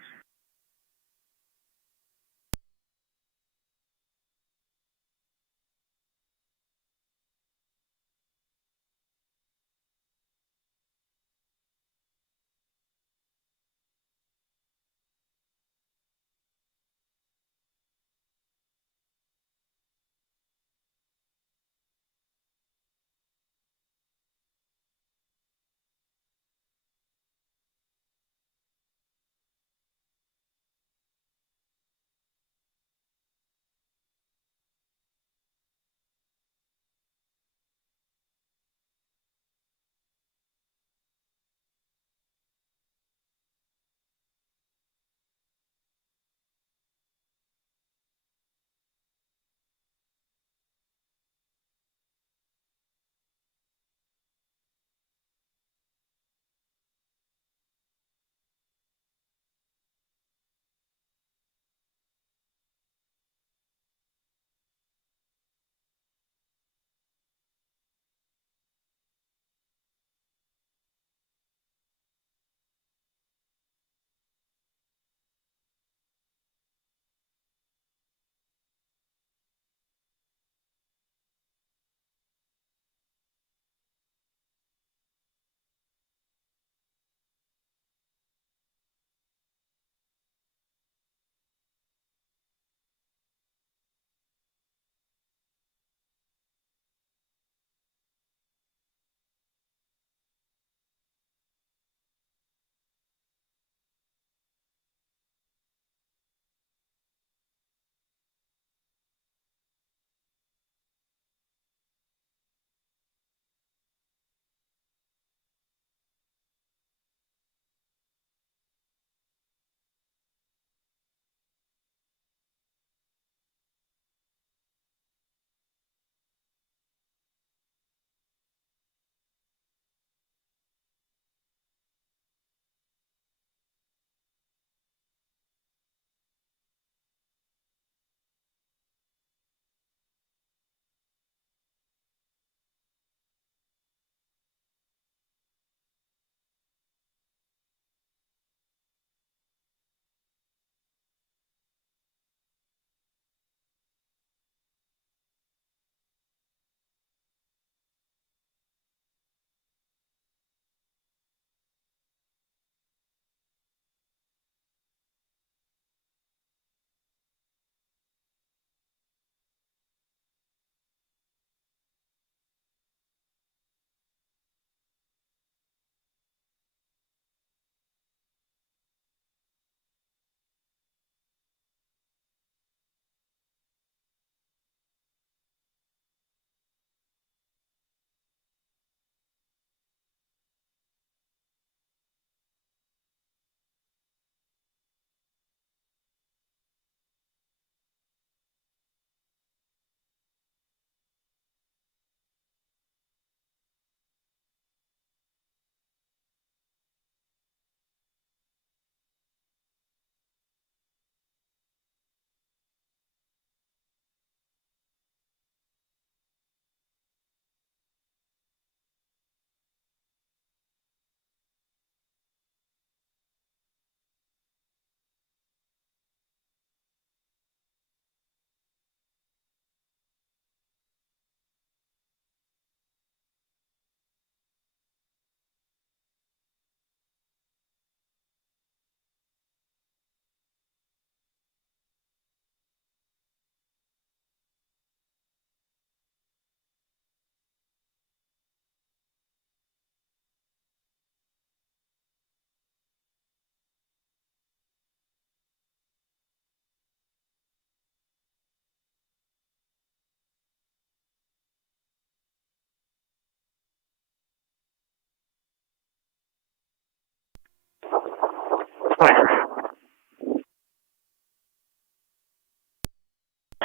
Niagara.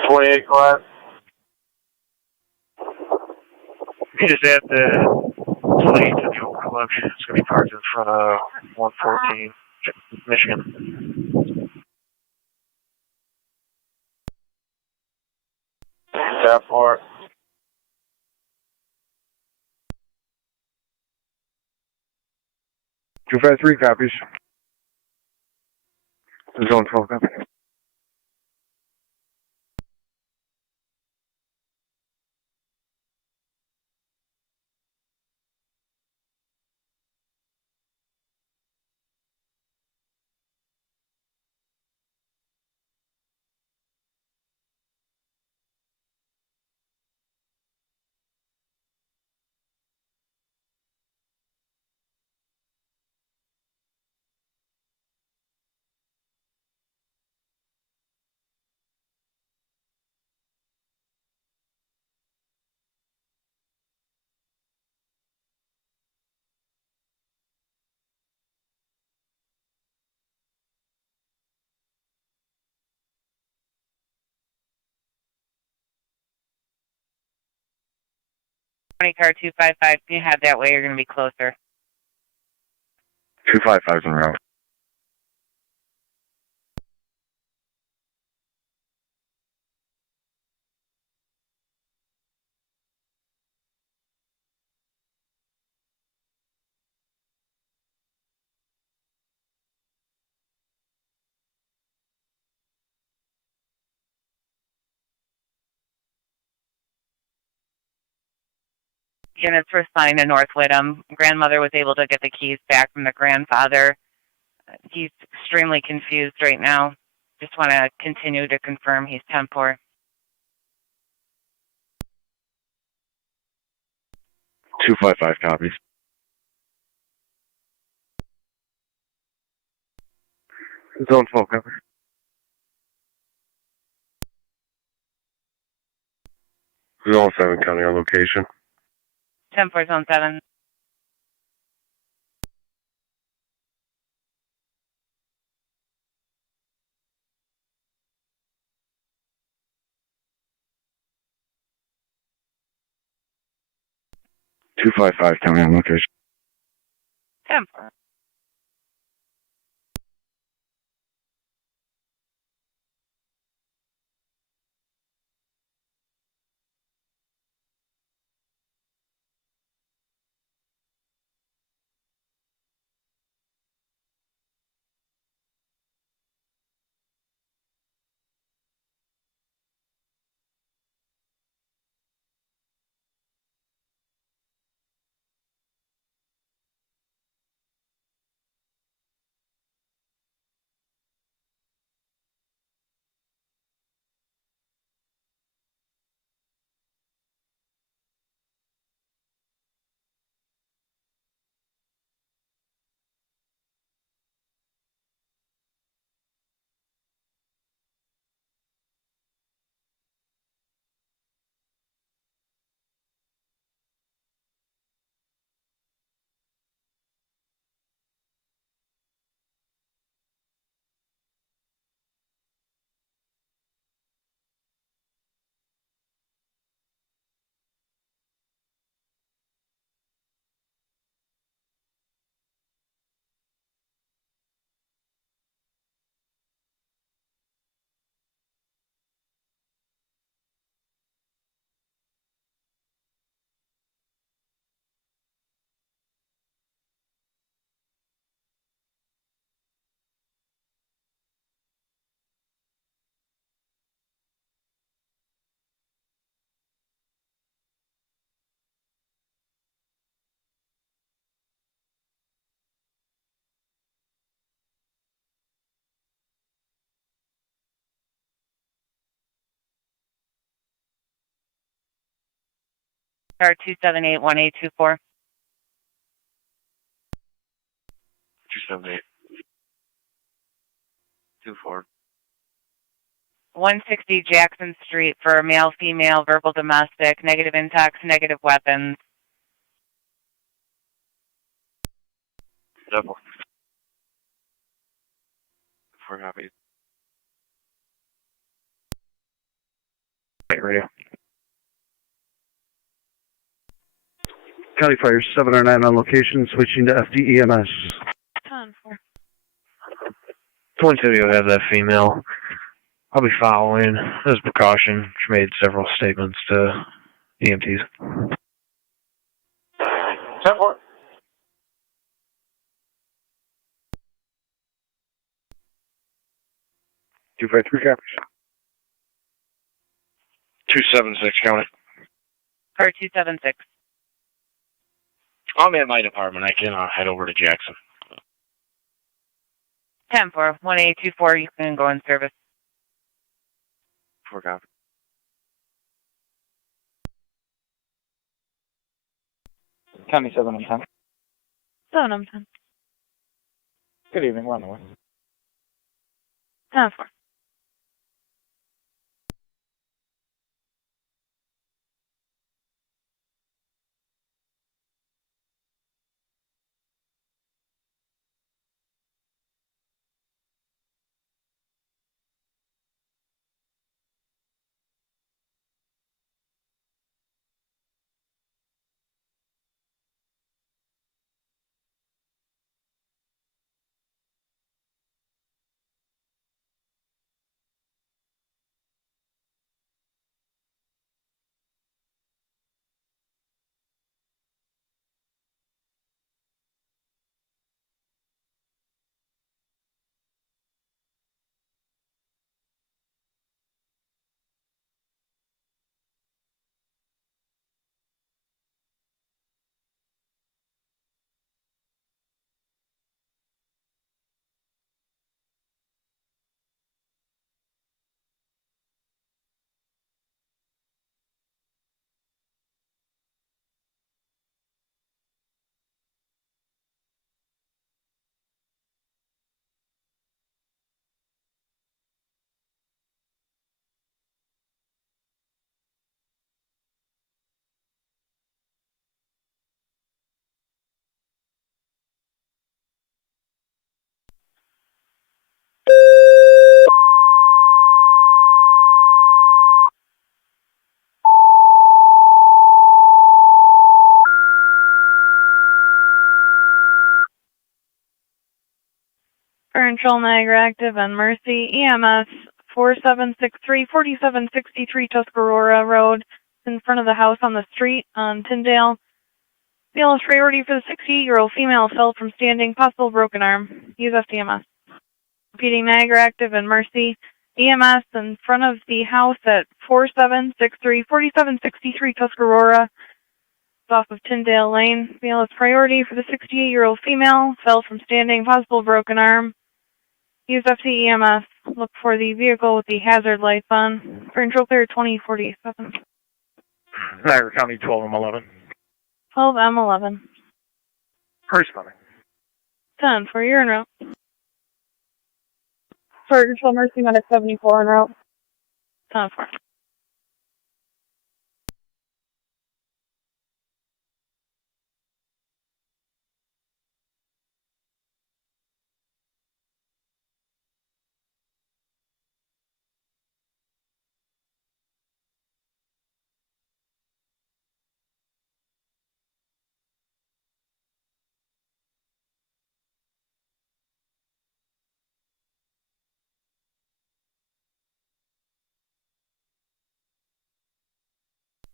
28 class. You just add the plate to the overlook. It's going to be parked in front of 114 Michigan. Tap 4. Two 5-3 copies. Zone 12 copy. Car 255, you head that way, you're going to be closer. 255's en route. Units responding to North Whittam. Grandmother was able to get the keys back from the grandfather. He's extremely confused right now. Just want to continue to confirm he's 10-4. 255 copies. Zone 12 copy. Zone 7 county on location. 10-4, Zone 7. Two 255 county on location. 10-4. Car 278-1824. 278. 24. 160 Jackson Street for male, female, verbal domestic, negative intox, negative weapons. Double. 4 copies. Radio. County Fire 709 on location, switching to FDEMS. 10-4. Twin City will have that female. I'll be following as precaution. She made several statements to EMTs. 10-4. Two five three copies. 276 county. Car 276. I'm in my department. I can head over to Jackson. 10-4. 1824, you can go in service. 4 copies. County 7 and 10. 7 and 10. Good evening, we're on the way. 10-4. Fire Control Niagara active and Mercy. EMS 4763-4763 Tuscarora Road in front of the house on the street on Tyndale. BLS priority for the 68-year-old female fell from standing, possible broken arm. Use FDMS. Repeating, Niagara active and Mercy. EMS in front of the house at 4763-4763 Tuscarora. Off of Tyndale Lane. BLS priority for the 68-year-old female fell from standing, possible broken arm. Use FCEMS. Look for the vehicle with the hazard lights on. For control clear 2047. Niagara County 12M11. 12M11. Corresponding. 10 for your en route. For control Mercy Medic 74 en route. 10-4.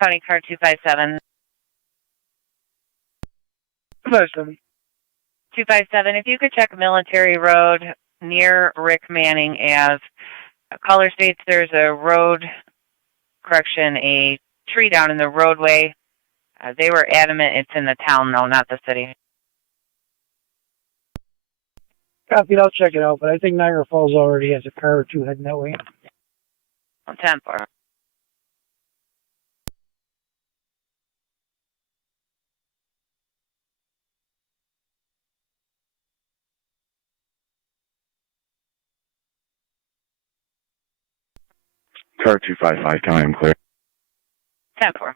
County car 257. 257, if you could check Military Road near Rick Manning Ave. Caller states there's a a tree down in the roadway. They were adamant it's in the town, though, not the city. Copy, I'll check it out, but I think Niagara Falls already has a car or two heading that way. 10-4. Car 255, County, I'm clear. 10-4.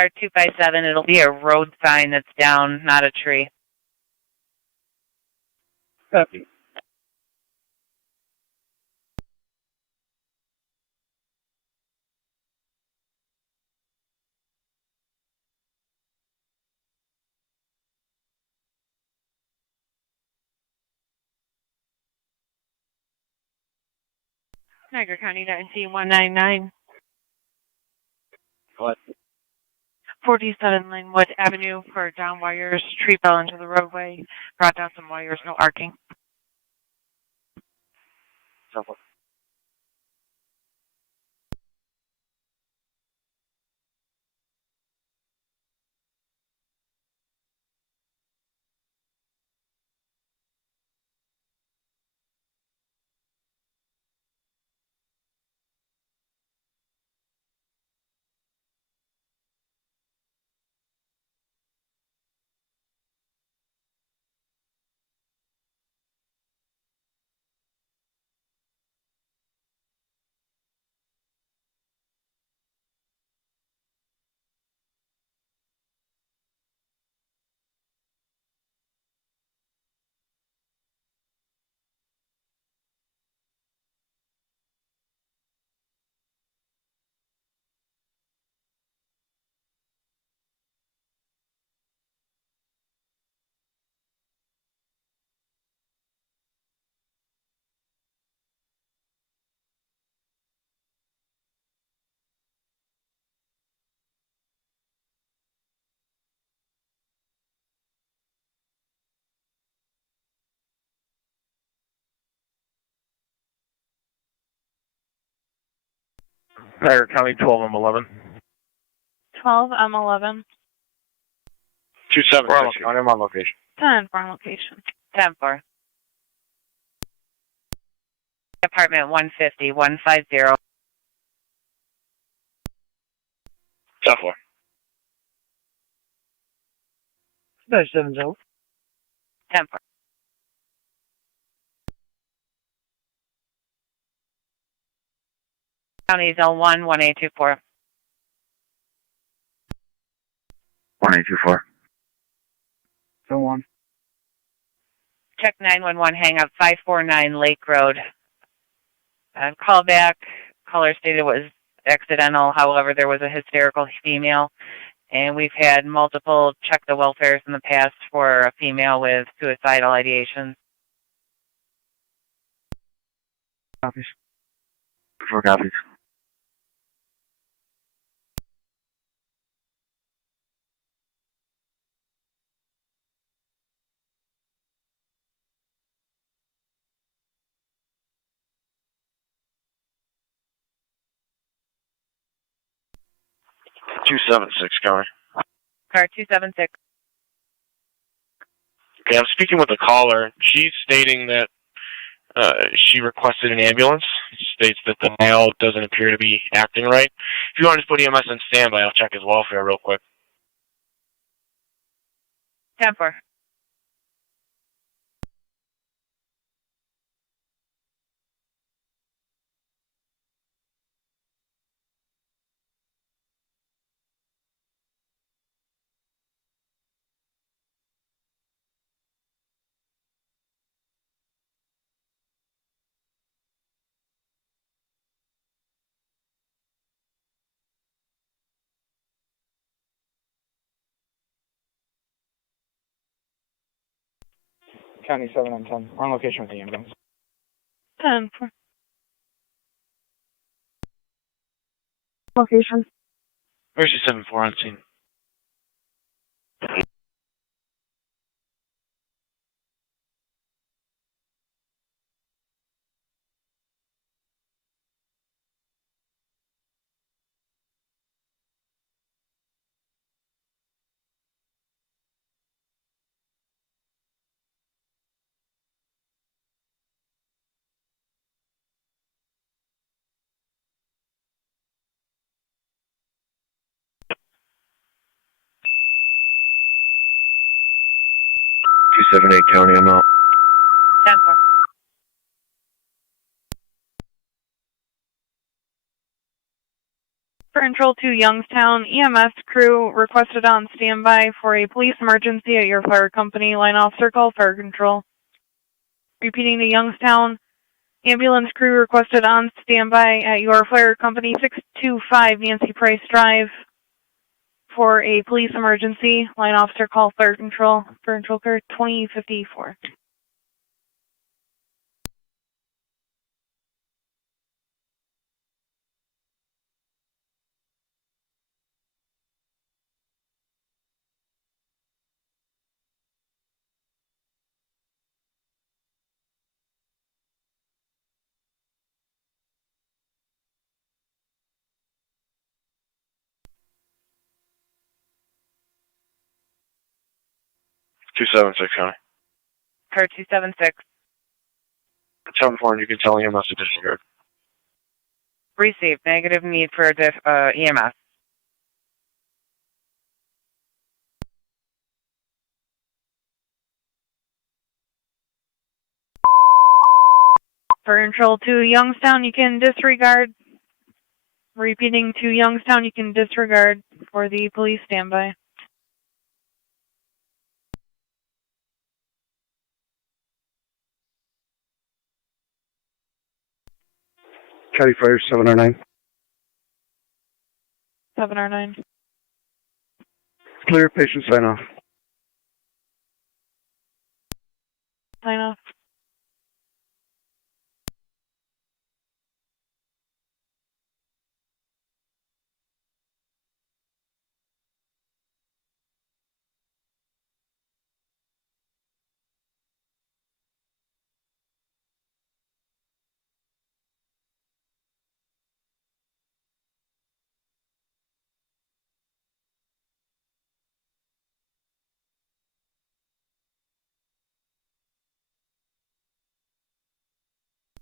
Car 257, it'll be a road sign that's down, not a tree. Copy. Niagara County 19199. What? 47 Linwood Avenue for down wires. Tree fell into the roadway. Brought down some wires, no arcing. Niagara County 12M11. 12M11. 27. I'm on location. 10 for location. 10-4. Apartment 150, 150. 10-4. 970. 10-4. County Zone 1, 1824. 1824. Zone 1. Check 911, hang up 549 Lake Road. Call back. Caller stated it was accidental. However, there was a hysterical female, and we've had multiple check the welfares in the past for a female with suicidal ideation. Copies. 4 copies. County. Car 276. Okay, I'm speaking with the caller. She's stating that she requested an ambulance. She states that the male doesn't appear to be acting right. If you want to just put EMS on standby, I'll check his welfare real quick. 10-4. County 7 on 10. We're on location with the ambulance. 10 for location. Where's the 7-4 on scene? County, I'm out. 10-4. For Control to Youngstown, EMS crew requested on standby for a police emergency at your fire company. Line officer call Fire Control. Repeating to Youngstown, ambulance crew requested on standby at your fire company 625 Nancy Price Drive for a police emergency. Line officer call Fire Control. Fire Control car 2054. Two 7-6, County. Car 276. 7-4, and you can tell EMS to disregard. Received. Negative need for EMS. For Control to Youngstown, you can disregard. Repeating to Youngstown, you can disregard for the police standby. County Fire 709. 709. Clear, patient sign off. Sign off.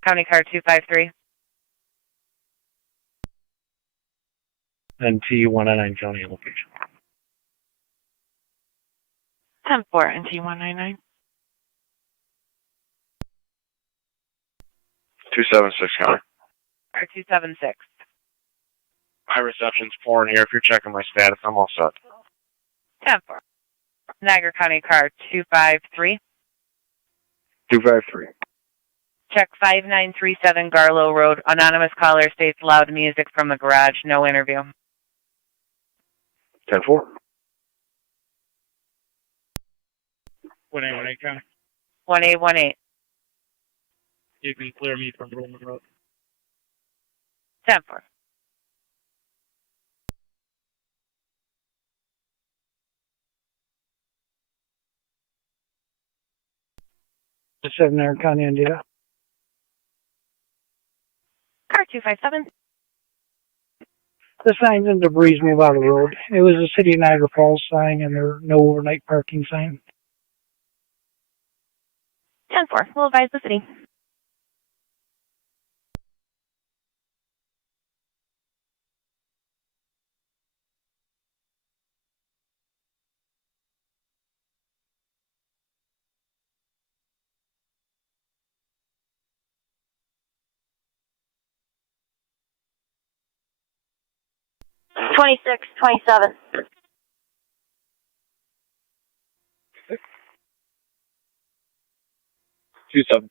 County car 253. And T199 County location. 10-4 and T199. 276, County. Car 276. High reception's pouring here. If you're checking my status, I'm all set. 10-4. Niagara County car 253. 253. Check 5937 Garlow Road. Anonymous caller states loud music from the garage. No interview. 10-4. 1818 County. 1818. You can clear me from Roman Road. 10-4. The 7 County, India. Car 257. The signs and debris move out of the road. It was a City of Niagara Falls sign, and there were no overnight parking sign. 10-4. We'll advise the city. Twenty-six, 27. 27.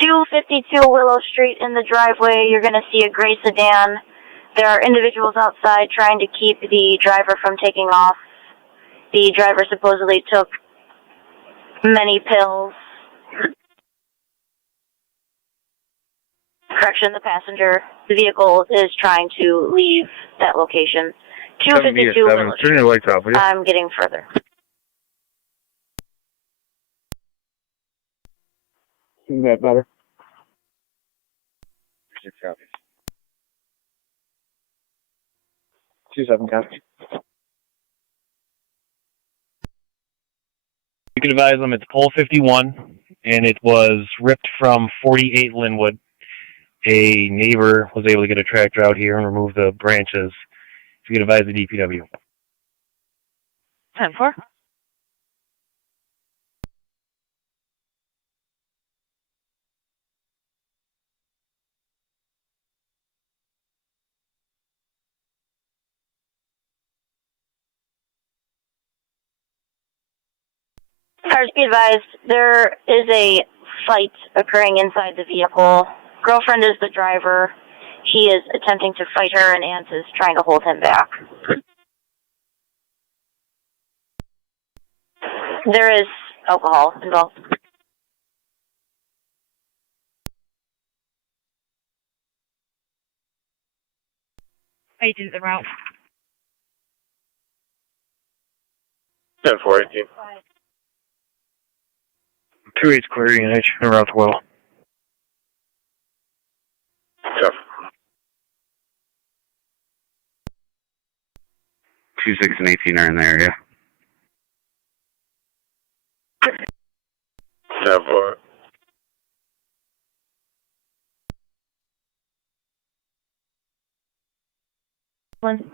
252 Willow Street in the driveway. You're going to see a gray sedan. There are individuals outside trying to keep the driver from taking off. The driver supposedly took many pills. Correction, the passenger. The vehicle is trying to leave that location. 252 Willow Street. Turn your lights off, will you? I'm getting further. Isn't that better? 6 copies. 27 copies. You can advise them it's pole 51, and it was ripped from 48 Linwood. A neighbor was able to get a tractor out here and remove the branches. If you could advise the DPW. 10-4. Cars, be advised, there is a fight occurring inside the vehicle. Girlfriend is the driver. He is attempting to fight her, and Ant is trying to hold him back. There is alcohol involved. Agent the route. 10-4-18. 2-8's clear, UNH, and route well. Tough. 2-6 and 18 are in the area. 10-4. One.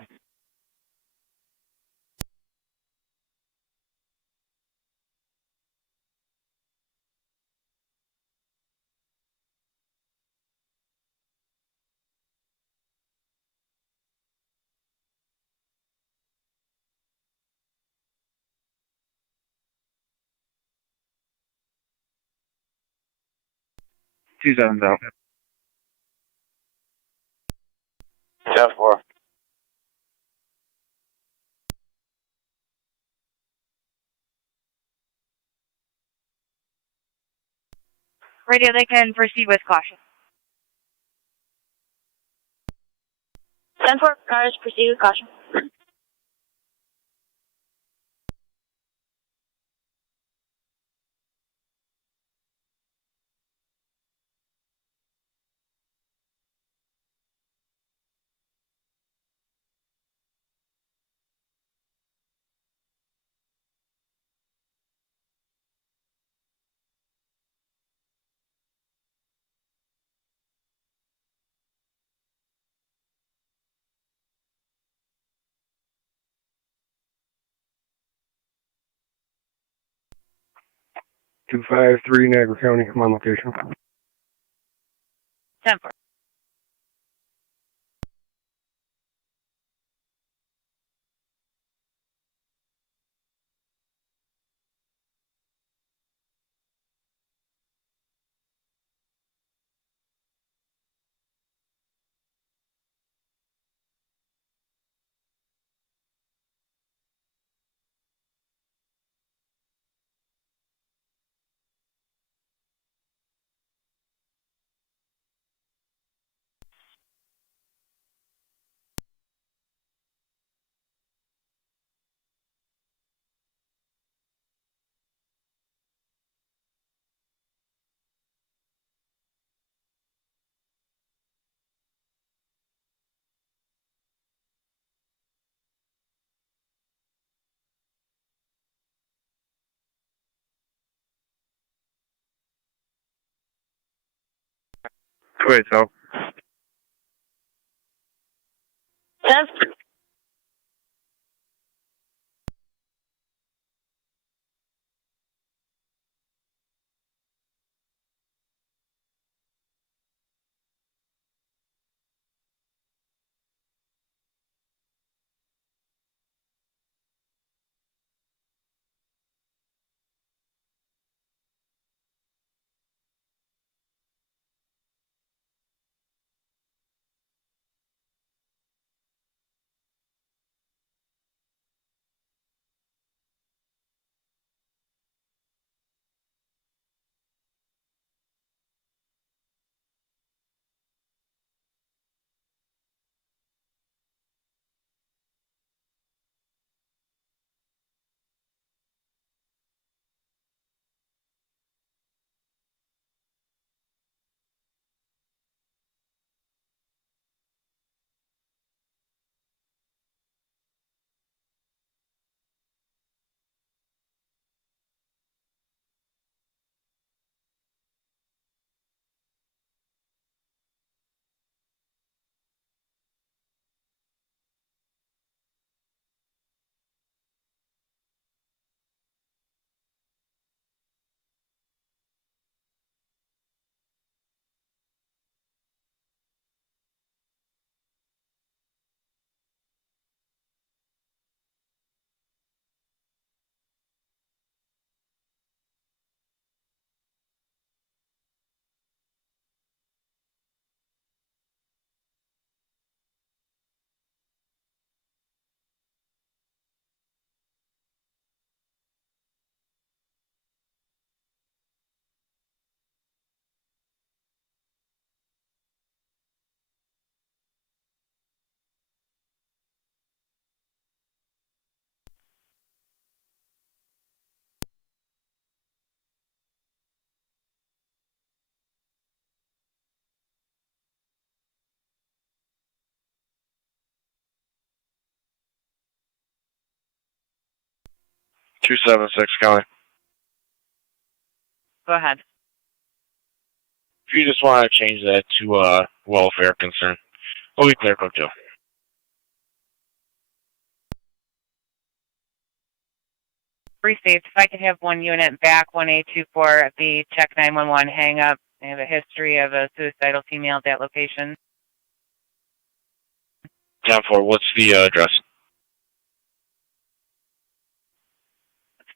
Two sevens out. 10-4. Radio, they can proceed with caution. 10-4, cars, proceed with caution. Two five three Niagara County. I'm on location. 10-4. Wait, so 10. 276 County. Go ahead. If you just want to change that to welfare concern, we'll be clear, Cook Joe. Received. If I could have one unit back, 1824 at the check 911 hang up. They have a history of a suicidal female at that location. 10-4, what's the address?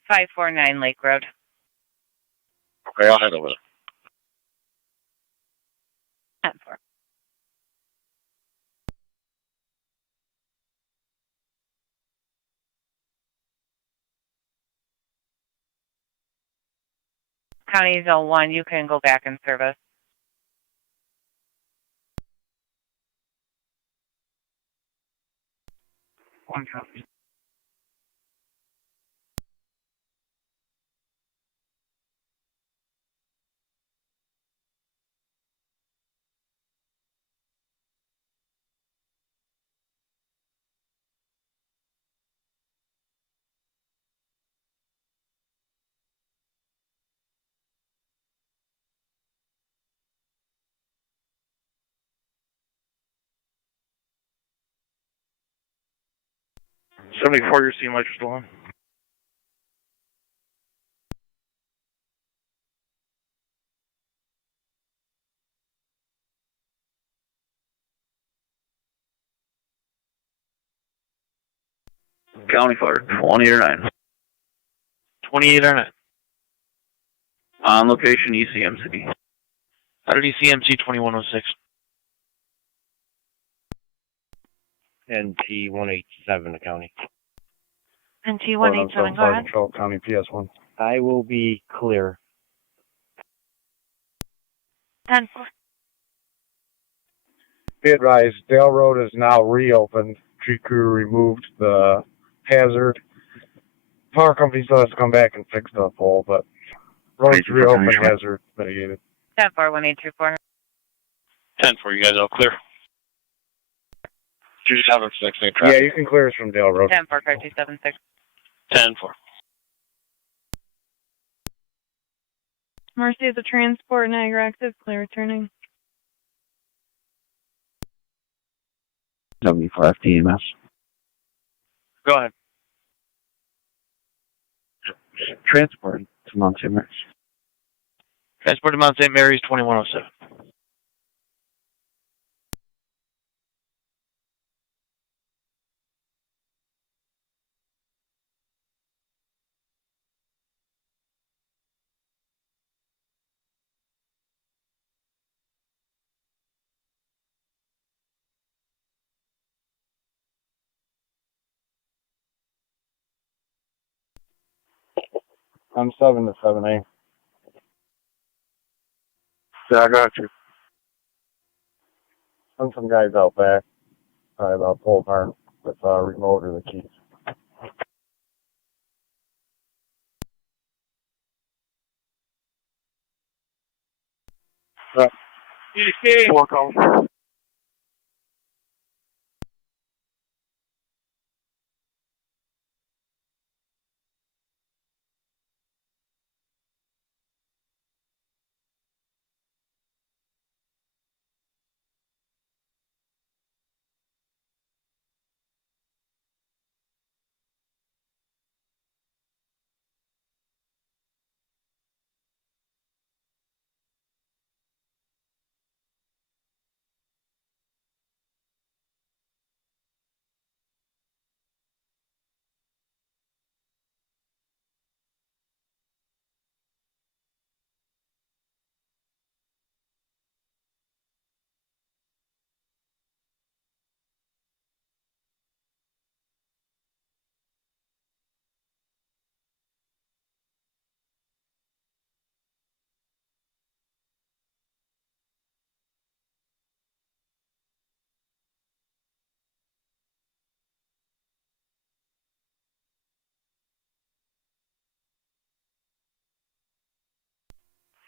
549 Lake Road. Okay, I'll head over there. 10-4. County Zone 1, you can go back in service. One copy. $74, your CMI is still on. County Fire, 2809. 2809. On location, ECMC. How did ECMC 2106? NT 187, the county. NT 187, go ahead. Control, County PS1. I will be clear. 10-4. Be advised, Dale Road is now reopened. Tree crew removed the hazard. Power company still has to come back and fix the pole, but road's reopened, hazard mitigated. 10-4, 1824. 10-4, you guys all clear? 276, Yeah, traffic. you can clear us from Dale Road. 10-4, car 276. 10-4. Mercy is a transport, Niagara active, clear returning. 75 TMS. Go ahead. Transport to Mount St. Mary's. Transport to Mount St. Mary's, 2107. I'm 7 to 7A. Yeah, I got you. Send some guys out back. Probably about pole barn with remote or the keys. DC. 4 calls.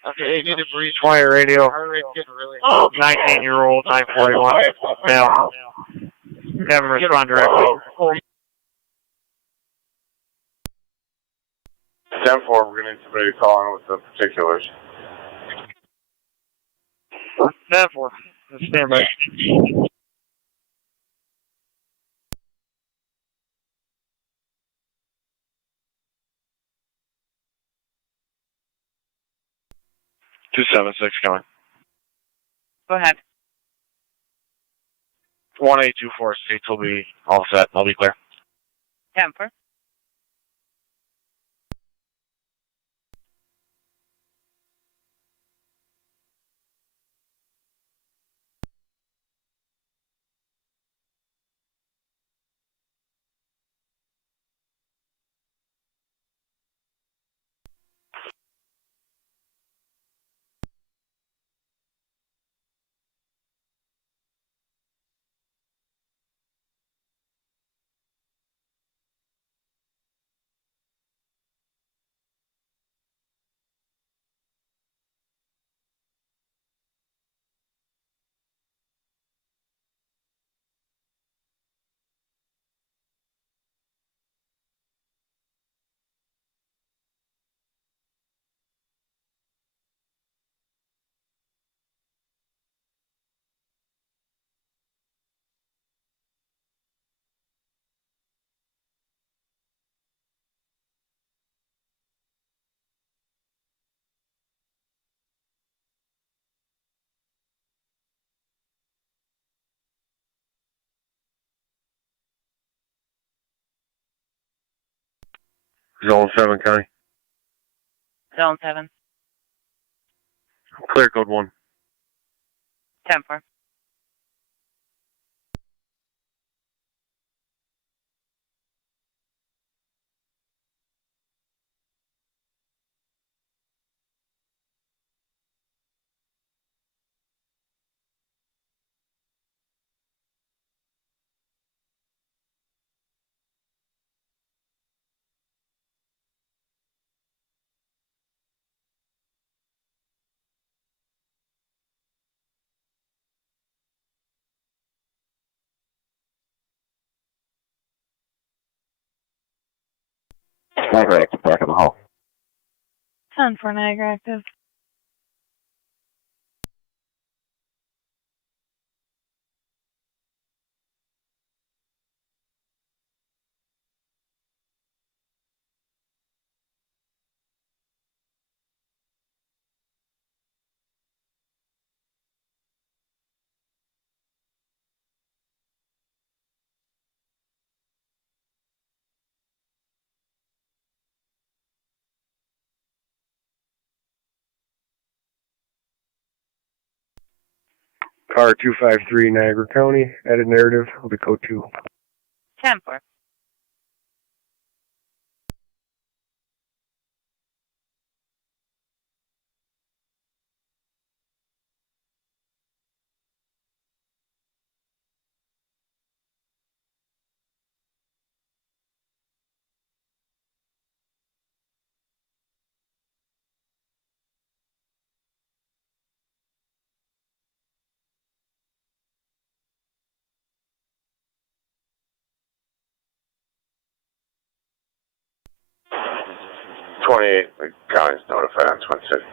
Okay, you need to breach wire radio. 19-year-old, 941. Male. Have him respond directly. 10-4, we're going to need somebody to call in with the particulars. 10-4. Stand by. Two 7-6 coming. Go ahead. 1824 states will be all set. I'll be clear. 10-4. Zone 7, County. Zone 7. Clear code 1. 10-4. Niagara active, back in the hall. 10-4 Niagara active. Car 253 Niagara County, added narrative, will be code 2. 10-4. The county's notified on Twin City.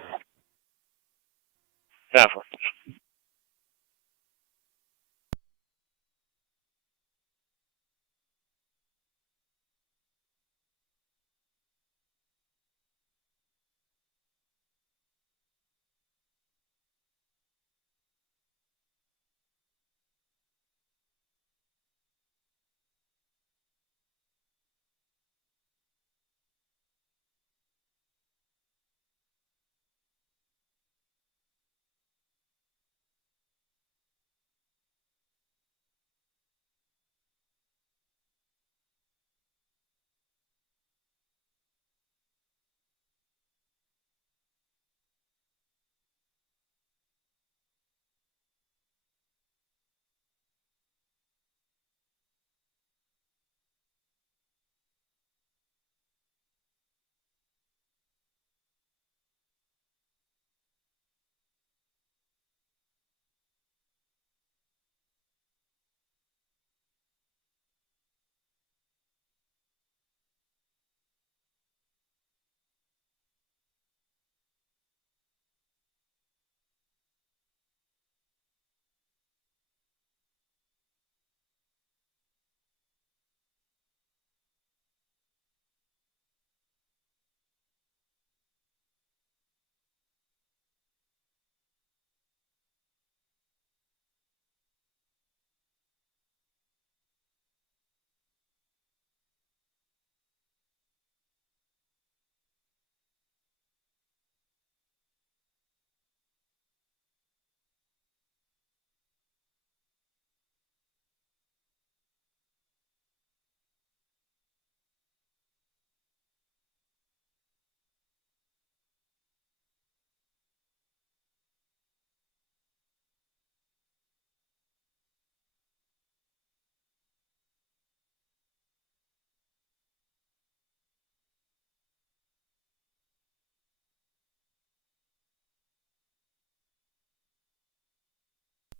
10-4.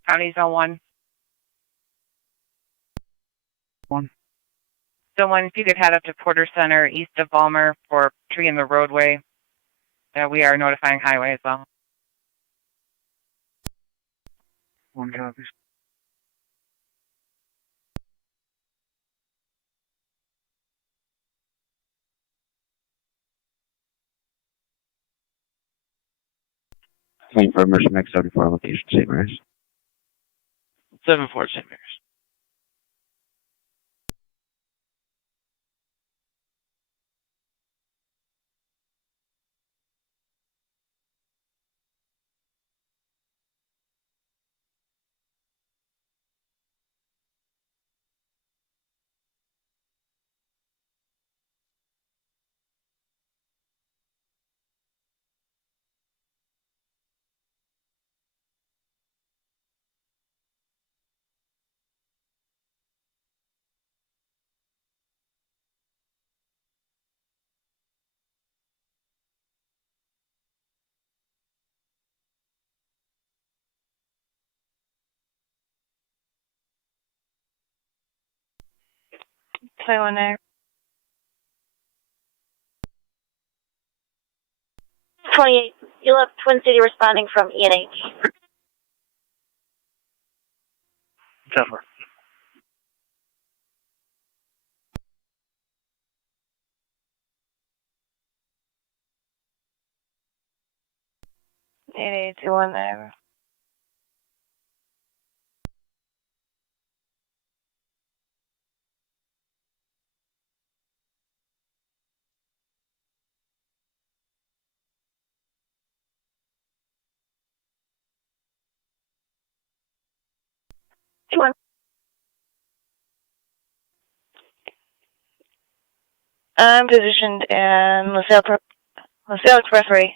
County Zone 1. 1. Zone 1, if you could head up to Porter Center east of Balmer for tree in the roadway. We are notifying highway as well. 1 copies. Claim for emergency max 74 location St. Mary's. 7-4 St. Mary's. Tonawanda. 28. You left Twin City responding from ENH. 10-4. Eight 821 there. I'm positioned in LaSalle Expressway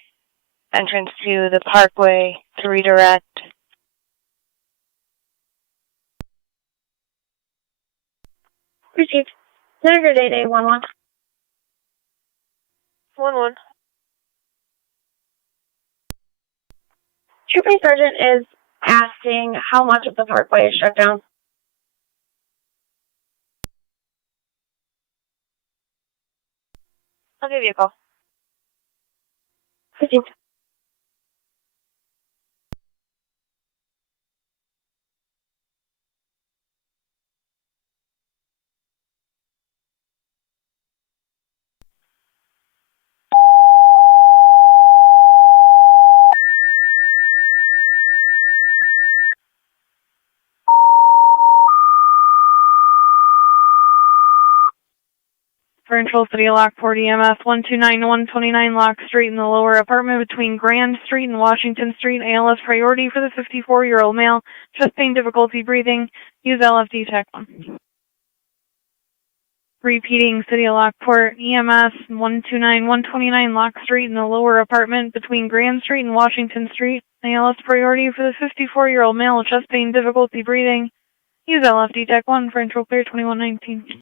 entrance to the Parkway to redirect. Received. Senator Day 11. 11. Trooping Sergeant is asking how much of the Parkway is shut down. I'll give you a call. Received. Central City Lockport EMS 129-129 Lock Street in the lower apartment between Grand Street and Washington Street. ALS priority for the 54-year-old male. Chest pain, difficulty breathing. Use LFD TAC 1. Repeating, City of Lockport EMS 129-129 Lock Street in the lower apartment between Grand Street and Washington Street. ALS priority for the 54-year-old male with chest pain, difficulty breathing. Use LFD TAC 1 for intro clear 2119.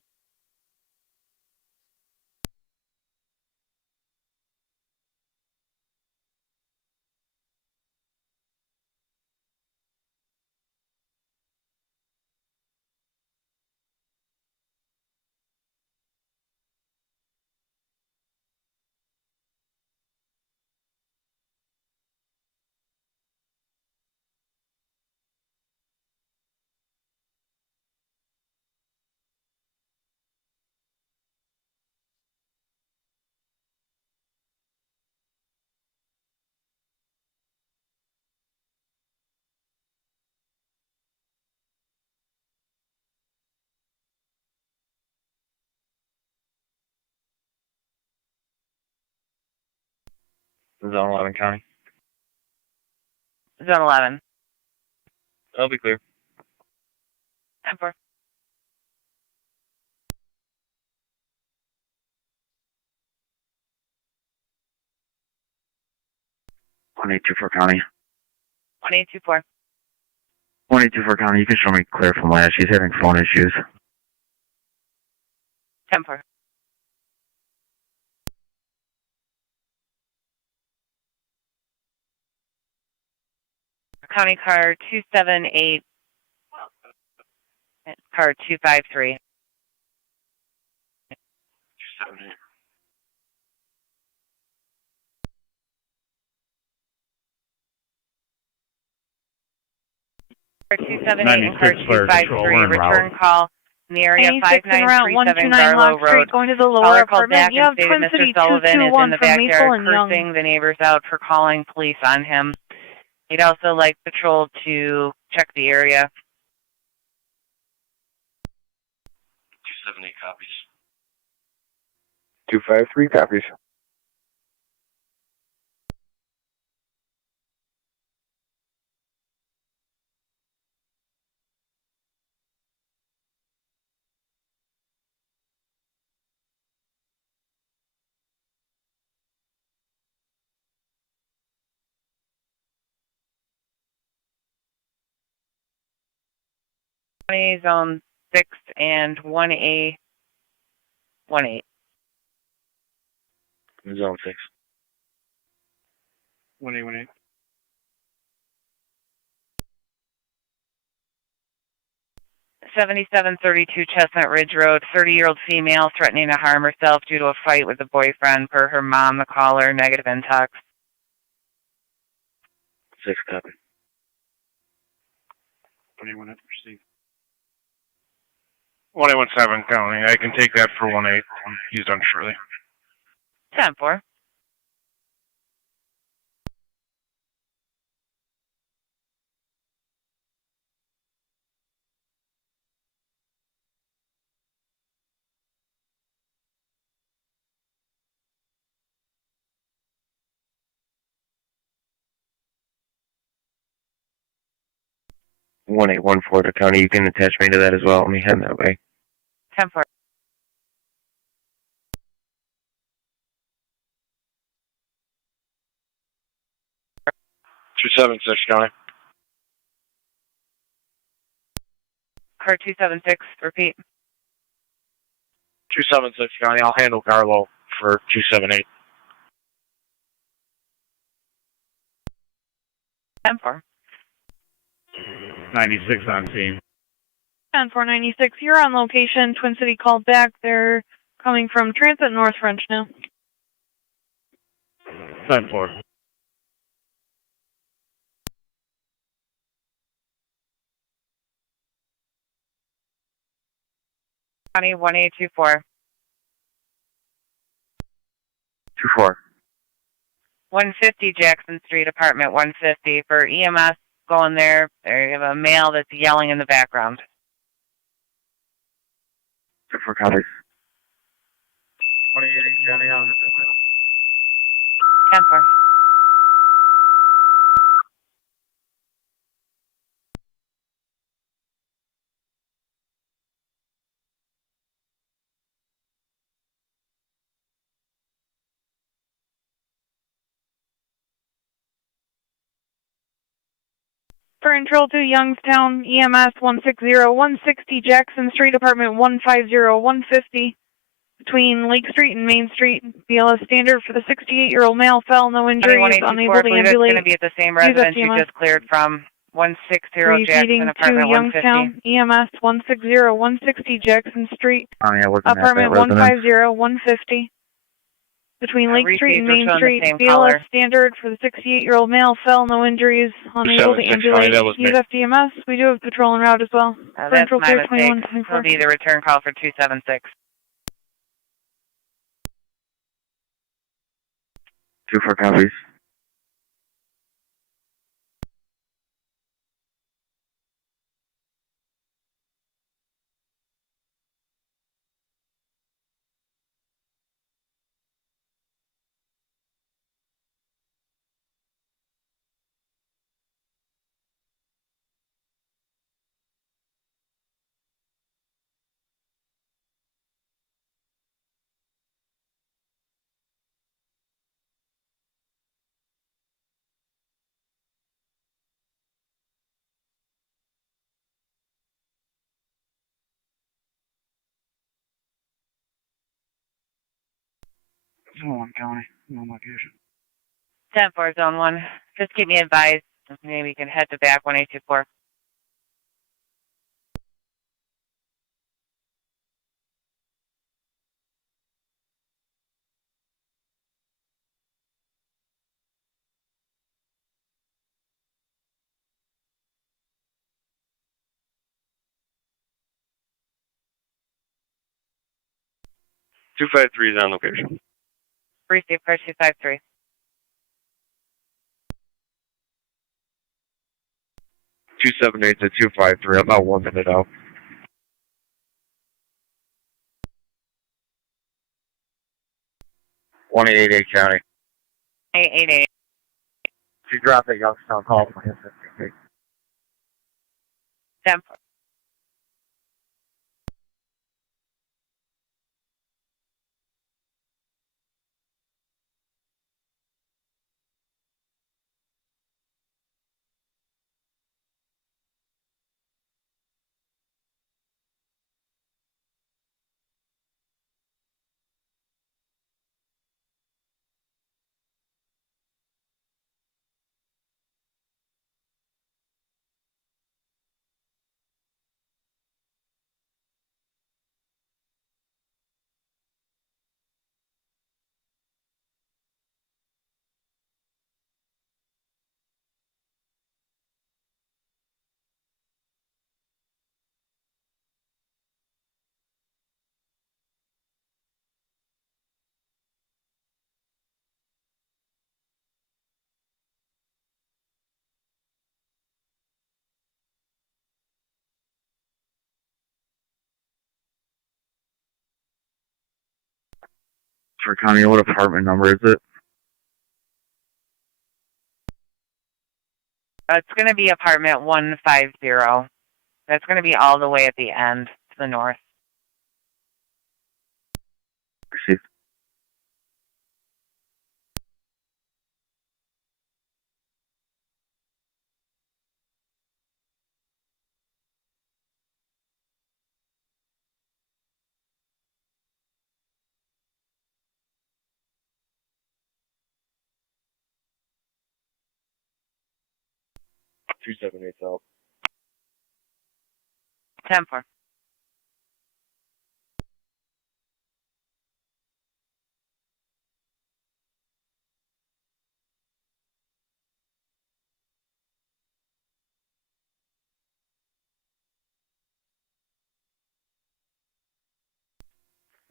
Zone 11 County. Zone 11. I'll be clear. 10-4. One 824 County. 1824. 1824 County. You can show me clear from last. She's having phone issues. 10-4. County car 278, car 253. 278. Car 278 and car 253, return call in the area 96 en route 5937 129 Garlow Lock Street, Road. going to the lower Caller called apartment. back You and have stated Twin Mr. City Sullivan is in 221 the from Maple backyard and Young. cursing the neighbors out for calling police on him. He'd also like patrol to check the area. 278 copies. 253 copies. Zone 6 and 1A, 1-8. Zone 6. 1A. 7732 Chestnut Ridge Road, 30-year-old female threatening to harm herself due to a fight with a boyfriend. Per her mom, the caller, negative intox. 6 copy. 21 proceed. 1817 County. I can take that for 1-8. He's done shortly. 10-4. One 814 to county. You can attach me to that as well. Let me head that way. 10-4. Two 276 County. Car 276, repeat. 276 County. I'll handle Garlow for 278. 10-4. 96 on scene. 10-496, you're on location. Twin City called back. They're coming from Transit North French now. 10-4. County 1824. 24. 150 Jackson Street, apartment 150. For EMS going there, they have a male that's yelling in the background. 4 copies. 28 County. 10-4. For Control 2 Youngstown, EMS 160, 160 Jackson Street, apartment 150, 150. Between Lake Street and Main Street, BLS standard for the 68-year-old male fell, no injuries, unable to ambulate. It's going to be at the same residence you just cleared from. 160 Jackson, apartment 150. Youngstown, EMS 160, 160 Jackson Street, Oh, yeah, wasn't apartment that 150, 150. Between Lake Street and Main Street, BLS standard for the 68-year-old male fell, no injuries, unable to ambulate. Use FDMS. We do have patrol en route as well. That's my mistake. It'll be the return call for 276. 24 copies. Zone 1 County, no location. 10-4, Zone 1. Just keep me advised Maybe you can head to back 1824. Two 253 is on location. Receive for 253. 278 to 253. About 1 minute out. $188 County. 888. If you drop at Youngstown, call for him. 10. For County, what apartment number is it? It's going to be apartment 150. That's going to be all the way at the end to the north. Received. Two 278 out. 10-4.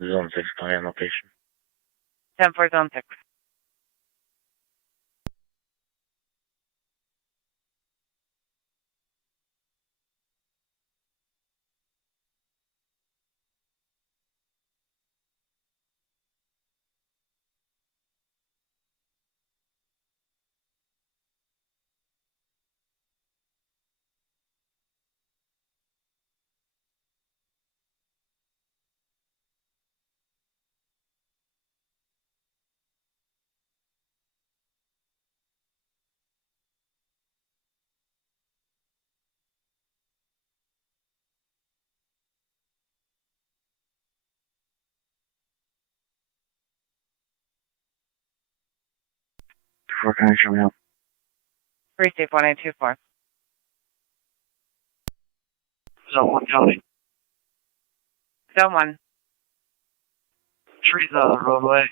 Zone 6 County on location. 10-4, zone 6. For County, show me up. Receive 1824. Zone 1 County. Zone 1. Trees on the roadway.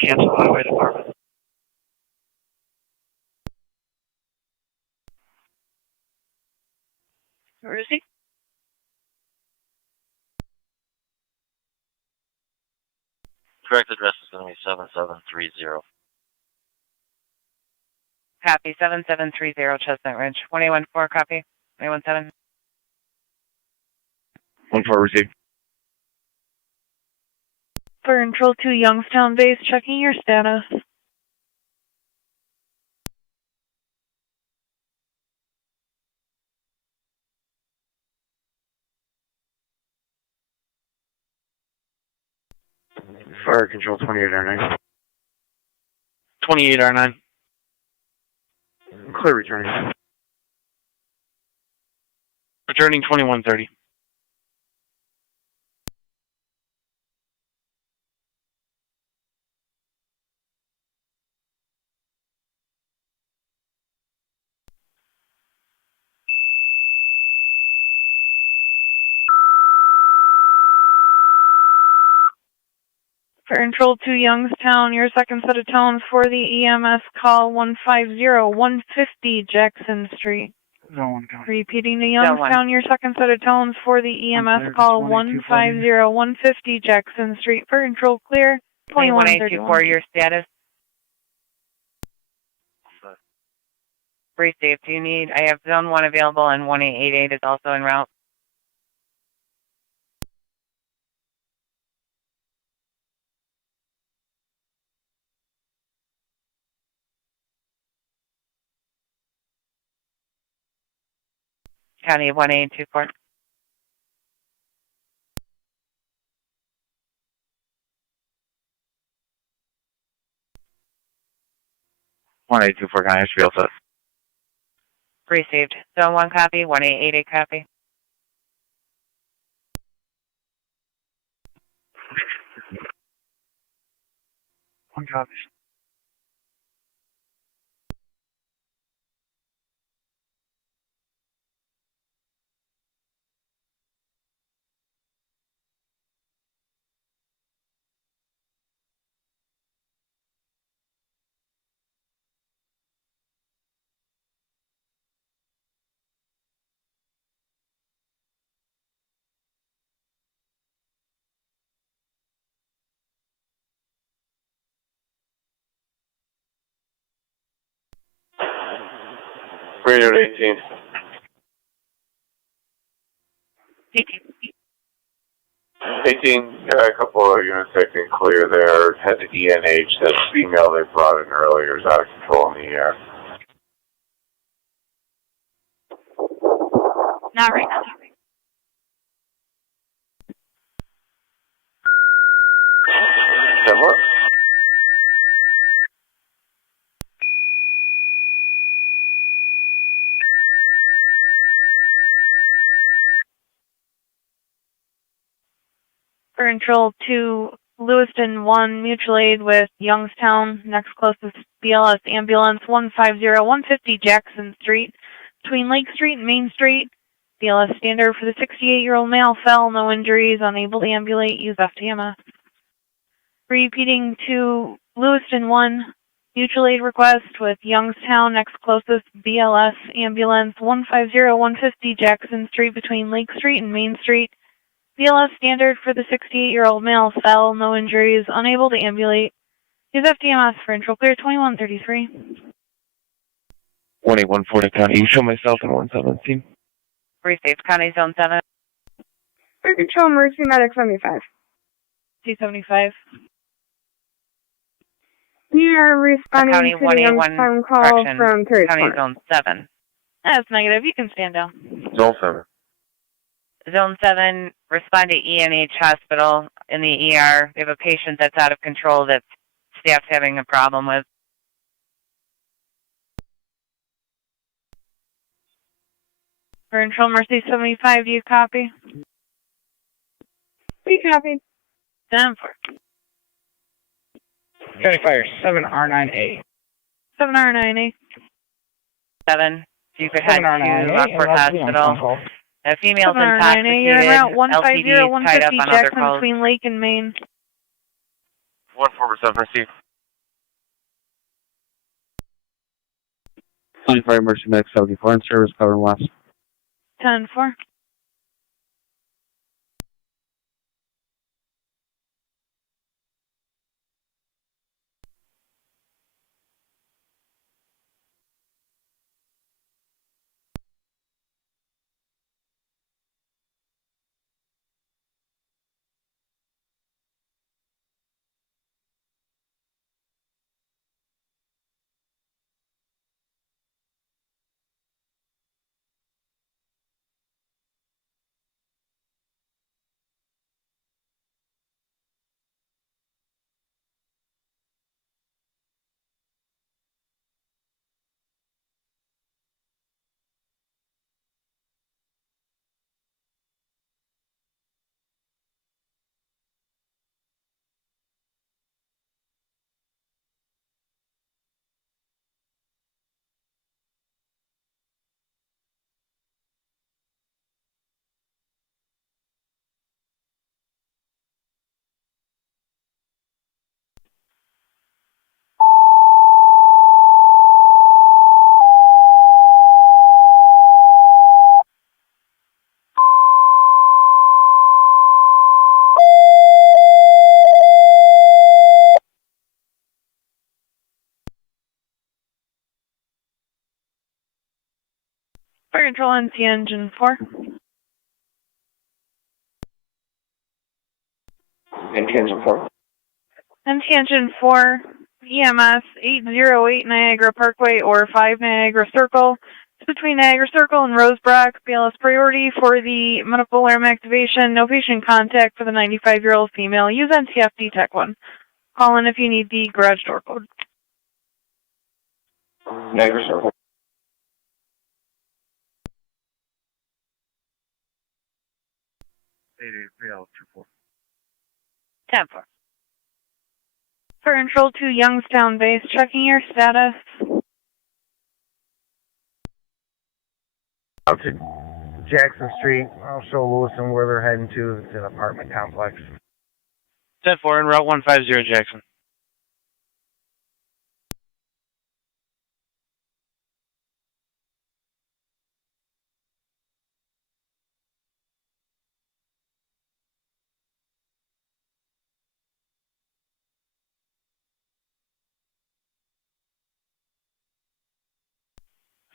Cancel highway department. Where is he? Correct address is going to be 7730. Copy. 7730 Chestnut Ridge. 114, copy. 117. 1-4 received. Fire Control 2 Youngstown base, checking your status. Fire Control 28R9. 28R9. Clear returning. Returning 2130. Fire Control to Youngstown, your second set of tones for the EMS call 150 Jackson Street. Zone 1 county. Repeating to Youngstown, your second set of tones for the EMS call 150 Jackson Street. Fire Control clear. 2124, your status. Brief safe, do you need? I have zone 1 available and 1888 is also en route. County 1824. County, should be all set. Received. Zone 1 copy, 1888 copy. One copy. Radio 18. 18, a couple of units I can clear there. Head to ENH. That female they brought in earlier is out of control in the air. Not right now. That what? Fire Control to Lewiston 1, mutual aid with Youngstown, next closest BLS ambulance 150 Jackson Street, between Lake Street and Main Street. BLS standard for the 68-year-old male fell, no injuries, unable to ambulate, use FTMS. Repeating to Lewiston 1, mutual aid request with Youngstown, next closest BLS ambulance 150 Jackson Street, between Lake Street and Main Street. BLS standard for the 68-year-old male fell, no injuries, unable to ambulate. Use FTMS for intro clear 2133. 18140 County, you show myself in 117. Received. County Zone 7. Fire Control Emergency Medic 75. C75. We are responding County to the Youngstown call from Terry County Corner. Zone 7. That's negative. You can stand down. Zone 7. Zone 7, respond to ENH Hospital in the ER. We have a patient that's out of control that staff's having a problem with. Fire Control Mercy 75, do you copy? We copy. 10-4. County Fire 7R9A. 7R9A. 7, you could head to Lockport Hospital. A female's 7R9A, you're en route intoxicated. 150 LTD tied up 150 on other Jackson calls. between Lake and Main. 147 received. County Fire Emergency Medic 74 in service, covering west. 10-4. control NT engine 4. NT engine 4. NT engine 4, EMS 808 Niagara Parkway or 5 Niagara Circle. It's between Niagara Circle and Rosebrook. BLS priority for the medical alarm activation. No patient contact for the 95-year-old female. Use NTFD Tech 1. Call in if you need the garage door code. Niagara Circle. Ten four. For control to Youngstown base, checking your status. Out to Jackson Street. I'll show Lewiston where they're heading to. It's an apartment complex. 10-4 en route 150 Jackson.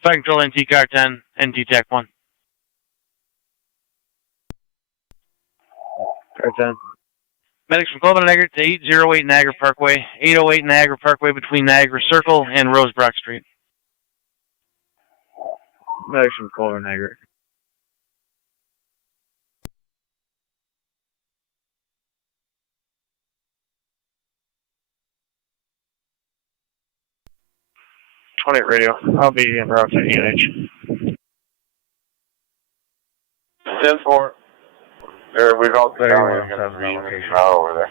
Fire control NT car 10, NT TAC 1. Car 10. Medics from Colvin Niagara to 808 Niagara Parkway, 808 Niagara Parkway between Niagara Circle and Rosebrook Street. Medics from Colvin Niagara. Radio. I'll be en route to ENH. 10-4. There, we've all got three units now over there.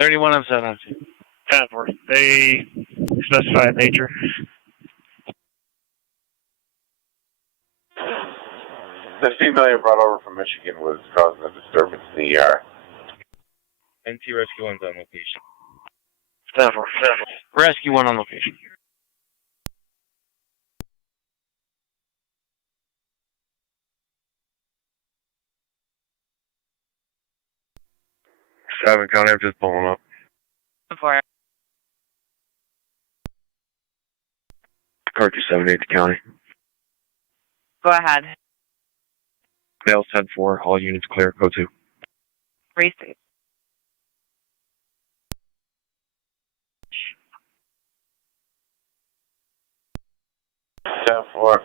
31 of 7. 10-4. They specify nature. The female you brought over from Michigan was causing a disturbance in the ER. NT Rescue 1's on location. 10-4. Rescue 1 on location. Seven County, I'm just pulling up. 4. Car 278 to county. Go ahead. Mail 10-4, all units clear, code 2. Receive. Four.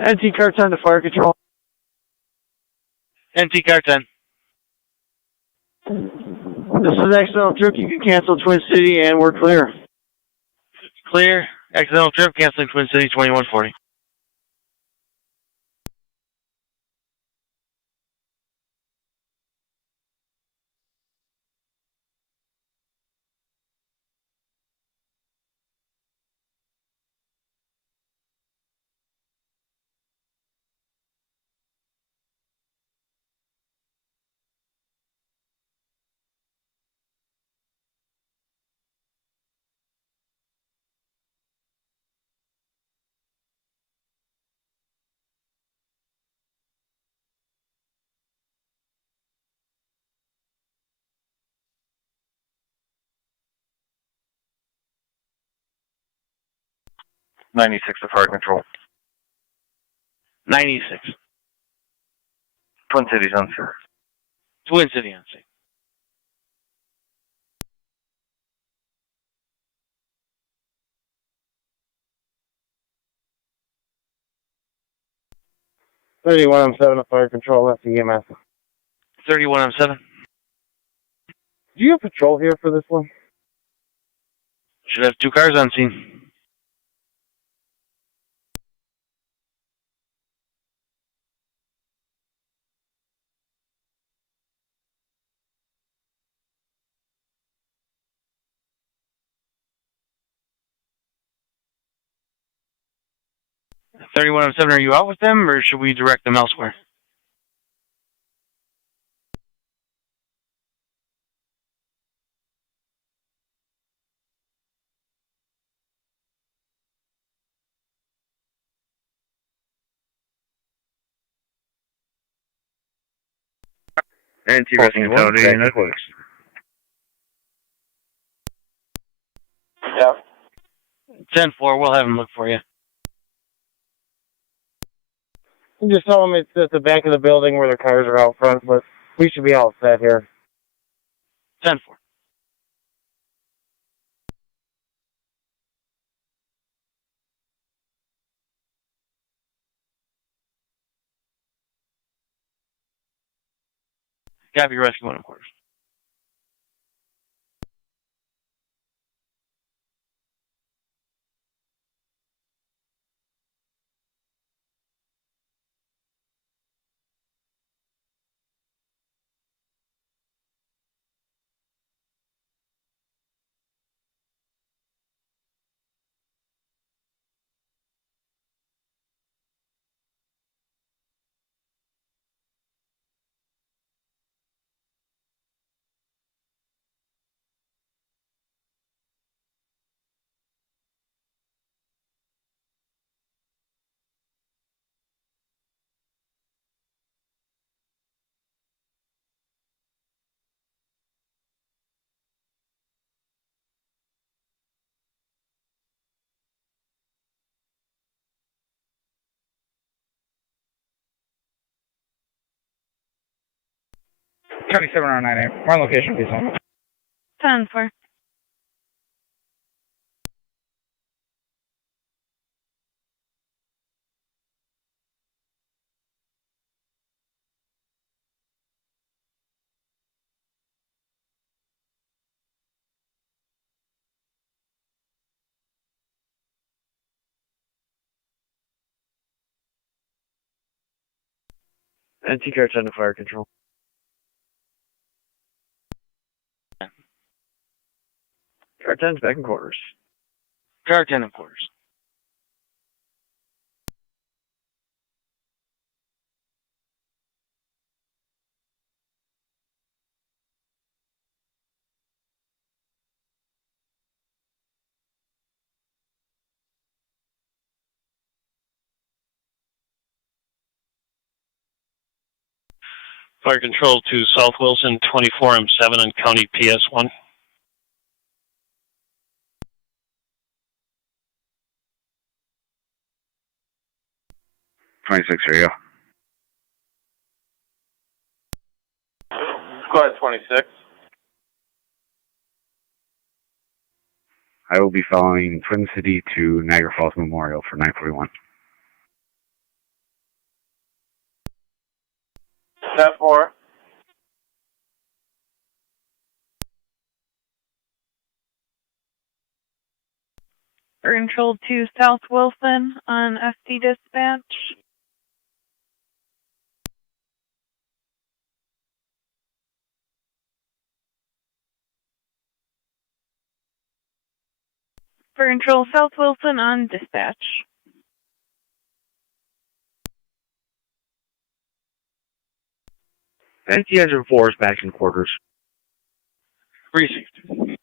NT car 10 to fire control. NT car 10. This is accidental trip. You can cancel Twin City and we're clear. Clear. Accidental trip, canceling Twin City 2140. 96 to fire control. 96. Twin Cities on scene. Twin City on scene. I'm 7 at fire control. That's the EMS. 31 on 7. Do you have patrol here for this one? Should have 2 cars on scene. "31 on 7, are you out with them, or should we direct them elsewhere?" Anti-rescue totality unit. Yeah. 10-4, we'll have them look for you. You just tell them it's at the back of the building where the cars are out front, but we should be all set here. 10-4. Copy, rescue 1 quarters. County 709A. More location, please. 10-4. Anti-car 10 to fire control. Car 10's back in quarters. Car 10 in quarters. Fire control to South Wilson, 24M7 on County PS1. Radio. Squad 26. I will be following Twin City to Niagara Falls Memorial for 941. 10-4. Control to South Wilson on SD dispatch. For control South Wilson on dispatch. Anti-engine 4 is back in quarters. Received.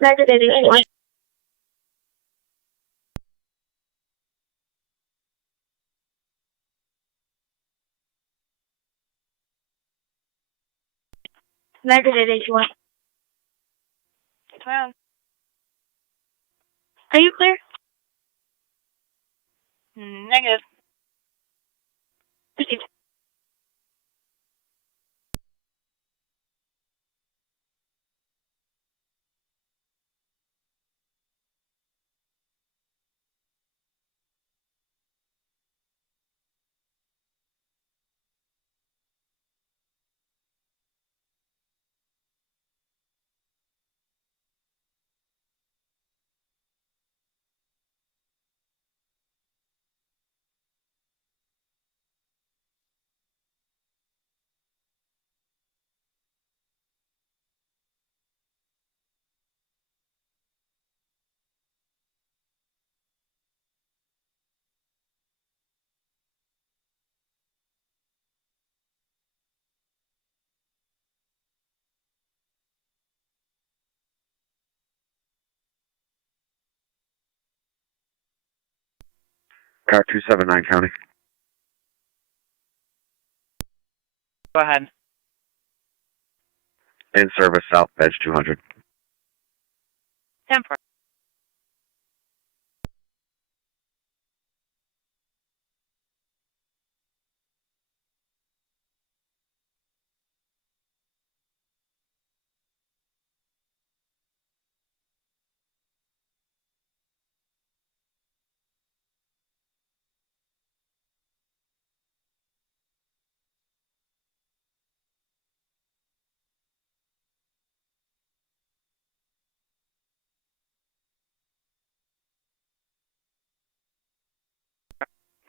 Negative 81. Negative 81. Well, Are you clear? negative. Received. Car 279 County. Go ahead. In service, South Edge 200. 10-4.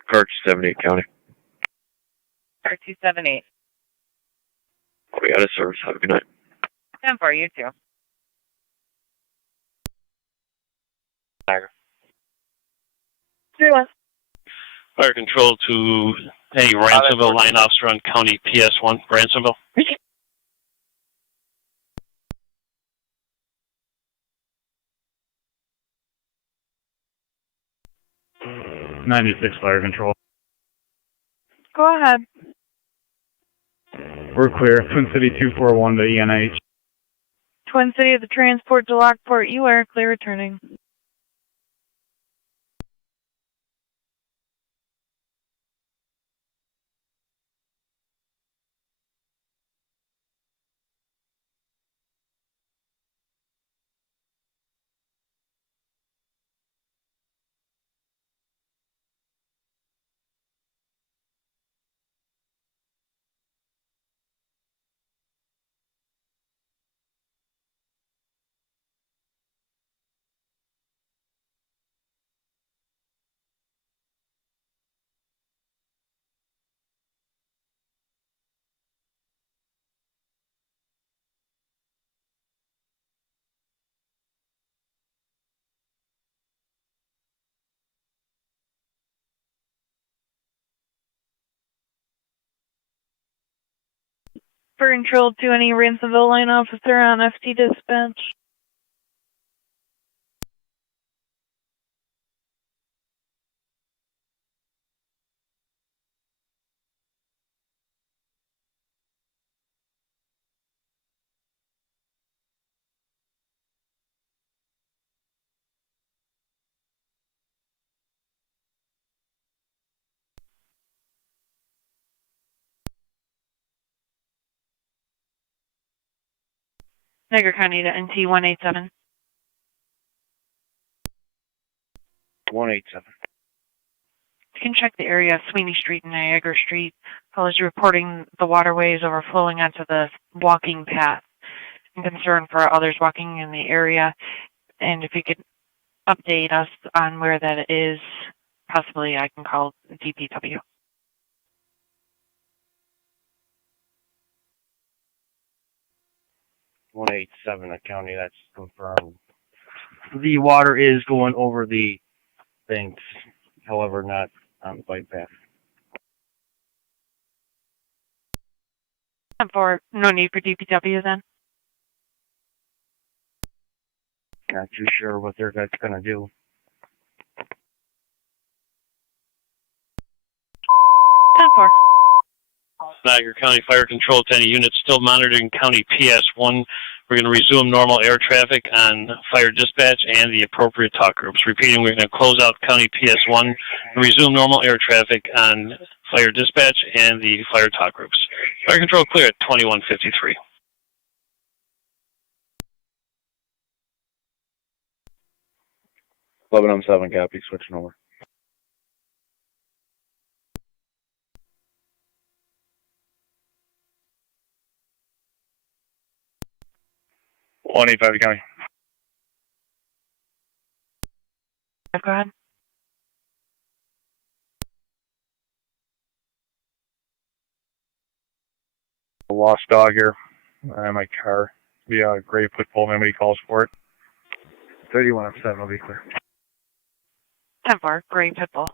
Car 278 County. Car 278. We got a service. Have a good night. 10-4, you too. Niagara. 3-1. Fire control to any Ransomville line officer on County PS1, Ransomville. 96 fire control. Go ahead. We're clear. Twin City 241 to ENH. Twin City of the transport to Lockport. You are clear returning. For control to any Ransomville line officer on FT dispatch. Niagara County to NT 187. 187. You can check the area of Sweeney Street and Niagara Street. College reporting the waterways overflowing onto the walking path and concern for others walking in the area. And if you could update us on where that is, possibly I can call DPW. .187 county, that's confirmed. The water is going over the banks, however, not on the bike path. For no need for DPW then? Not too sure what they're gonna do. Ten-4. Niagara County Fire Control to any units still monitoring County PS1. We're going to resume normal air traffic on fire dispatch and the appropriate talk groups. Repeating, we're going to close out County PS1 and resume normal air traffic on fire dispatch and the fire talk groups. Fire Control clear at 2153. Lebanon 7 copy, switching over. County. Go ahead. A lost dog here in my car. Be a gray pit bull. Nobody calls for it. 3107 will be clear. 10-4. Gray Pitbull.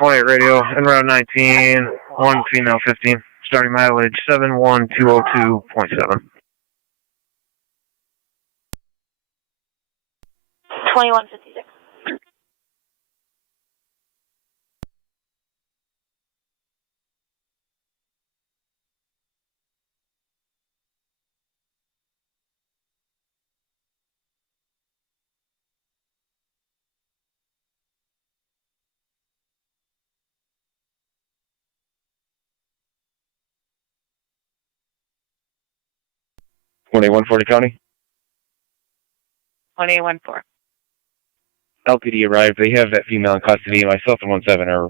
Radio, en route 19, 1 female 15, starting mileage 71202.7. 2156. One 40 County. 2814. LPD arrived. They have that female in custody. Myself and 17 are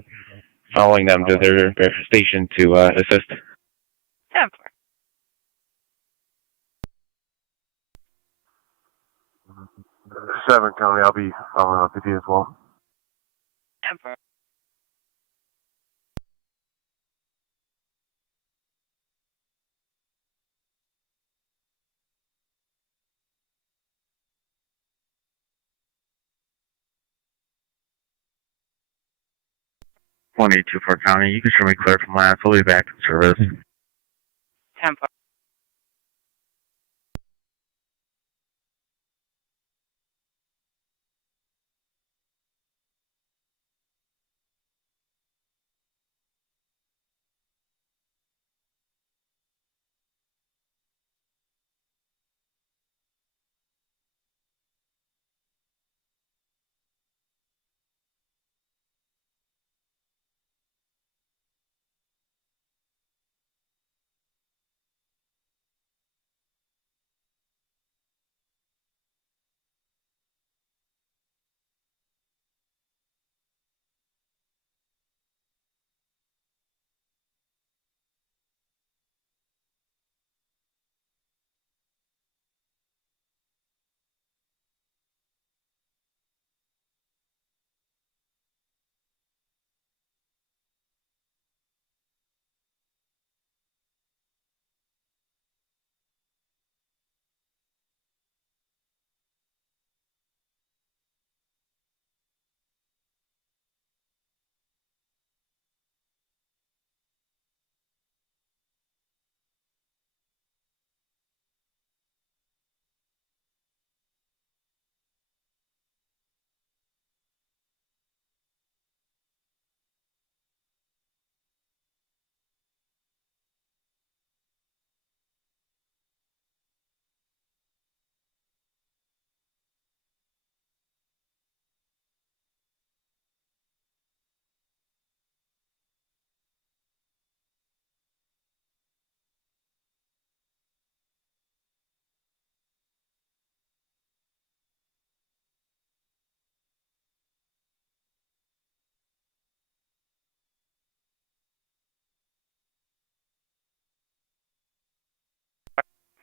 following them to their station to assist. 10-4. 7 County, I'll be following LPD as well. 10-4. 1824 County, you can show me clear from last. We'll be back in service. 10-4.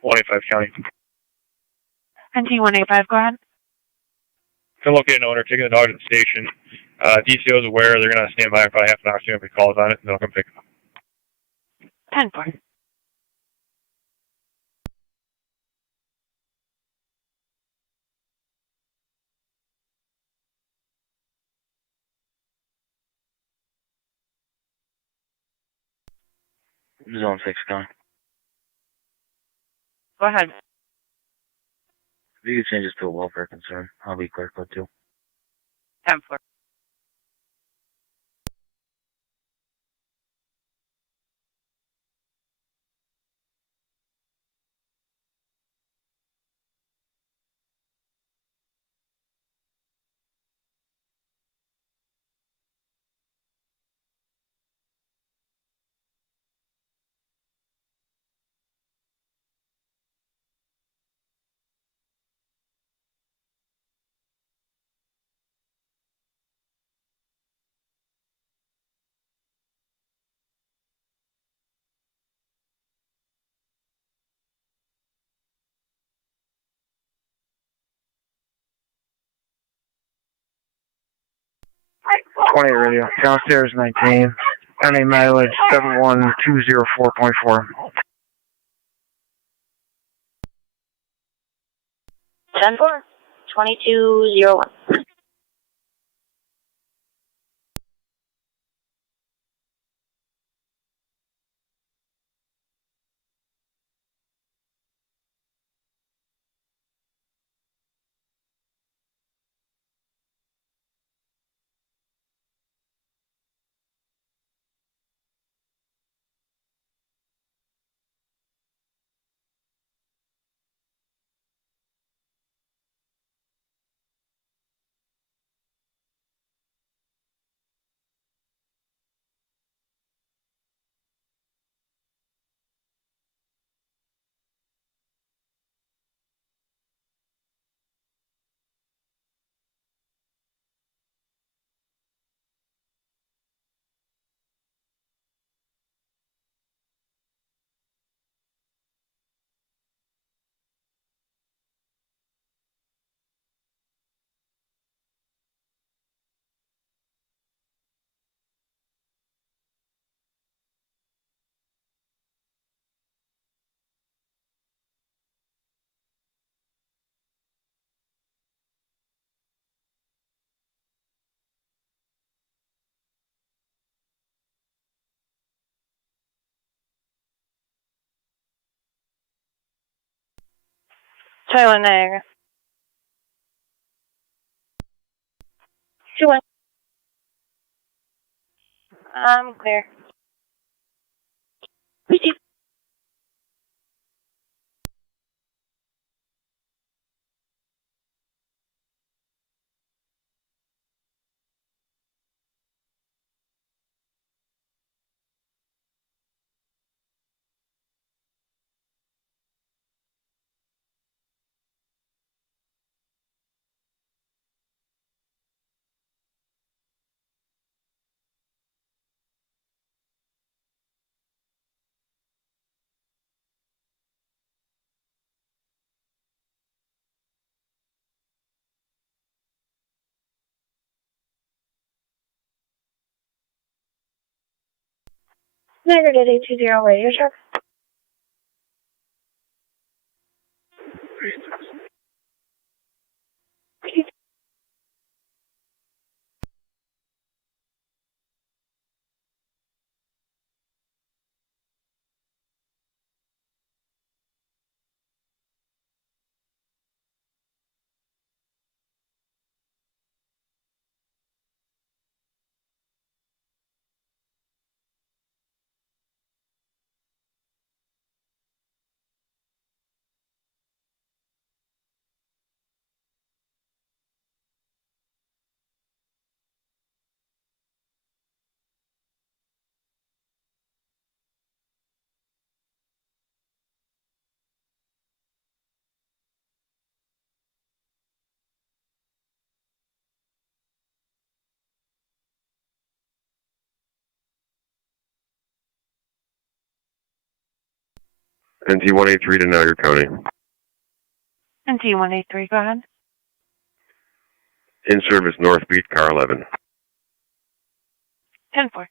185 County. NT 185, go ahead. Can locate an owner, taking the dog to the station. DCO is aware. They're going to stand by for probably half an hour soon if he calls on it, and they'll come pick him up. 10-4. Zone 6 going. Go ahead. If you could change this to a welfare concern, I'll be clear code 2. 10-4. Radio. Downstairs 19. NA mileage 71204.4. 10-4. 2201. Tyler, Niagara. 2-1. I'm clear. Receive. Niagara did 820 radio check. NT-183 to Niagara County. NT-183, go ahead. In service North Beat, car 11. 10-4.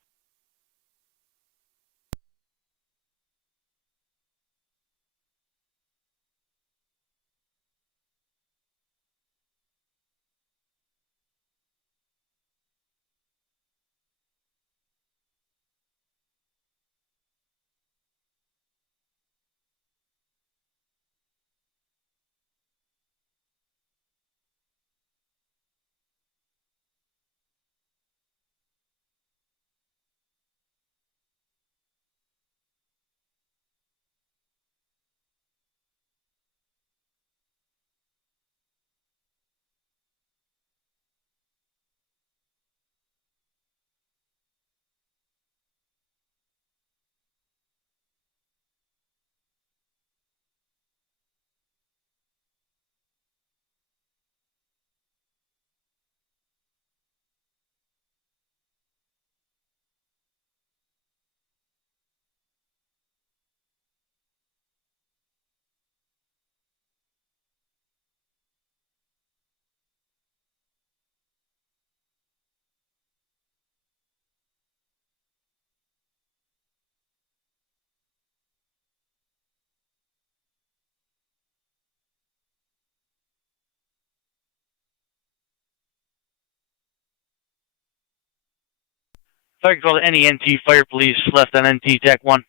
Fire control to any NT Fire Police left on NT TAC 1.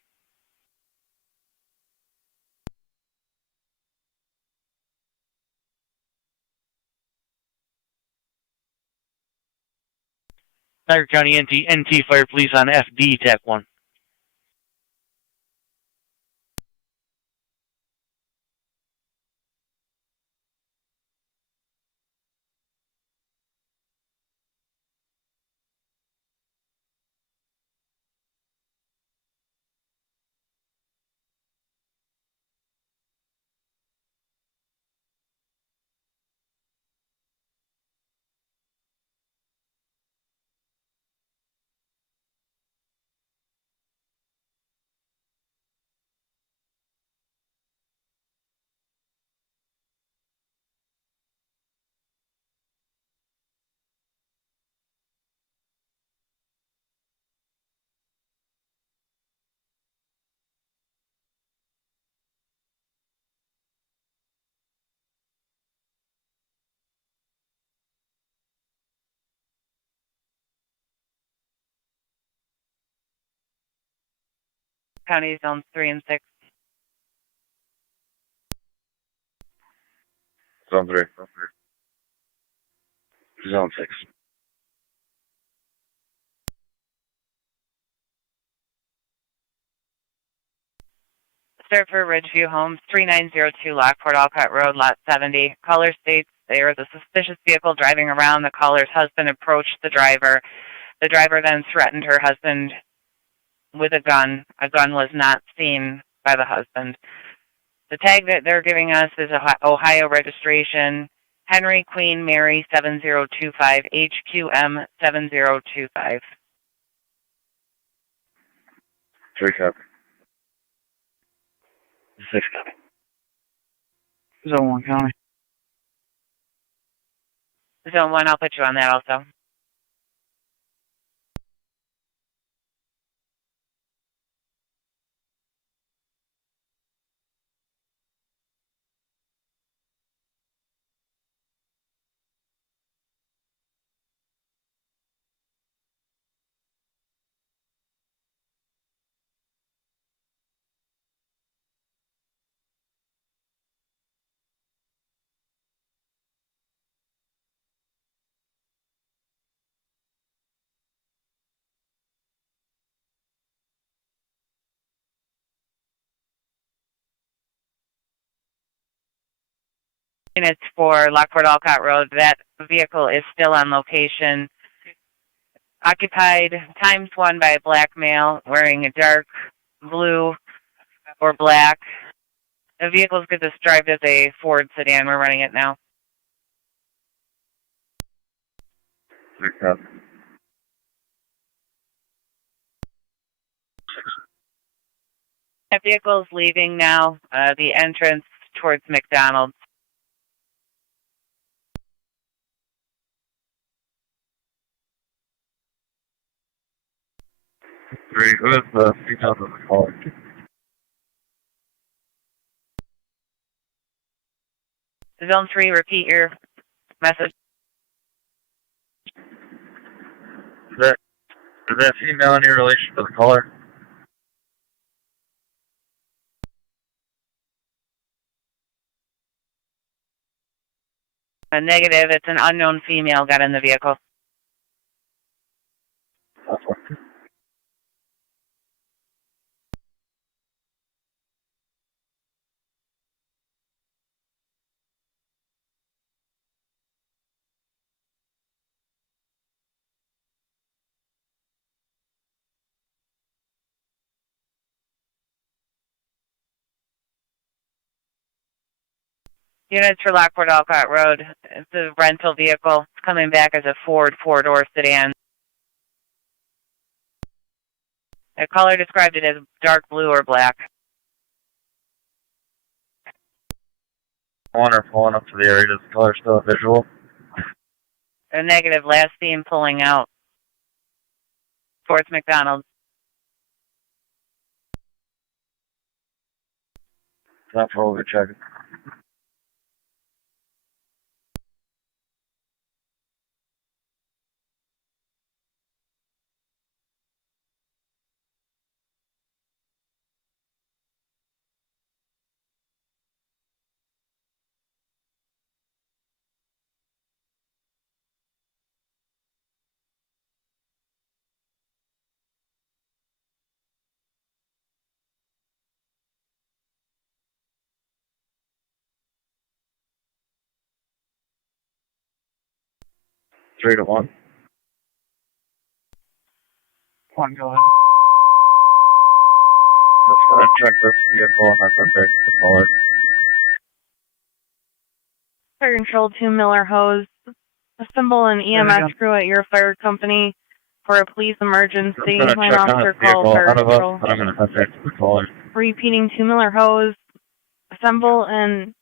Niagara County NT Fire Police on FD TAC 1. County zones 3 and 6. Zone 3. Zone 6. Serve for Ridgeview Homes, 3902 Lockport Alcott Road, Lot 70. Caller states there is a suspicious vehicle driving around. The caller's husband approached the driver. The driver then threatened her husband with a gun. A gun was not seen by the husband. The tag that they're giving us is Ohio registration, Henry Queen Mary 7025, HQM 7025. 3 copy. 6 copy. Zone 1 County. Zone 1, I'll put you on that also. Units for Lockport Alcott Road. That vehicle is still on location. Occupied ×1 by a black male wearing a dark blue or black. The vehicle is described as a Ford sedan. We're running it now. 3 copy. That vehicle is leaving now, the entrance towards McDonald's. Very good. Details of the call. Zone 3, repeat your message. Is that female in your relation to the caller? A negative, it's an unknown female got in the vehicle. Units for Lockport Alcott Road. It's a rental vehicle. It's coming back as a Ford four-door sedan. The caller described it as dark blue or black. Owner pulling up to the area. Does the caller still have visual? A negative, last seen pulling out towards McDonald's. Not for overcheck. Three to one. One, go ahead. Let's go ahead and check this vehicle and that's fix the caller. Fire Control 2 Miller Hose. Assemble an EMS crew at your fire company for a police emergency. Line officer call Fire Control. I'm going to fix the caller. Repeating 2 Miller Hose. Assemble an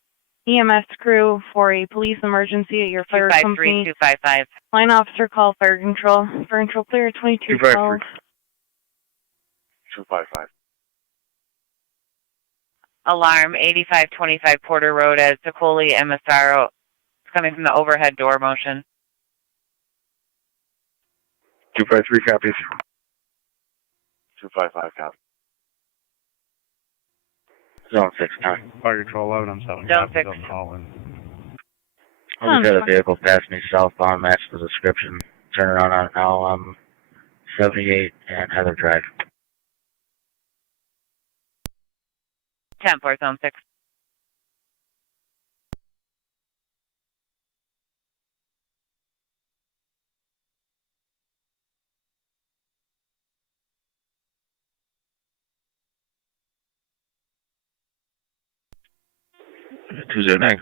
EMS crew for a police emergency at your fire company. 255. Line officer call Fire Control. Fire Control clear 2212. 255. Alarm 8525 Porter Road as Sicoli and Massaro. It's coming from the overhead door motion. 253 copies. 255 copy. Zone 6 now. Fire Control 11, I'm 7. Zone 6. I just had a vehicle pass me southbound, match the description. Turn around on it now. 78 and Heather Drive. 10-4, Zone 6. Tuesday night.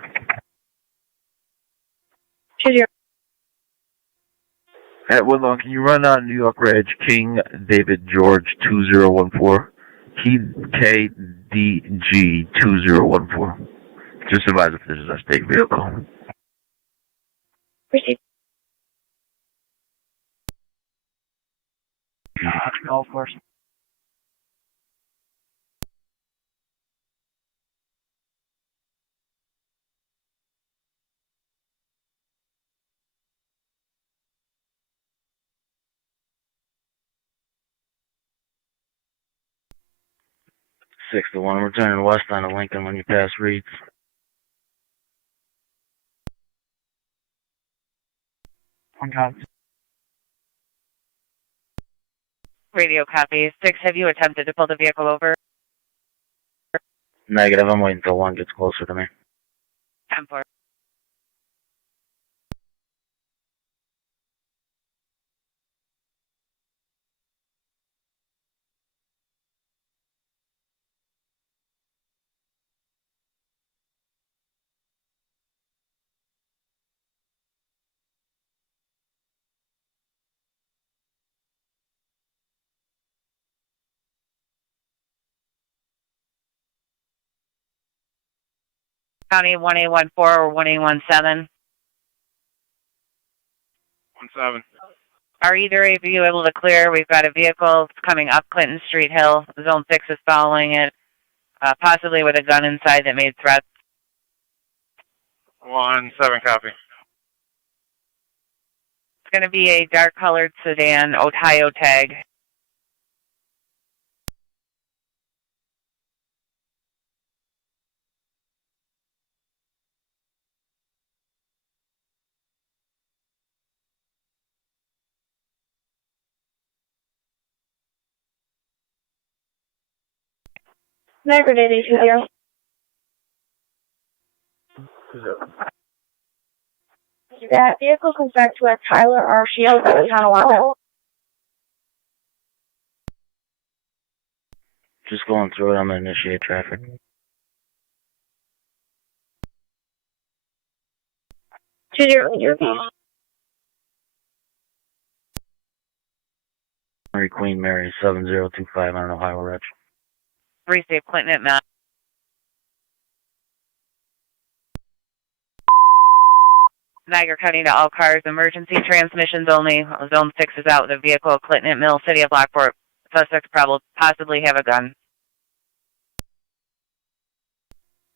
At Woodlawn, can you run on New York Reg King David George 2014? KDG 2014. Just advise if this is a state vehicle. Proceed. Golf course. Six to one. Returning west on a Lincoln when you pass Reeds. One copy. Radio copy. 6, have you attempted to pull the vehicle over? Negative. I'm waiting until one gets closer to me. 10-4. County 1814 or 1817. 17. Are either of you able to clear? We've got a vehicle coming up Clinton Street Hill. Zone 6 is following it, possibly with a gun inside that made threats. 17 copy. It's going to be a dark-colored sedan, Ohio tag. Niagara Day 20. That vehicle comes back to a Tyler R. Shields at Tonawanda. Just going through it, I'm going to initiate traffic. Mary Queen Mary 7025 on Ohio Reg. Receive Clinton at Mount. Niagara County to all cars, emergency transmissions only. Zone 6 is out with a vehicle, Clinton at Mill, City of Lockport. Suspects possibly have a gun.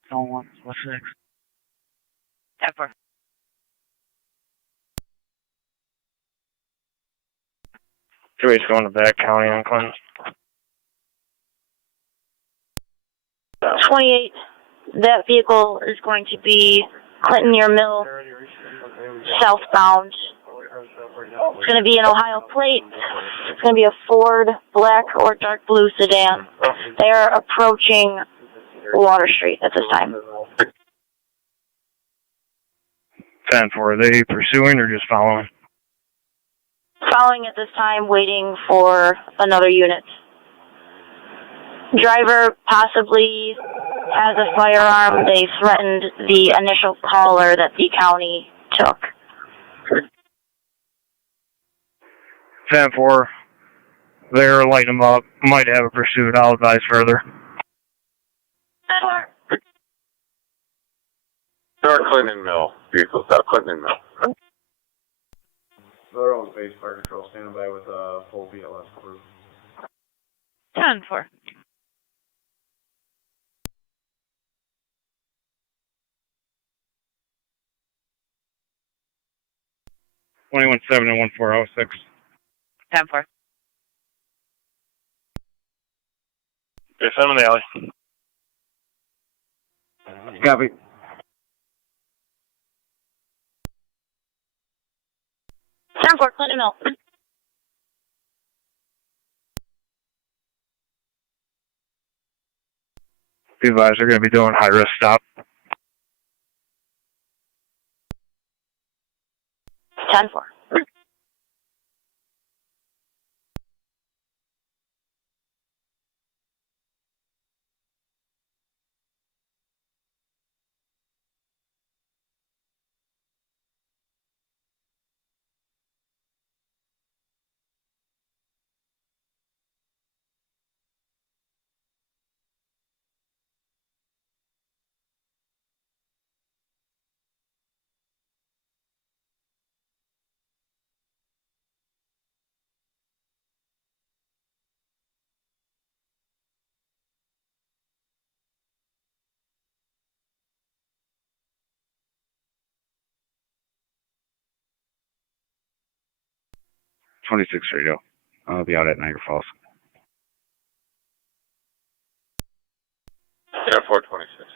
Zone 1, what's next? 10-4. Joey's going to back county on Clinton. 28. That vehicle is going to be Clinton near Mill, southbound. It's going to be an Ohio plate. It's going to be a Ford black or dark blue sedan. They are approaching Water Street at this time. 10-4, are they pursuing or just following? Following at this time, waiting for another unit. Driver possibly has a firearm. They threatened the initial caller that the county took. 10-4, they're lighting them up. Might have a pursuit. I'll advise further. Start Clinton Mill. Vehicles out Clinton Mill. They're on base fire control, standing by with a full BLS crew. 10-4. Twenty-one 7 and 1406. 10-4. Okay, send them in the alley. Copy. Time for Clinton Mill. Be advised, they're going to be doing high-risk stop. 10-4. .26 radio. I'll be out at Niagara Falls. Yeah, 426.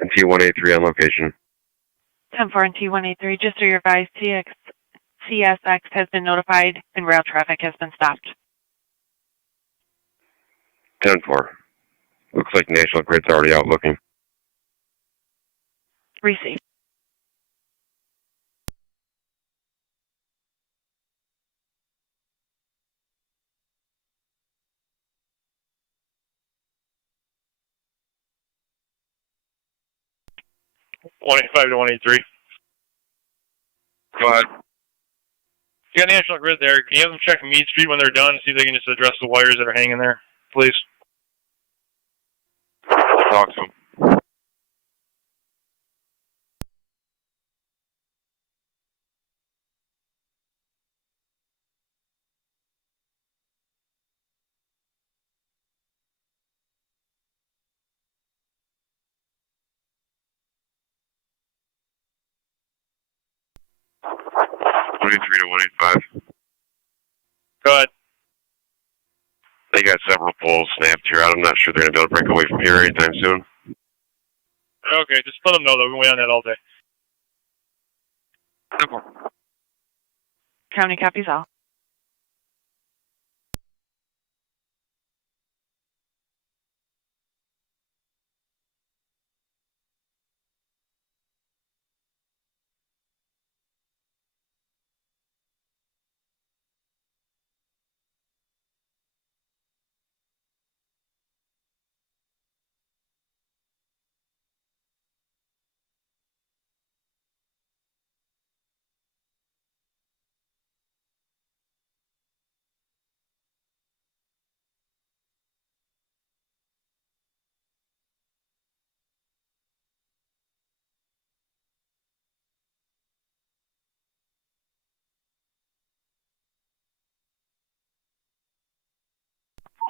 And T183 on location. 10-4 and T183, just so you're advised, CSX has been notified and rail traffic has been stopped. 10-4. Looks like National Grid's already out looking. Receive. 185 to 183. Go ahead. You got National Grid there. Can you have them check Mead Street when they're done and see if they can just address the wires that are hanging there, please? Talk to him. To 185. Go ahead. They got several poles snapped here. I'm not sure they're going to be able to break away from here anytime soon. Okay, just let them know, though. We've been waiting on that all day. County copies all.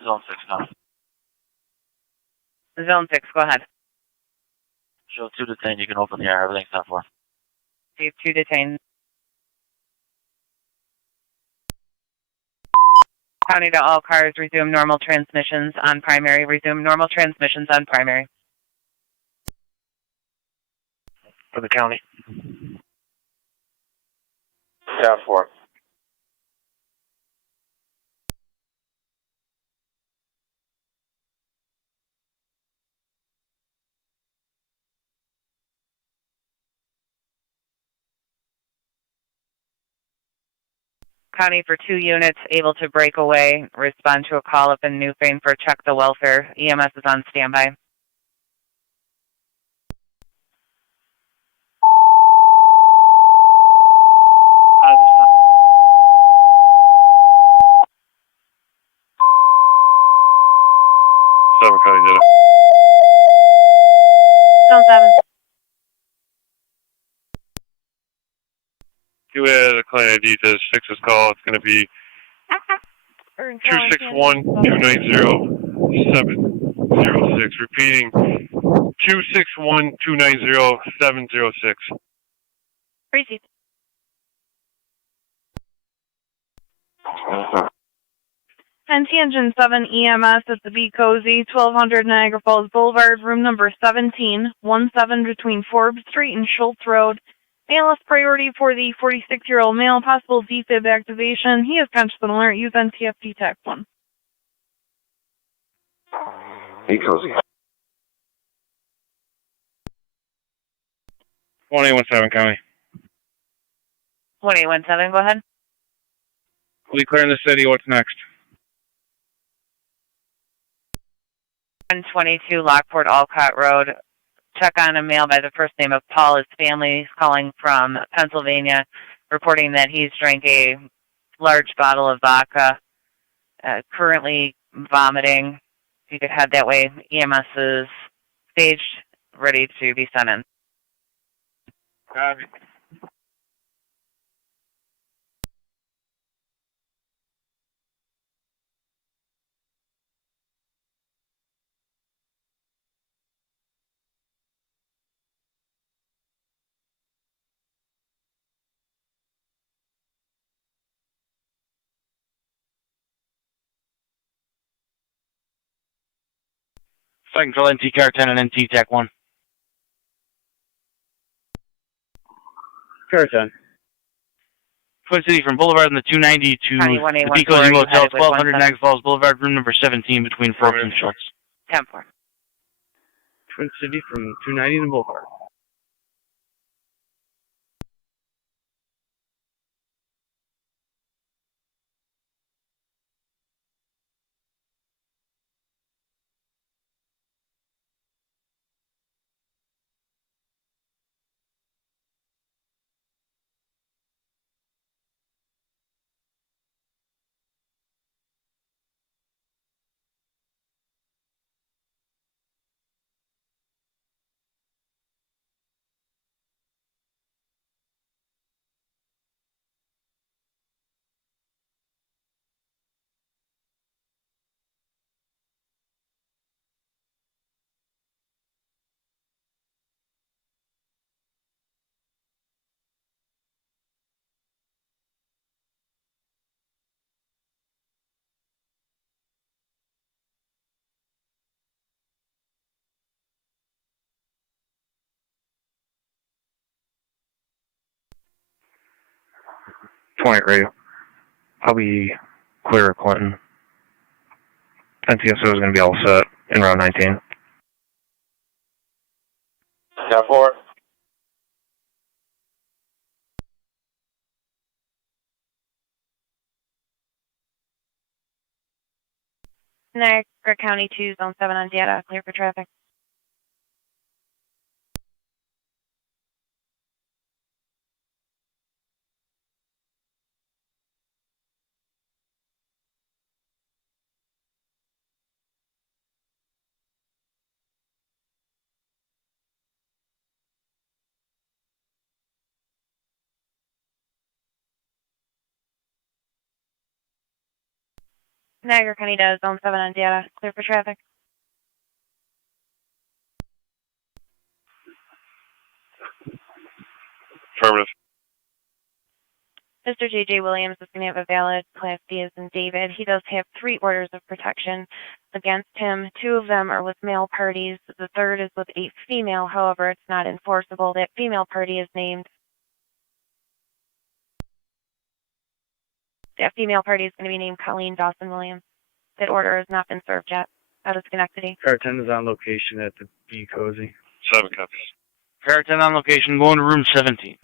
Zone 6 now. Zone 6, go ahead. Show 2 detained. You can open the air. Everything's not for. Receive 2 detained. County to all cars, resume normal transmissions on primary. Resume normal transmissions on primary. For the county. Yeah, 4. County for 2 units able to break away. Respond to a call up in Newfane for check the welfare. EMS is on standby. Summer County did it. Zone 7. You add a client ID to fix this call. It's going to be 261-290-706. Repeating, 261-290-706. Receipt. NT Engine 7 EMS at the Be Cozy, 1200 Niagara Falls Boulevard, room number 17, 17 between Forbes Street and Schultz Road. ALS priority for the 46-year-old male, possible defib activation. He is conscious and alert. Use NTFD TAC 1. Be Cozy. 1817 County. 1817, go ahead. We clearing the city. What's next? 122 Lockport Alcott Road. Check on a male by the first name of Paul. His family is calling from Pennsylvania, reporting that he's drank a large bottle of vodka, currently vomiting. If you could head that way, EMS is staged, ready to be sent in. Copy. Fire Control NT Car 10 and NT TAC 1. Car 10. Twin City from Boulevard and the 290 to the Be Cozy Motel, 1200 Niagara Falls Boulevard, room number 17 between Forbes and Schultz. 10-4. Twin City from 290 to Boulevard. 28 radio. I'll be clear of Clinton. NTSO is going to be all set in route 19. Got 4. Niagara County 2, Zone 7 on data, clear for traffic. Niagara County does, Zone 7 on data, clear for traffic. Affirmative. Mr. J.J. Williams is going to have a valid Class D as in David. He does have 3 orders of protection against him. 2 of them are with male parties. The third is with a female. However, it's not enforceable. That female party is named. That female party is going to be named Colleen Dawson Williams. That order has not been served yet out of Schenectady. Car 10 is on location at the B Cozy. 7 copies. Car 10 on location, going to room 17.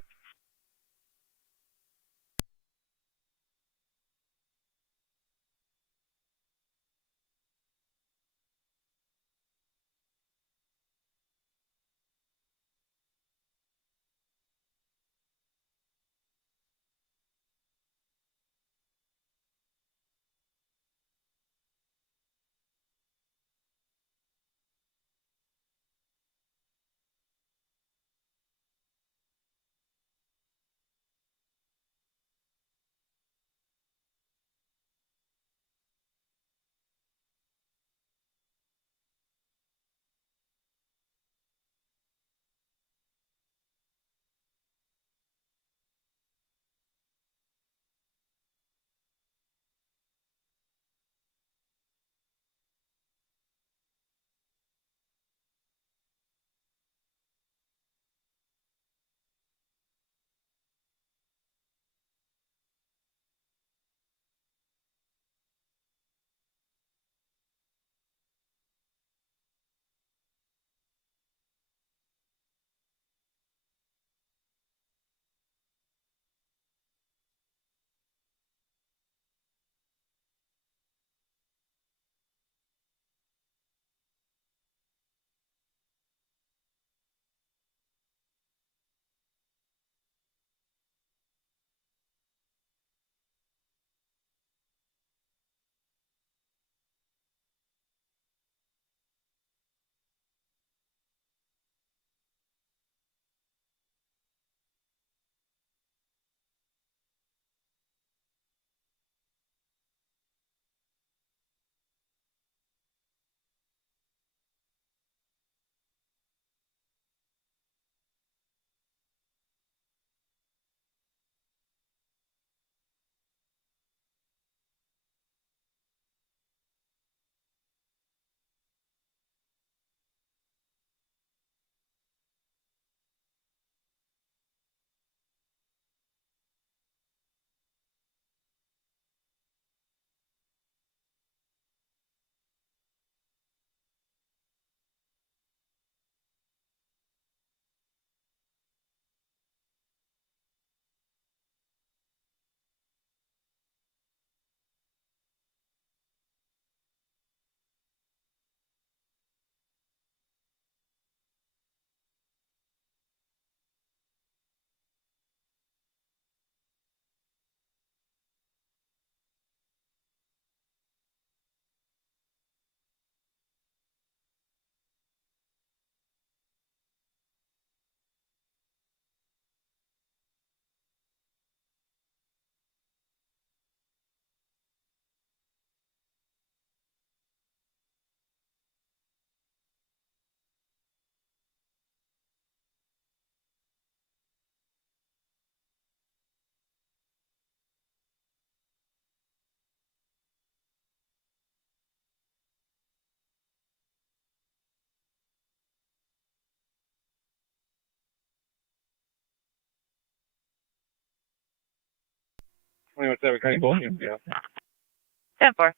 Yeah. 10-4.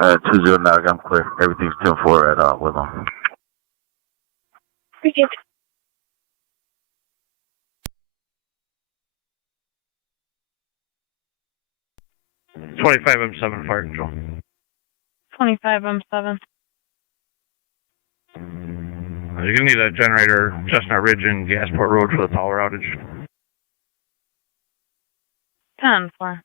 Two zero Niagara, I'm clear. Everything's 10-4 at Woodlawn. Appreciate 25 M7 Fire Control. 25 M7. You're gonna need a generator, Chestnut Ridge and Gasport Road for the power outage. 10-4.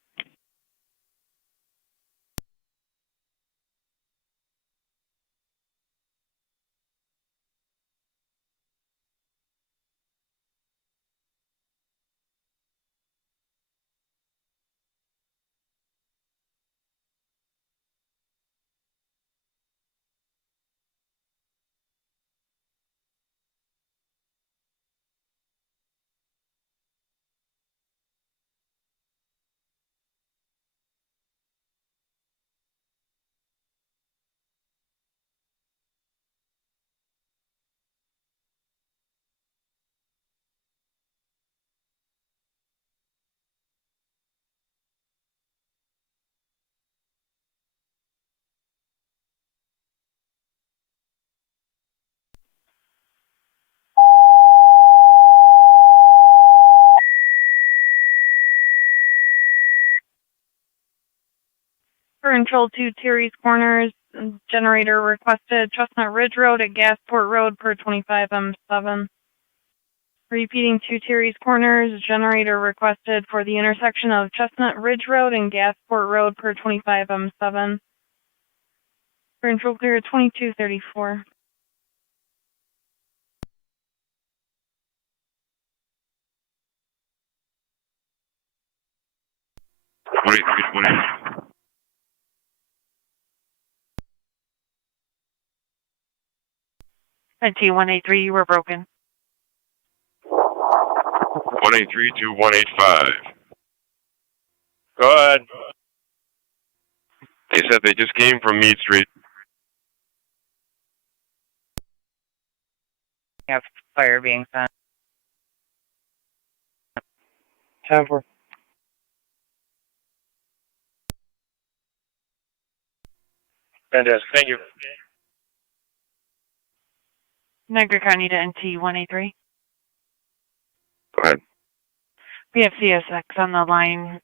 Control 2, Terry's Corners, generator requested, Chestnut Ridge Road at Gasport Road per 25 M7. Repeating 2, Terry's Corners, generator requested for the intersection of Chestnut Ridge Road and Gasport Road per 25 M7. Control clear 2234. At T183, you were broken. 183 to 185. Go ahead. They said they just came from Mead Street. Yeah, fire being sent. 10-4. Fantastic. Thank you. Niagara County to NT183. Go ahead. We have CSX on the line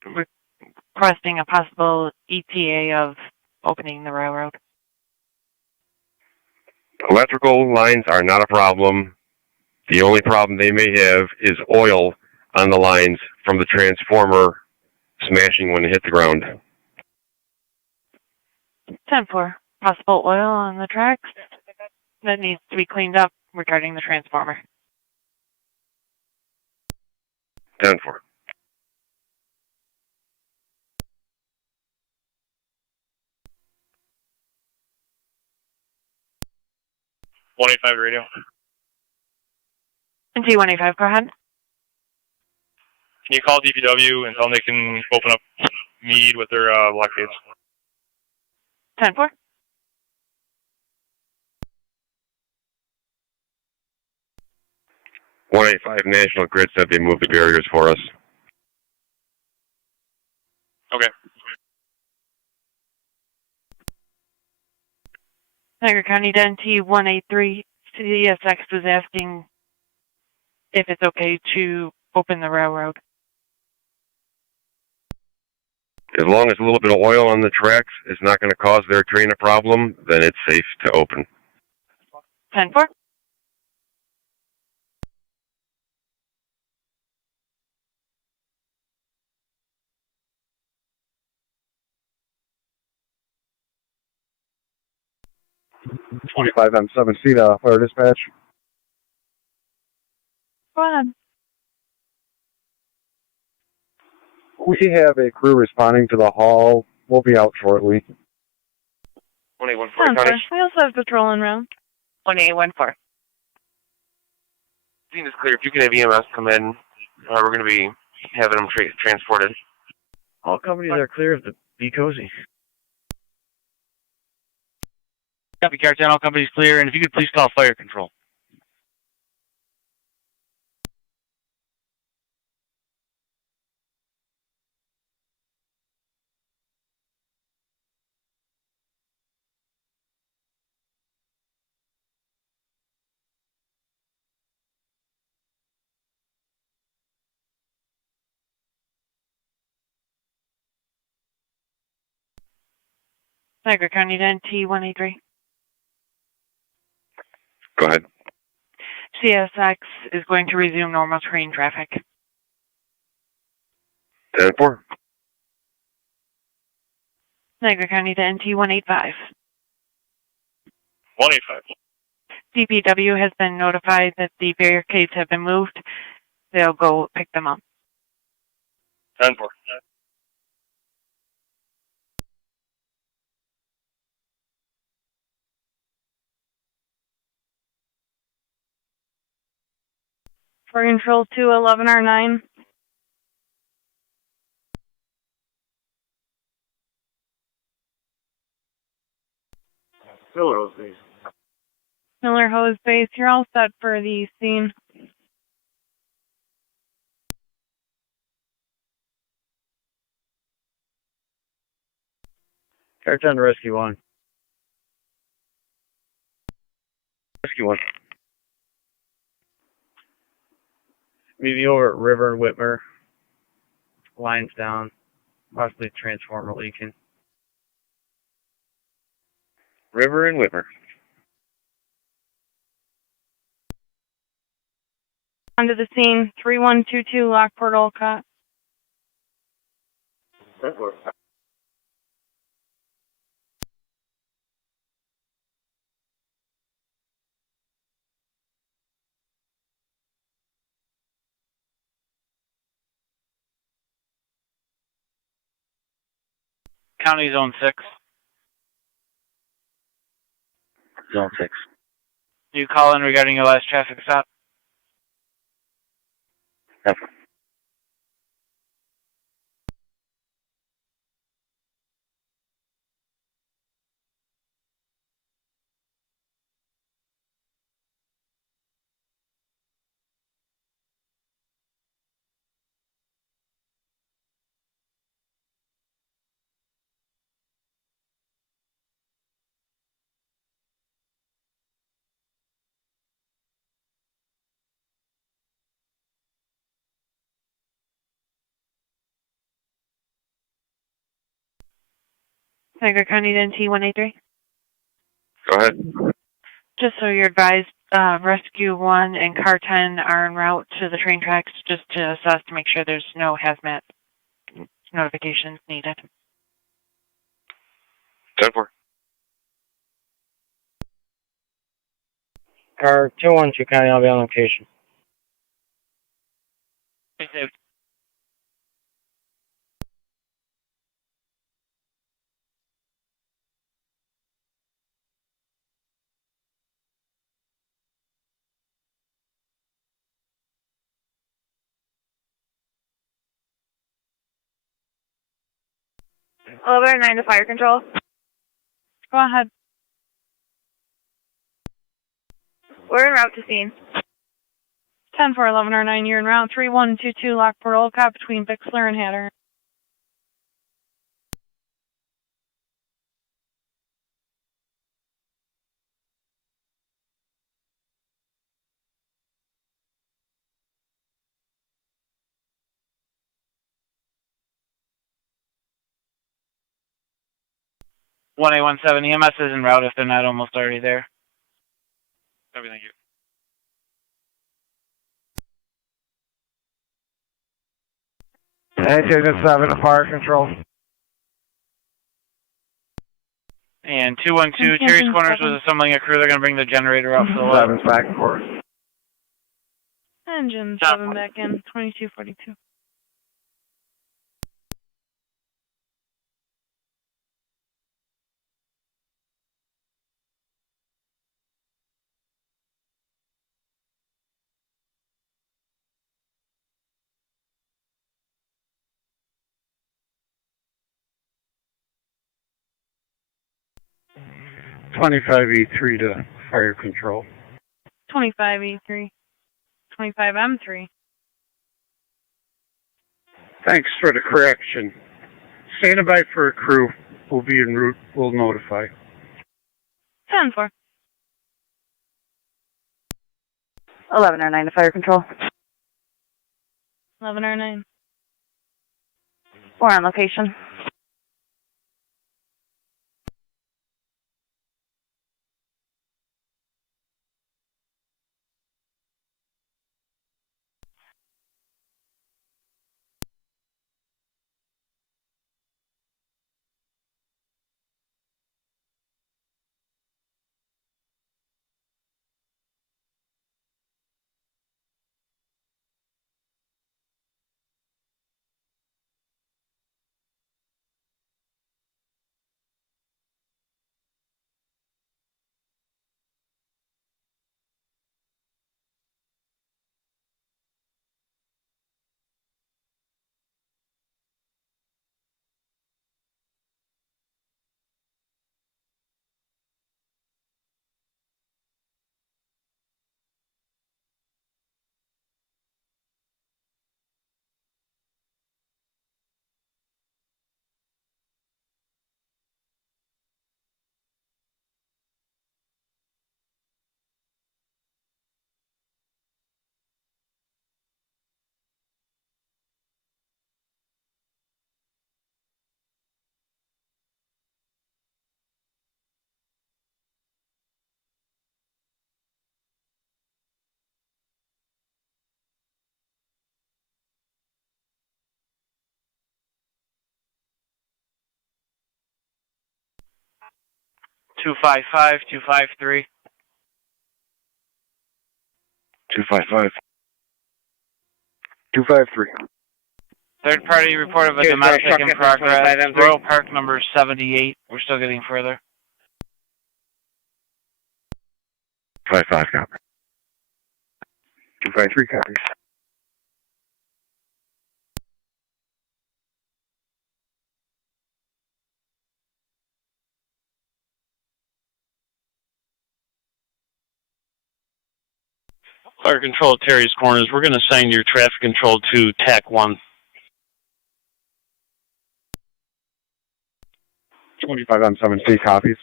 requesting a possible ETA of opening the railroad. Electrical lines are not a problem. The only problem they may have is oil on the lines from the transformer smashing when it hit the ground. 10-4. Possible oil on the tracks that needs to be cleaned up regarding the transformer. 10-4. .185 radio. T185, go ahead. Can you call DPW and tell them they can open up Meade with their blockades? 10-4. .185 National Grid said they moved the barriers for us. Okay. Niagara County Den T183, CSX was asking if it's okay to open the railroad. As long as a little bit of oil on the tracks is not going to cause their train a problem, then it's safe to open. 10-4. M7C to fire dispatch. Go ahead. We have a crew responding to the hall. We'll be out shortly. 1814 County. We also have patrol en route. 1814. Scene is clear. If you can have EMS come in, we're going to be having them transported. All companies are clear of the Be Cozy. Copy, Car 10, all companies clear, and if you could please call fire control. Niagara County Den T183. Go ahead. CSX is going to resume normal train traffic. 10-4. Niagara County Den T185. 185. DPW has been notified that the barricades have been moved. They'll go pick them up. 10-4. For control 211R9. Miller Hose Base. Miller Hose Base, you're all set for the scene. Car 10 to Rescue 1. Rescue 1. Meet me over at River and Whitmer. Lines down. Possibly transformer leaking. River and Whitmer. Onto the scene, 3122 Lockport Olcott. 10-4. County Zone 6. Zone 6. You call in regarding your last traffic stop? Yep. Niagara County to NT 183. Go ahead. Just so you're advised, Rescue 1 and Car 10 are en route to the train tracks just to assess to make sure there's no hazmat notifications needed. 10-4. Car 212 County, I'll be on location. Thanks, 1109 to fire control. Go ahead. We're en route to scene. 10 for 1109, you're en route 3122 Lockport Old Cop between Bixler and Hatter. One 817 EMS is en route if they're not almost already there. Copy, thank you. Engine 7 to fire control. And 212 Terry's Corners was assembling a crew. They're going to bring the generator up for the light. 7's back and forth. Engine 7 back in, 2242. E3 to fire control. 25E3. 25M3. Thanks for the correction. Stand by for a crew. We'll be en route. We'll notify. 10 for. 1109 to fire control. 1109. 4 on location. Two 253. 255. 253. Third party report of a domestic in progress. Royal Park number 78. We're still getting further. 55 copy. 253 copies. Fire control at Terry's Corners. We're going to assign your traffic control to TAC 1. 25 on 7C copies.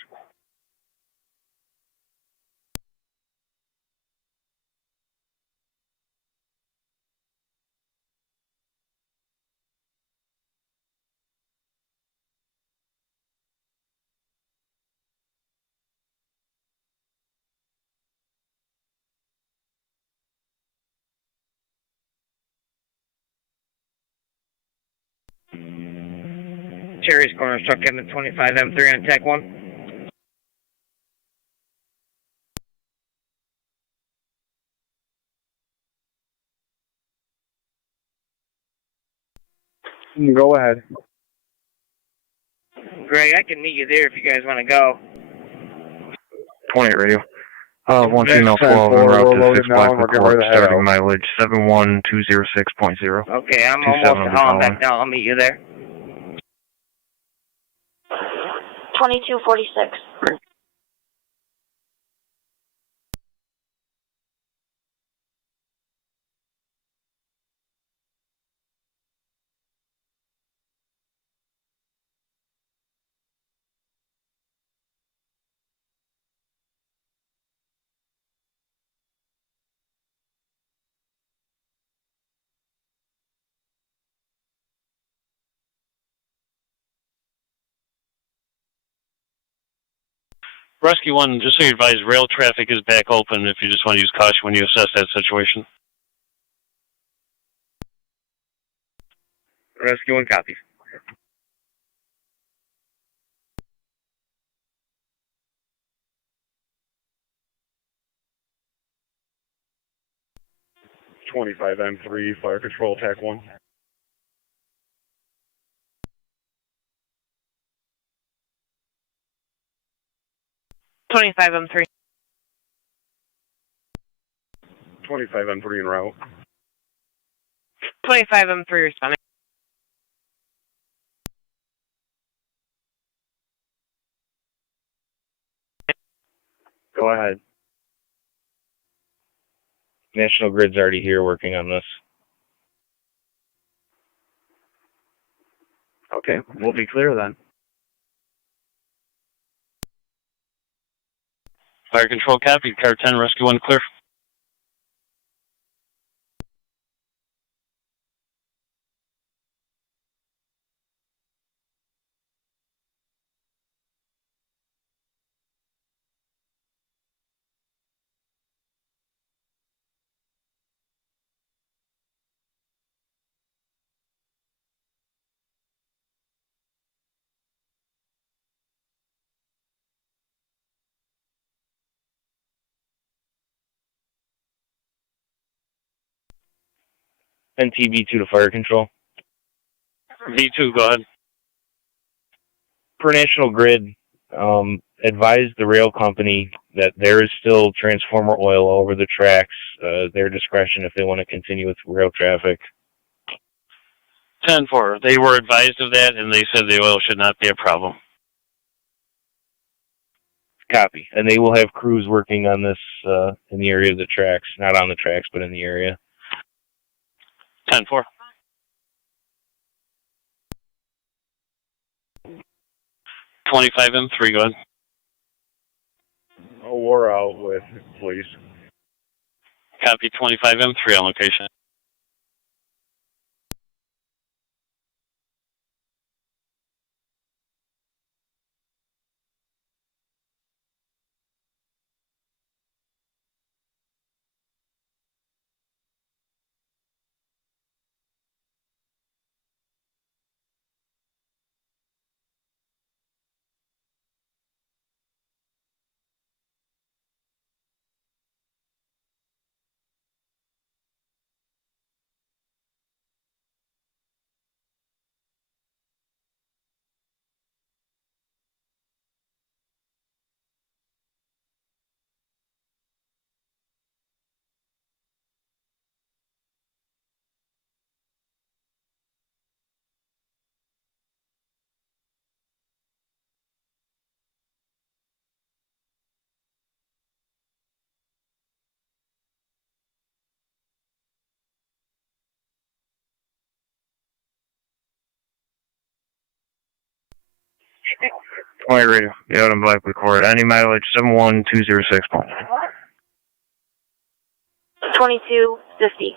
Cherry's Corner, truck Kevin 25M3 on TAC 1. Go ahead. Greg, I can meet you there if you guys want to go. 28 radio. One female 12 en route to 6 Blackwood Court, starting mileage 71206.0. Okay, I'm almost hauling back down. I'll meet you there. 2246. Rescue 1, just so you advise, rail traffic is back open if you just want to use caution when you assess that situation. Rescue 1 copies. M3, Fire Control, TAC 1. 25M3. 25M3 en route. 25M3 responding. Go ahead. National Grid's already here working on this. Okay, we'll be clear then. Fire Control copy. Car 10, Rescue 1 clear. NTB2 to Fire Control. V2, go ahead. Per National Grid, advised the rail company that there is still transformer oil over the tracks. Their discretion if they want to continue with rail traffic. 10-4. They were advised of that, and they said the oil should not be a problem. Copy. And they will have crews working on this in the area of the tracks. Not on the tracks, but in the area. 10-4. M3, go ahead. Oh, we're out with police. Copy 25M3 on location. Quiet radio. Yeah, out on Blackwood Court. Any mileage 71206. 2250.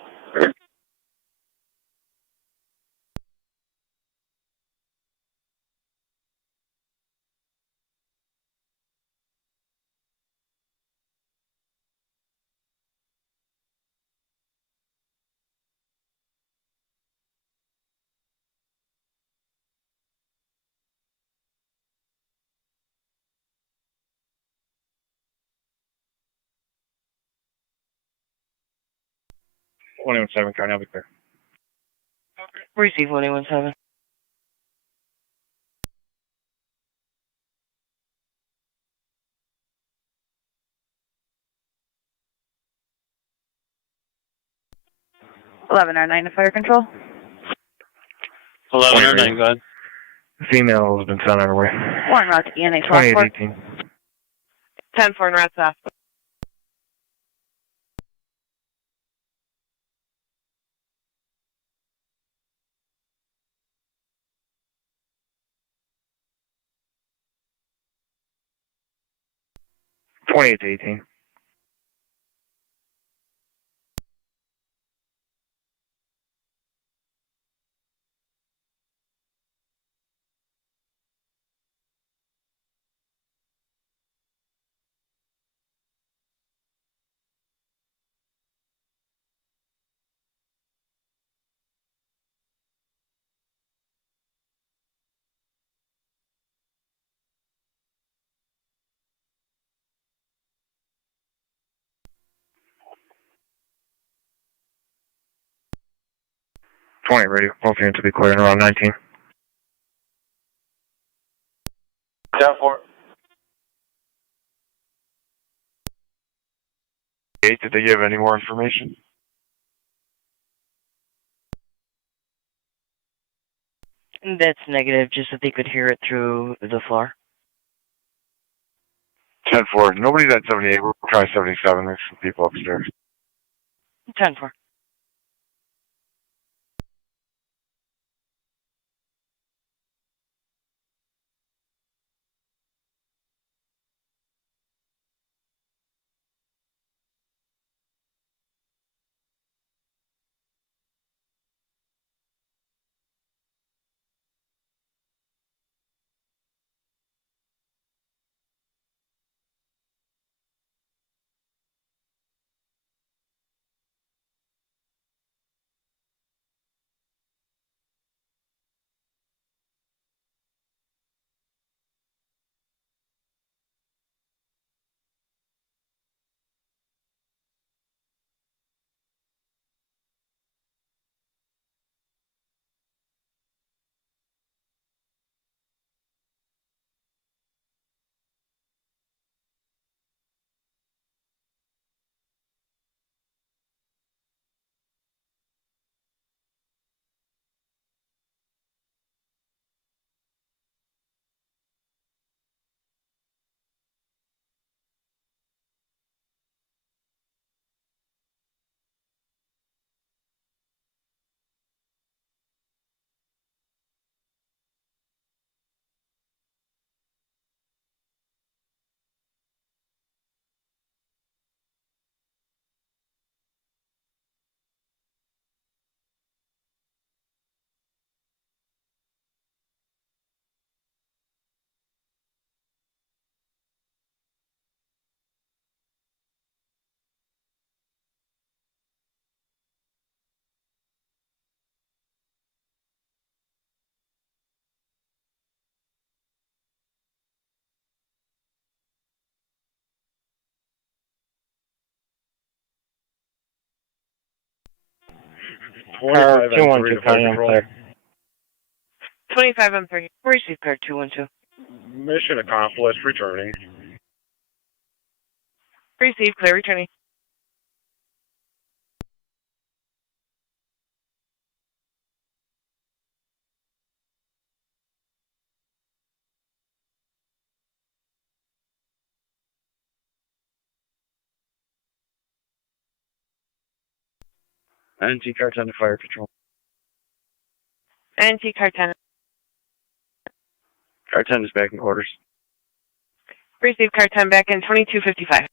117, County, I'll be clear. Receive 117. $1109 to fire control. 1109, go ahead. Female has been sent on her way. One route to ENH 2818. 10-4 and route south. Twenty-eight to 18. Radio. Both units will be clear in around 19. 10-4. 8, did they give any more information? That's negative, just that they could hear it through the floor. 10-4. Nobody's at 78. We'll try 77. There's some people upstairs. 10-4. Car 212, County, I'm clear. 25 M3. Receive car 212. Mission accomplished, returning. Receive, clear, returning. NT car 10 to fire patrol. NT car 10. Car 10 is back in quarters. Receive car 10 back in 2255.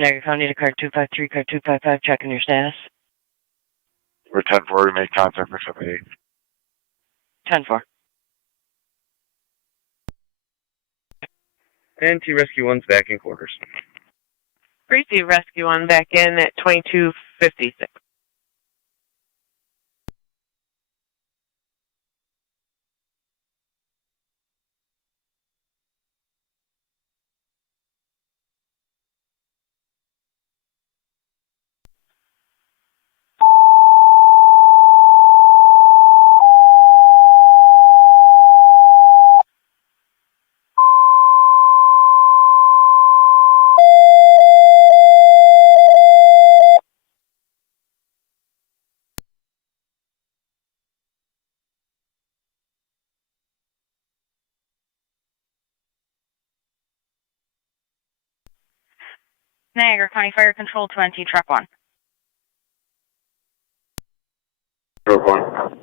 Niagara County to car 253, car 255, checking your status. We're 10-4, we make contact for 78. 10-4. And T Rescue 1's back in quarters. Gracie Rescue 1 back in at 2256. Niagara County Fire Control 20, truck 1. Truck 1.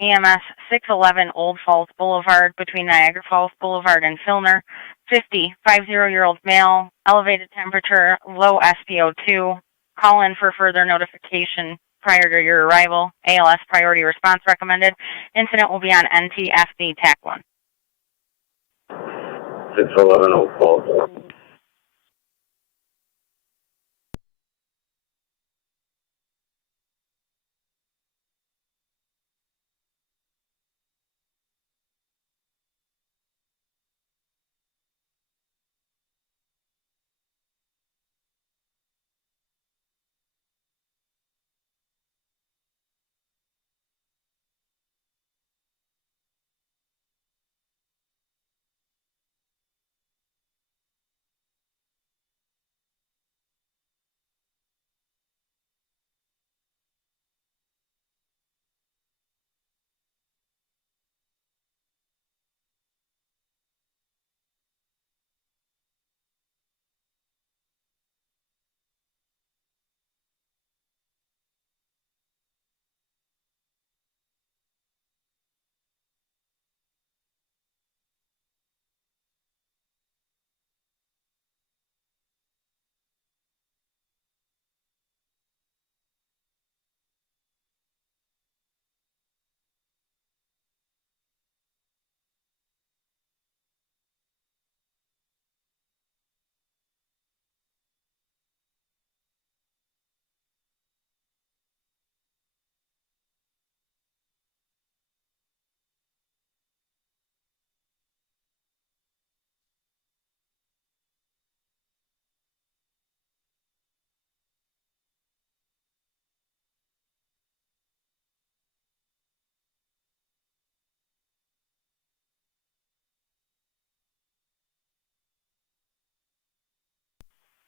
EMS 611 Old Falls Boulevard between Niagara Falls Boulevard and Filner. 50-year-old male, elevated temperature, low SpO2. Call in for further notification prior to your arrival. ALS priority response recommended. Incident will be on NTFD TAC 1. 611 Old Falls.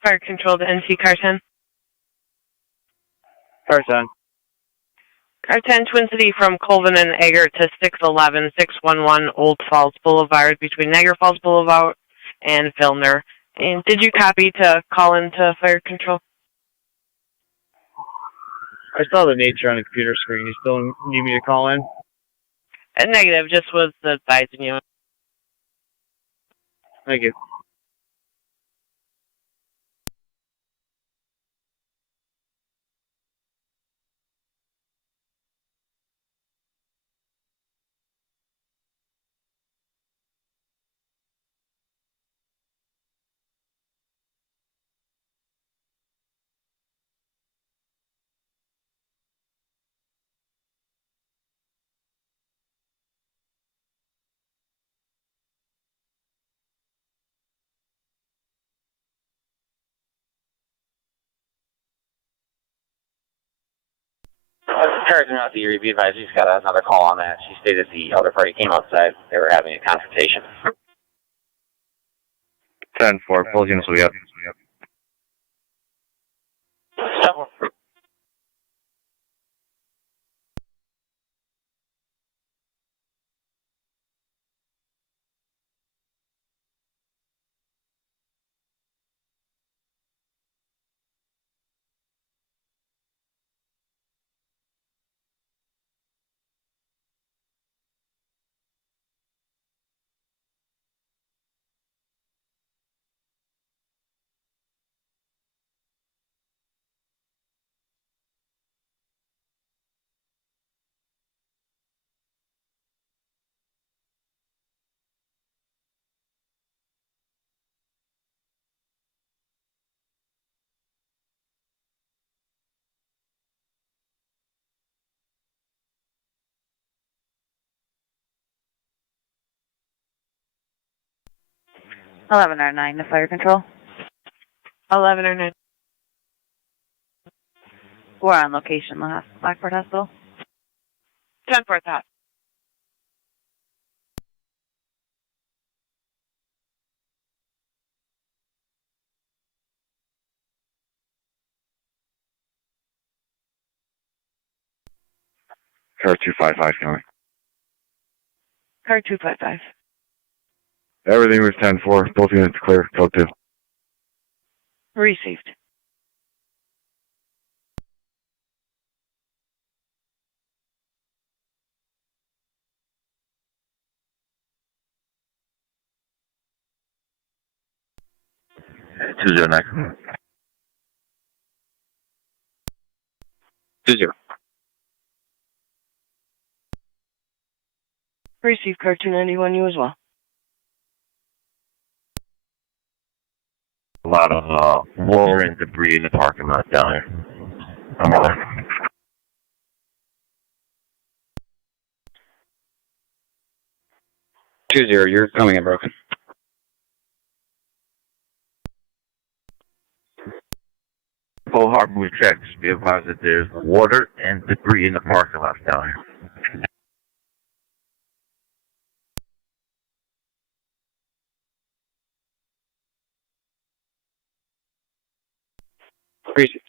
Fire Control to NC Car 10. Car 10. Car 10, Twin City from Colvin and Egger to 611 Old Falls Boulevard between Niagara Falls Boulevard and Filner. And did you copy to call into Fire Control? I saw the nature on the computer screen. You still need me to call in? Negative, just was advising you. Thank you. Charging out the Erie, be advised, he's got another call on that. She stated the other party came outside. They were having a confrontation. 10-4, full units will be up. 1109 to fire control. 1109. We're on location, Lockport Hospital. 10-4 top. Car 255 coming. Car 255. Everything was 10-4. Both units clear. Code 2. Received. Okay, 20 next. 20. Receive car 291, you as well. A lot of water and debris in the parking lot down here. I'm there. 20, you're coming in broken. Full Harbor, we checked. Be advised that there's water and debris in the parking lot down here. Appreciate it.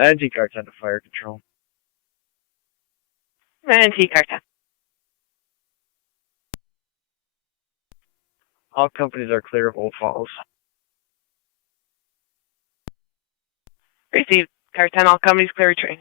NT car 10 to fire control. NT car 10. All companies are clear of Old Falls. Received. Car 10, all companies clear retreat.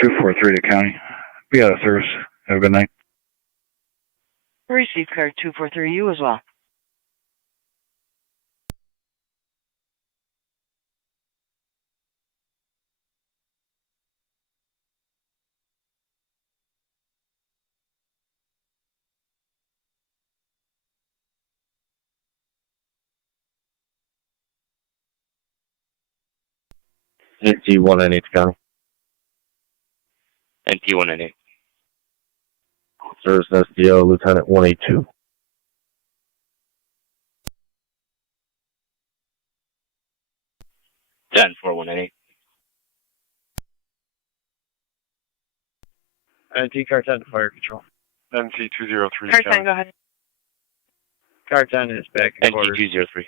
(243) to county. Be out of service. Have a good night. Received car 243, you as well. NT198 county. NT198. Service SDO Lieutenant 182. Ten 4188. NT car 10 to fire control. NT203 Car 10, go ahead. Car 10 is back in quarters. NT203.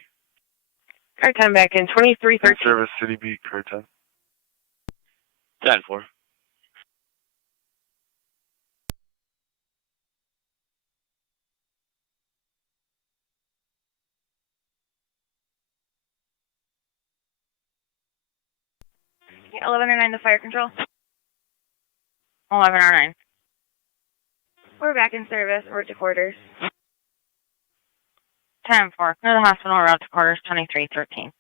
Car 10 back in 2313. Service City B, car 10. 10-4. Yeah, 1109 to fire control. 1109. We're back in service. We're to quarters. 10-4. Clear the hospital route to quarters 2313.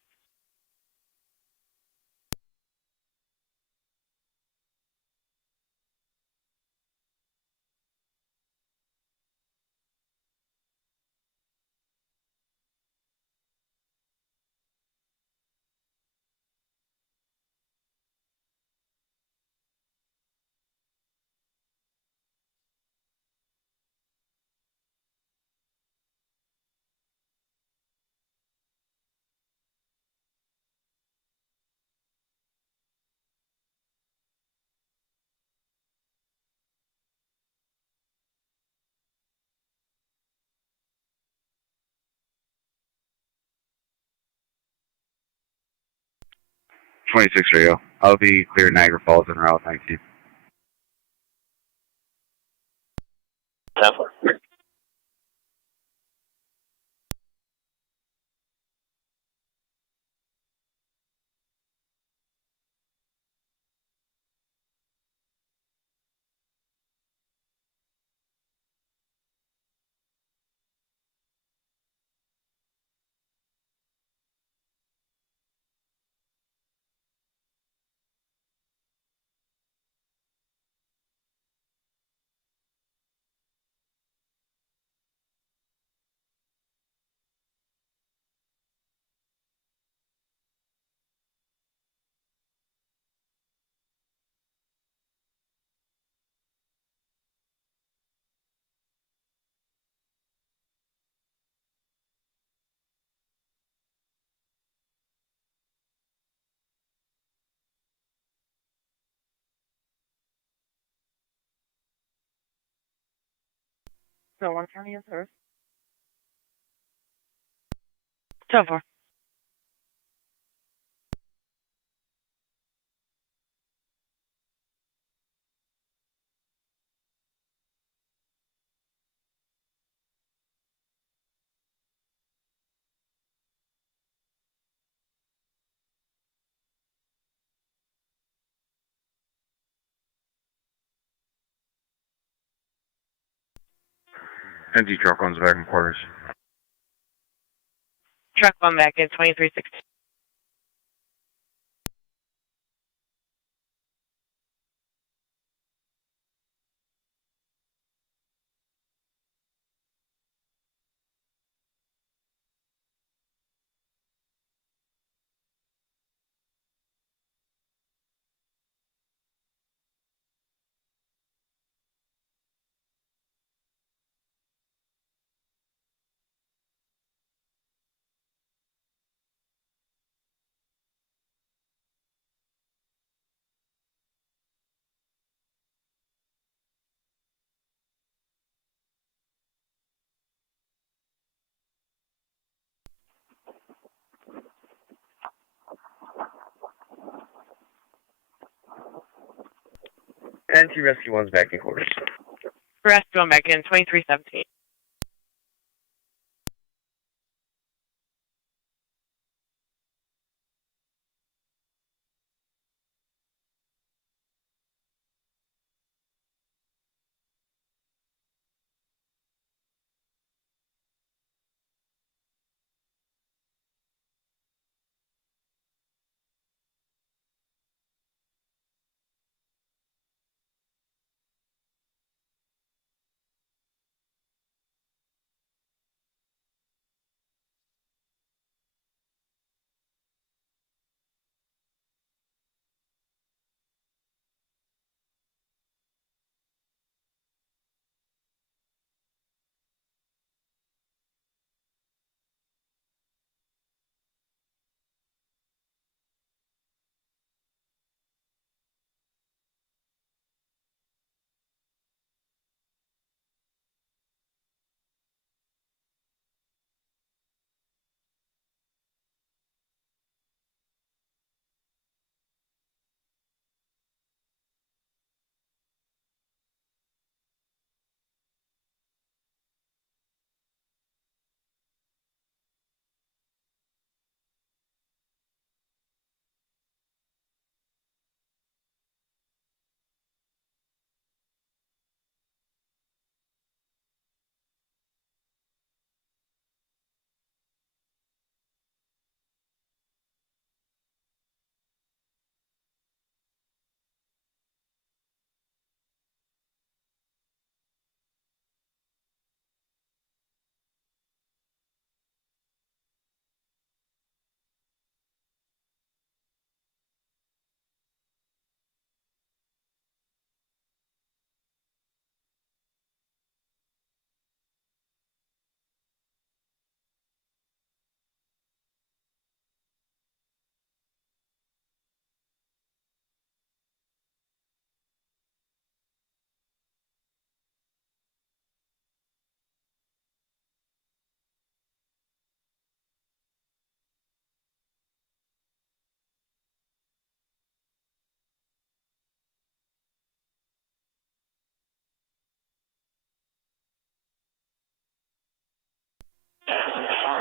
(26) radio. I'll be clear Niagara Falls en route. Thank you. 10-4. 1 County in service. 10-4. Empty truck runs back in quarters. Truck 1 back in 2360. NT Rescue 1's back in quarters. Rescue 1 back in 2317.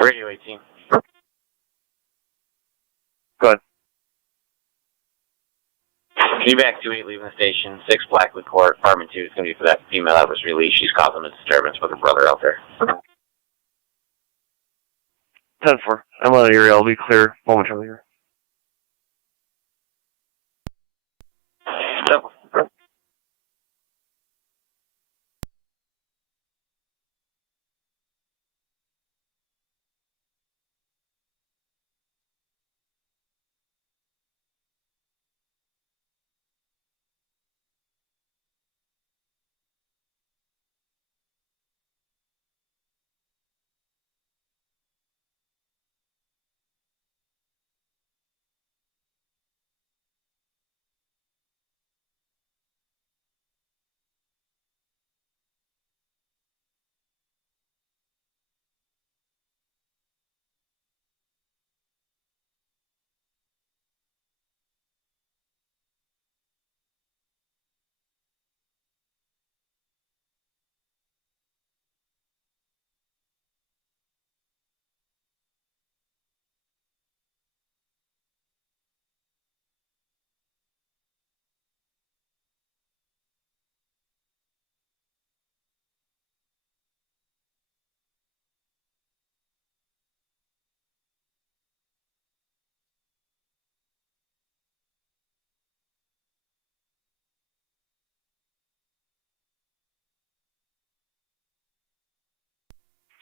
Radio 18. Good. Can you back 2-8 leaving the station, 6 Blackwood Court, apartment 2. It's going to be for that female that was released. She's causing a disturbance with her brother out there. 10-4. I'm on the area. I'll be clear momentarily here.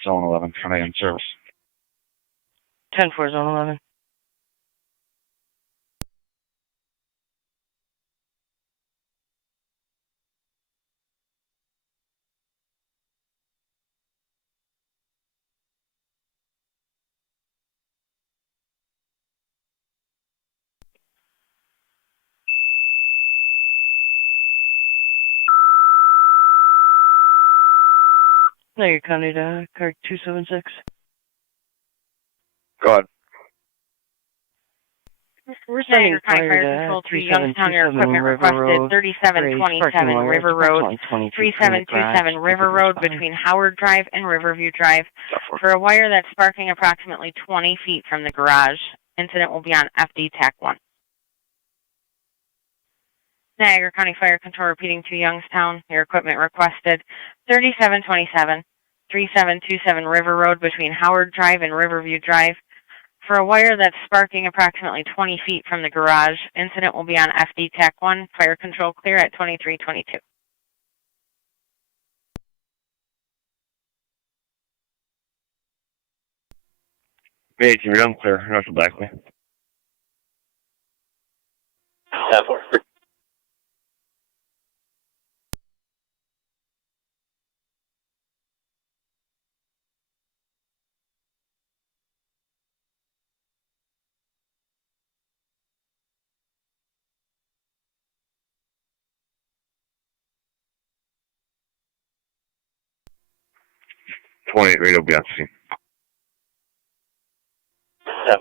Zone 11 for AM service. 10-4, Zone 11. Niagara County to car 276. Go ahead. We're sending County Fire Control to Youngstown. Your equipment requested 3727 River Road, 3727 River Road between Howard Drive and Riverview Drive for a wire that's sparking approximately 20 feet from the garage. Incident will be on FD TAC 1. Niagara County Fire Control repeating to Youngstown. Your equipment requested 3727 3727 River Road between Howard Drive and Riverview Drive for a wire that's sparking approximately 20 feet from the garage. Incident will be on FD TAC 1. Fire control clear at 2322. Bay 18, you're clear. North of Blackley. 10-4. Radio will be on scene. 10-4.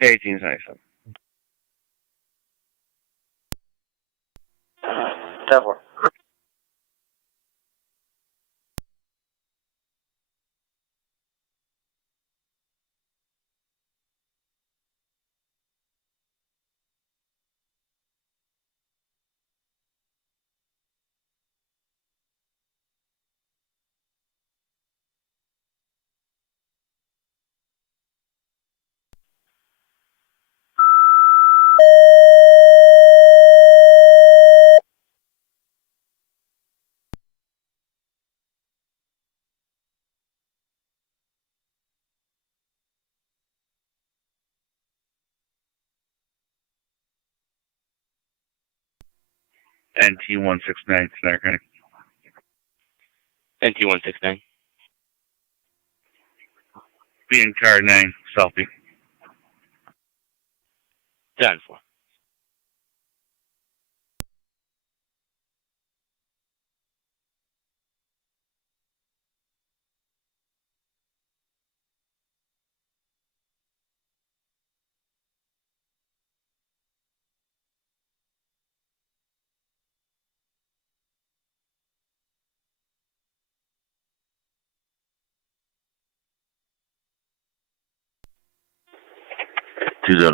Bay 18 is 97. 10-4. NT169, Niagara County. NT169. Be in car 9, Southie. 10-4. Two zero.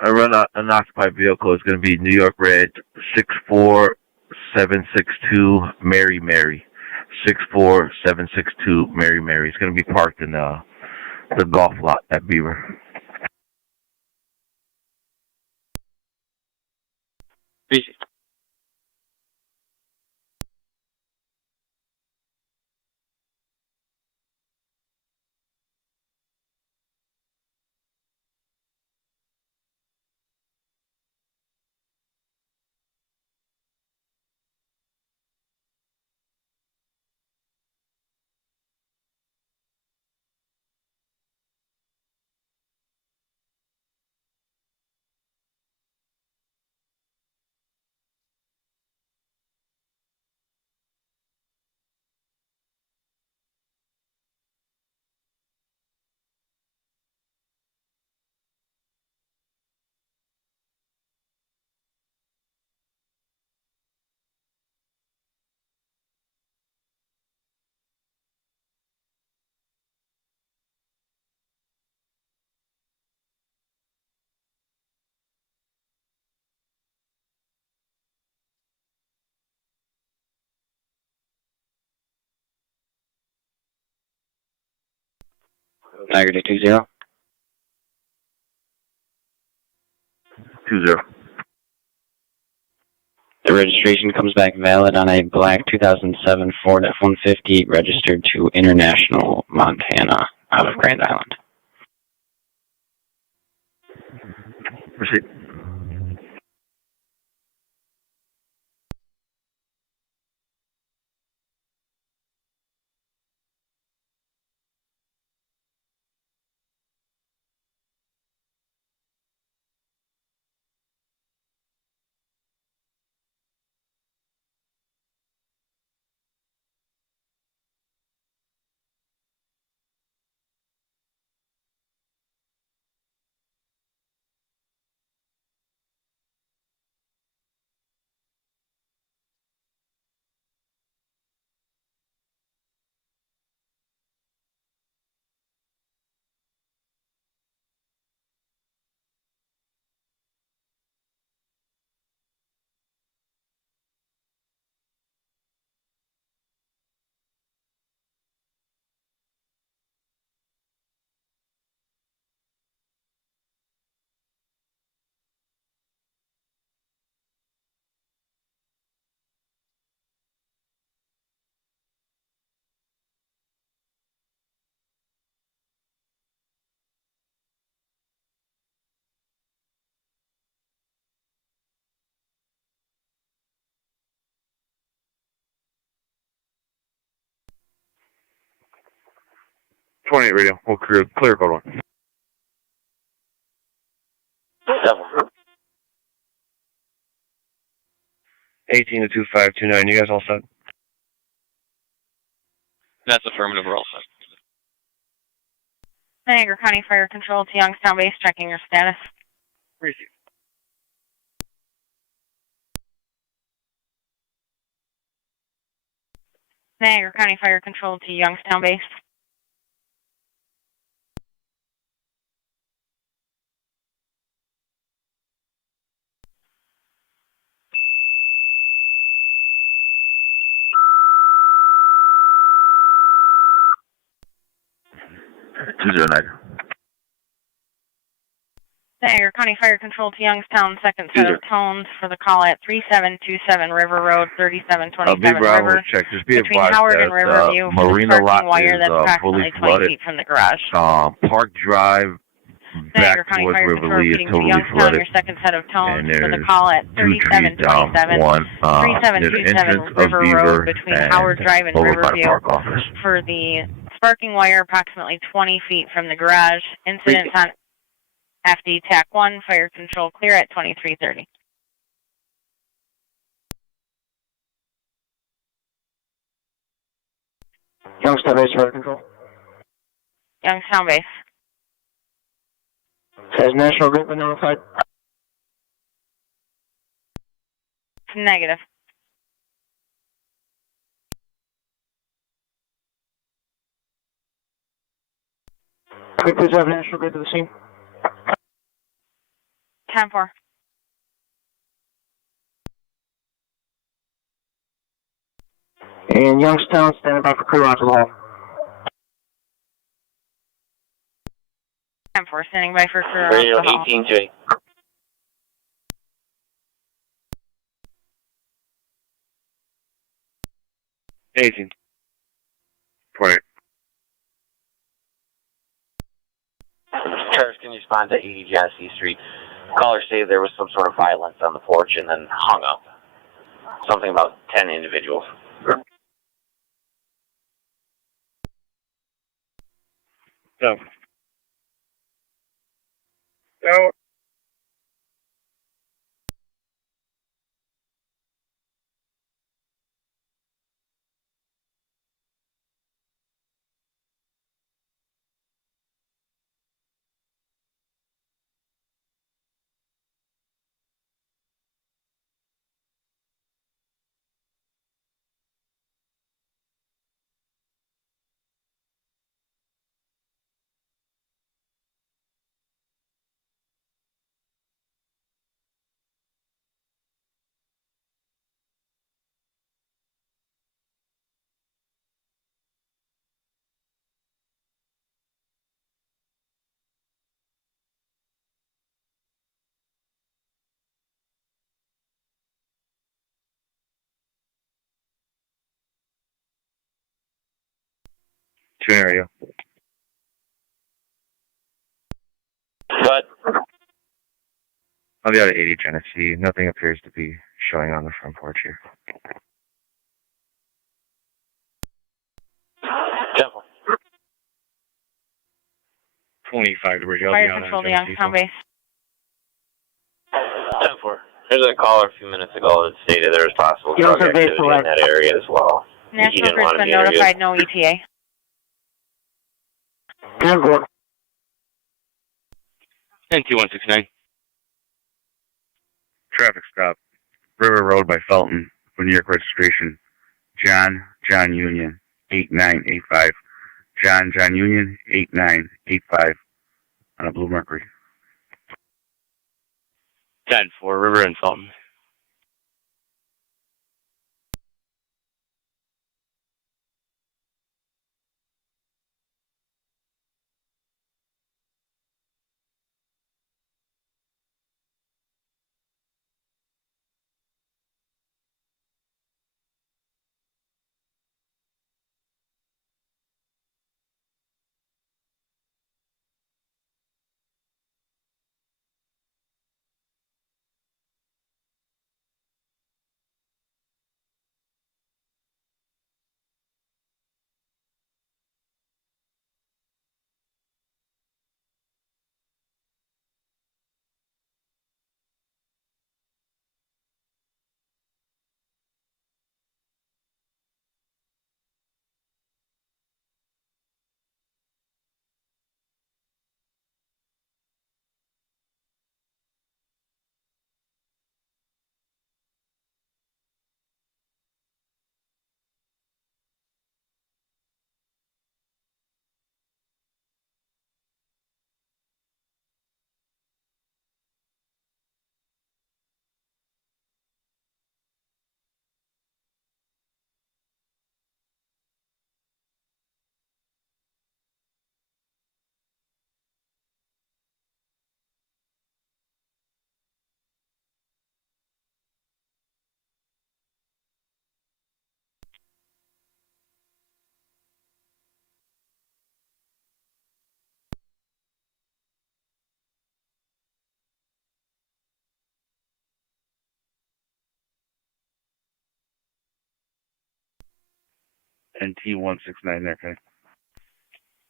I run an occupied vehicle. It's going to be New York Red 64762 Mary Mary. 64762 Mary Mary. It's going to be parked in the golf lot at Beaver. Busy. Niagara 20. 20. The registration comes back valid on a black 2007 Ford F-150 registered to International, Montana, out of Grand Island. Proceed. .28 radio. We'll clear code 1. 18 to 2529. You guys all set? That's affirmative. We're all set. Niagara County Fire Control to Youngstown Base, checking your status. Receive. Niagara County Fire Control to Youngstown Base. Niagara County Fire Control to Youngstown, second set of tones for the call at 3727 River Road, 3727 River. Check. Just be between advised Howard that and Riverview for the Marina lot sparking wire is that's fully approximately 20 flooded. feet from the garage. Park Drive Niagara back County towards Fire Control Riverly is repeating to totally Youngstown, flooded. your second set of tones And for the there's call at 2 trees down. 3727 One, near the 3727 entrance of River Beaver Road between and Howard Drive and over by the Riverview park office. for the sparking wire approximately 20 feet from the garage. Incidents on FD TAC 1, fire control clear at 2330. Youngstown Base Fire Control. Youngstown Base. Has National Grid been notified? Negative. Could we please have National Grid to the scene? 10-4. And Youngstown, standing by for crew out to the hall. 10-4, standing by for crew. Radio 18 to 8. Agent. 20. Sheriff, can you respond to 80 Genesee Street? Caller stated there was some sort of violence on the porch and then hung up. Something about 10 individuals. No. No. to an area. But I'll be out of 80 Genesee. Nothing appears to be showing on the front porch here. Temple. 25 degrees. Fire control to Youngstown base. 10-4. There's a caller a few minutes ago that stated there was possible drug activity in that area as well. National Grid's been notified, no ETA. 10-4. NT-169. Traffic stop. River Road by Felton for New York registration. John Union, 8985. John Union, 8985 on a Blue Mercury. 10-4, River and Felton. NT-169 there, okay?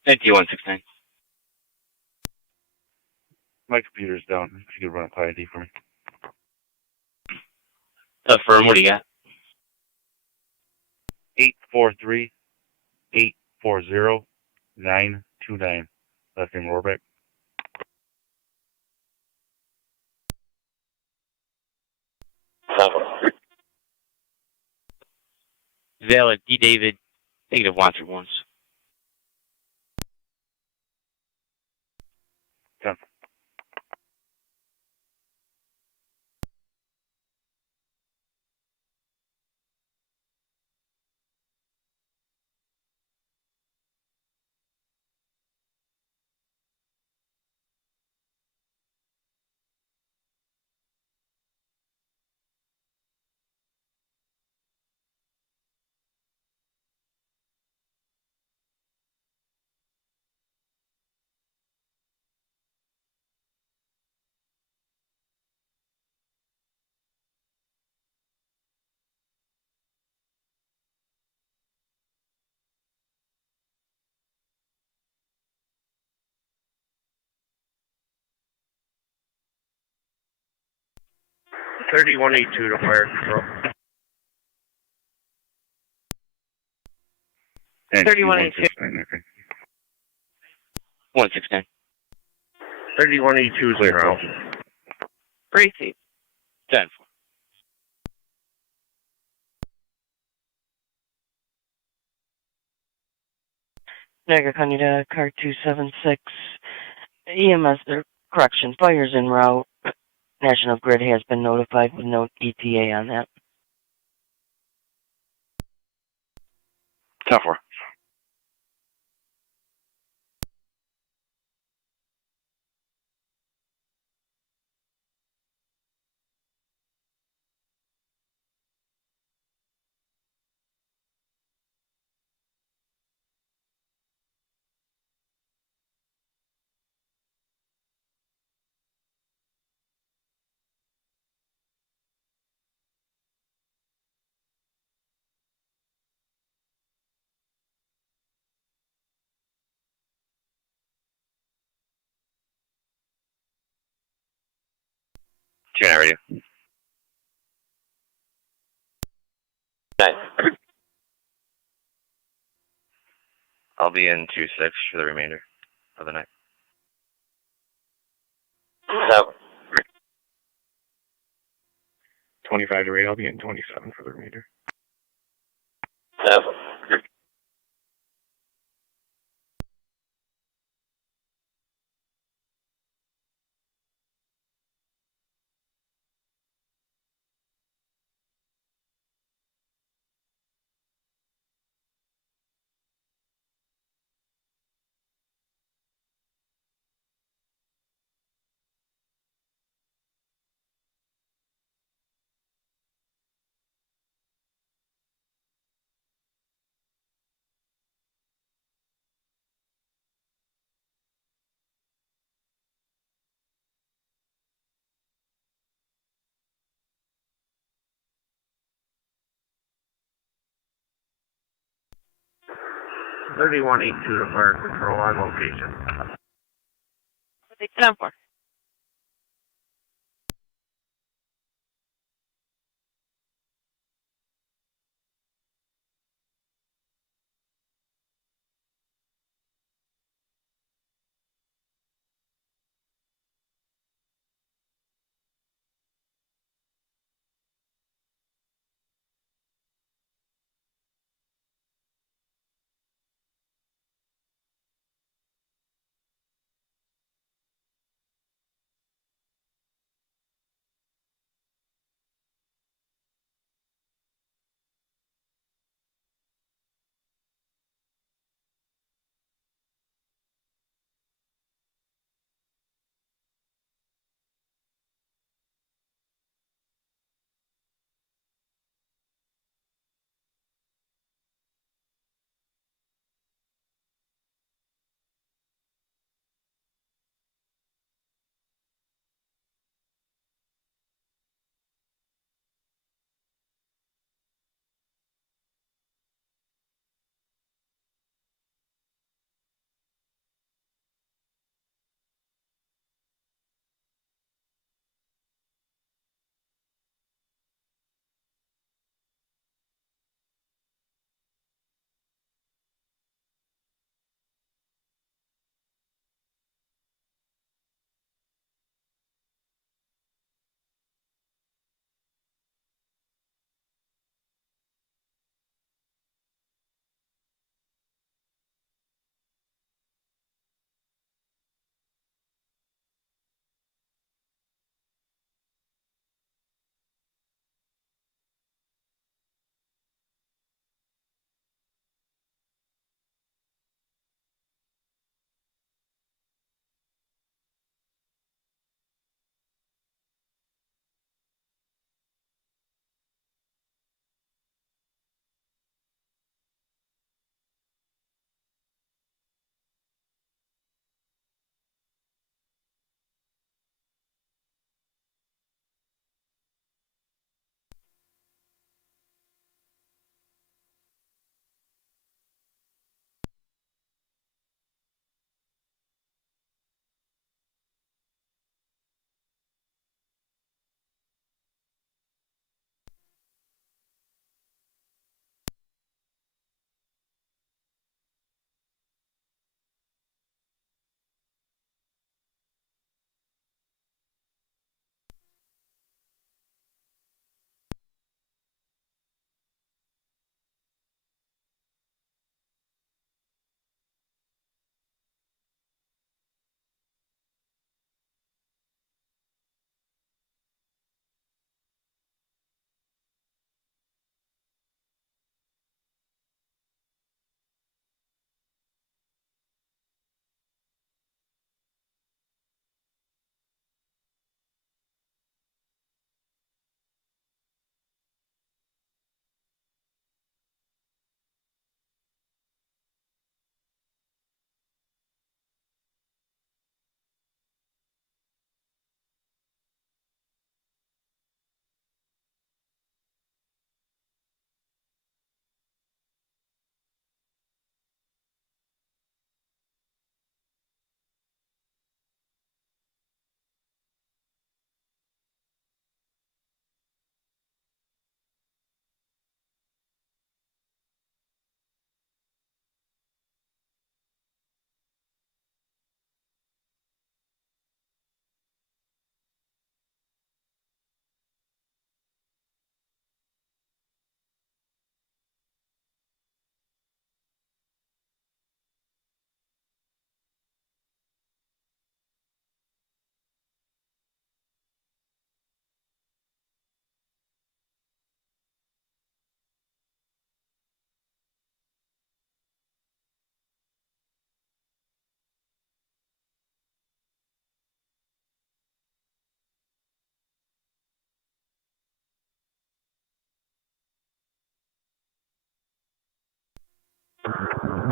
NT-169. My computer's down. If you could run a ID for me. Firm, what do you got? 843-840-929. Last name Rohrbeck. Valid, D. David, negative 131. Done. $3182 to fire control. 3182. 169. 3182 is clear out. Receive. 10-4. Niagara County to car 276. EMS, correction, fire's en route. National Grid has been notified with no ETA on that. 10-4. 2-9 radio. Nice. I'll be in 2-6 for the remainder of the night. So, 25 to rate. I'll be in 27 for the remainder. so. $3182 to fire control on location. What's it done for?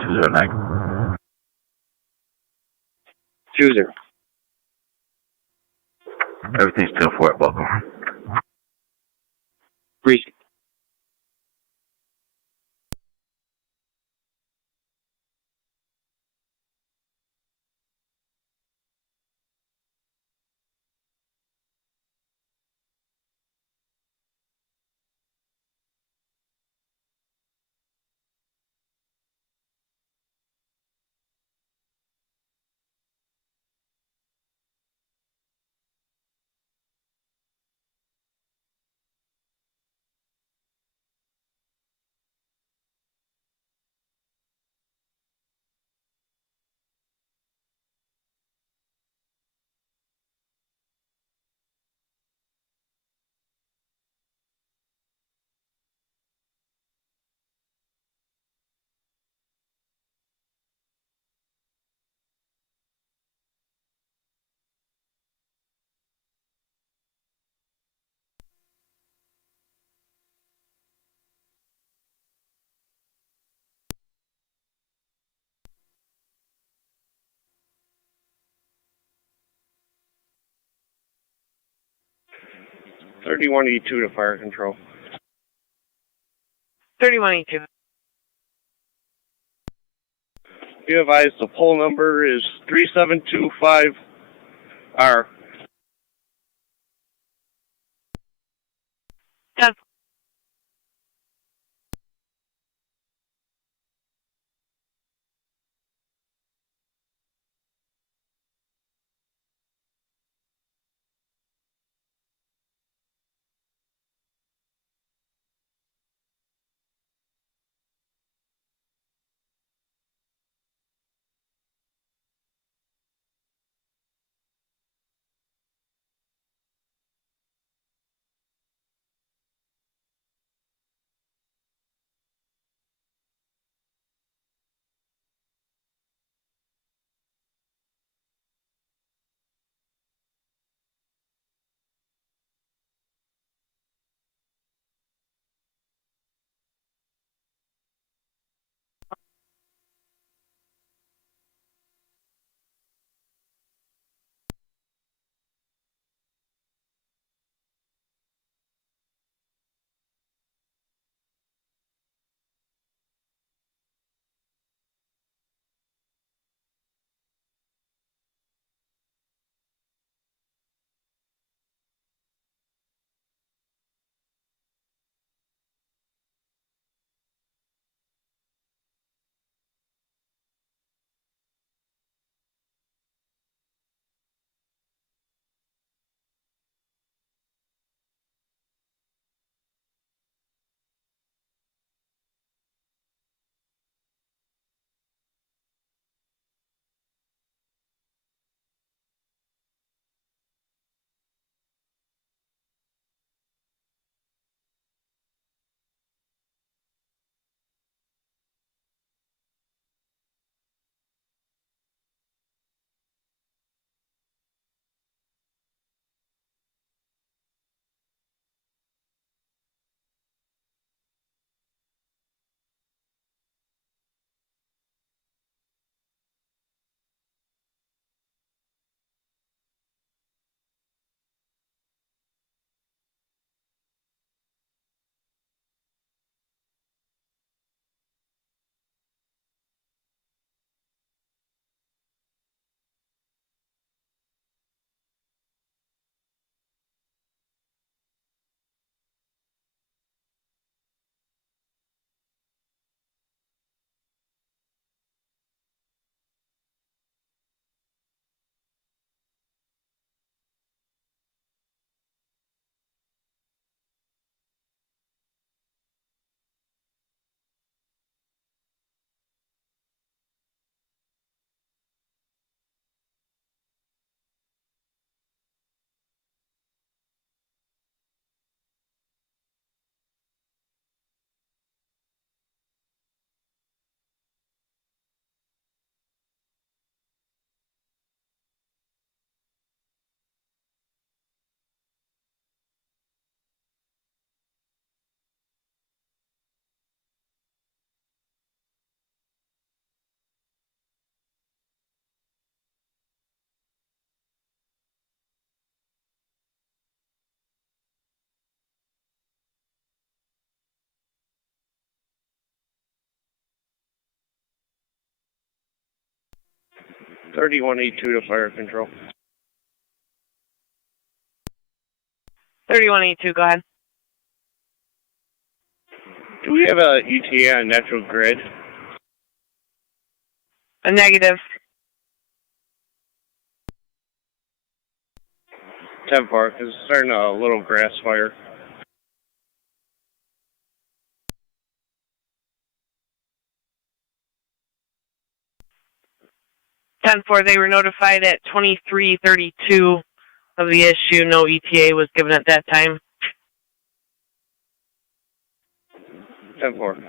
209. 20. Everything's still for it, Buckle. Breezy. $31.82 to fire control. 3182. Be advised the poll number is 3725R. Yes. 3182 to fire control. 3182, go ahead. Do we have a ETA on Natural Grid? A negative. 10-4, because it's starting a little grass fire. They were notified at 2332 of the issue. No ETA was given at that time. 10-4.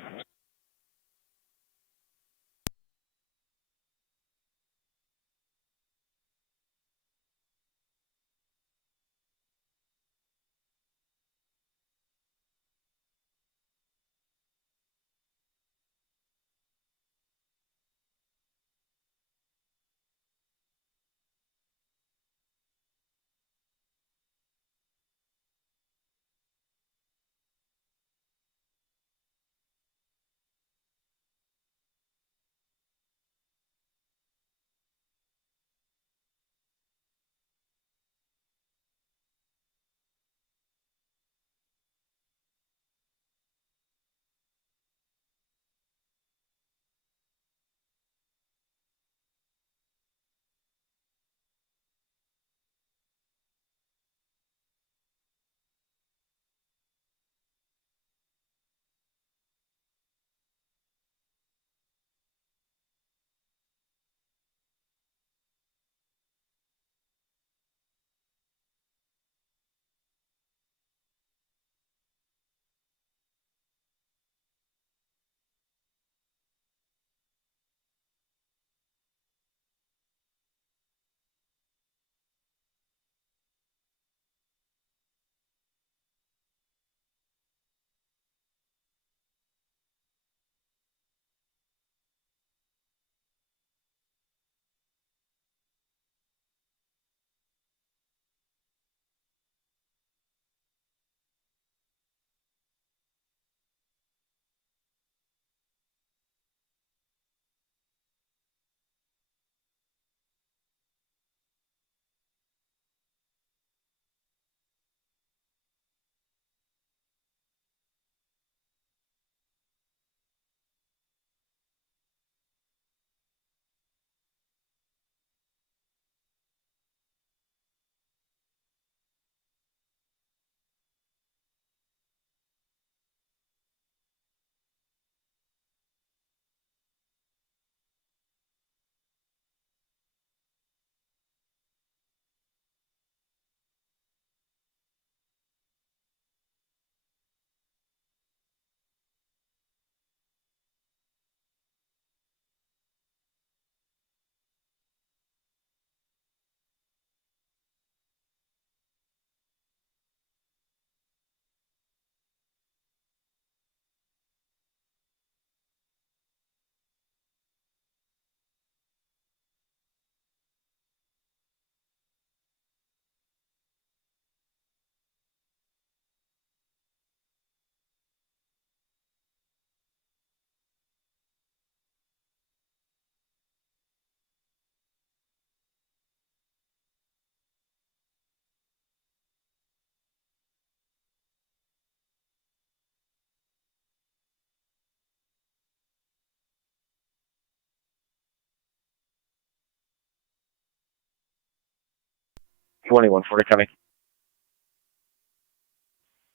Twenty-one for coming.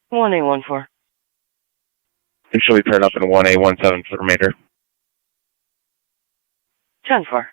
1814. It should be paired up in 1A17 for the remainder. 10-4.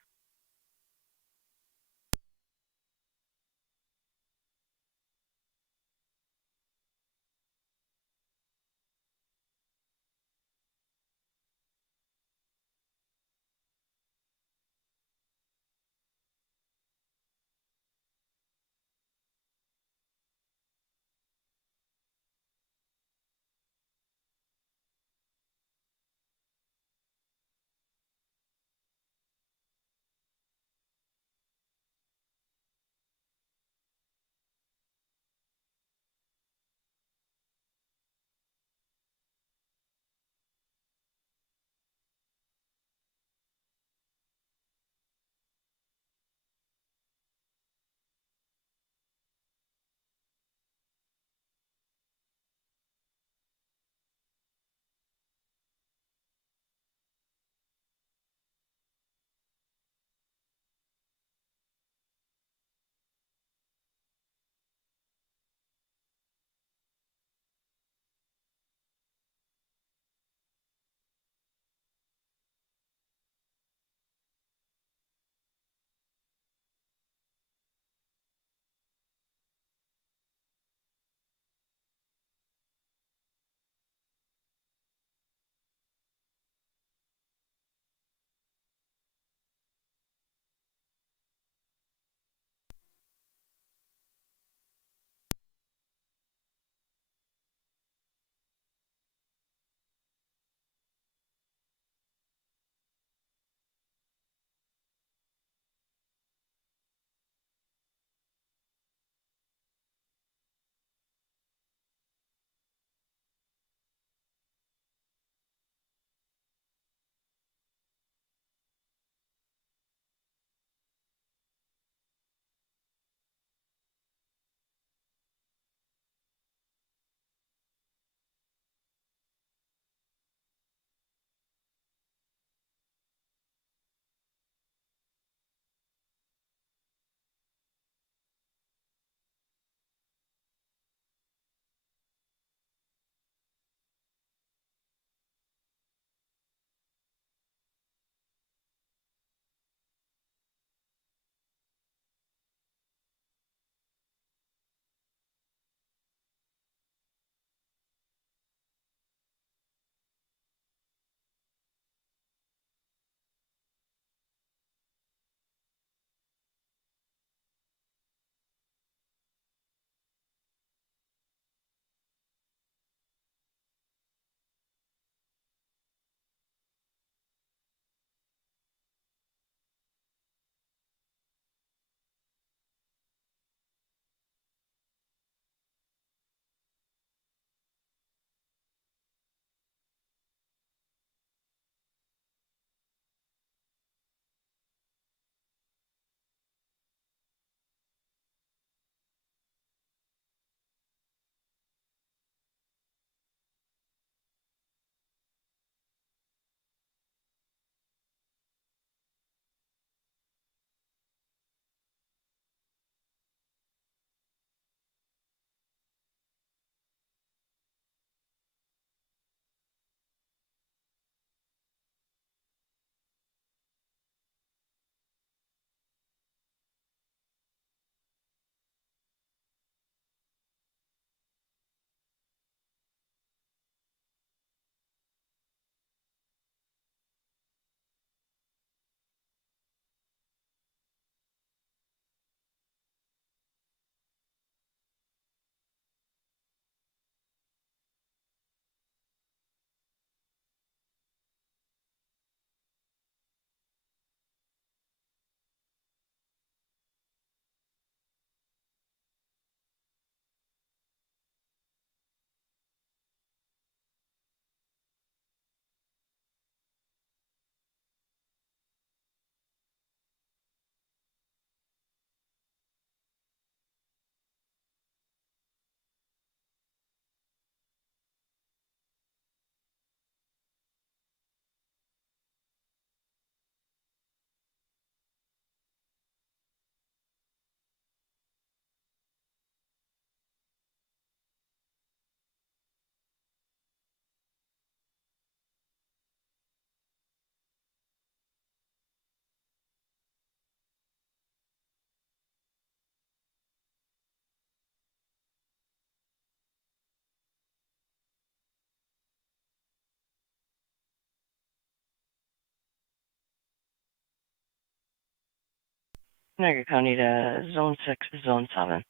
Niagara County to Zone 6 to Zone 7.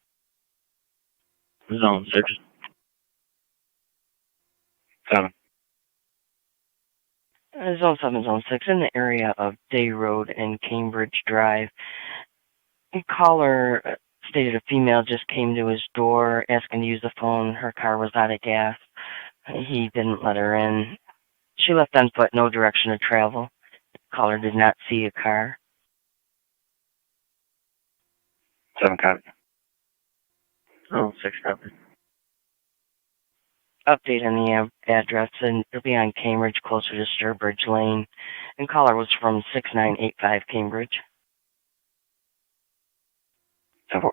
Zone 6. 7. Zone 7, Zone 6, in the area of Day Road and Cambridge Drive. A caller stated a female just came to his door asking to use the phone. Her car was out of gas. He didn't let her in. She left on foot, no direction of travel. The caller did not see a car. 7 copy. Oh, 6 copy. Update on the address, and it'll be on Cambridge, closer to Sturbridge Lane. And caller was from 6985 Cambridge. 10-4.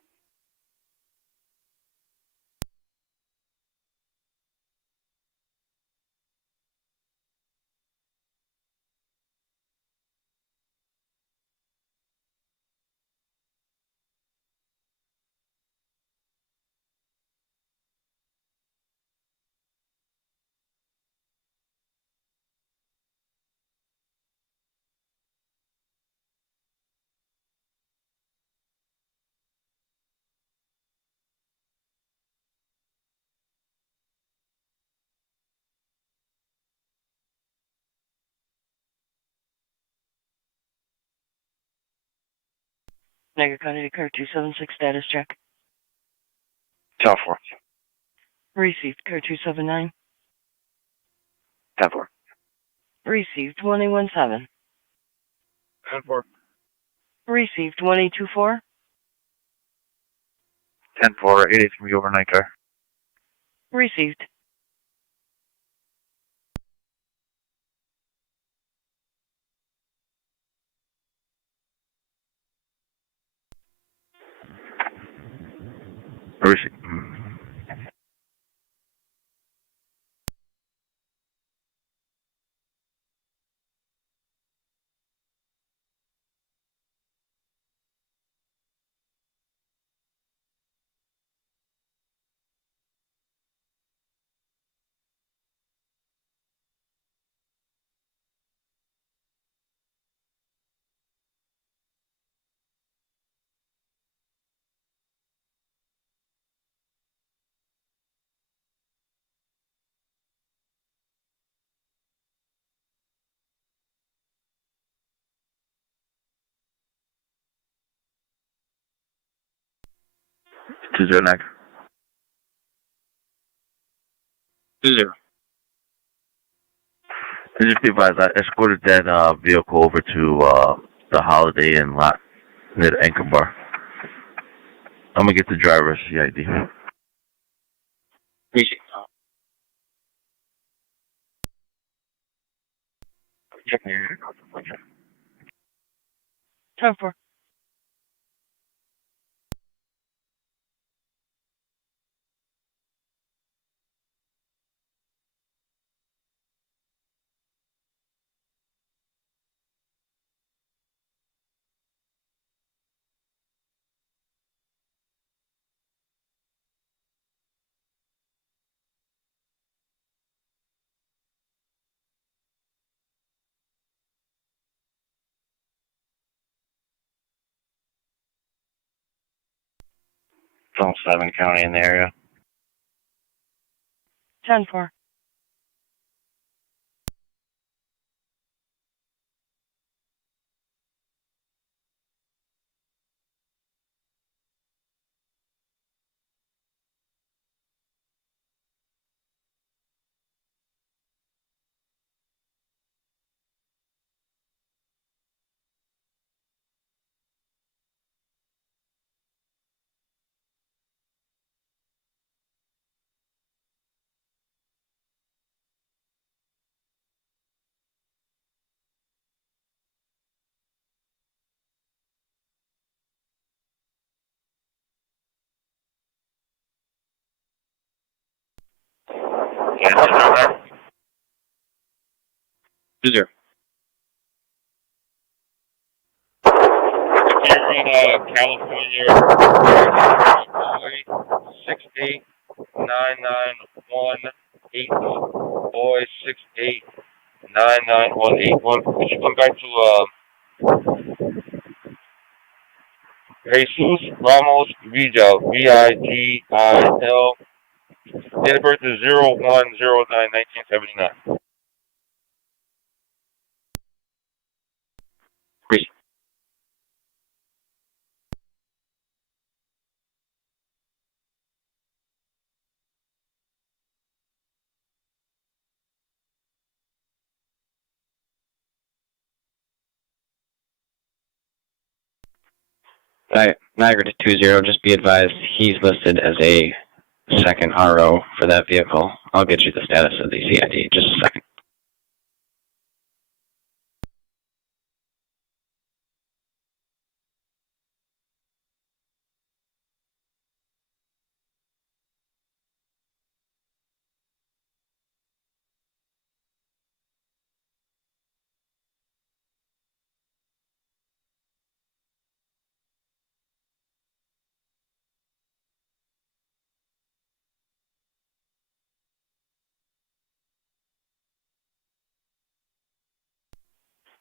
Niagara County car 276 status check. 10-4. Received car 279. 10-4. Received 1817. 10-4. Received 1824. 10-4. 883 overnight car. Received. Received. Two zero nine. 20. Just be advised, I escorted that vehicle over to the Holiday Inn lot near the Anchor Bar. I'm gonna get the driver's CID. Appreciate 10-4. Zone 7 county in the area. 10-4. Yeah, that's not there. 20. California, 68991 boy 6899181. Could you come back to Jesus Ramos Vigil, V-I-G-I-L. Date of birth is 01/09/1979. Niagara to 20, just be advised he's listed as a second RO for that vehicle. I'll get you the status of the CID just a second.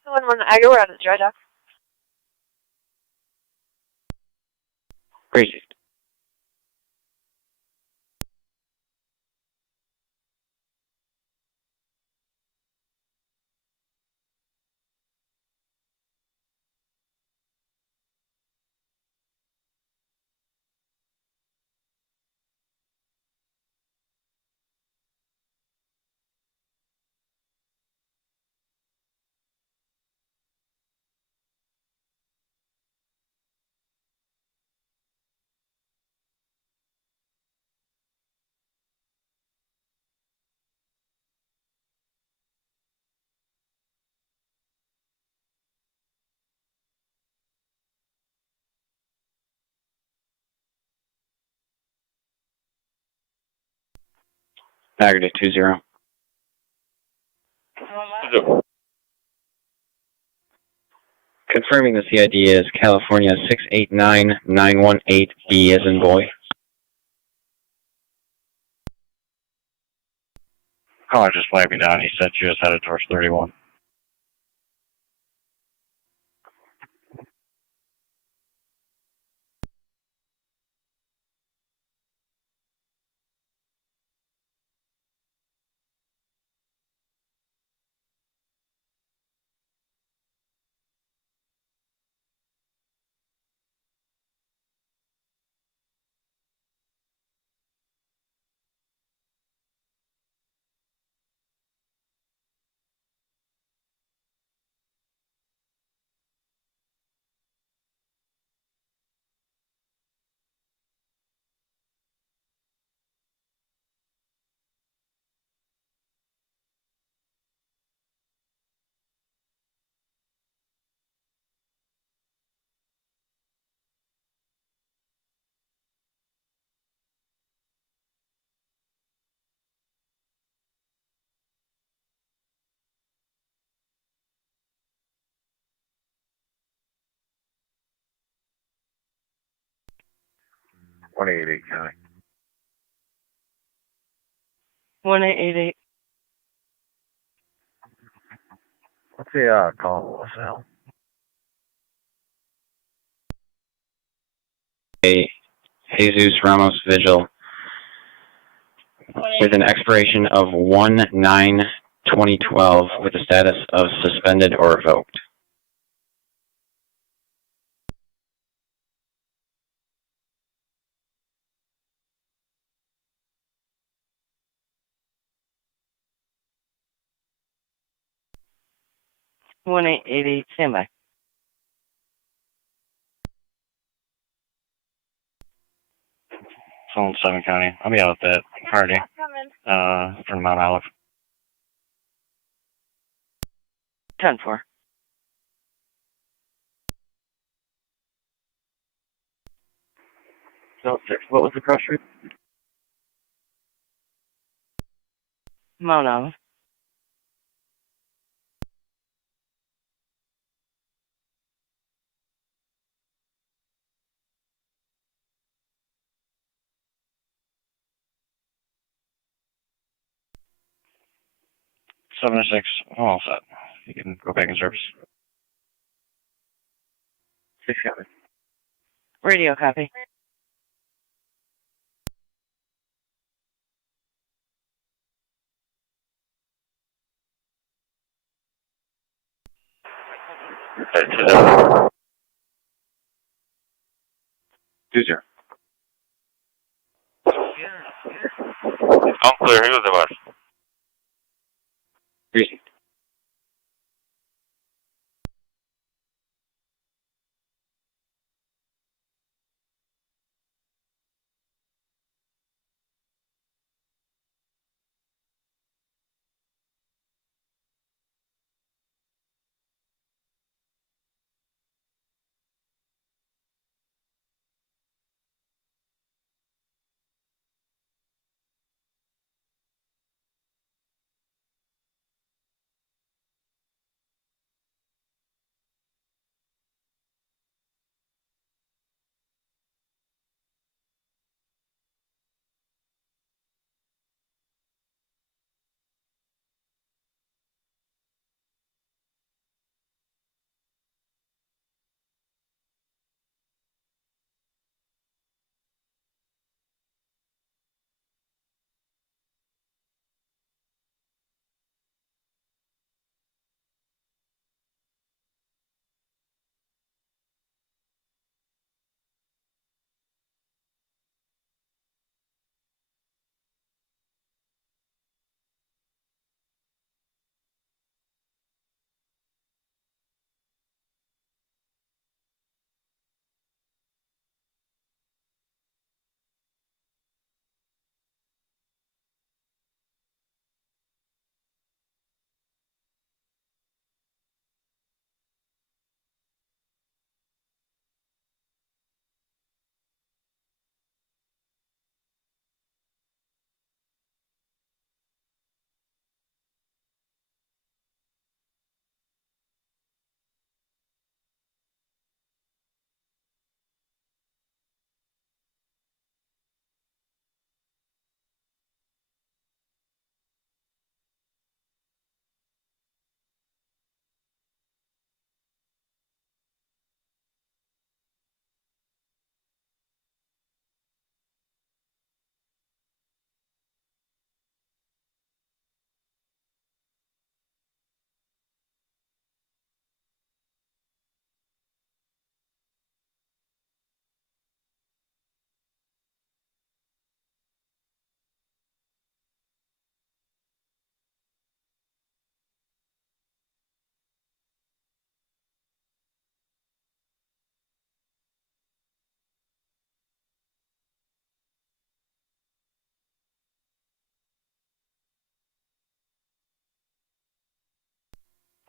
Someone Niagara, we're out of the dry dock. Appreciate it. Niagara to 20. Confirming the CID is California 689918B as in boy. Caller just flagged me down. He said she was headed towards 31. One eight eight County. 1888. What's the call? Sal? A Jesus Ramos Vigil with an expiration of 1/9/2012 with a status of suspended or revoked. One 1888, standby. Phone 7 County. I'll be out at that party. From Mount Olive. 10-4. So 6. What was the cross street? Mount Olive. Seven or 6. I'm all set. You can go back in service. 6 County. Radio copy. User. Unclear, who's the bus? Received.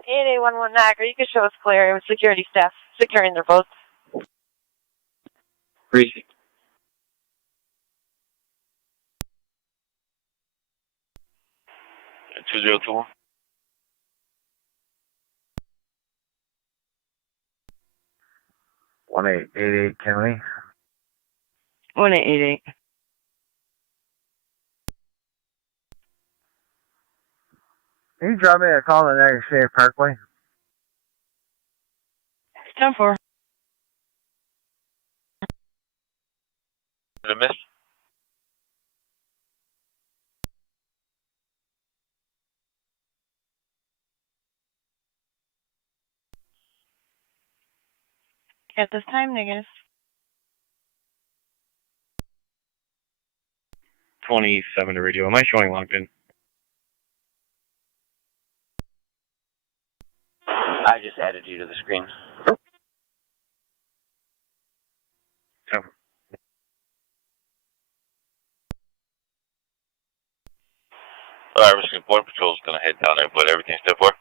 Eight 811 Niagara, you can show us clear with security staff securing their boats. Received. Yeah, 2021. 1888 Kennedy. 1888. Can you drop me a call on the Niagara State Parkway? 10-4. Did I miss? At this time, negative. 27 to radio. Am I showing logged in? I just added you to the screen. Alright, Michigan Border Patrol's gonna head down there, but everything's still for?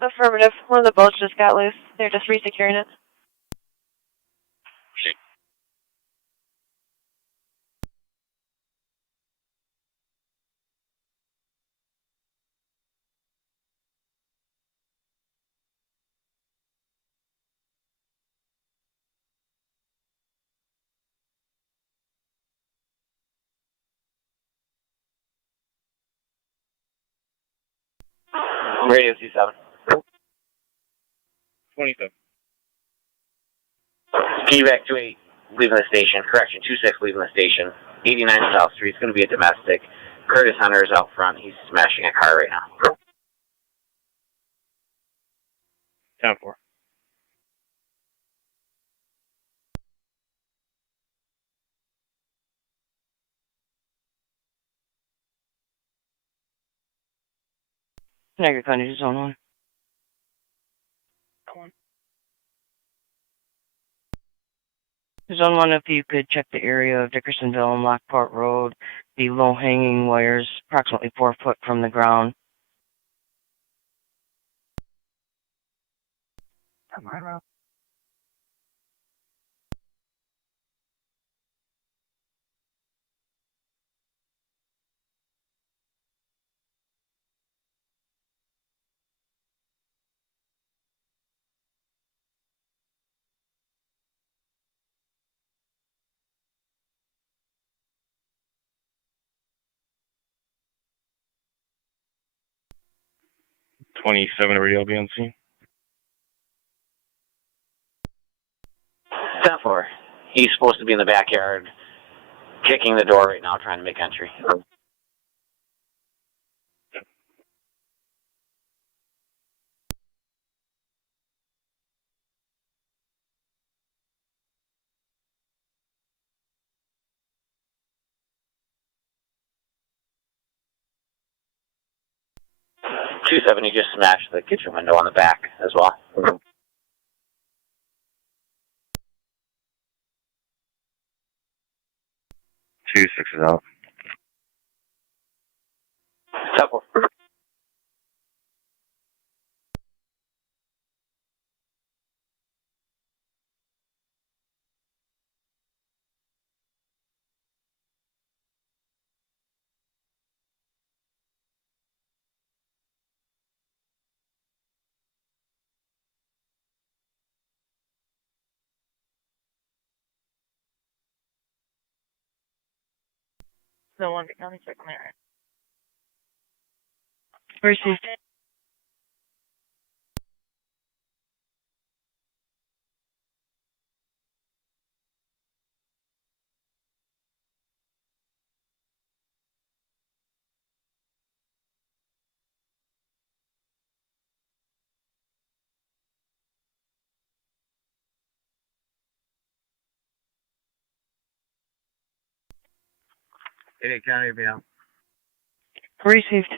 Affirmative. One of the boats just got loose. They're just resecuring it. See. Radio C7. 27. Evac 28 leaving the station. Correction, 26 leaving the station. 89 South Street. It's going to be a domestic. Curtis Hunter is out front. He's smashing a car right now. 10-4. Niagara County, Zone 1. Zone 1, if you could check the area of Dickersonville and Lockport Road, the low-hanging wires approximately 4 foot from the ground. Ready, I'll be on scene. 10-4. He's supposed to be in the backyard, kicking the door right now, trying to make entry. He just smashed the kitchen window on the back as well. 2-6 is out. 10-4. So one County check on there. Received. County, be out. Received.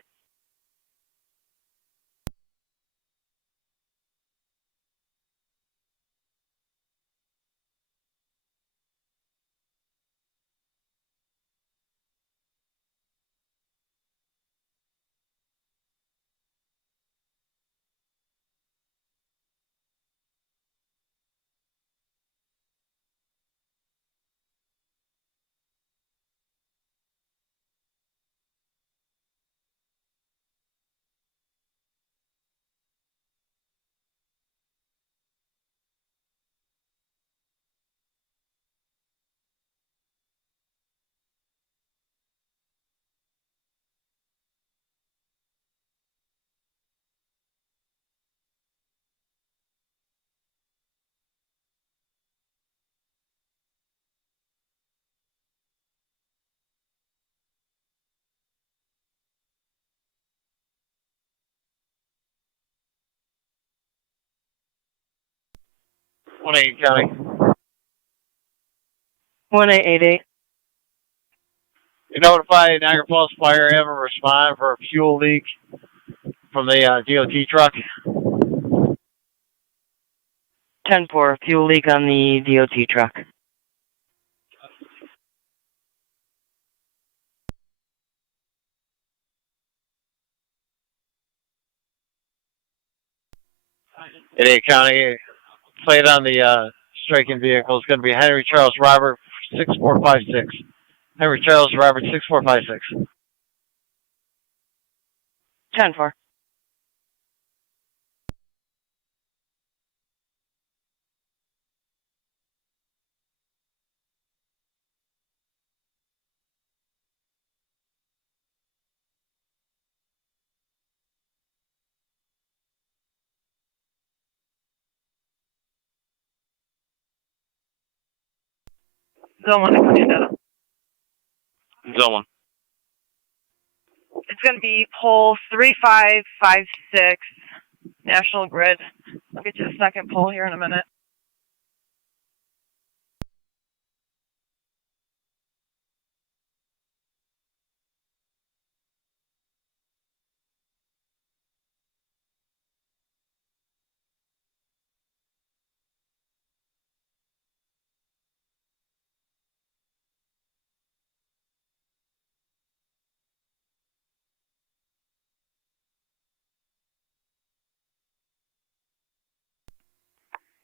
County. 1888. You notify Niagara Falls Fire, have them respond for a fuel leak from the DOT truck. 10-4, fuel leak on the DOT truck. In County, plate on the striking vehicle is going to be Henry Charles Robert 6456. Henry Charles Robert 6456. 10-4. Zone 1 to Commando. Zone 1. It's going to be pole 3556, National Grid. I'll get you the second pole here in a minute.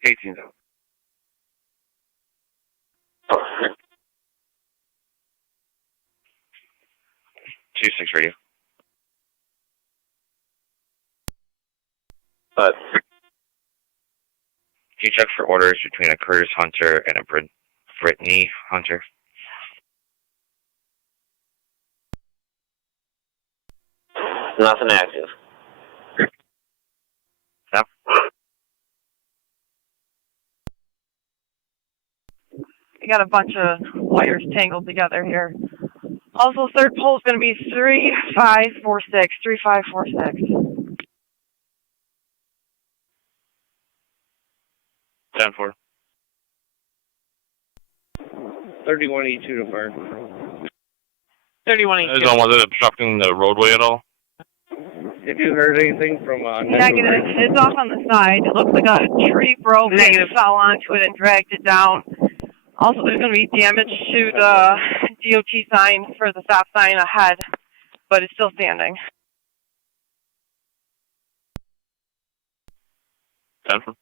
$18. 26 radio. But Can you check for orders between a Curtis Hunter and a Brittany Hunter? nothing active. No? You got a bunch of wires tangled together here. Also, third pole is going to be 3546, 3546. 10-4. 31E2 to fire. 31E2. Was it obstructing the roadway at all? Have you heard anything from Negative. It's off on the side. It looks like a tree broke and fell onto it and dragged it down. Also, there's going to be damage to the DOT sign for the stop sign ahead, but it's still standing. 10-4.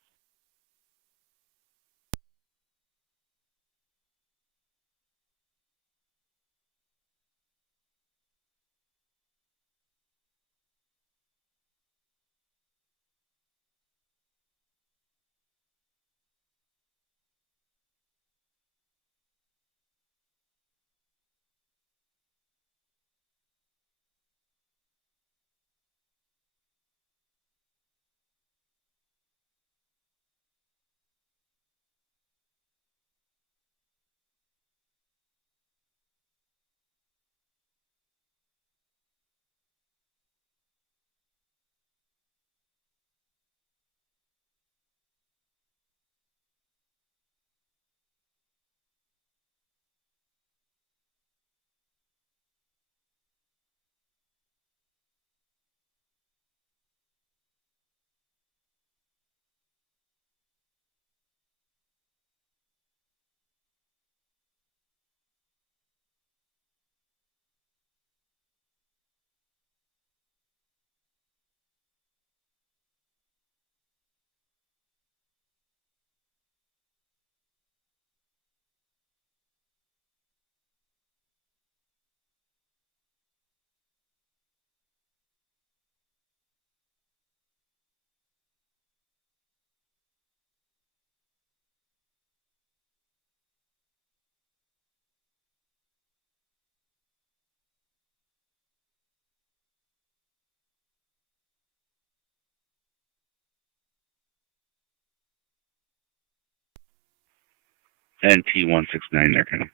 NT169 there, Kenny.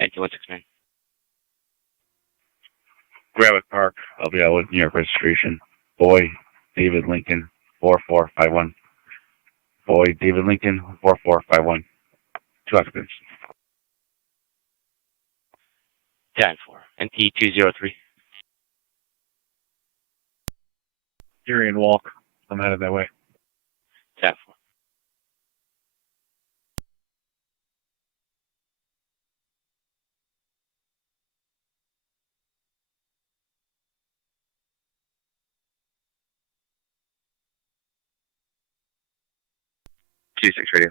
NT169. Gravick Park, I'll be out with New York registration. Boy, David Lincoln, 4451. Boy, David Lincoln, 4451. 2 occupants. 10-4. NT203. Erie and Walk. I'm headed that way. 10-4. Two 6 radio.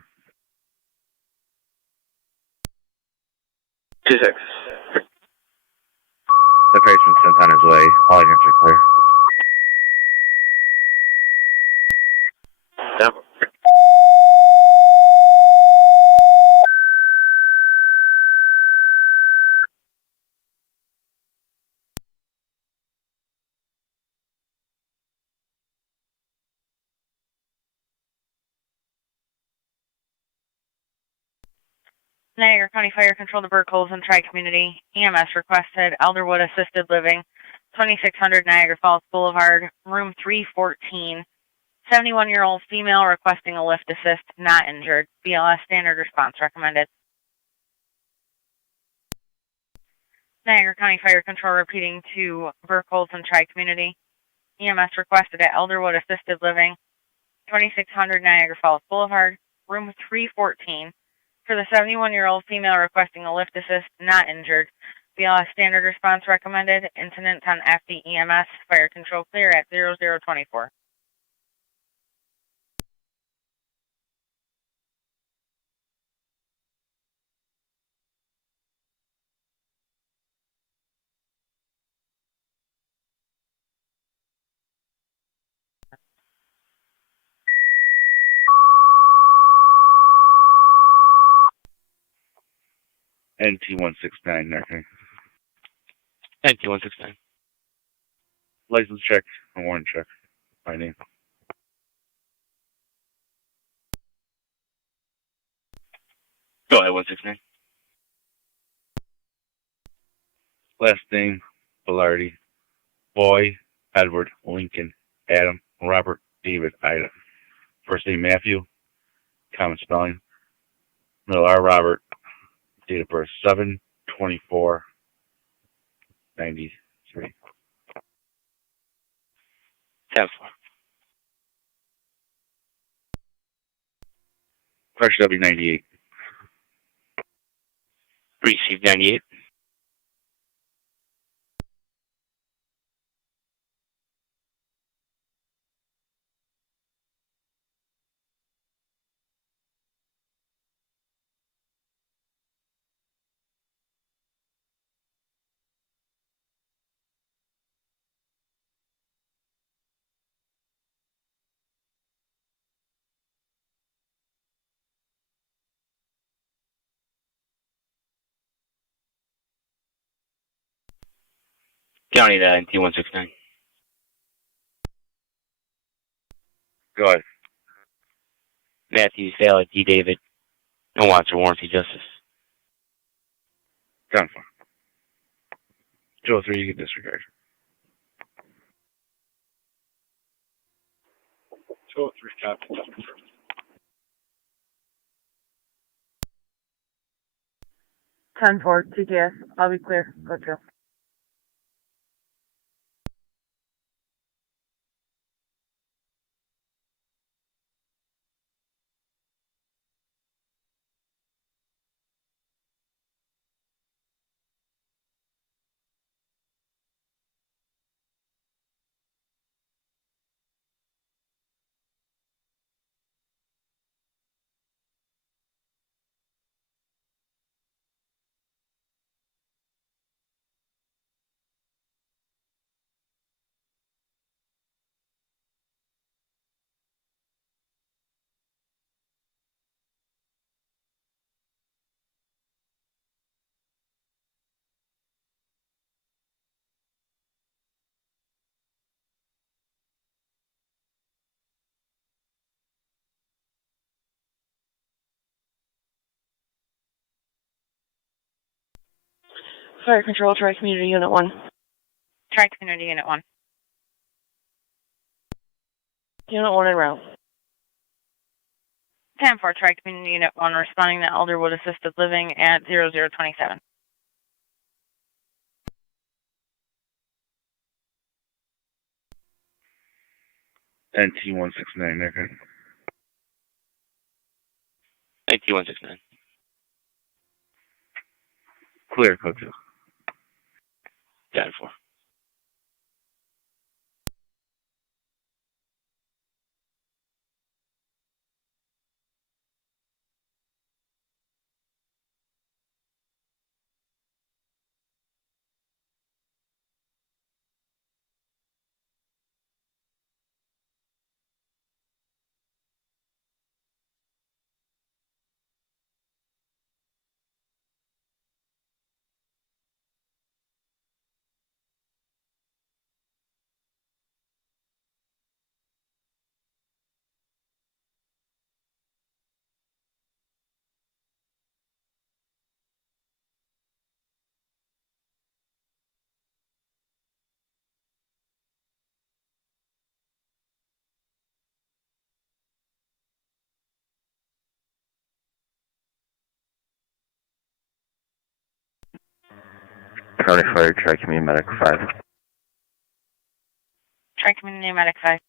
2-6. The tradesman sent on his way. All units are clear. Yep. Niagara County Fire Control to Burkholz and Tri-Community. EMS requested Elderwood Assisted Living, 2600 Niagara Falls Boulevard, room 314. 71-year-old female requesting a lift assist, not injured. BLS standard response recommended. Niagara County Fire Control repeating to Burkholz and Tri-Community. EMS requested at Elderwood Assisted Living, 2600 Niagara Falls Boulevard, room 314. For the 71-year-old female requesting a lift assist, not injured. BLS standard response recommended. Incidents on FD EMS. Fire control clear at 0024. NT169, okay. NT169. License check, a warrant check. My name. Go ahead, 169. Last name, Bellardi. Boy, Edward, Lincoln, Adam, Robert, David, Ida. First name, Matthew. Common spelling. Middle R, Robert. Date of birth, 7/24/93. 10-4. Crush W98. Receive 98. County to NT169. Go ahead. Matthew Sale, D. David. No watch or warranty justice. 10-4. 203, you get disregard. 203, copy. 10-4, TKS. I'll be clear. Go through. Fire Control, Tri-Community Unit 1. Tri-Community Unit 1. Unit 1 en route. 10-4, Tri-Community Unit 1, responding to Elderwood Assisted Living at 0027. NT169, okay. NT169. Clear, code 2. 10-4. County Fire, Tri-Community Medic 5. Tri-Community Medic 5.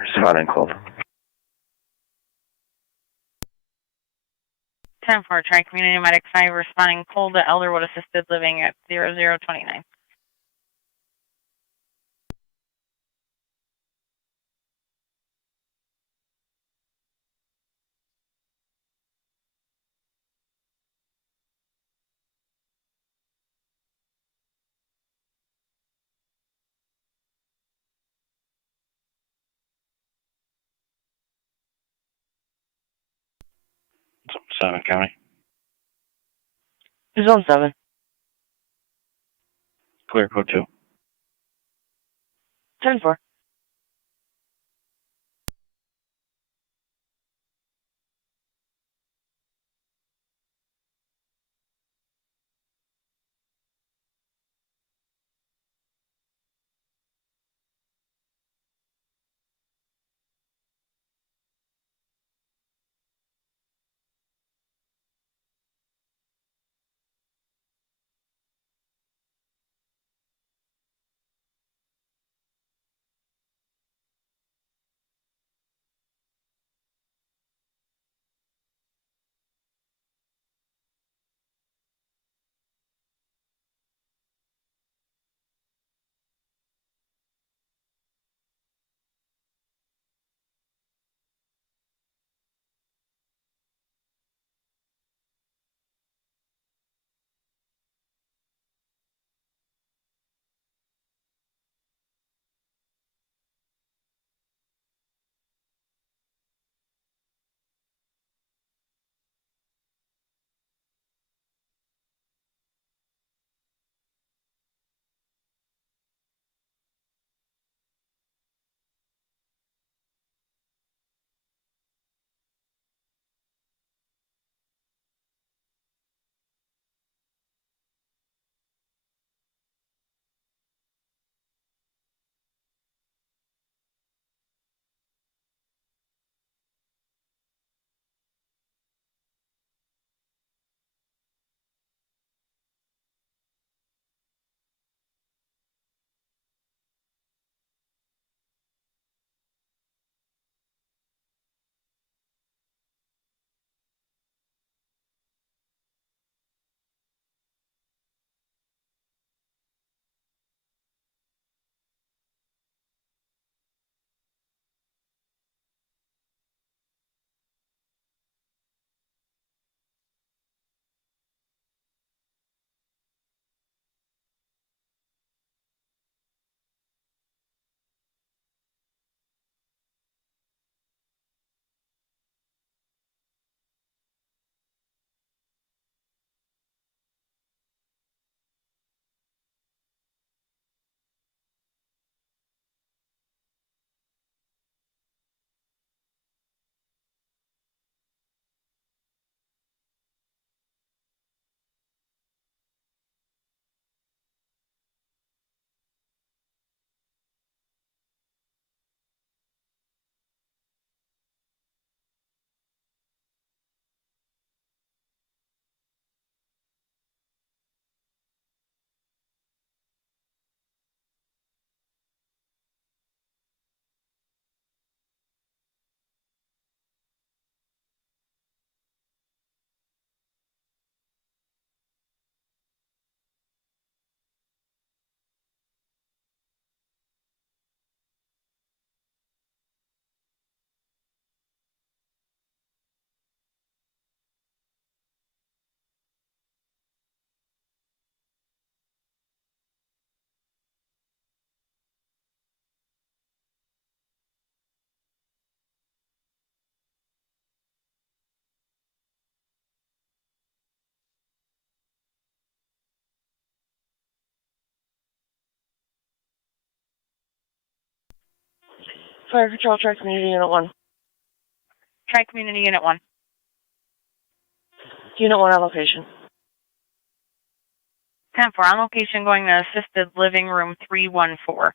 Responding cold. 10-4, Tri-Community Medic 5, responding cold to Elderwood Assisted Living at 0029. Zone 7 County. Zone 7. Clear code 2. 10-4. Fire Control, Tri-Community Unit 1. Tri-Community Unit 1. Unit 1 on location. 10-4, on location going to Assisted Living Room 314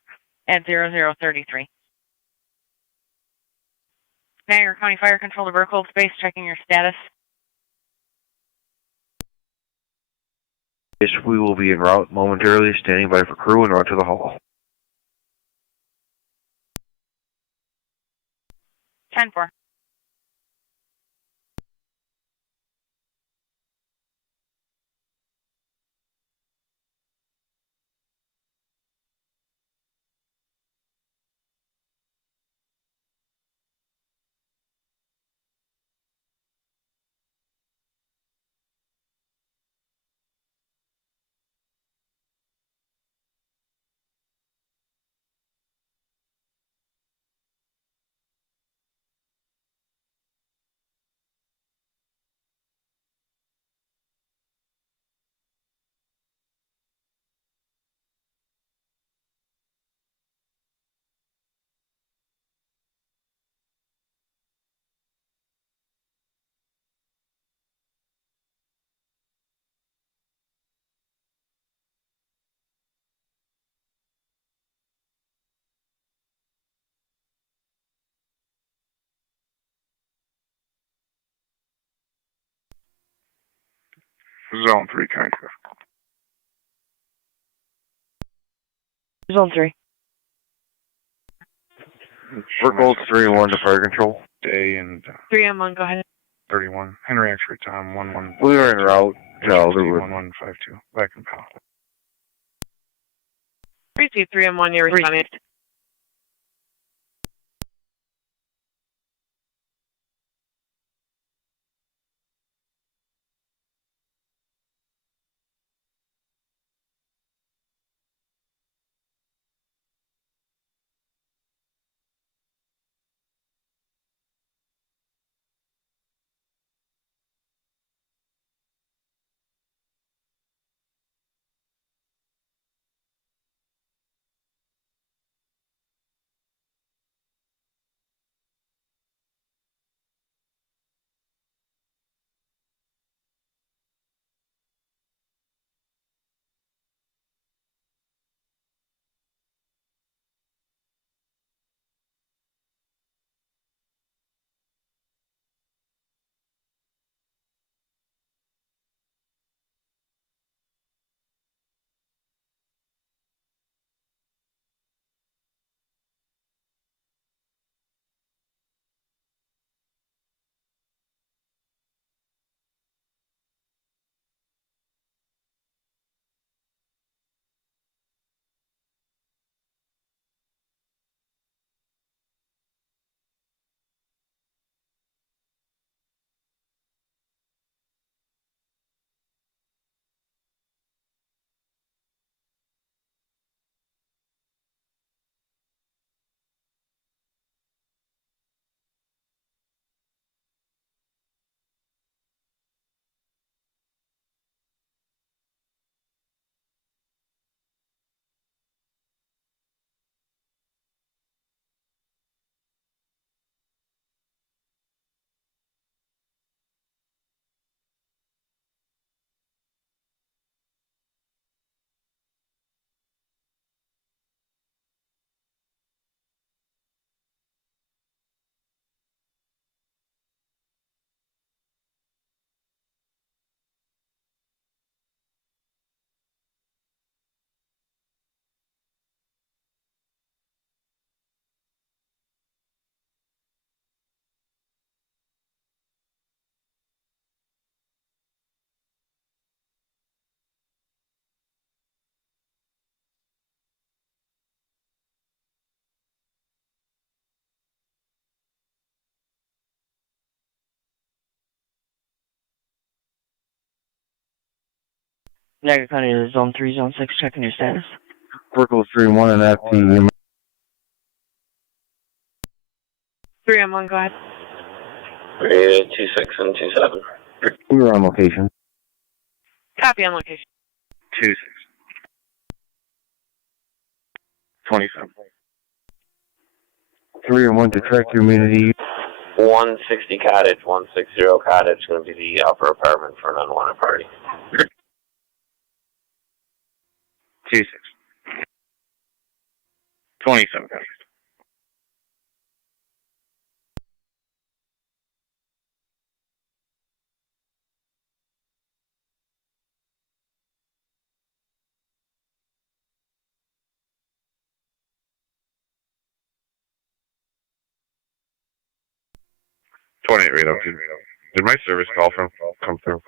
at 0033. Niagara County Fire Control to Burkhold Space, checking your status. Yes, we will be en route momentarily, standing by for crew and on to the hall. 10-4. Zone 3, kind of. Zone 3. We're Gold 3-1 to fire control. Day and 3M1, go ahead. 31. Henry X-ray Tom 11. We were en route to Alderwood. 1152. Back and pound. Receive 3M1, you're responding. Niagara County to Zone 3, Zone 6, checking your status. Circle 3-1 and FT. 3M1, go ahead. 26 and 27. We were on location. Copy on location. 26. 27. 3-1 to track your immunity. 160 cottage, 160 cottage, going to be the upper apartment for an unwanted party. 26. 27 cottage. 28 radar. Did my service call come through?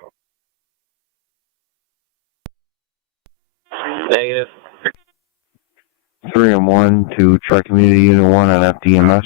Negative. 3 and 1 to Tri-Community Unit 1 on FDMS.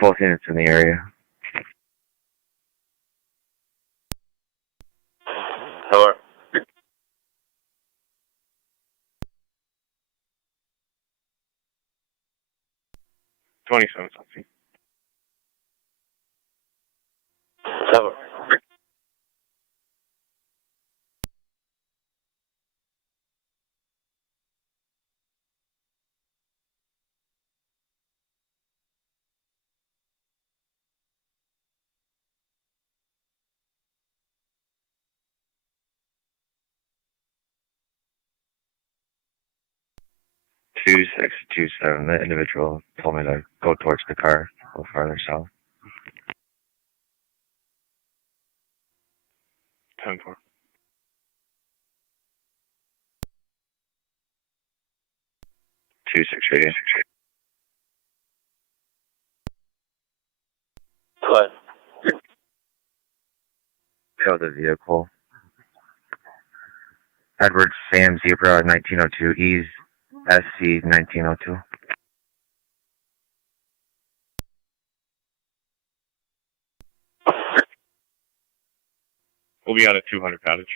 Both units in the area. Hello. 27 something. Hello. Two 627. The individual told me to go towards the car, a little farther south. 10-4. Two 6 radio. What? Tail the vehicle. Edward Sam Zebra 1902 Ease SC 1902. We'll be out at 200 Cottage.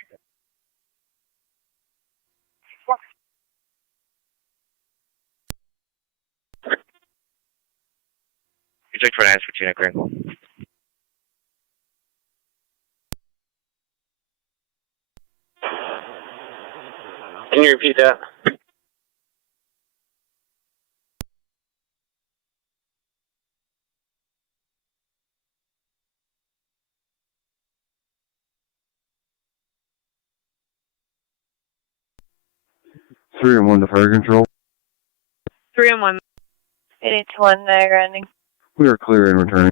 Project for an answer, Tina Crinkle. Can you repeat that? Three and 1 to fire control. 3 and 1. 881 Niagara ending. We are clear and returning.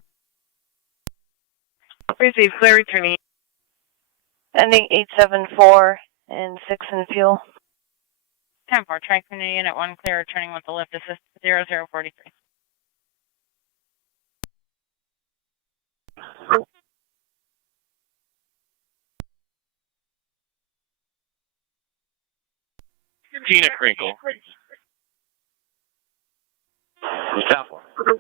Receive clear returning. Ending 874 and 6 in fuel. 10-4, Tri-Community Unit 1 clear, returning with the lift assist 0043. Tina Crinkle. 10-4.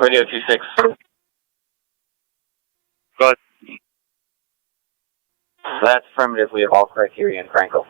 Radio 26. Go ahead. That's affirmative. We have all criteria in Frankel.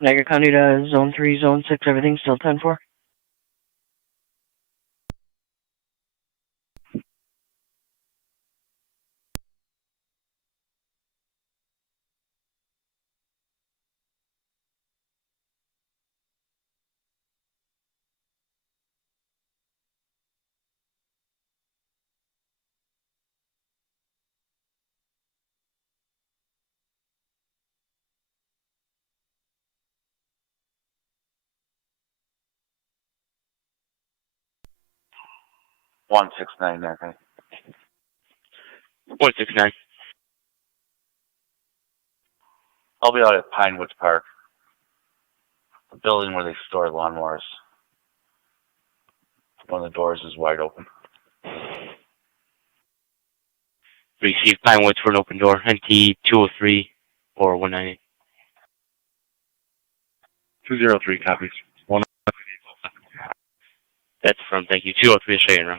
Niagara County to Zone 3, Zone 6, everything still 10-4? One 169 there, okay. 169. I'll be out at Pinewoods Park, the building where they store lawnmowers. One of the doors is wide open. Receive Pinewoods for an open door. NT 203 or 198. 203 copies. That's from, thank you. 203 Cheyenne Road.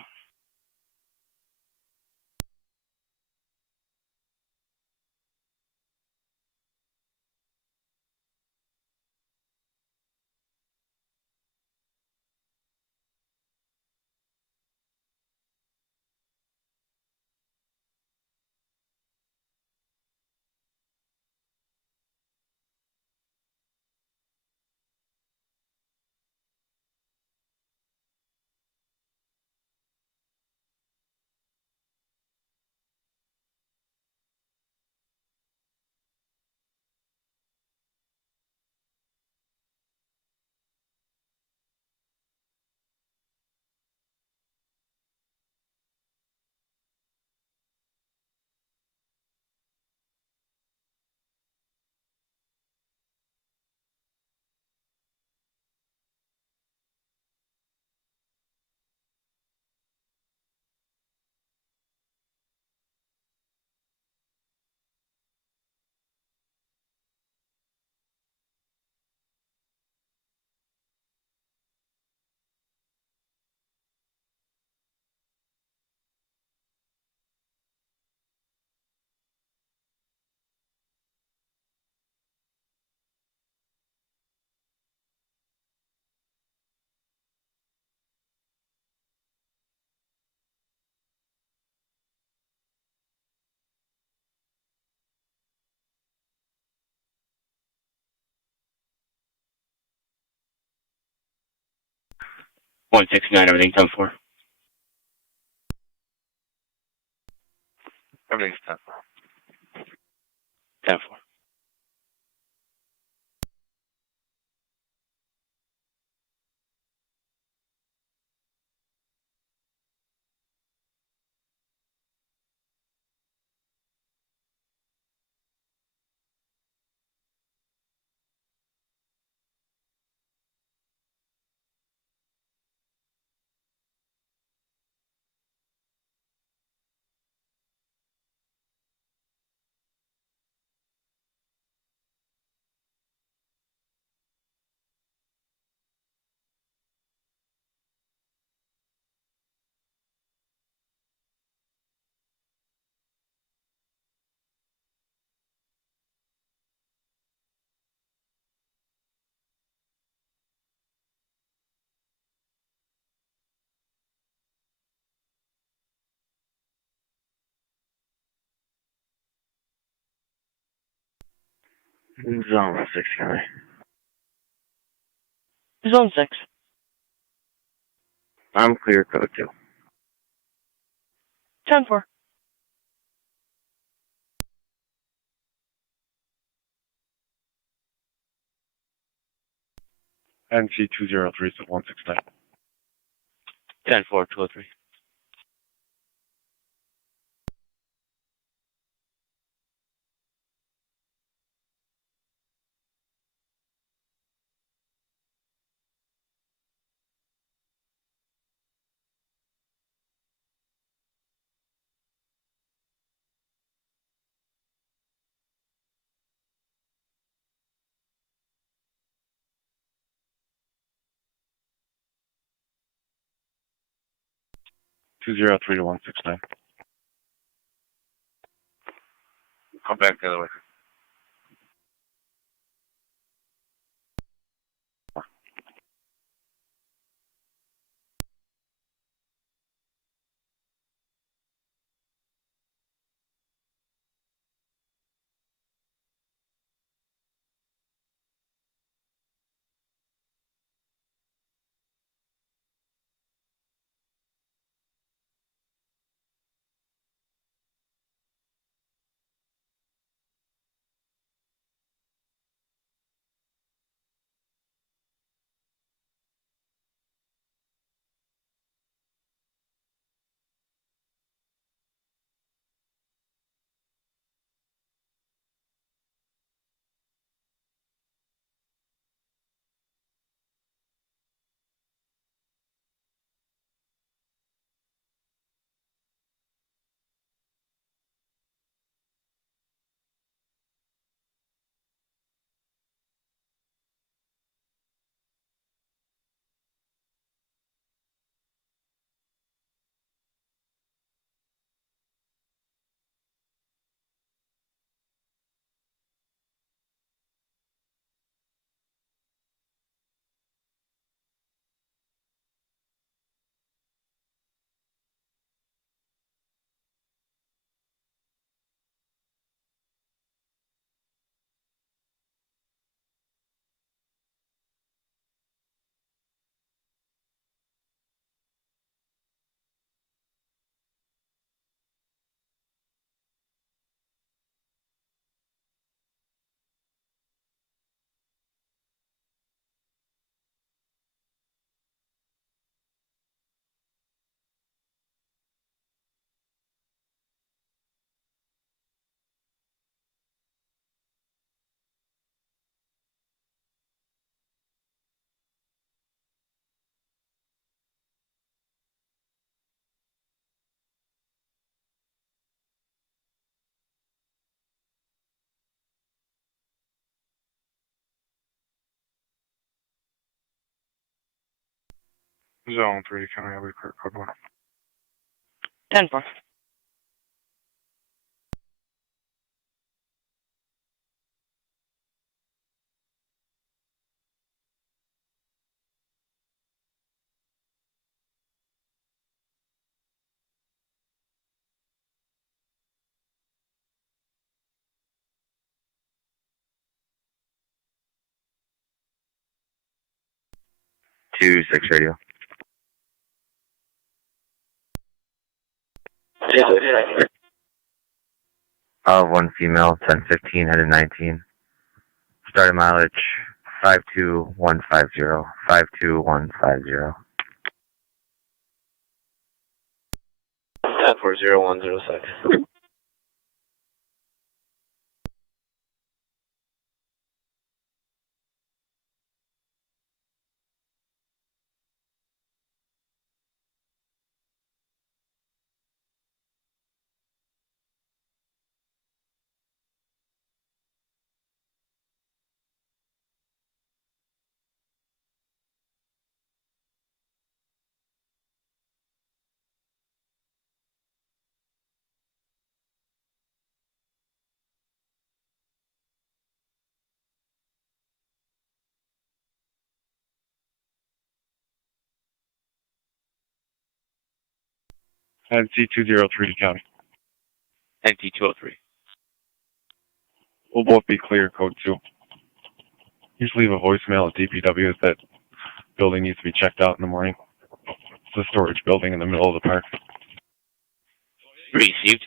169, everything 10-4. Everything's 10-4. 10-4. Zone 6, County. Zone 6. I'm clear, code 2. 10-4. NC 203 at 169. 10-4, 203. Two zero three to 169. Come back the other way. Zone 3, County, I'll be clear, code 1. 10-4. Two 6 radio. One female, 1015, headed 19. Started mileage 52150. 52150. 10-4-0-1-0-6. NC203 County. NT203. We'll both be clear, code 2. Just leave a voicemail at DPW if that building needs to be checked out in the morning. It's a storage building in the middle of the park. Received.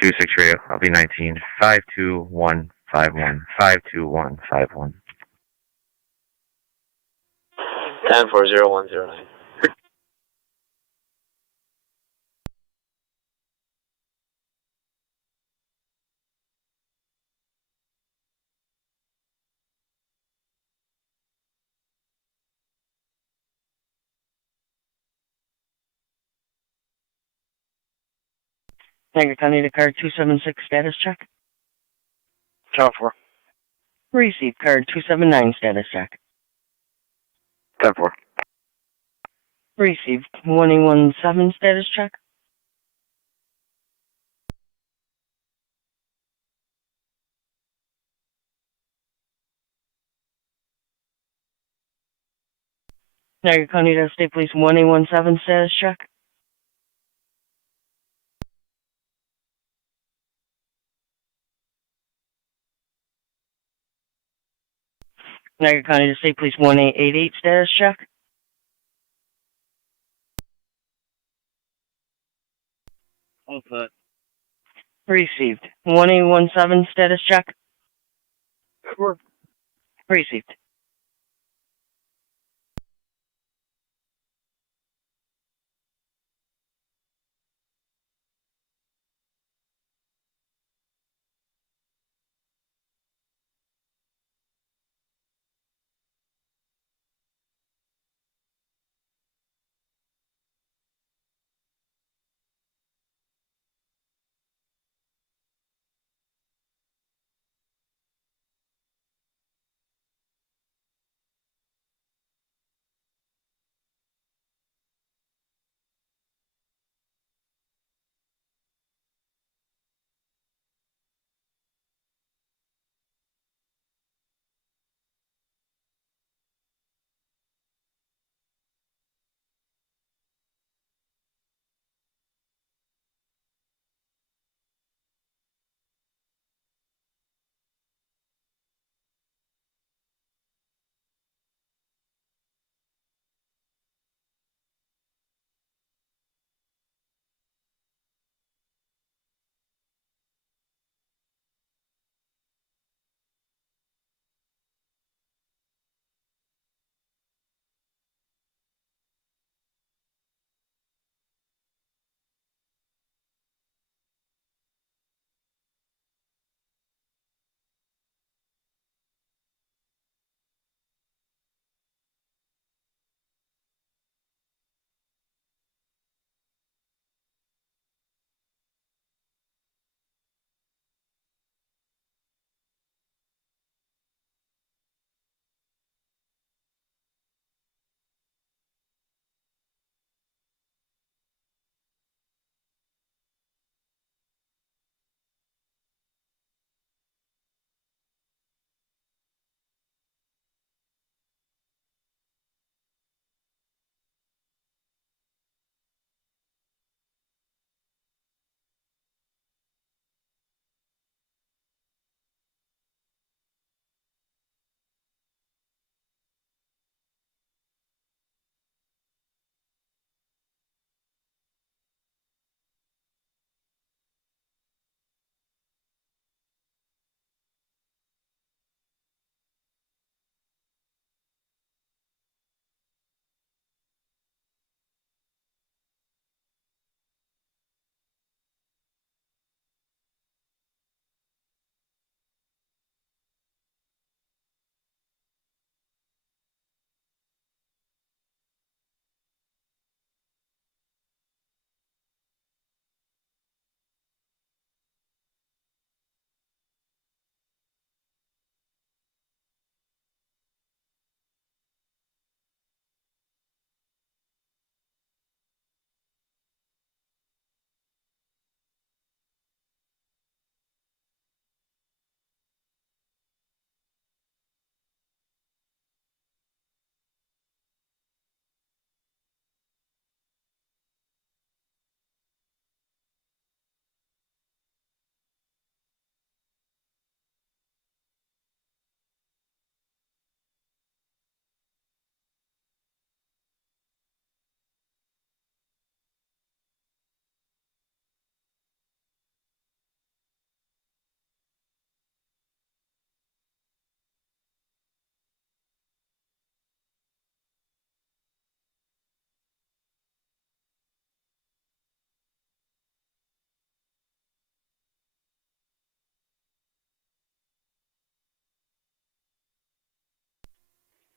Two six radio. I'll be 19. 52151. 52151. 10-4-0-1-0-9. Niagara County to card 276 status check. Channel 4. Received card 279 status check. 10-4. Received 1817 status check. Niagara County to State Police 1817 status check. Niagara County to State Police 1888 status check. All set. Received 1817 status check. Received.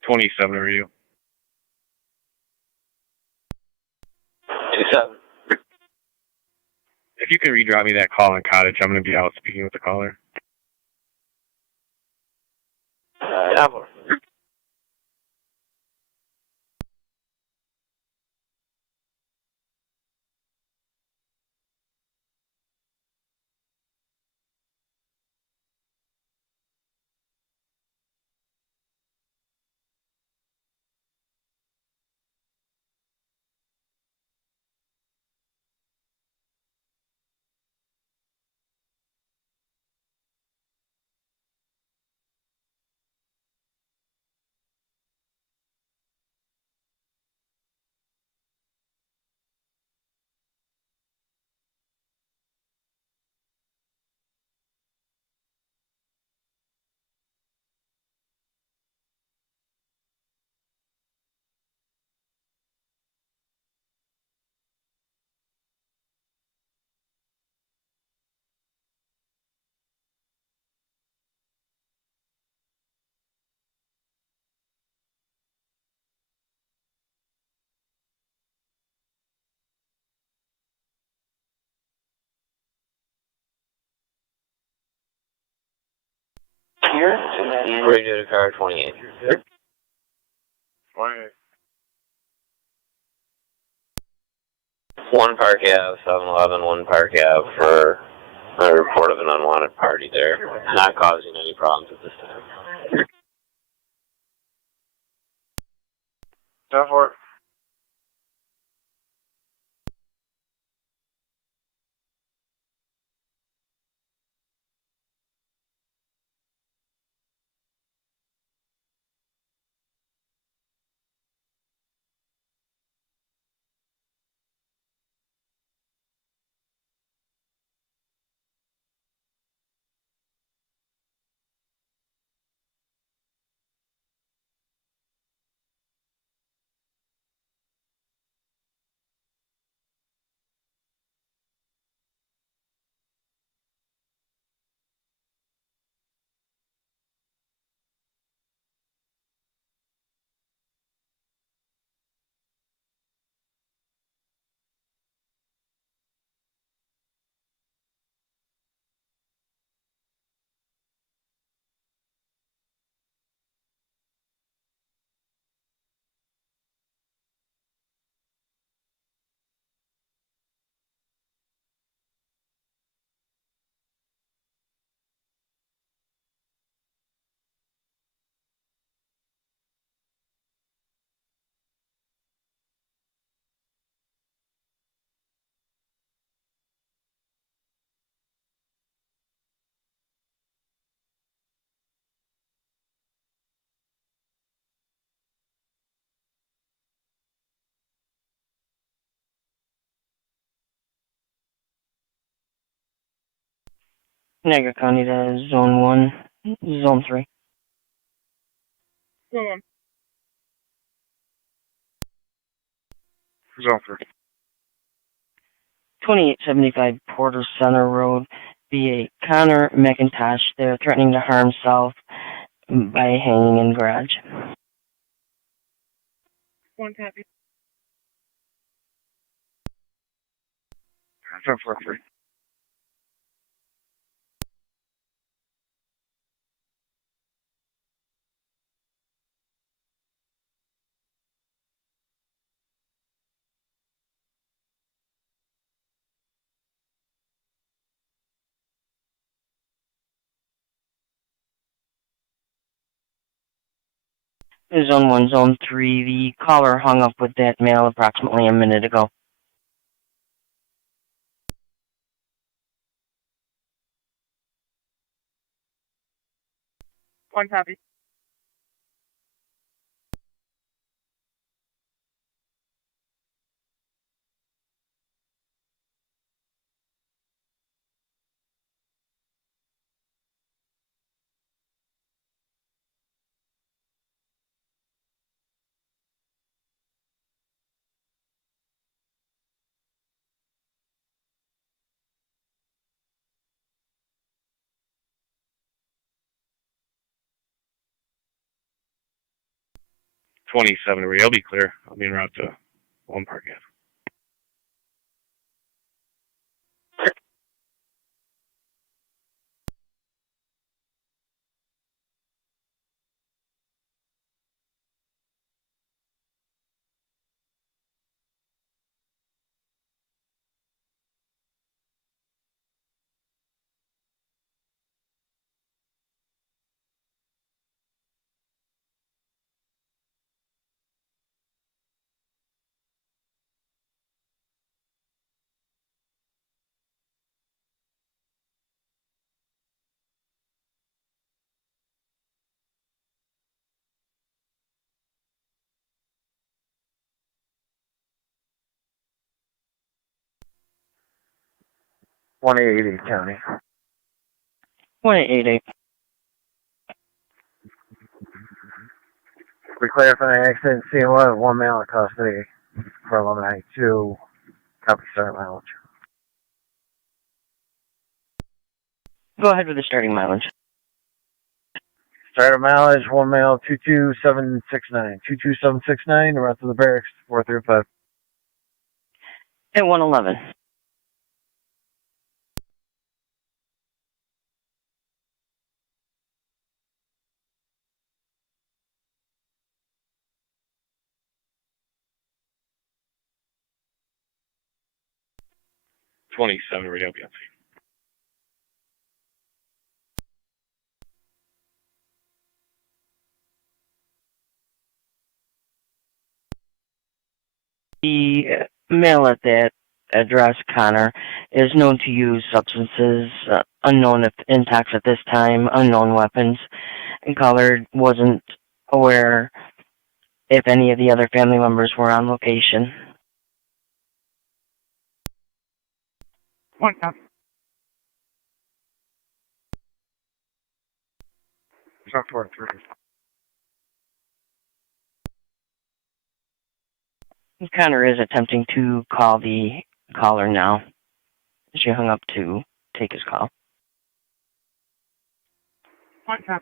27 over you. 87. If you can redraw me that call on Cottage, I'm going to be out speaking with the caller. Yeah. Here? Radio to car 28. 28. One Park Ave, 7-Eleven, one Park Ave for a report of an unwanted party there. Not causing any problems at this time. 10-4. Niagara County to Zone 1, Zone 3. Zone 3. 2875 Porter Center Road, VA Connor McIntosh. They're threatening to harm self by hanging in garage. One copy. 10-4. Zone 1, Zone 3. The caller hung up with that male approximately a minute ago. One copy. 27 already. I'll be clear. I'll be en route to One Park Ave. County. 188. We clarify accident CMO, 1 male in custody for 1192. Copy start mileage. Go ahead with the starting mileage. Starter mileage, 1 male, 22769. 22769, the rest of the barracks, 435. At 111. Ready, I'll be on scene. The male at that address, Connor, is known to use substances, unknown if intox at this time, unknown weapons, and caller wasn't aware if any of the other family members were on location. One cop. Lockport 3. Connor is attempting to call the caller now. She hung up to take his call. One cop.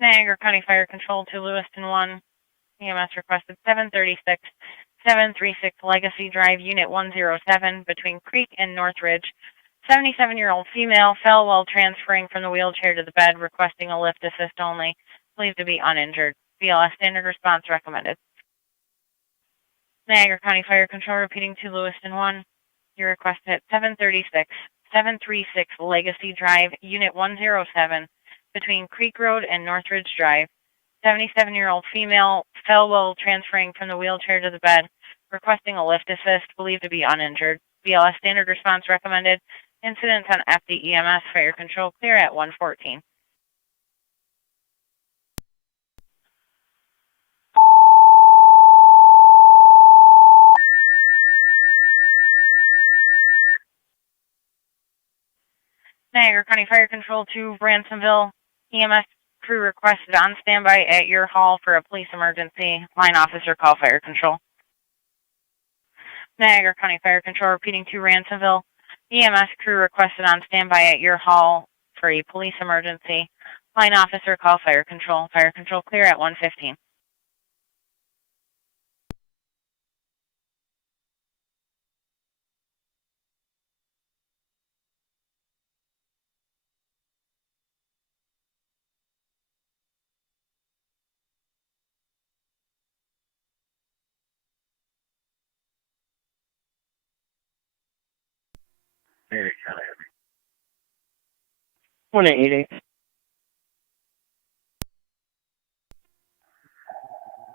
Niagara County Fire Control to Lewiston 1. EMS requested 736 Legacy Drive, Unit 107, between Creek and Northridge. 77-year-old female fell while transferring from the wheelchair to the bed, requesting a lift assist only. Believed to be uninjured. BLS standard response recommended. Niagara County Fire Control repeating to Lewiston 1. Your request at 736 Legacy Drive, Unit 107, between Creek Road and Northridge Drive. 77-year-old female fell while transferring from the wheelchair to the bed, requesting a lift assist, believed to be uninjured. BLS standard response recommended. Incidents on FDEMS Fire Control clear at 114. Niagara County Fire Control to Ransomville. EMS crew requested on standby at your hall for a police emergency. Line officer call fire control. Niagara County Fire Control repeating to Ransomville. EMS crew requested on standby at your hall for a police emergency. Line officer call fire control. Fire control clear at 1:15. Maybe. 188.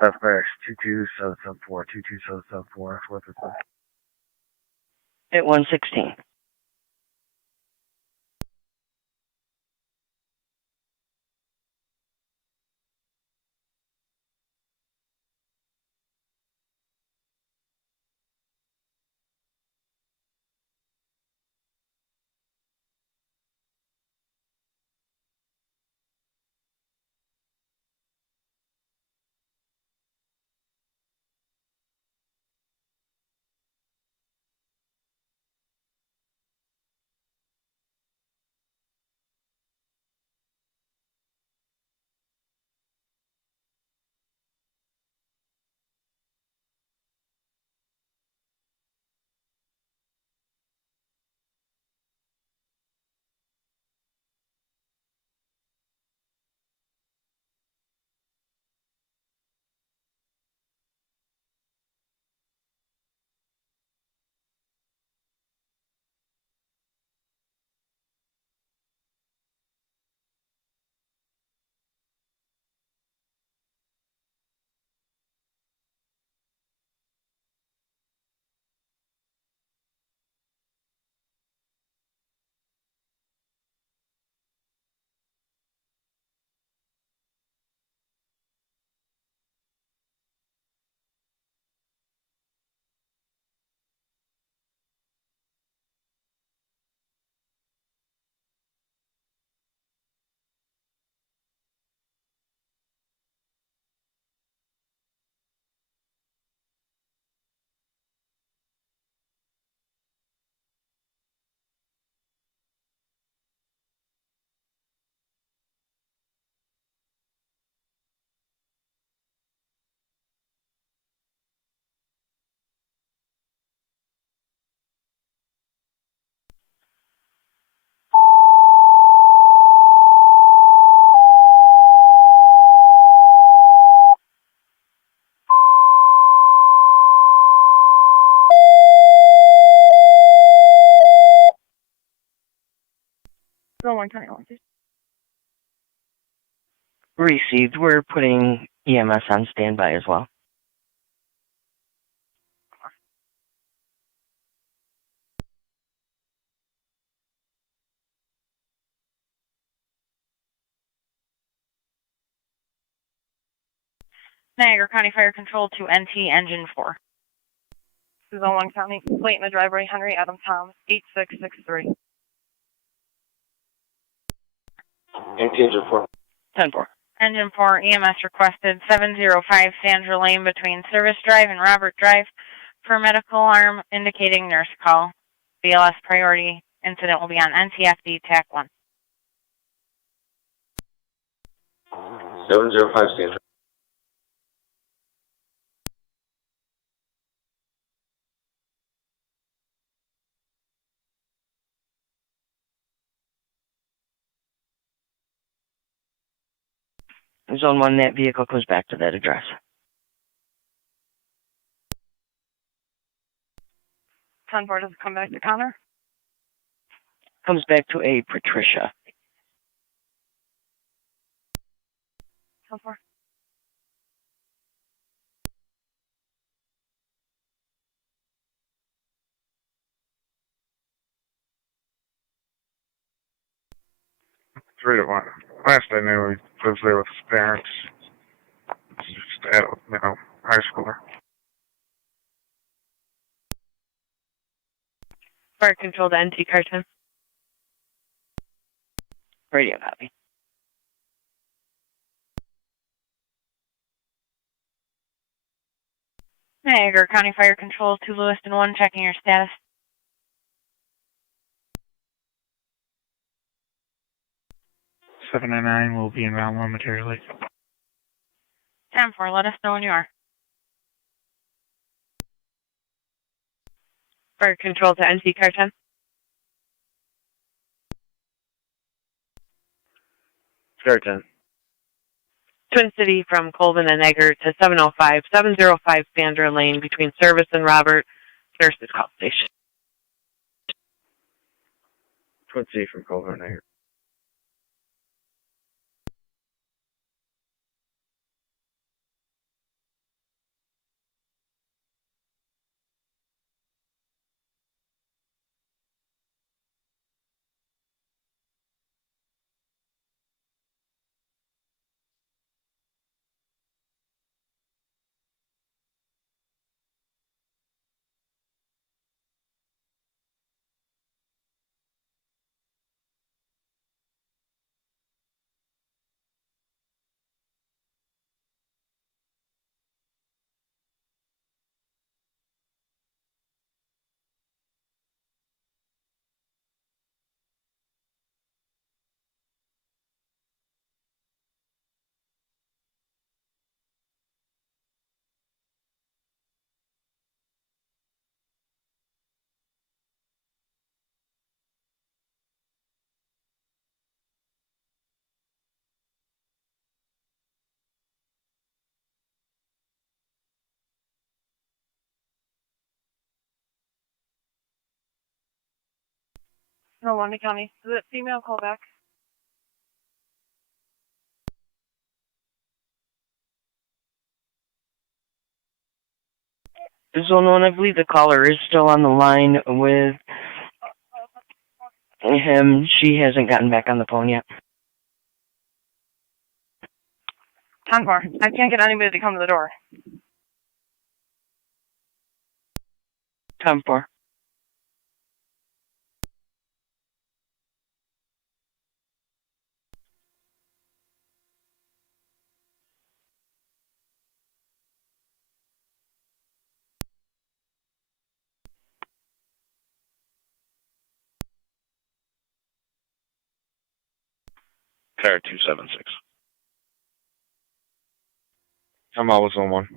Southwest 2274, 22774, 455. At 116. Go 120. Received. We're putting EMS on standby as well. Niagara County Fire Control to NT Engine 4. This is 01 County. Plate in the driveway, Henry Adam Tom, 8663. NT Engine 4. 10-4. Engine 4, EMS requested 705 Sandra Lane between Service Drive and Robert Drive for medical alarm indicating nurse call. BLS priority incident will be on NTFD TAC 1. 705 Sandra. Zone 1, that vehicle goes back to that address. 10-4, does it come back to Connor? Comes back to a Patricia. 10-4. Three to one. Last I knew, he lives there with his parents. He's just adult, high schooler. Fire control to NT Carton. Radio copy. Niagara County Fire Control to Lewiston 1, checking your status. $799 will be in round 1 materially. 10-4, let us know when you are. Fire Control to NC Car 10. Car 10. Twin City from Colvin and Egger to 705 Sandra Lane between Service and Robert. Nurses call station. Twin City from Colvin and Egger. Tonawanda County. Is it female callback? Zone 1, I believe the caller is still on the line with him. She hasn't gotten back on the phone yet. 10-4. I can't get anybody to come to the door. 10-4. Car 276. I'm always on 1.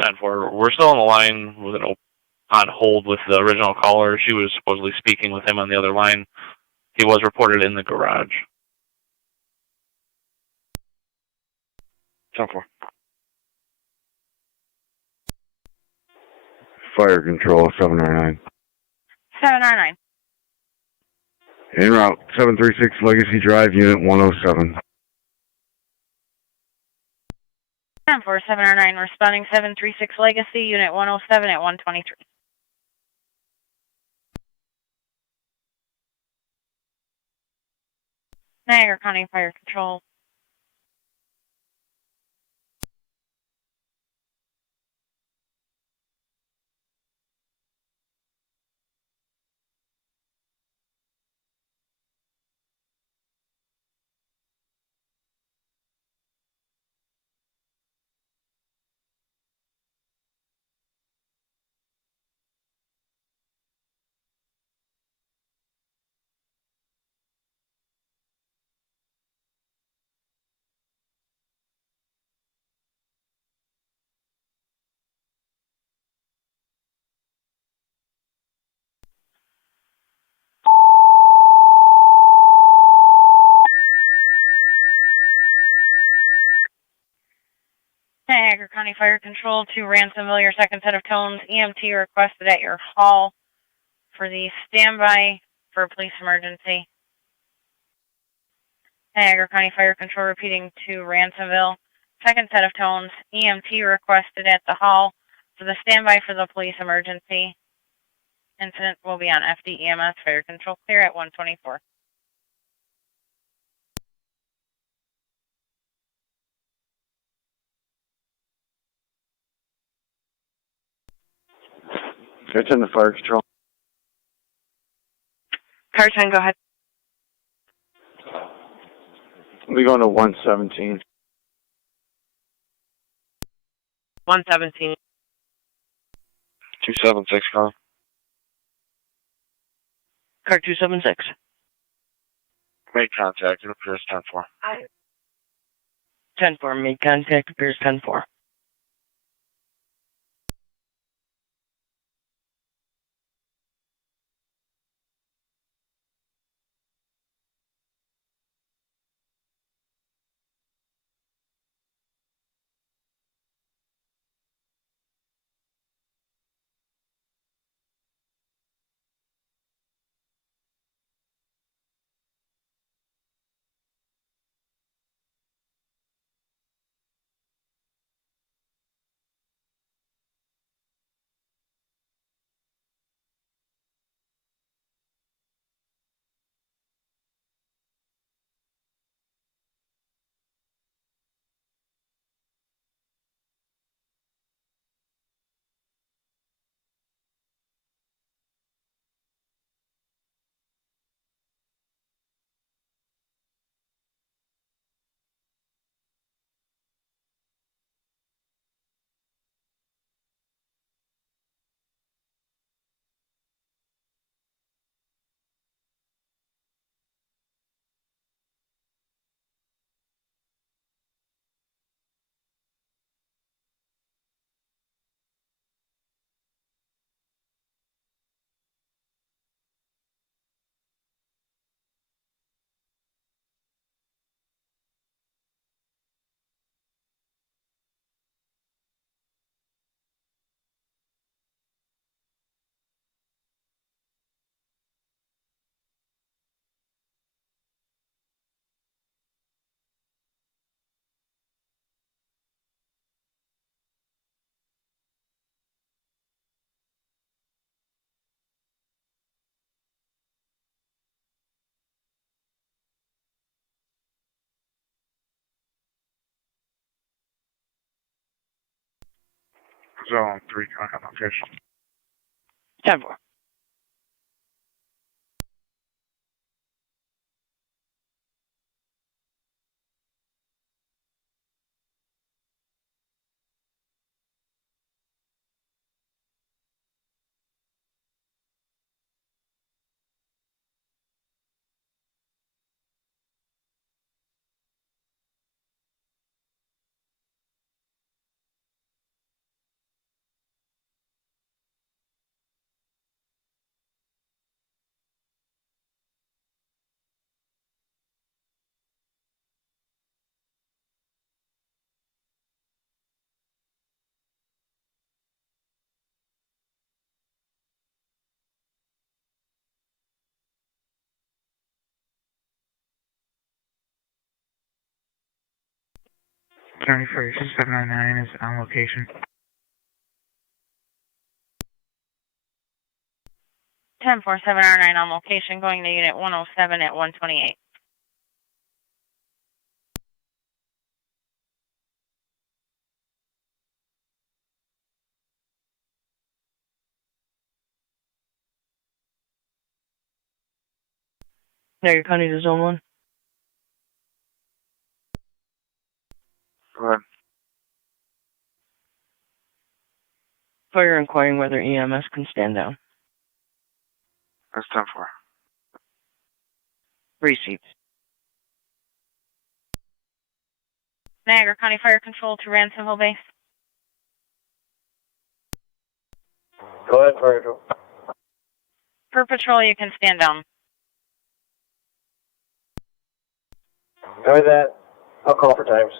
10-4. We're still on the line with on hold with the original caller. She was supposedly speaking with him on the other line. He was reported in the garage. 10-4. Fire Control 799. 799. En route 736 Legacy Drive, Unit 107. 10-4, 799, responding 736 Legacy, Unit 107 at 123. Niagara County Fire Control. Niagara County Fire Control to Ransomville, your second set of tones. EMT requested at your hall for the standby for a police emergency. Niagara County Fire Control repeating to Ransomville, second set of tones. EMT requested at the hall for the standby for the police emergency. Incident will be on FDEMS Fire Control clear at 124. Catch in the Fire Control. Car 10, go ahead. We're going to 117. 117. 276, car. Car 276. Make contact. It appears 10-4. 10-4. Made contact. Appears 10-4. Zone 3, contact location. 10-4. County Fire 799 is on location. 10-4-7-R-9 on location, going to unit 107 at 128. Niagara County to Zone 1. Go ahead. Fire inquiring whether EMS can stand down. That's 10-4. Received. Niagara County Fire Control to Ransomville Base. Go ahead, Fire Control. Per patrol, you can stand down. Go with that. I'll call for times.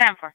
10-4.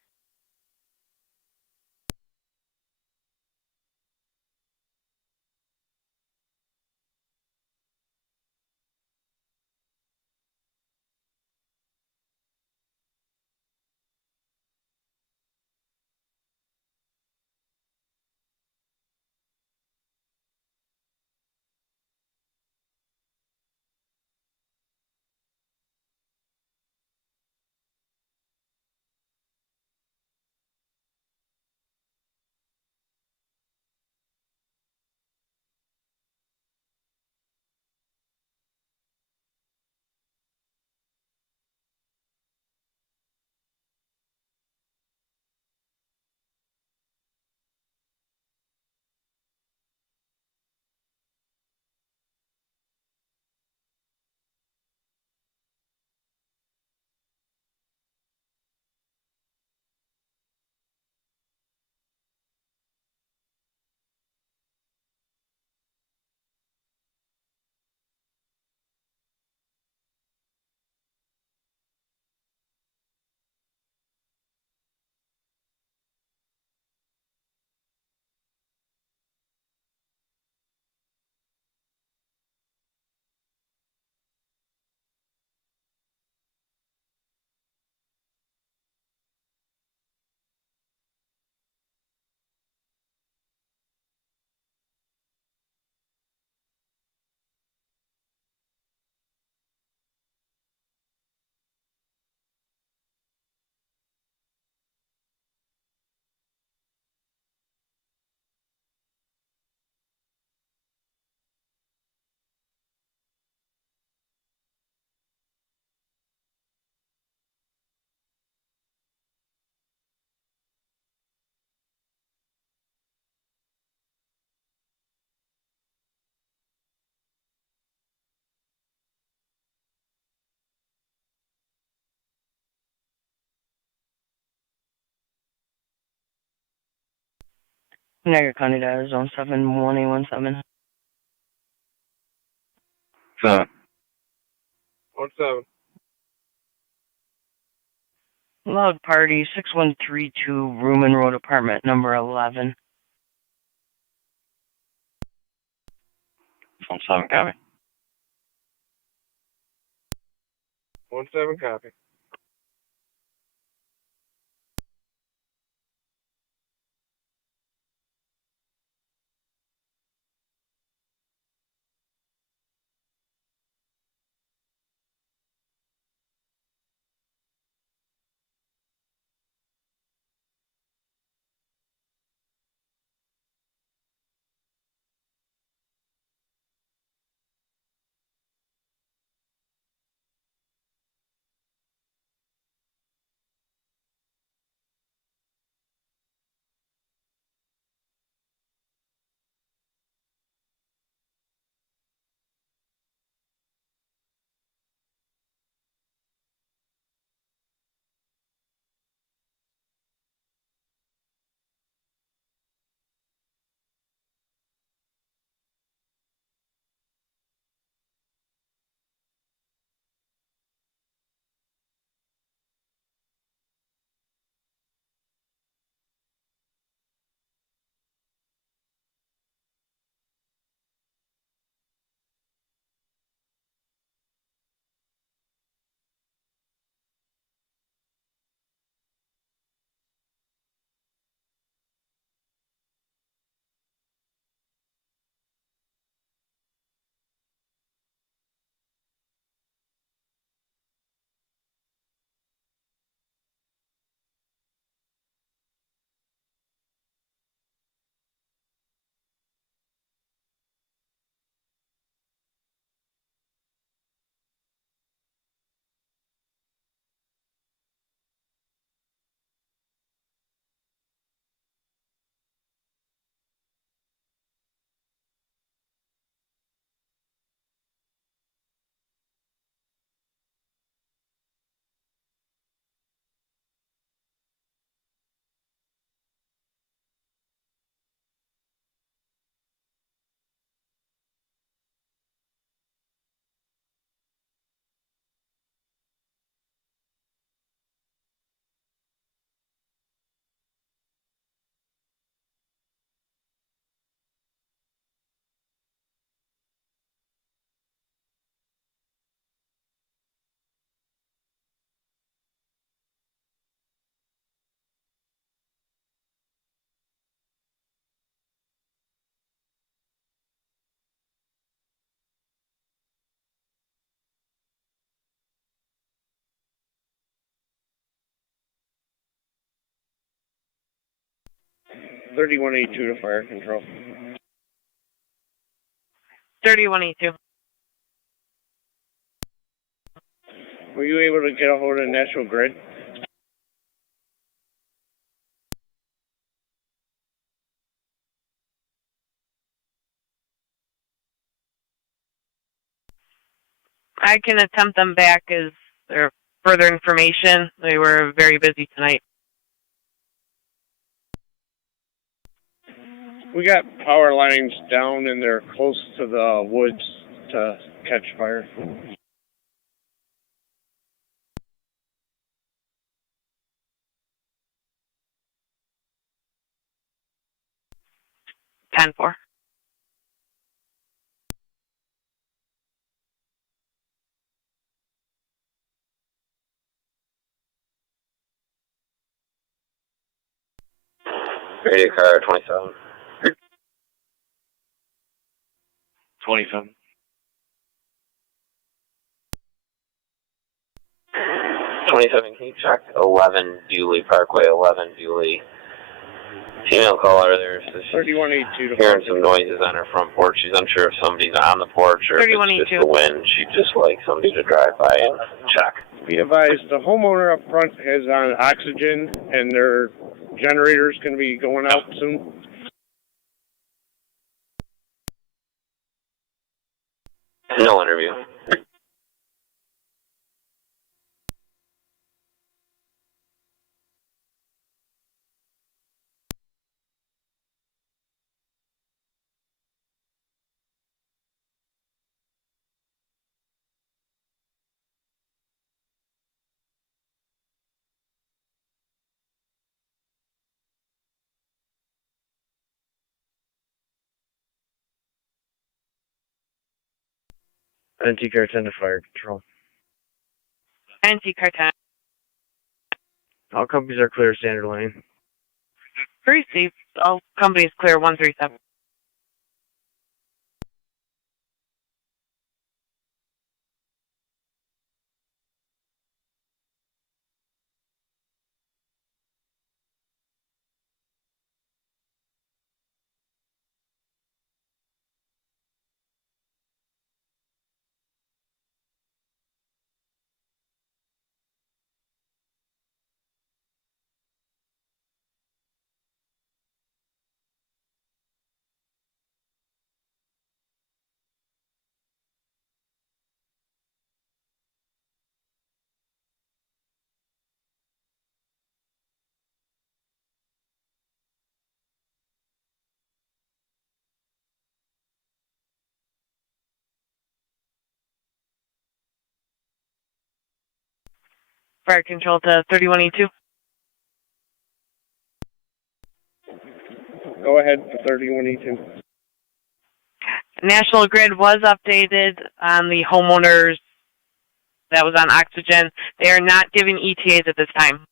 Niagara County Data Zone 71817. 7. 17. Loud Party 6132 Rumen Road apartment number 11. 7 copy. 17 copy. $3182 to fire control. 3182. Were you able to get a hold of National Grid? I can attempt them back as there further information. They were very busy tonight. We got power lines down and they're close to the woods to catch fire. Ten four. Radio car 27. 27. 27, can you check 11 Dooley Parkway, 11 Dooley? Female caller, there's 3182 hearing some noises on her front porch. She's unsure if somebody's on the porch or if it's just the wind. She'd just like somebody to drive by and check. Be advised, the homeowner up front is on oxygen and their generator's going to be going out soon. No interview. NT Car 10 to Fire Control. NT Car 10. All companies are clear, standard lane. Received. All companies clear 137. Fire control to 31E2. Go ahead for 31E2. National Grid was updated on the homeowners that was on oxygen. They are not giving ETAs at this time.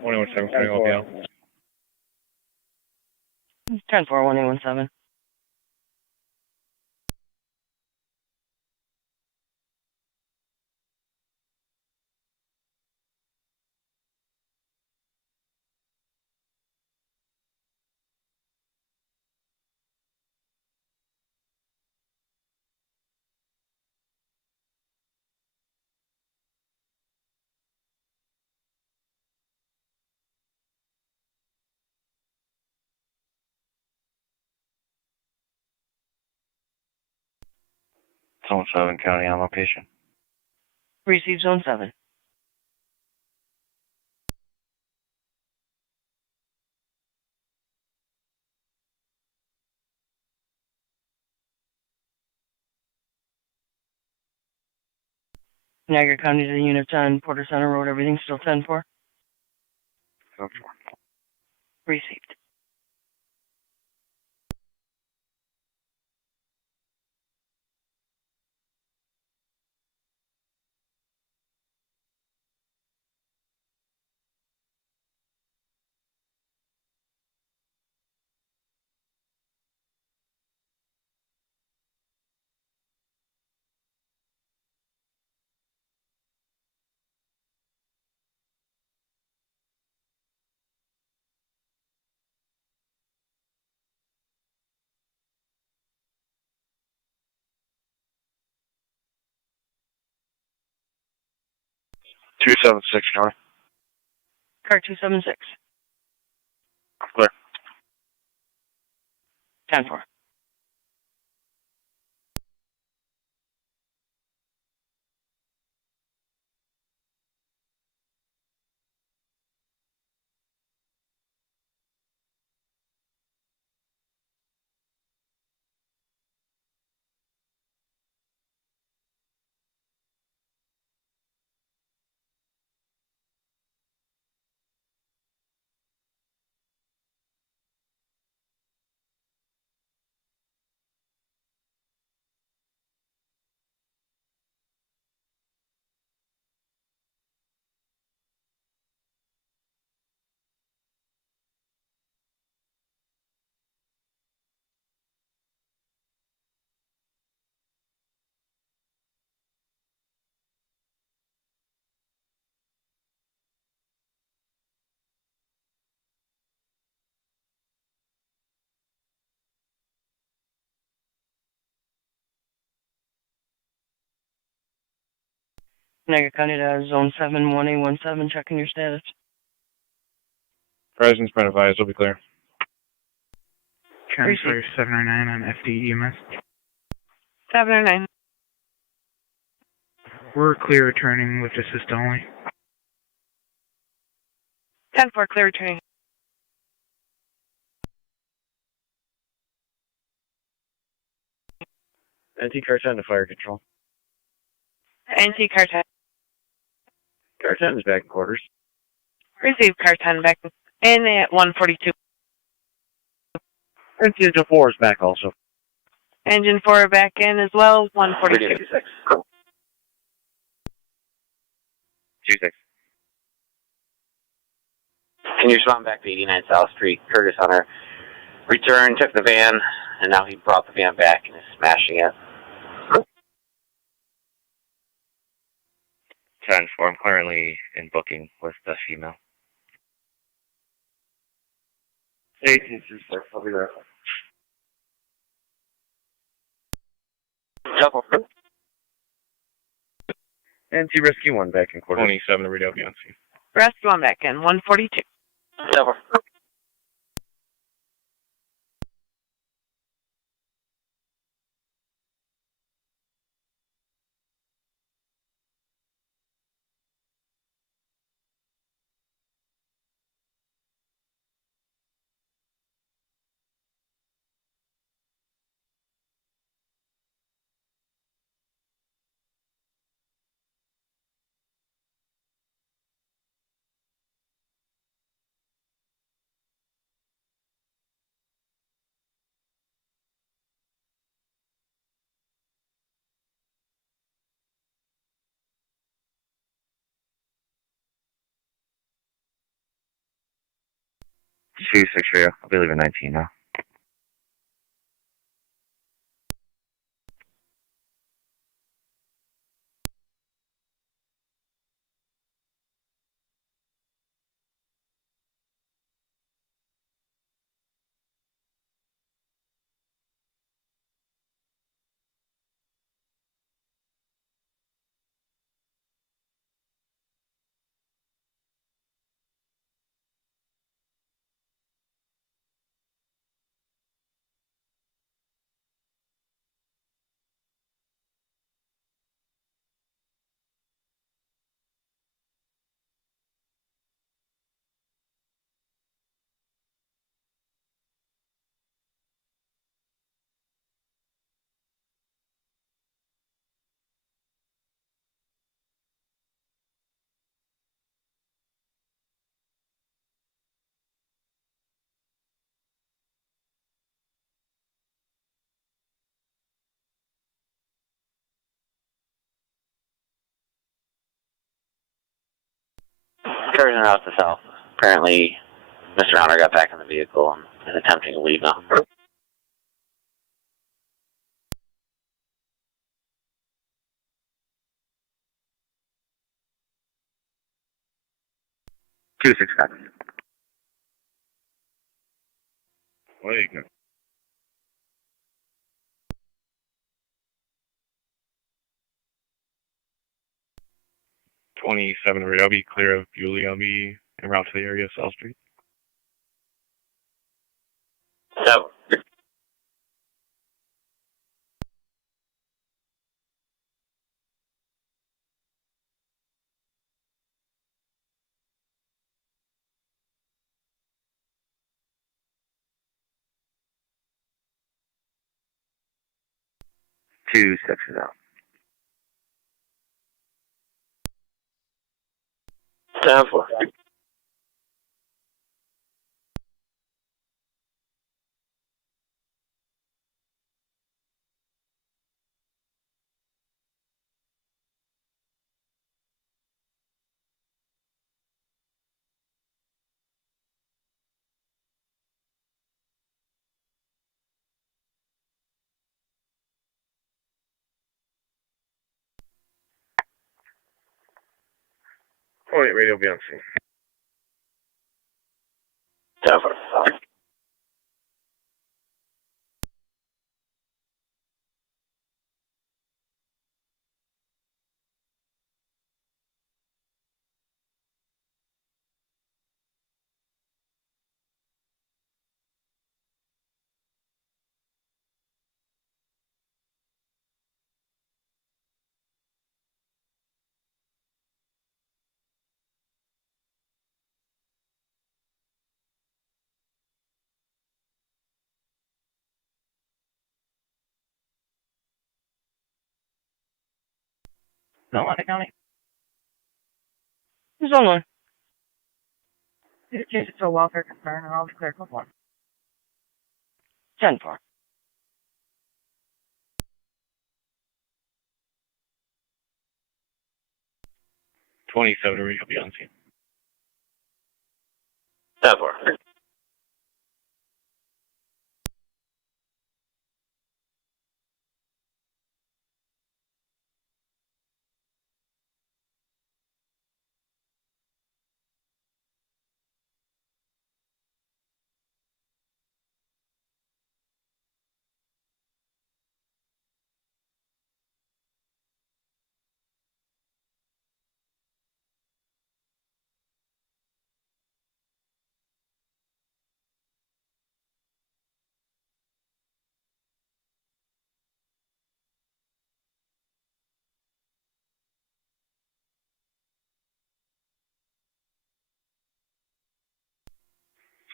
117, can I help you out? 10-4, 1817. Zone 7, County on location. Receive Zone 7. Niagara County to the units on Porter Center Road, everything still 10-4? 10-4. Received. Two 276, County. Car 276. Clear. 10-4. Niagara County to Zone 7, 1817, checking your status. President's been advised, will be clear. County Fire 709 on FD EMS. 709. We're clear returning with assist only. 10-4, clear returning. NT Car 10 to Fire Control. NT Car 10. Car 10 is back in quarters. Receive Car 10 back in at 142. NT 4 is back also. Engine 4 back in as well, 142. 26. Can you respond back to 89 South Street? Curtis Hunter returned, took the van, and now he brought the van back and is smashing it. 10-4. I'm currently in booking with the female. 18-6. I'll be there. Double. And Rescue 1 back in quarter. 27 to read out Beyonce. Rescue 1 back in, 142. Double. Two 6 for you. I'll be leaving 19 now. Curtis Hunter out to south. Apparently, Mr. Hunter got back in the vehicle and is attempting to leave now. Two 6 copies. Wait. 27 to read. I'll be clear of Yulee. I'll be en route to the area of South Street. So. Two 6 is out. 10-4. Oh, wait, radio Beyonce. 10-4. Tonawanda County. Who's on one? You can change it to a welfare concern and I'll declare code 1. 10-4. 27 to be on scene. 10-4.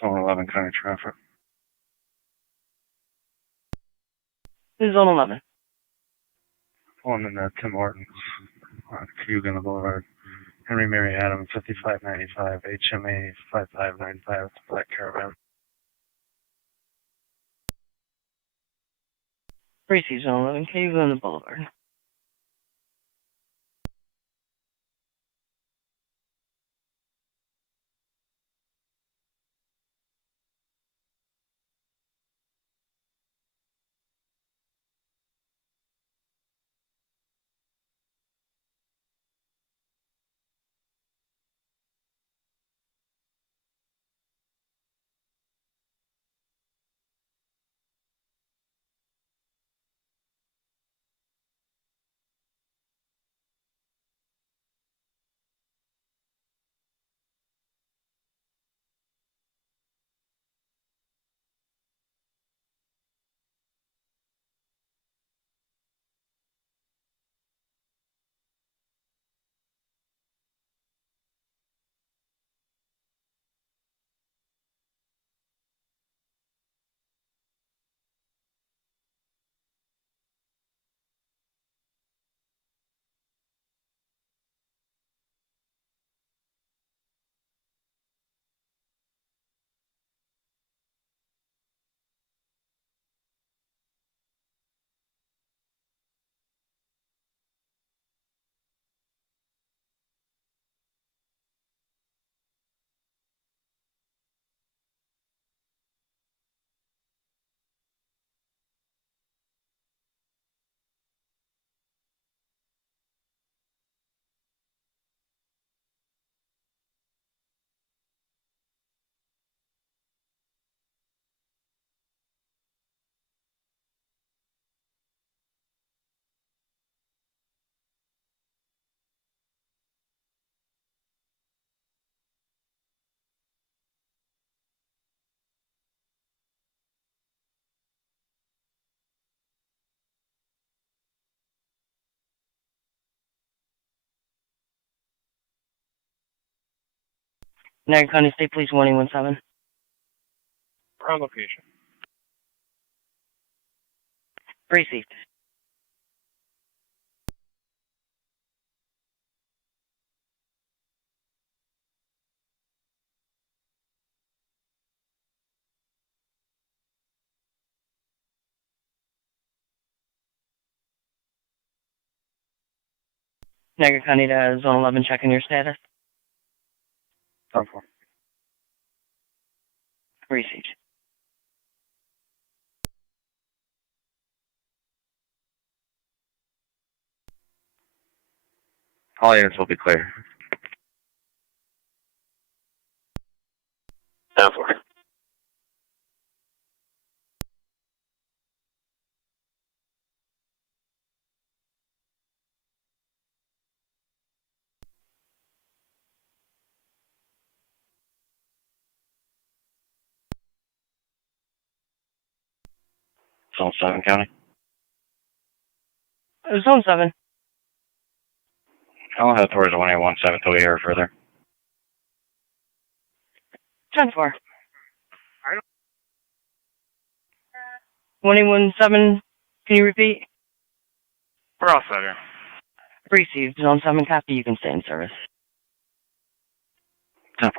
Zone 11 county traffic. Zone 11. Pulling in Tim Hortons on Cayuga Boulevard. Henry Mary Adams, 5595, HMA 5595, Black Caravan. Receive Zone 11. Cayuga on the Boulevard. Niagara County State Police 1817. We're on location. Received. Niagara County to Zone 11, checking your status. Zone 4. Received. All units will be clear. 10-4. Zone 7 county. Zone 7. I'll head towards 1817 till we hear further. 10-4. 1817, can you repeat? We're all set here. Received. Zone 7 copy, you can stay in service. 10-4.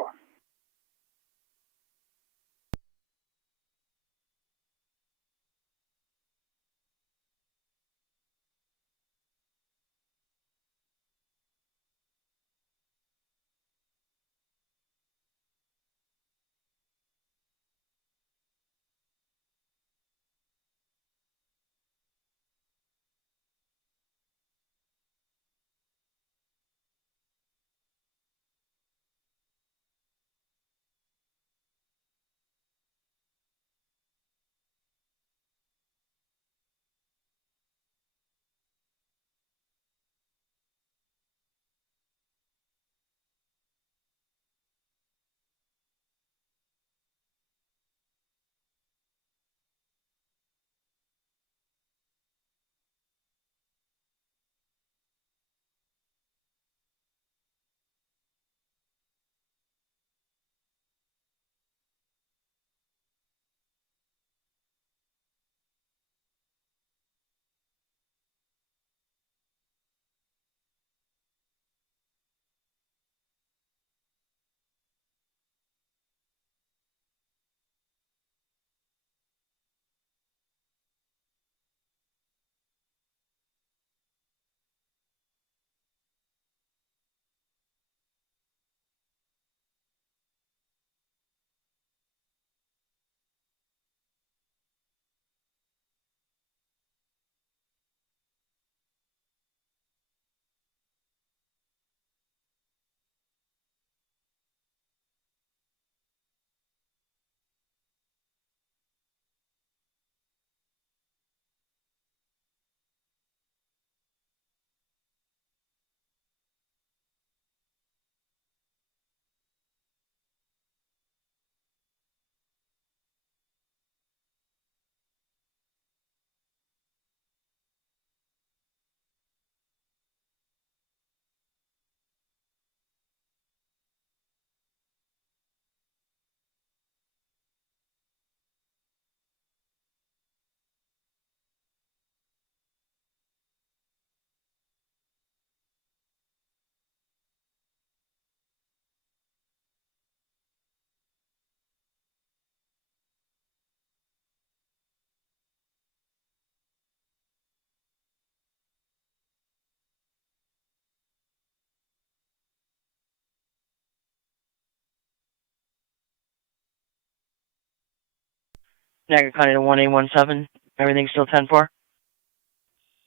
Niagara County to 1817. Everything still 10-4?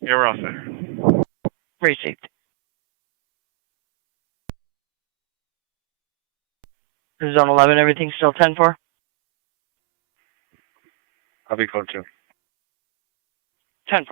Yeah, we're all set. Received. Zone 11, everything still 10-4? Copy code 2. 10-4.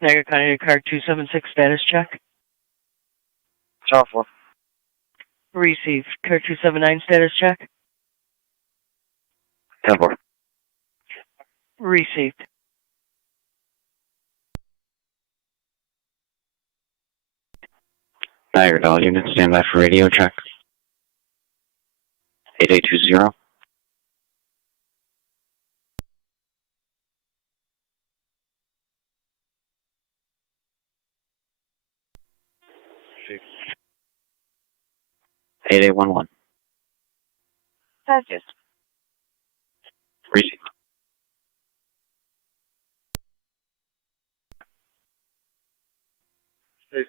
Niagara County car 276 status check. South 4. Received. Car 279 status check. 10-4. Received. Niagara, all units stand by for radio check. 8820. Six. 8811. Touches. Receive. Six.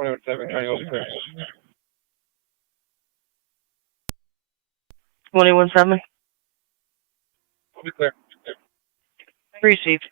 21-7, County was clear. 21-7. We'll be clear. Received.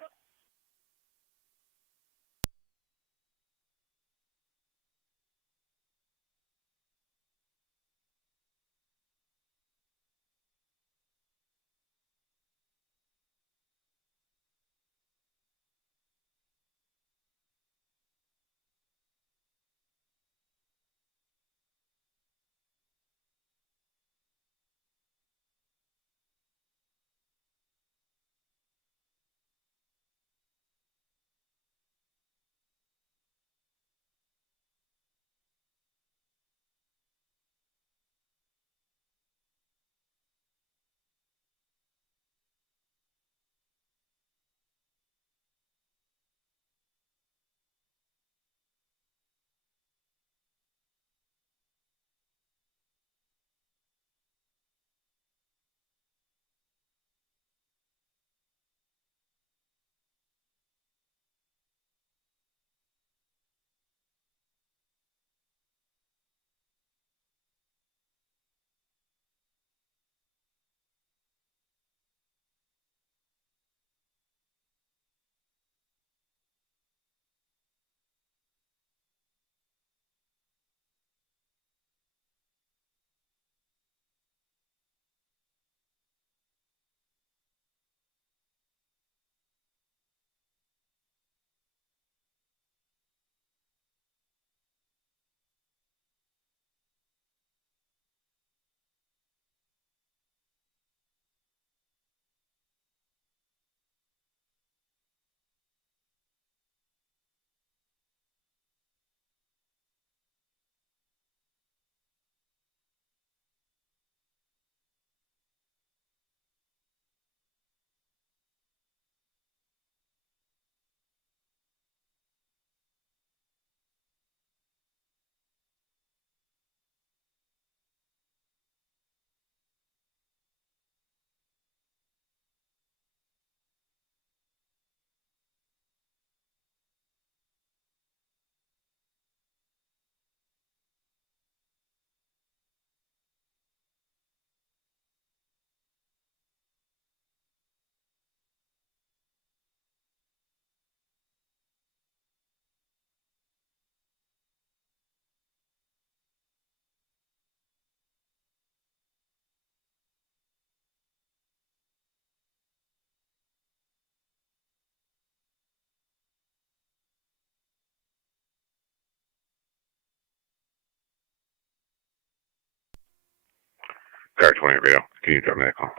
Car 20 radio. Can you drop me that call?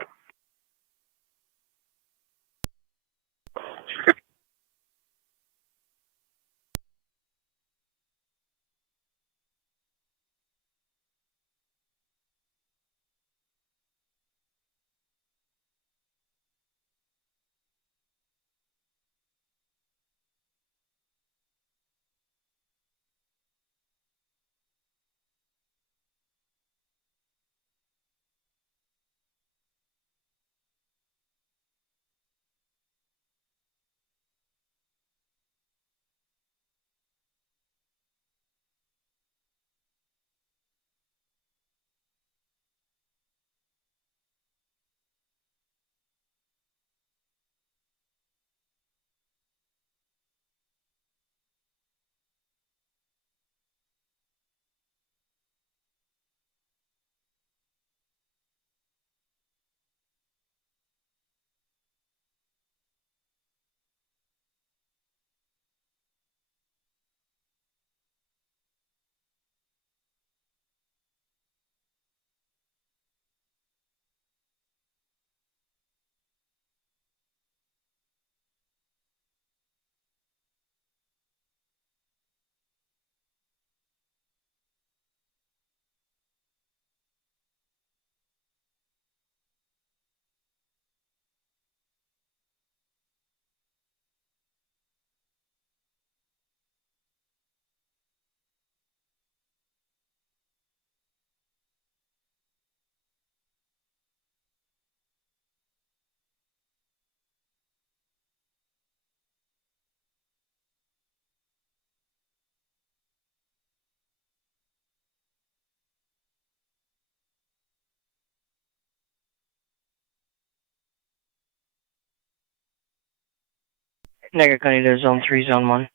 Niagara County to Zone 3, Zone 1.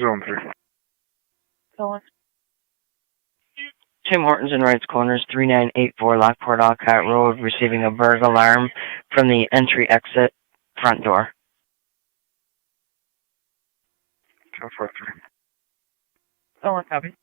Zone 3. Zone. Tim Hortons and Wright's Corners, 3984 Lockport Alcott Road, receiving a burglar alarm from the entry-exit front door. 1043. Zone, copy.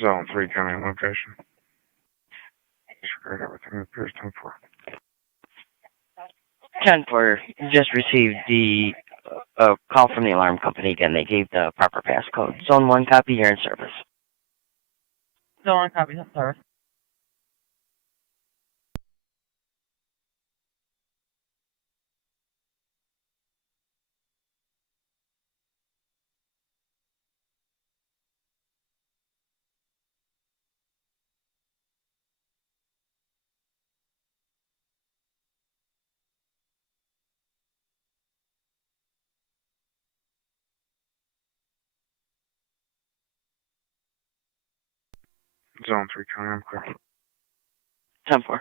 Zone 3 coming location. Disregard everything that appears 10-4. 10-4 just received the call from the alarm company again. They gave the proper passcode. Zone 1, copy, you're in service. Zone, copy, I'm sorry. Zone 3 coming, I'm clear. 10-4.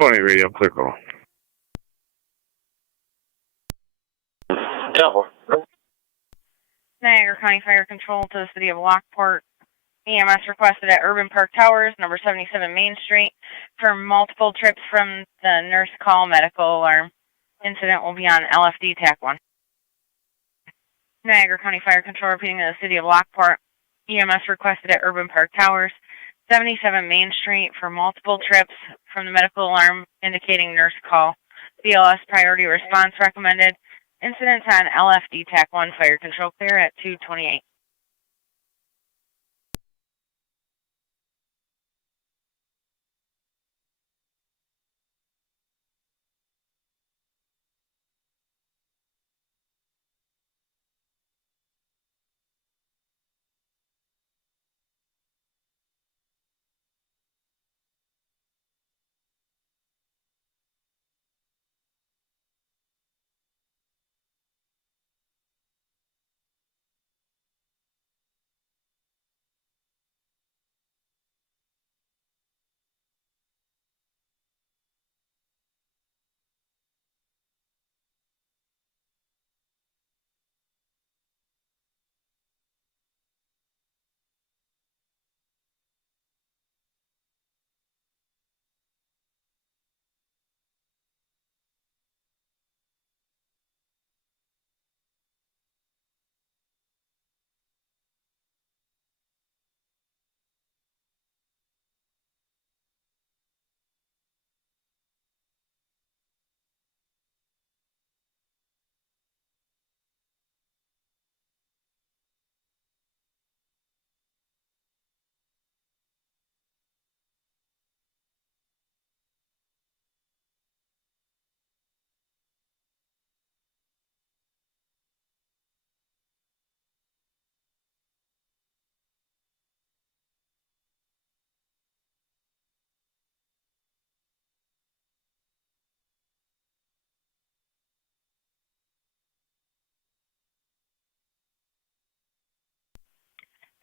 20 radio, clear call. Niagara County Fire Control to the City of Lockport. EMS requested at Urban Park Towers, number 77 Main Street, for multiple trips from the nurse call medical alarm. Incident will be on LFD TAC 1. Niagara County Fire Control repeating to the City of Lockport. EMS requested at Urban Park Towers, 77 Main Street, for multiple trips from the medical alarm indicating nurse call. BLS priority response recommended. Incidents on LFD TAC 1 Fire Control clear at 2:28.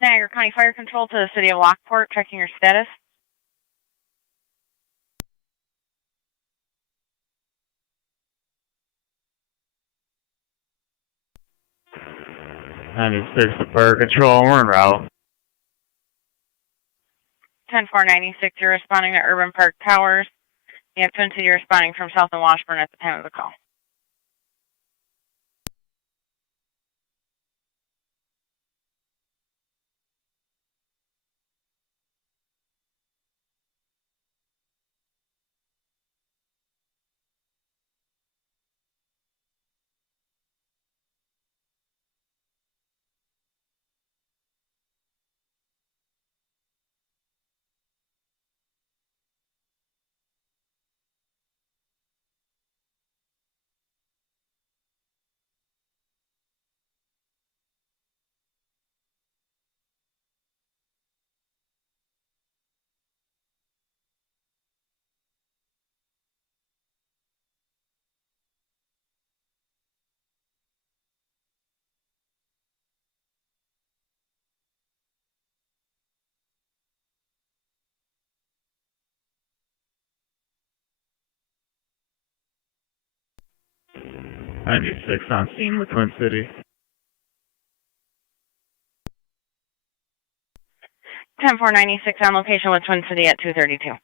Niagara County Fire Control to the City of Lockport, checking your status. to Fire Control, we're en route. 10-496, you're responding to Urban Park Towers. You have Twin City responding from South and Washburn at the time of the call. On scene with Twin City. 10-496 on location with Twin City at 2:32.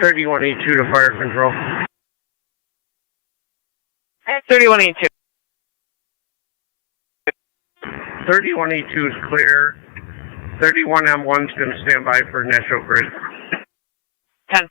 3182 to fire control. 3182. 3182 is clear. 31M1 is going to stand by for National Grid. 10.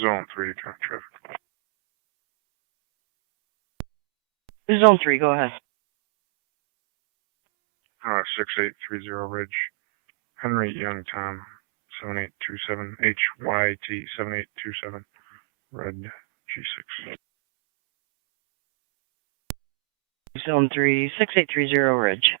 Zone 3, truck traffic. Zone 3, go ahead. 6830 Ridge. Henry Young Tom, 7827 HYT 7827 Red G6. Zone 3, 6830 Ridge.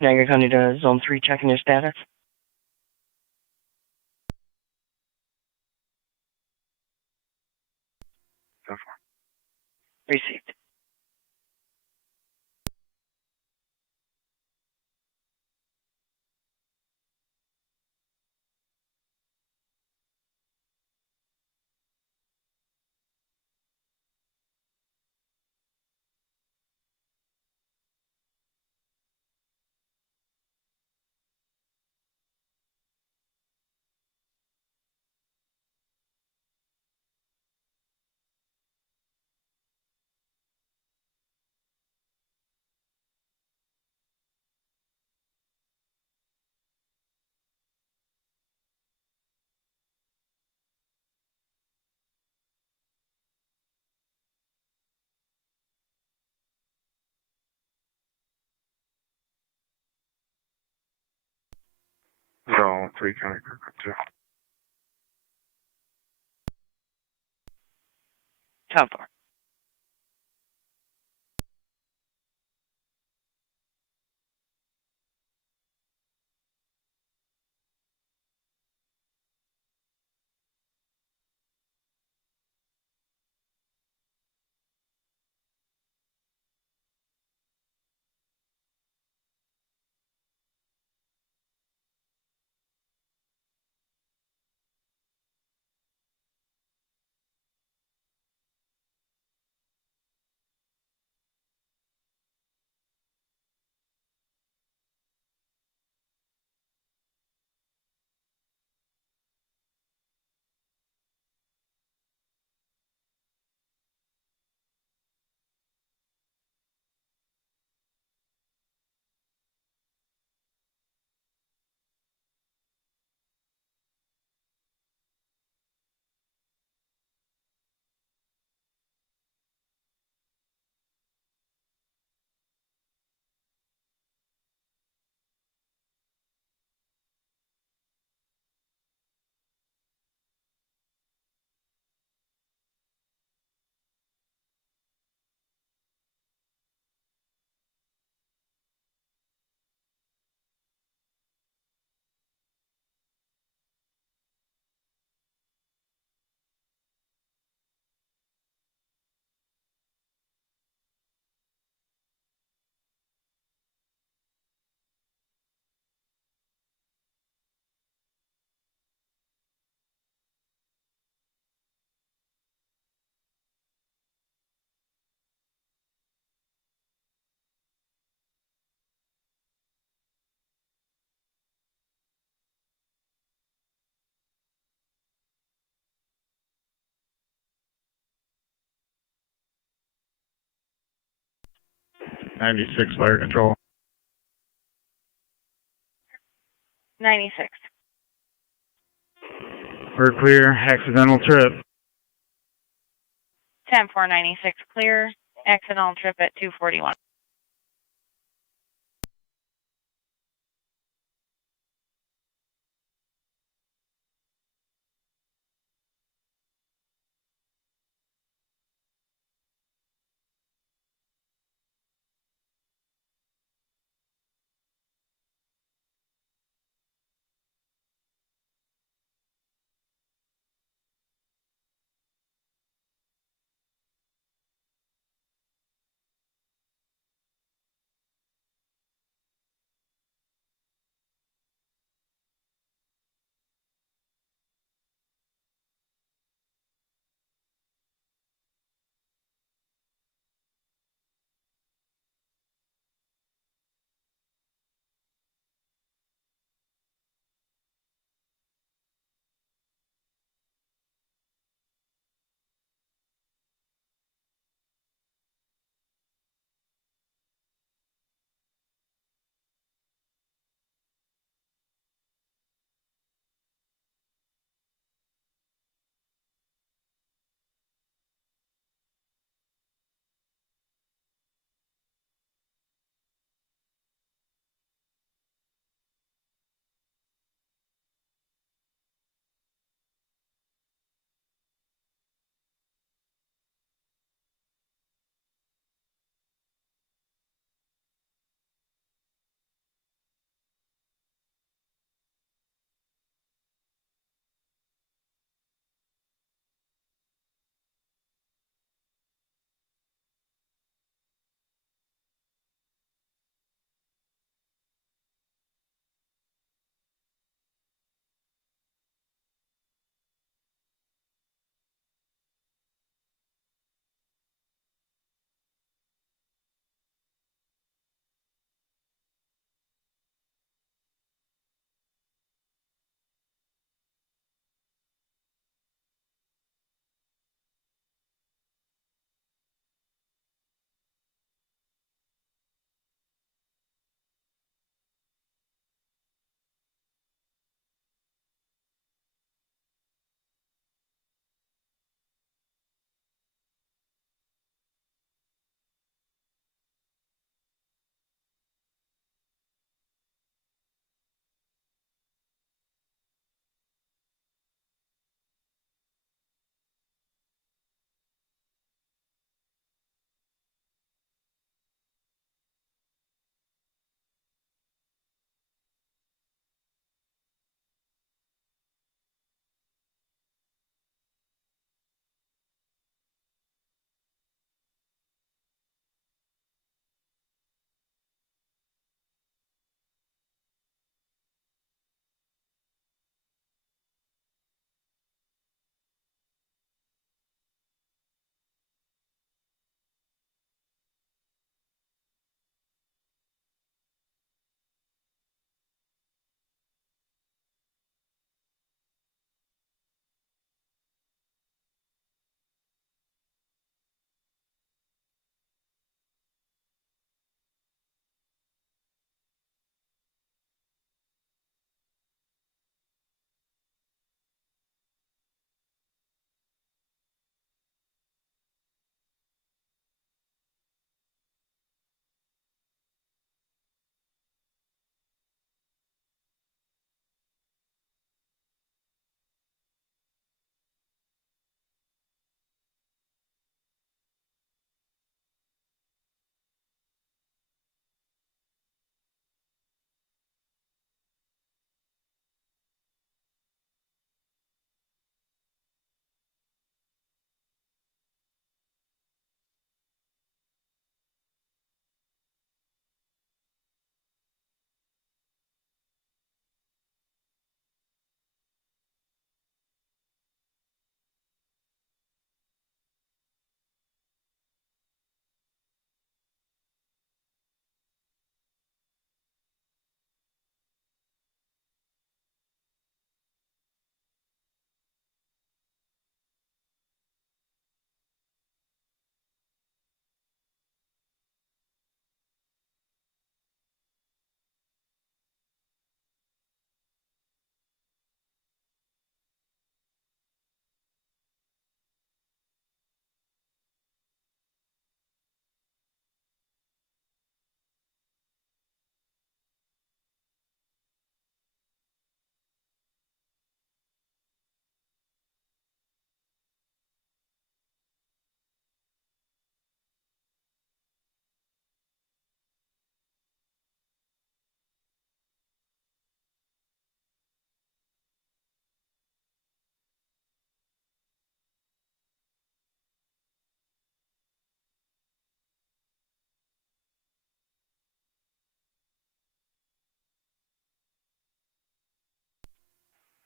Niagara County to Zone 3, checking your status. Received. Zone 3, County Kirkwood 2. Top 4. 96 fire control. 96. We're clear. Accidental trip. 10-496 clear. Accidental trip at 241.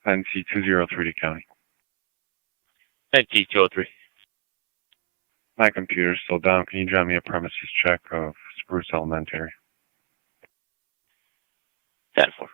NC203 to county. NC203. My computer's still down. Can you drop me a premises check of Spruce Elementary? 10-4.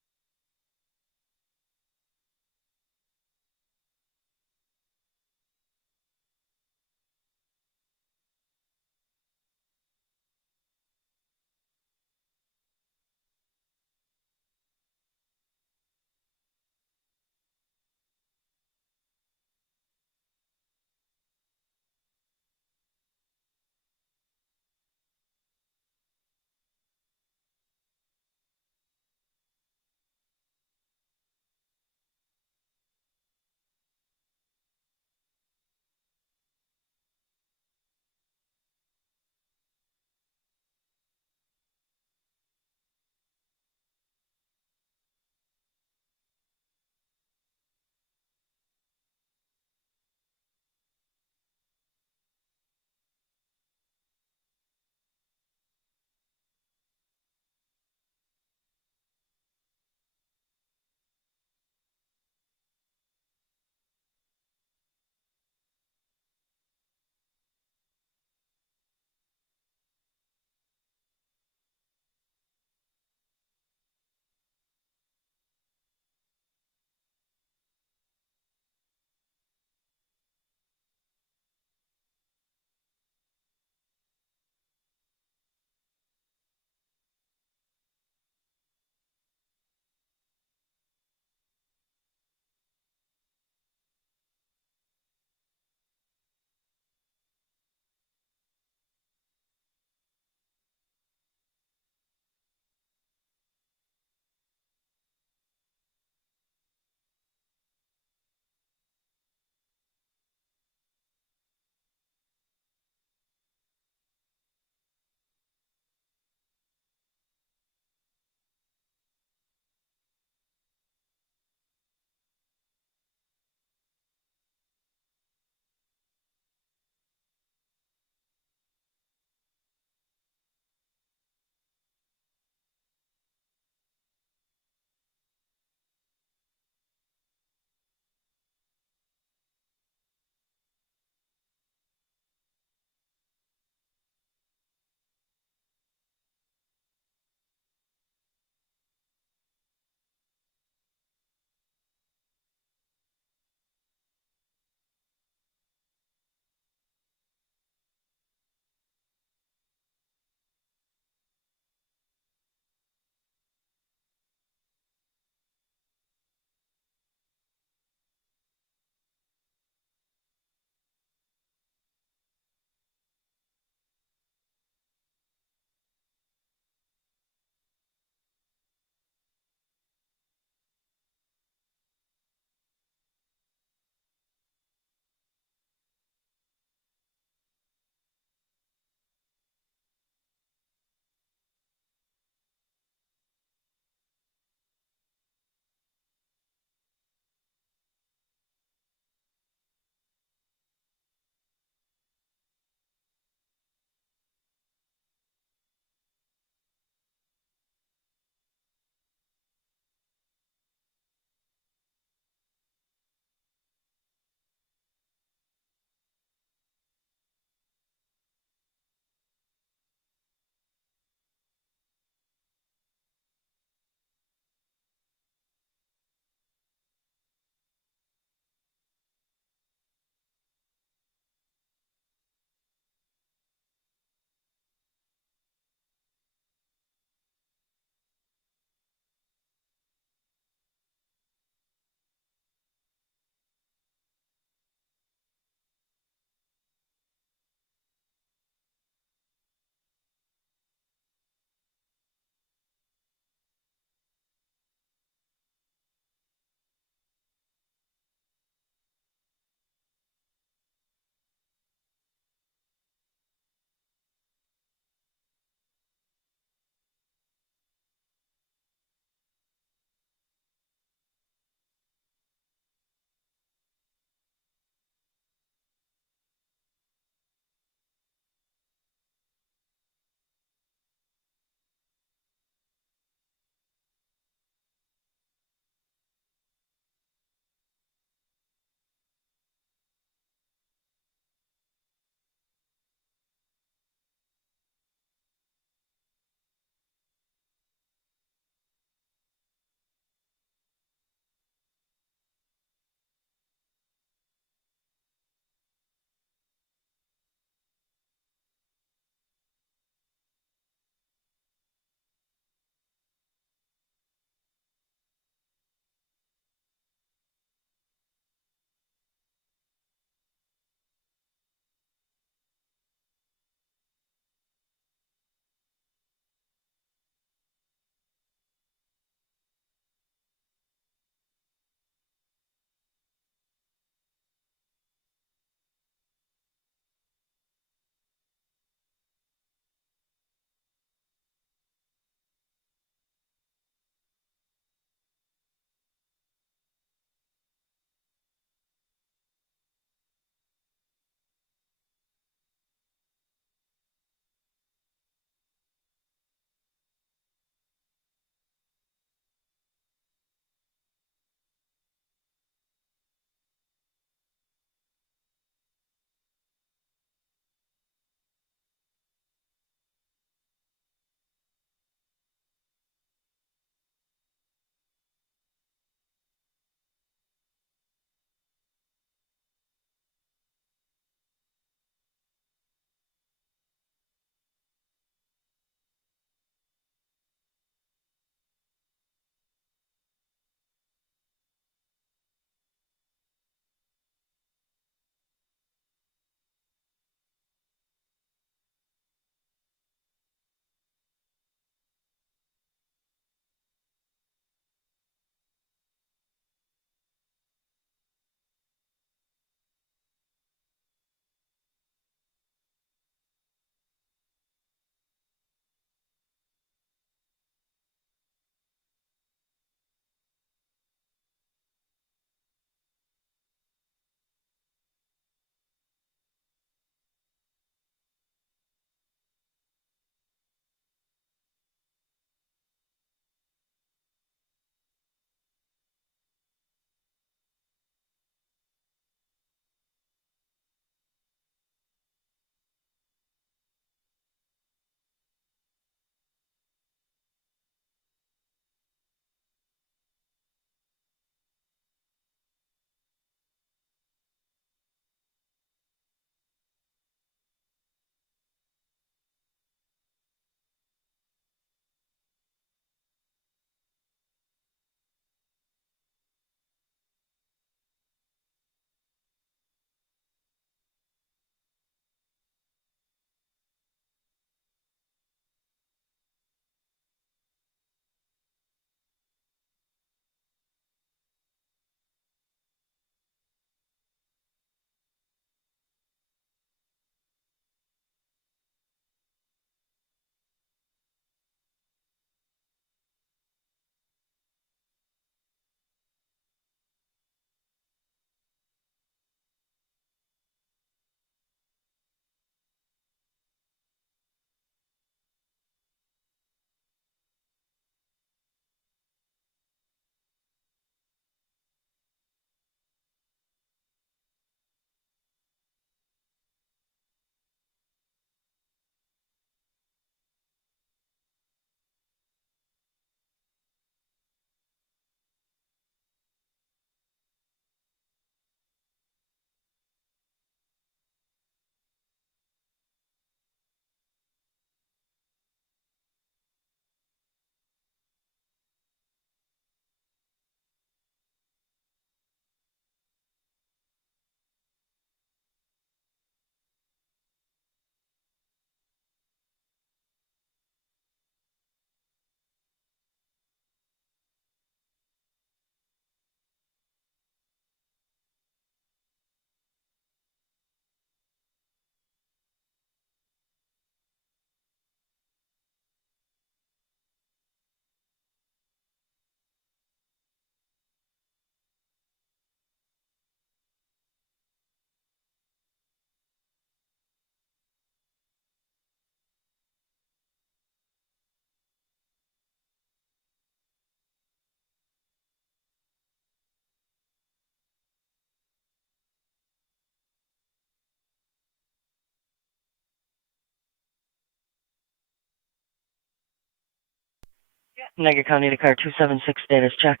Niagara County to car 276, status check.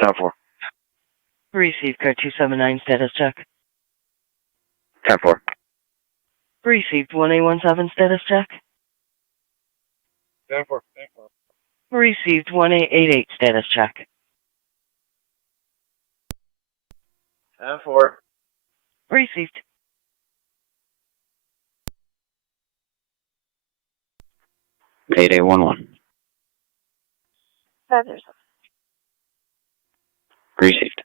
10-4. Received car 279, status check. 10-4. Received 1A17, status check. 10-4. Received 1A88, status check. 10-4. Received. Payday 1-1. 507. Received.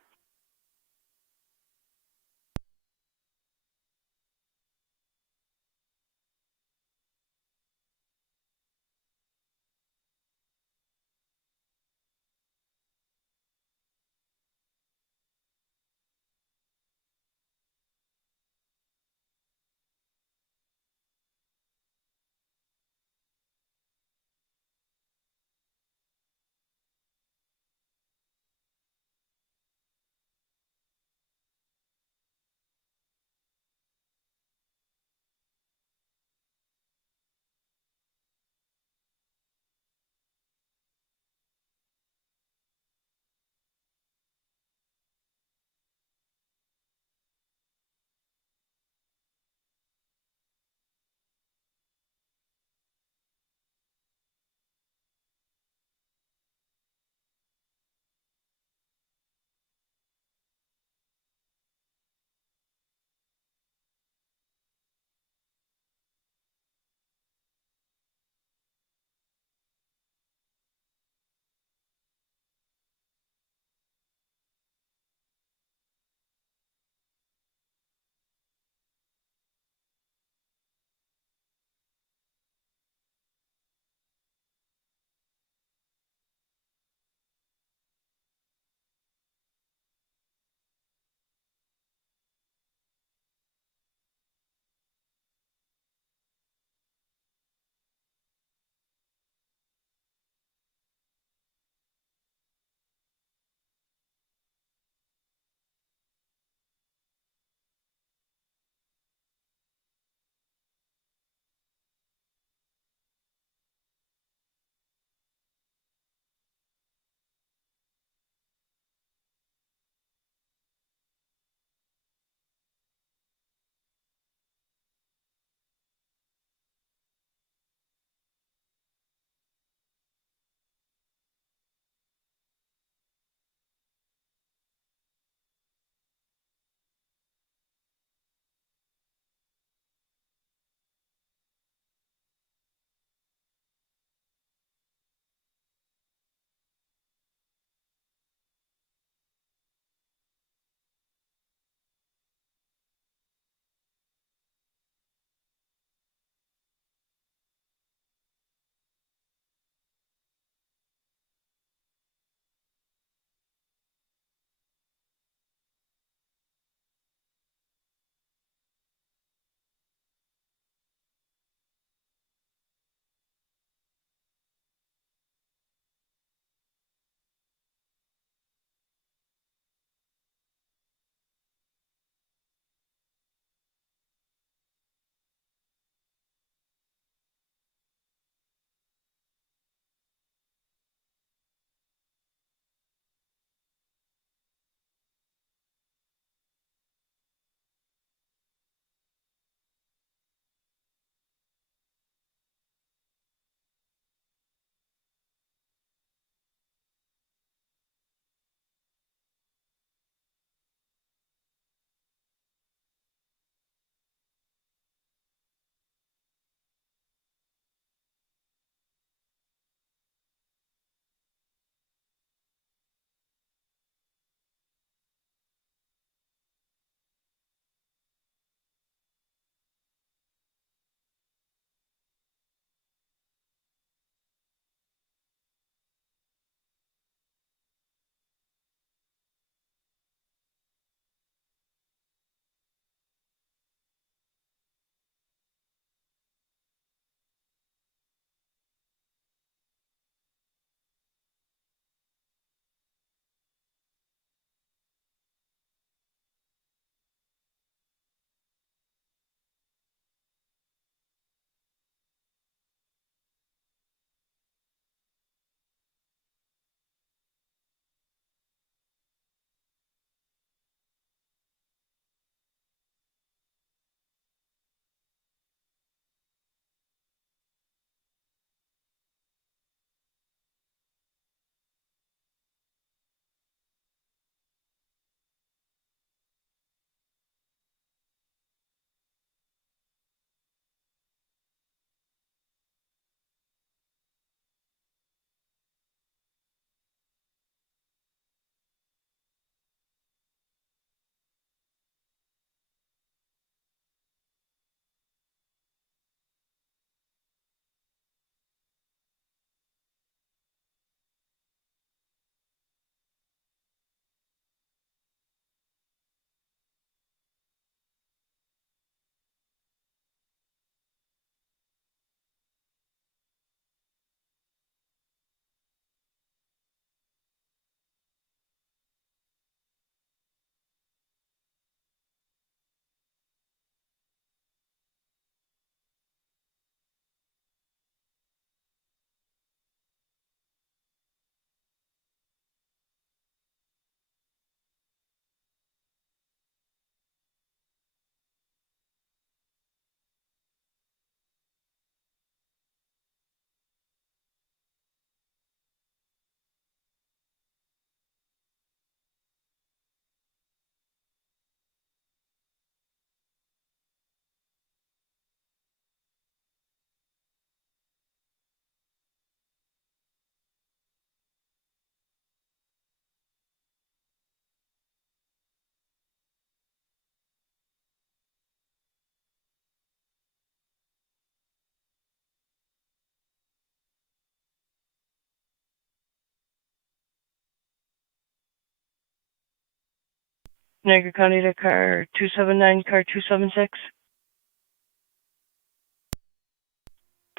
Niagara County to car 279, car 276.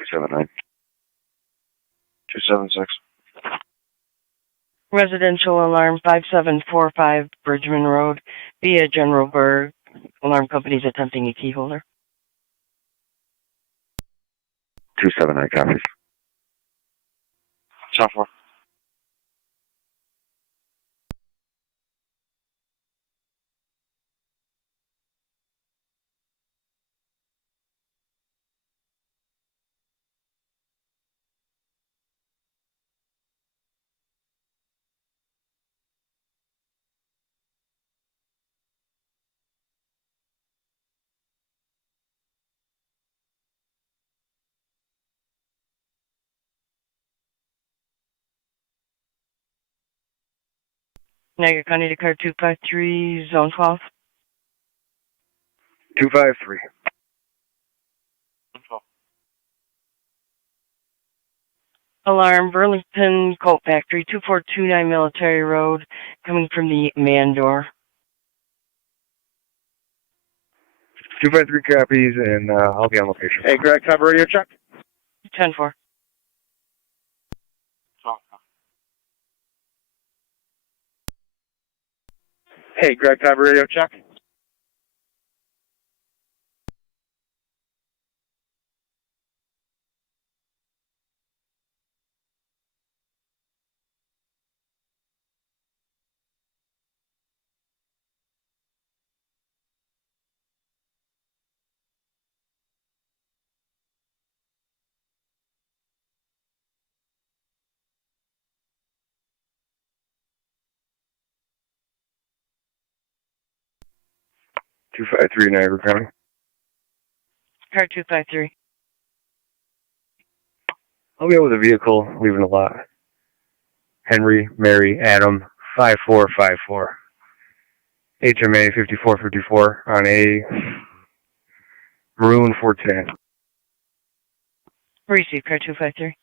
279. 276. Residential alarm 5745 Bridgman Road via General Berg. Alarm company's attempting a key holder. 279 copies. Software. Niagara County to car 253, zone 12. 253. Alarm, Burlington Coat Factory, 2429 Military Road, coming from the man door. 253 copies, and I'll be on location. Hey, Greg, have radio check? 10-4. Hey, Greg, have radio check? Two 253 Niagara County. Car 253. I'll be with a vehicle leaving the lot. Henry, Mary, Adam, 5454. HMA 5454 on a maroon 410. Receive car 253.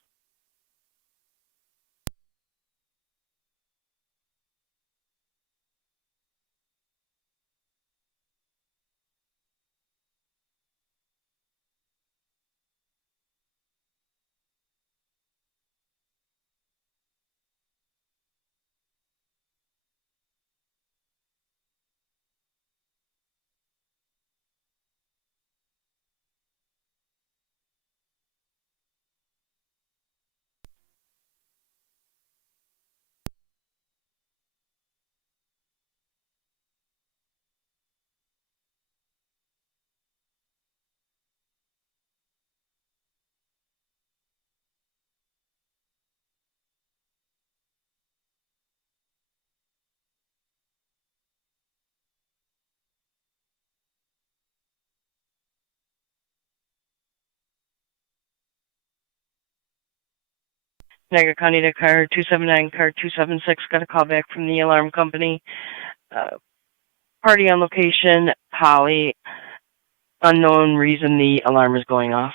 Niagara County to car 279, car 276, got a call back from the alarm company. Party on location, Holly. Unknown reason the alarm is going off.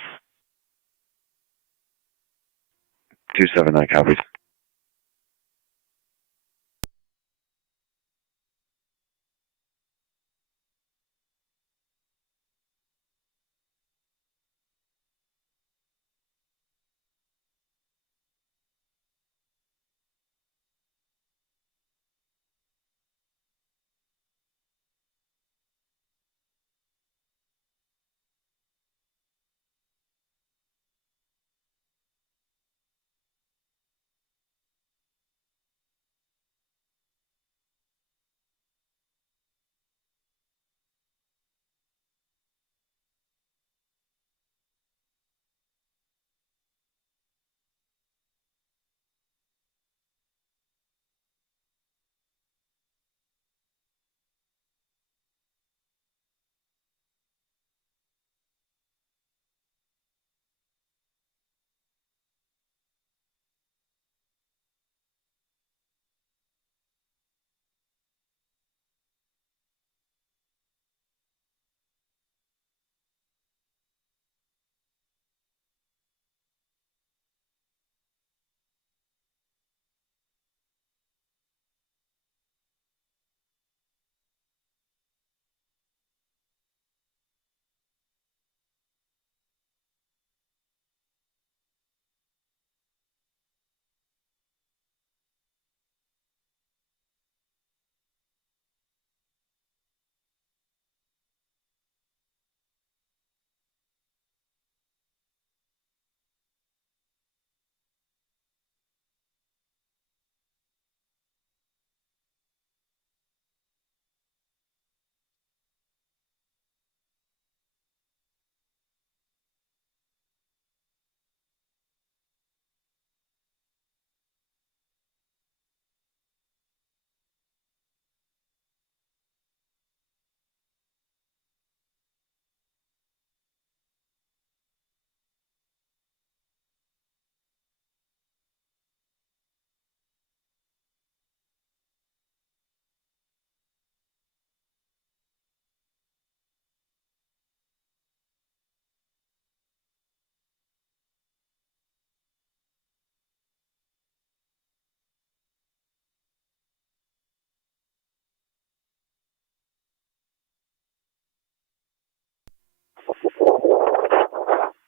279 copies.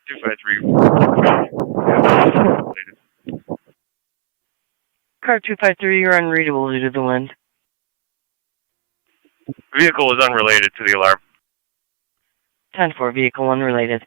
253. Car 253, you're unreadable due to the wind. Vehicle was unrelated to the alarm. 10-4, vehicle unrelated.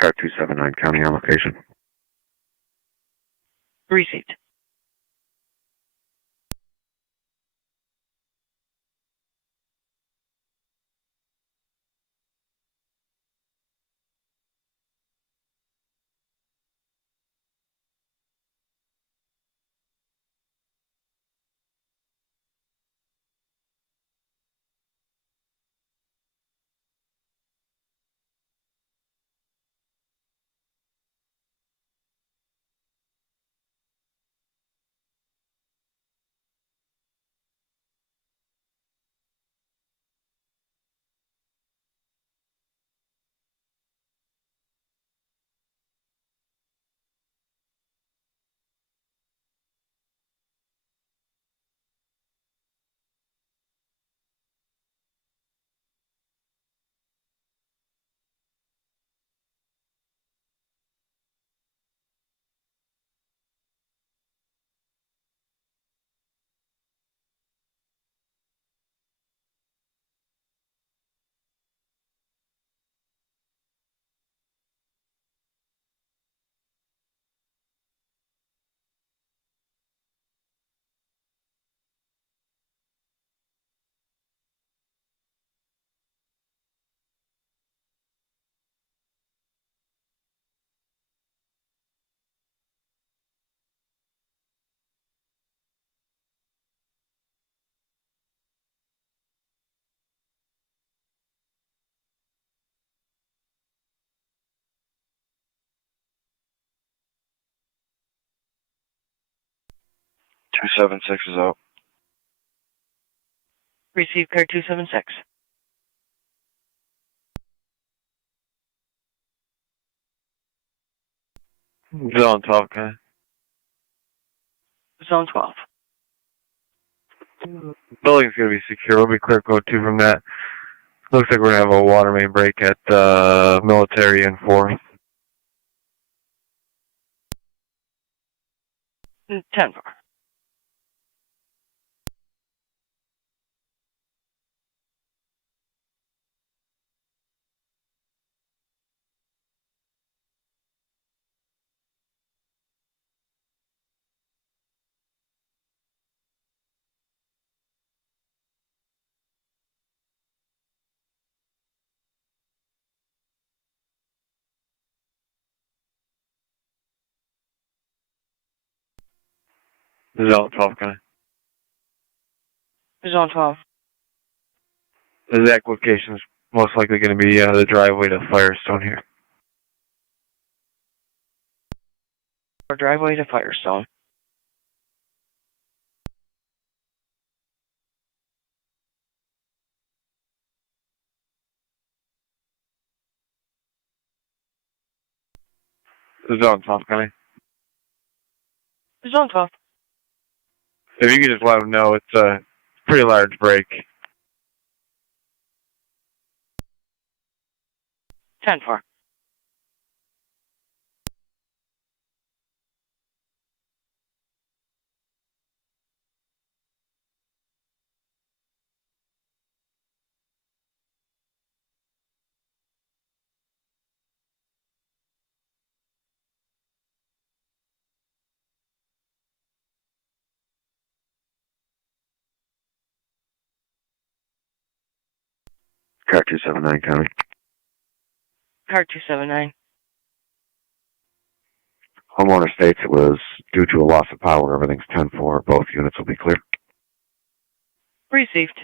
Car 279, counting on location. Received. 276 is out. Receive car 276. Zone 12, guy. Zone 12. Building's going to be secure. We'll be clear code 2 from that. Looks like we're going to have a water main break at Military and 4th. 10-4. Zone 12, guy. Zone 12. The exact location is most likely going to be the driveway to Firestone here. Or driveway to Firestone. Zone 12, guy. Zone 12. If you could just let them know, it's a pretty large break. 10-4. Car 279 coming. Car 279. Homeowner states it was due to a loss of power. Everything's 10-4. Both units will be clear. Received.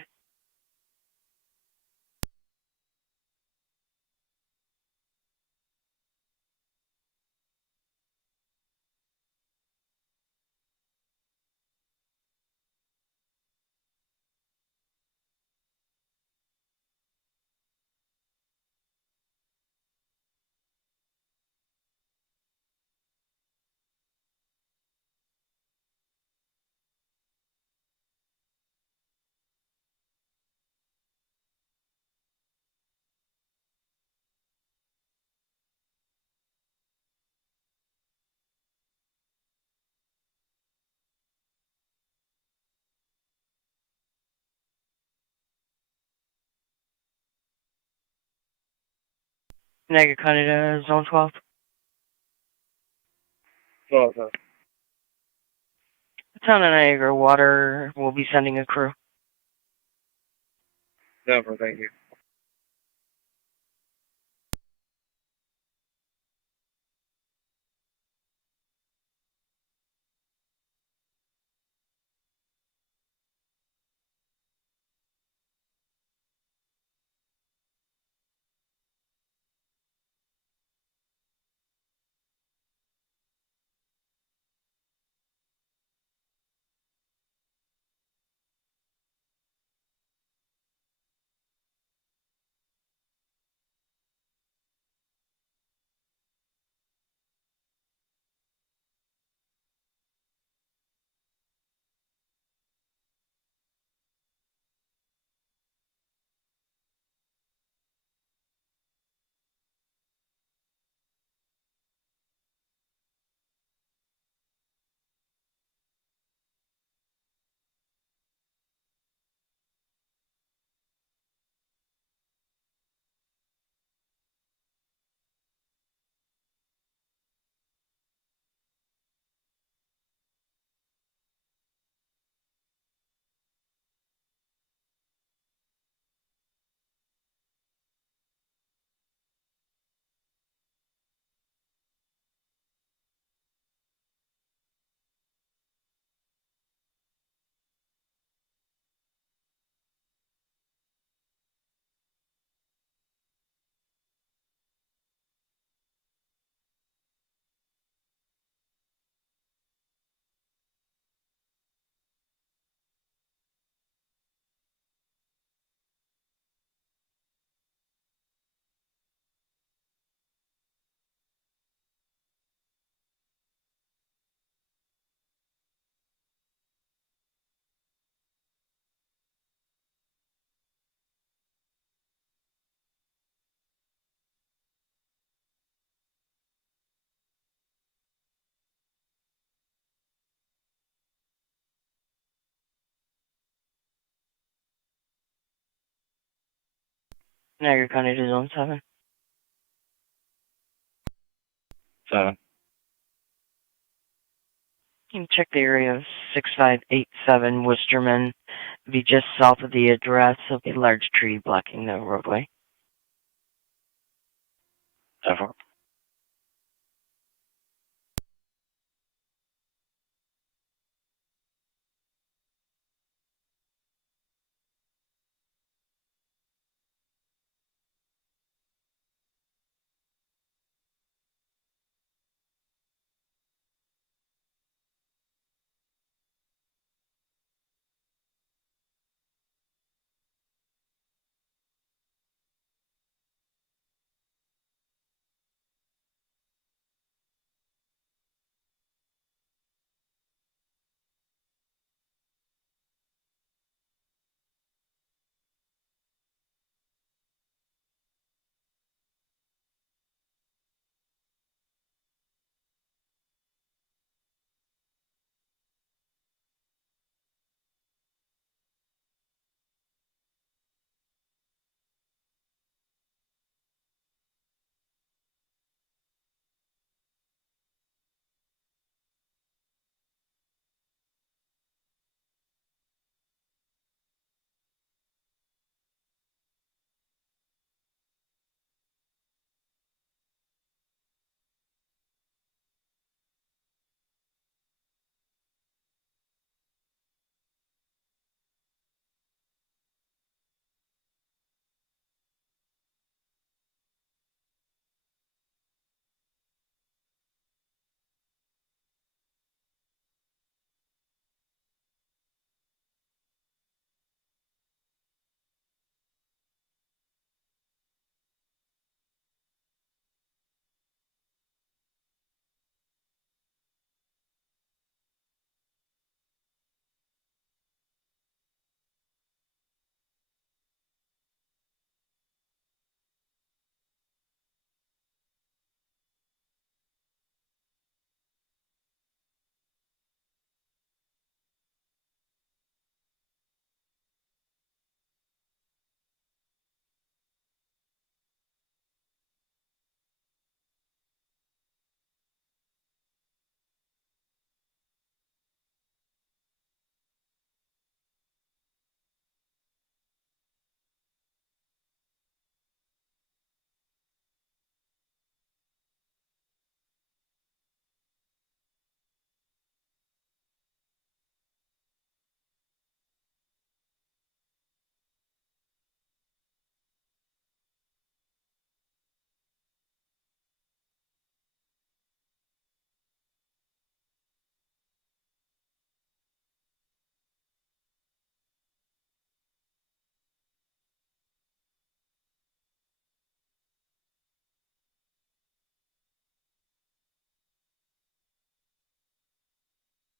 Niagara County, Zone 12. Okay. The town of Niagara Water will be sending a crew. Never, thank you. Niagara County to Zone 7. 7. You can check the area of 6587 Worcesterman. Be just south of the address. There'll be a large tree blocking the roadway. 10-4.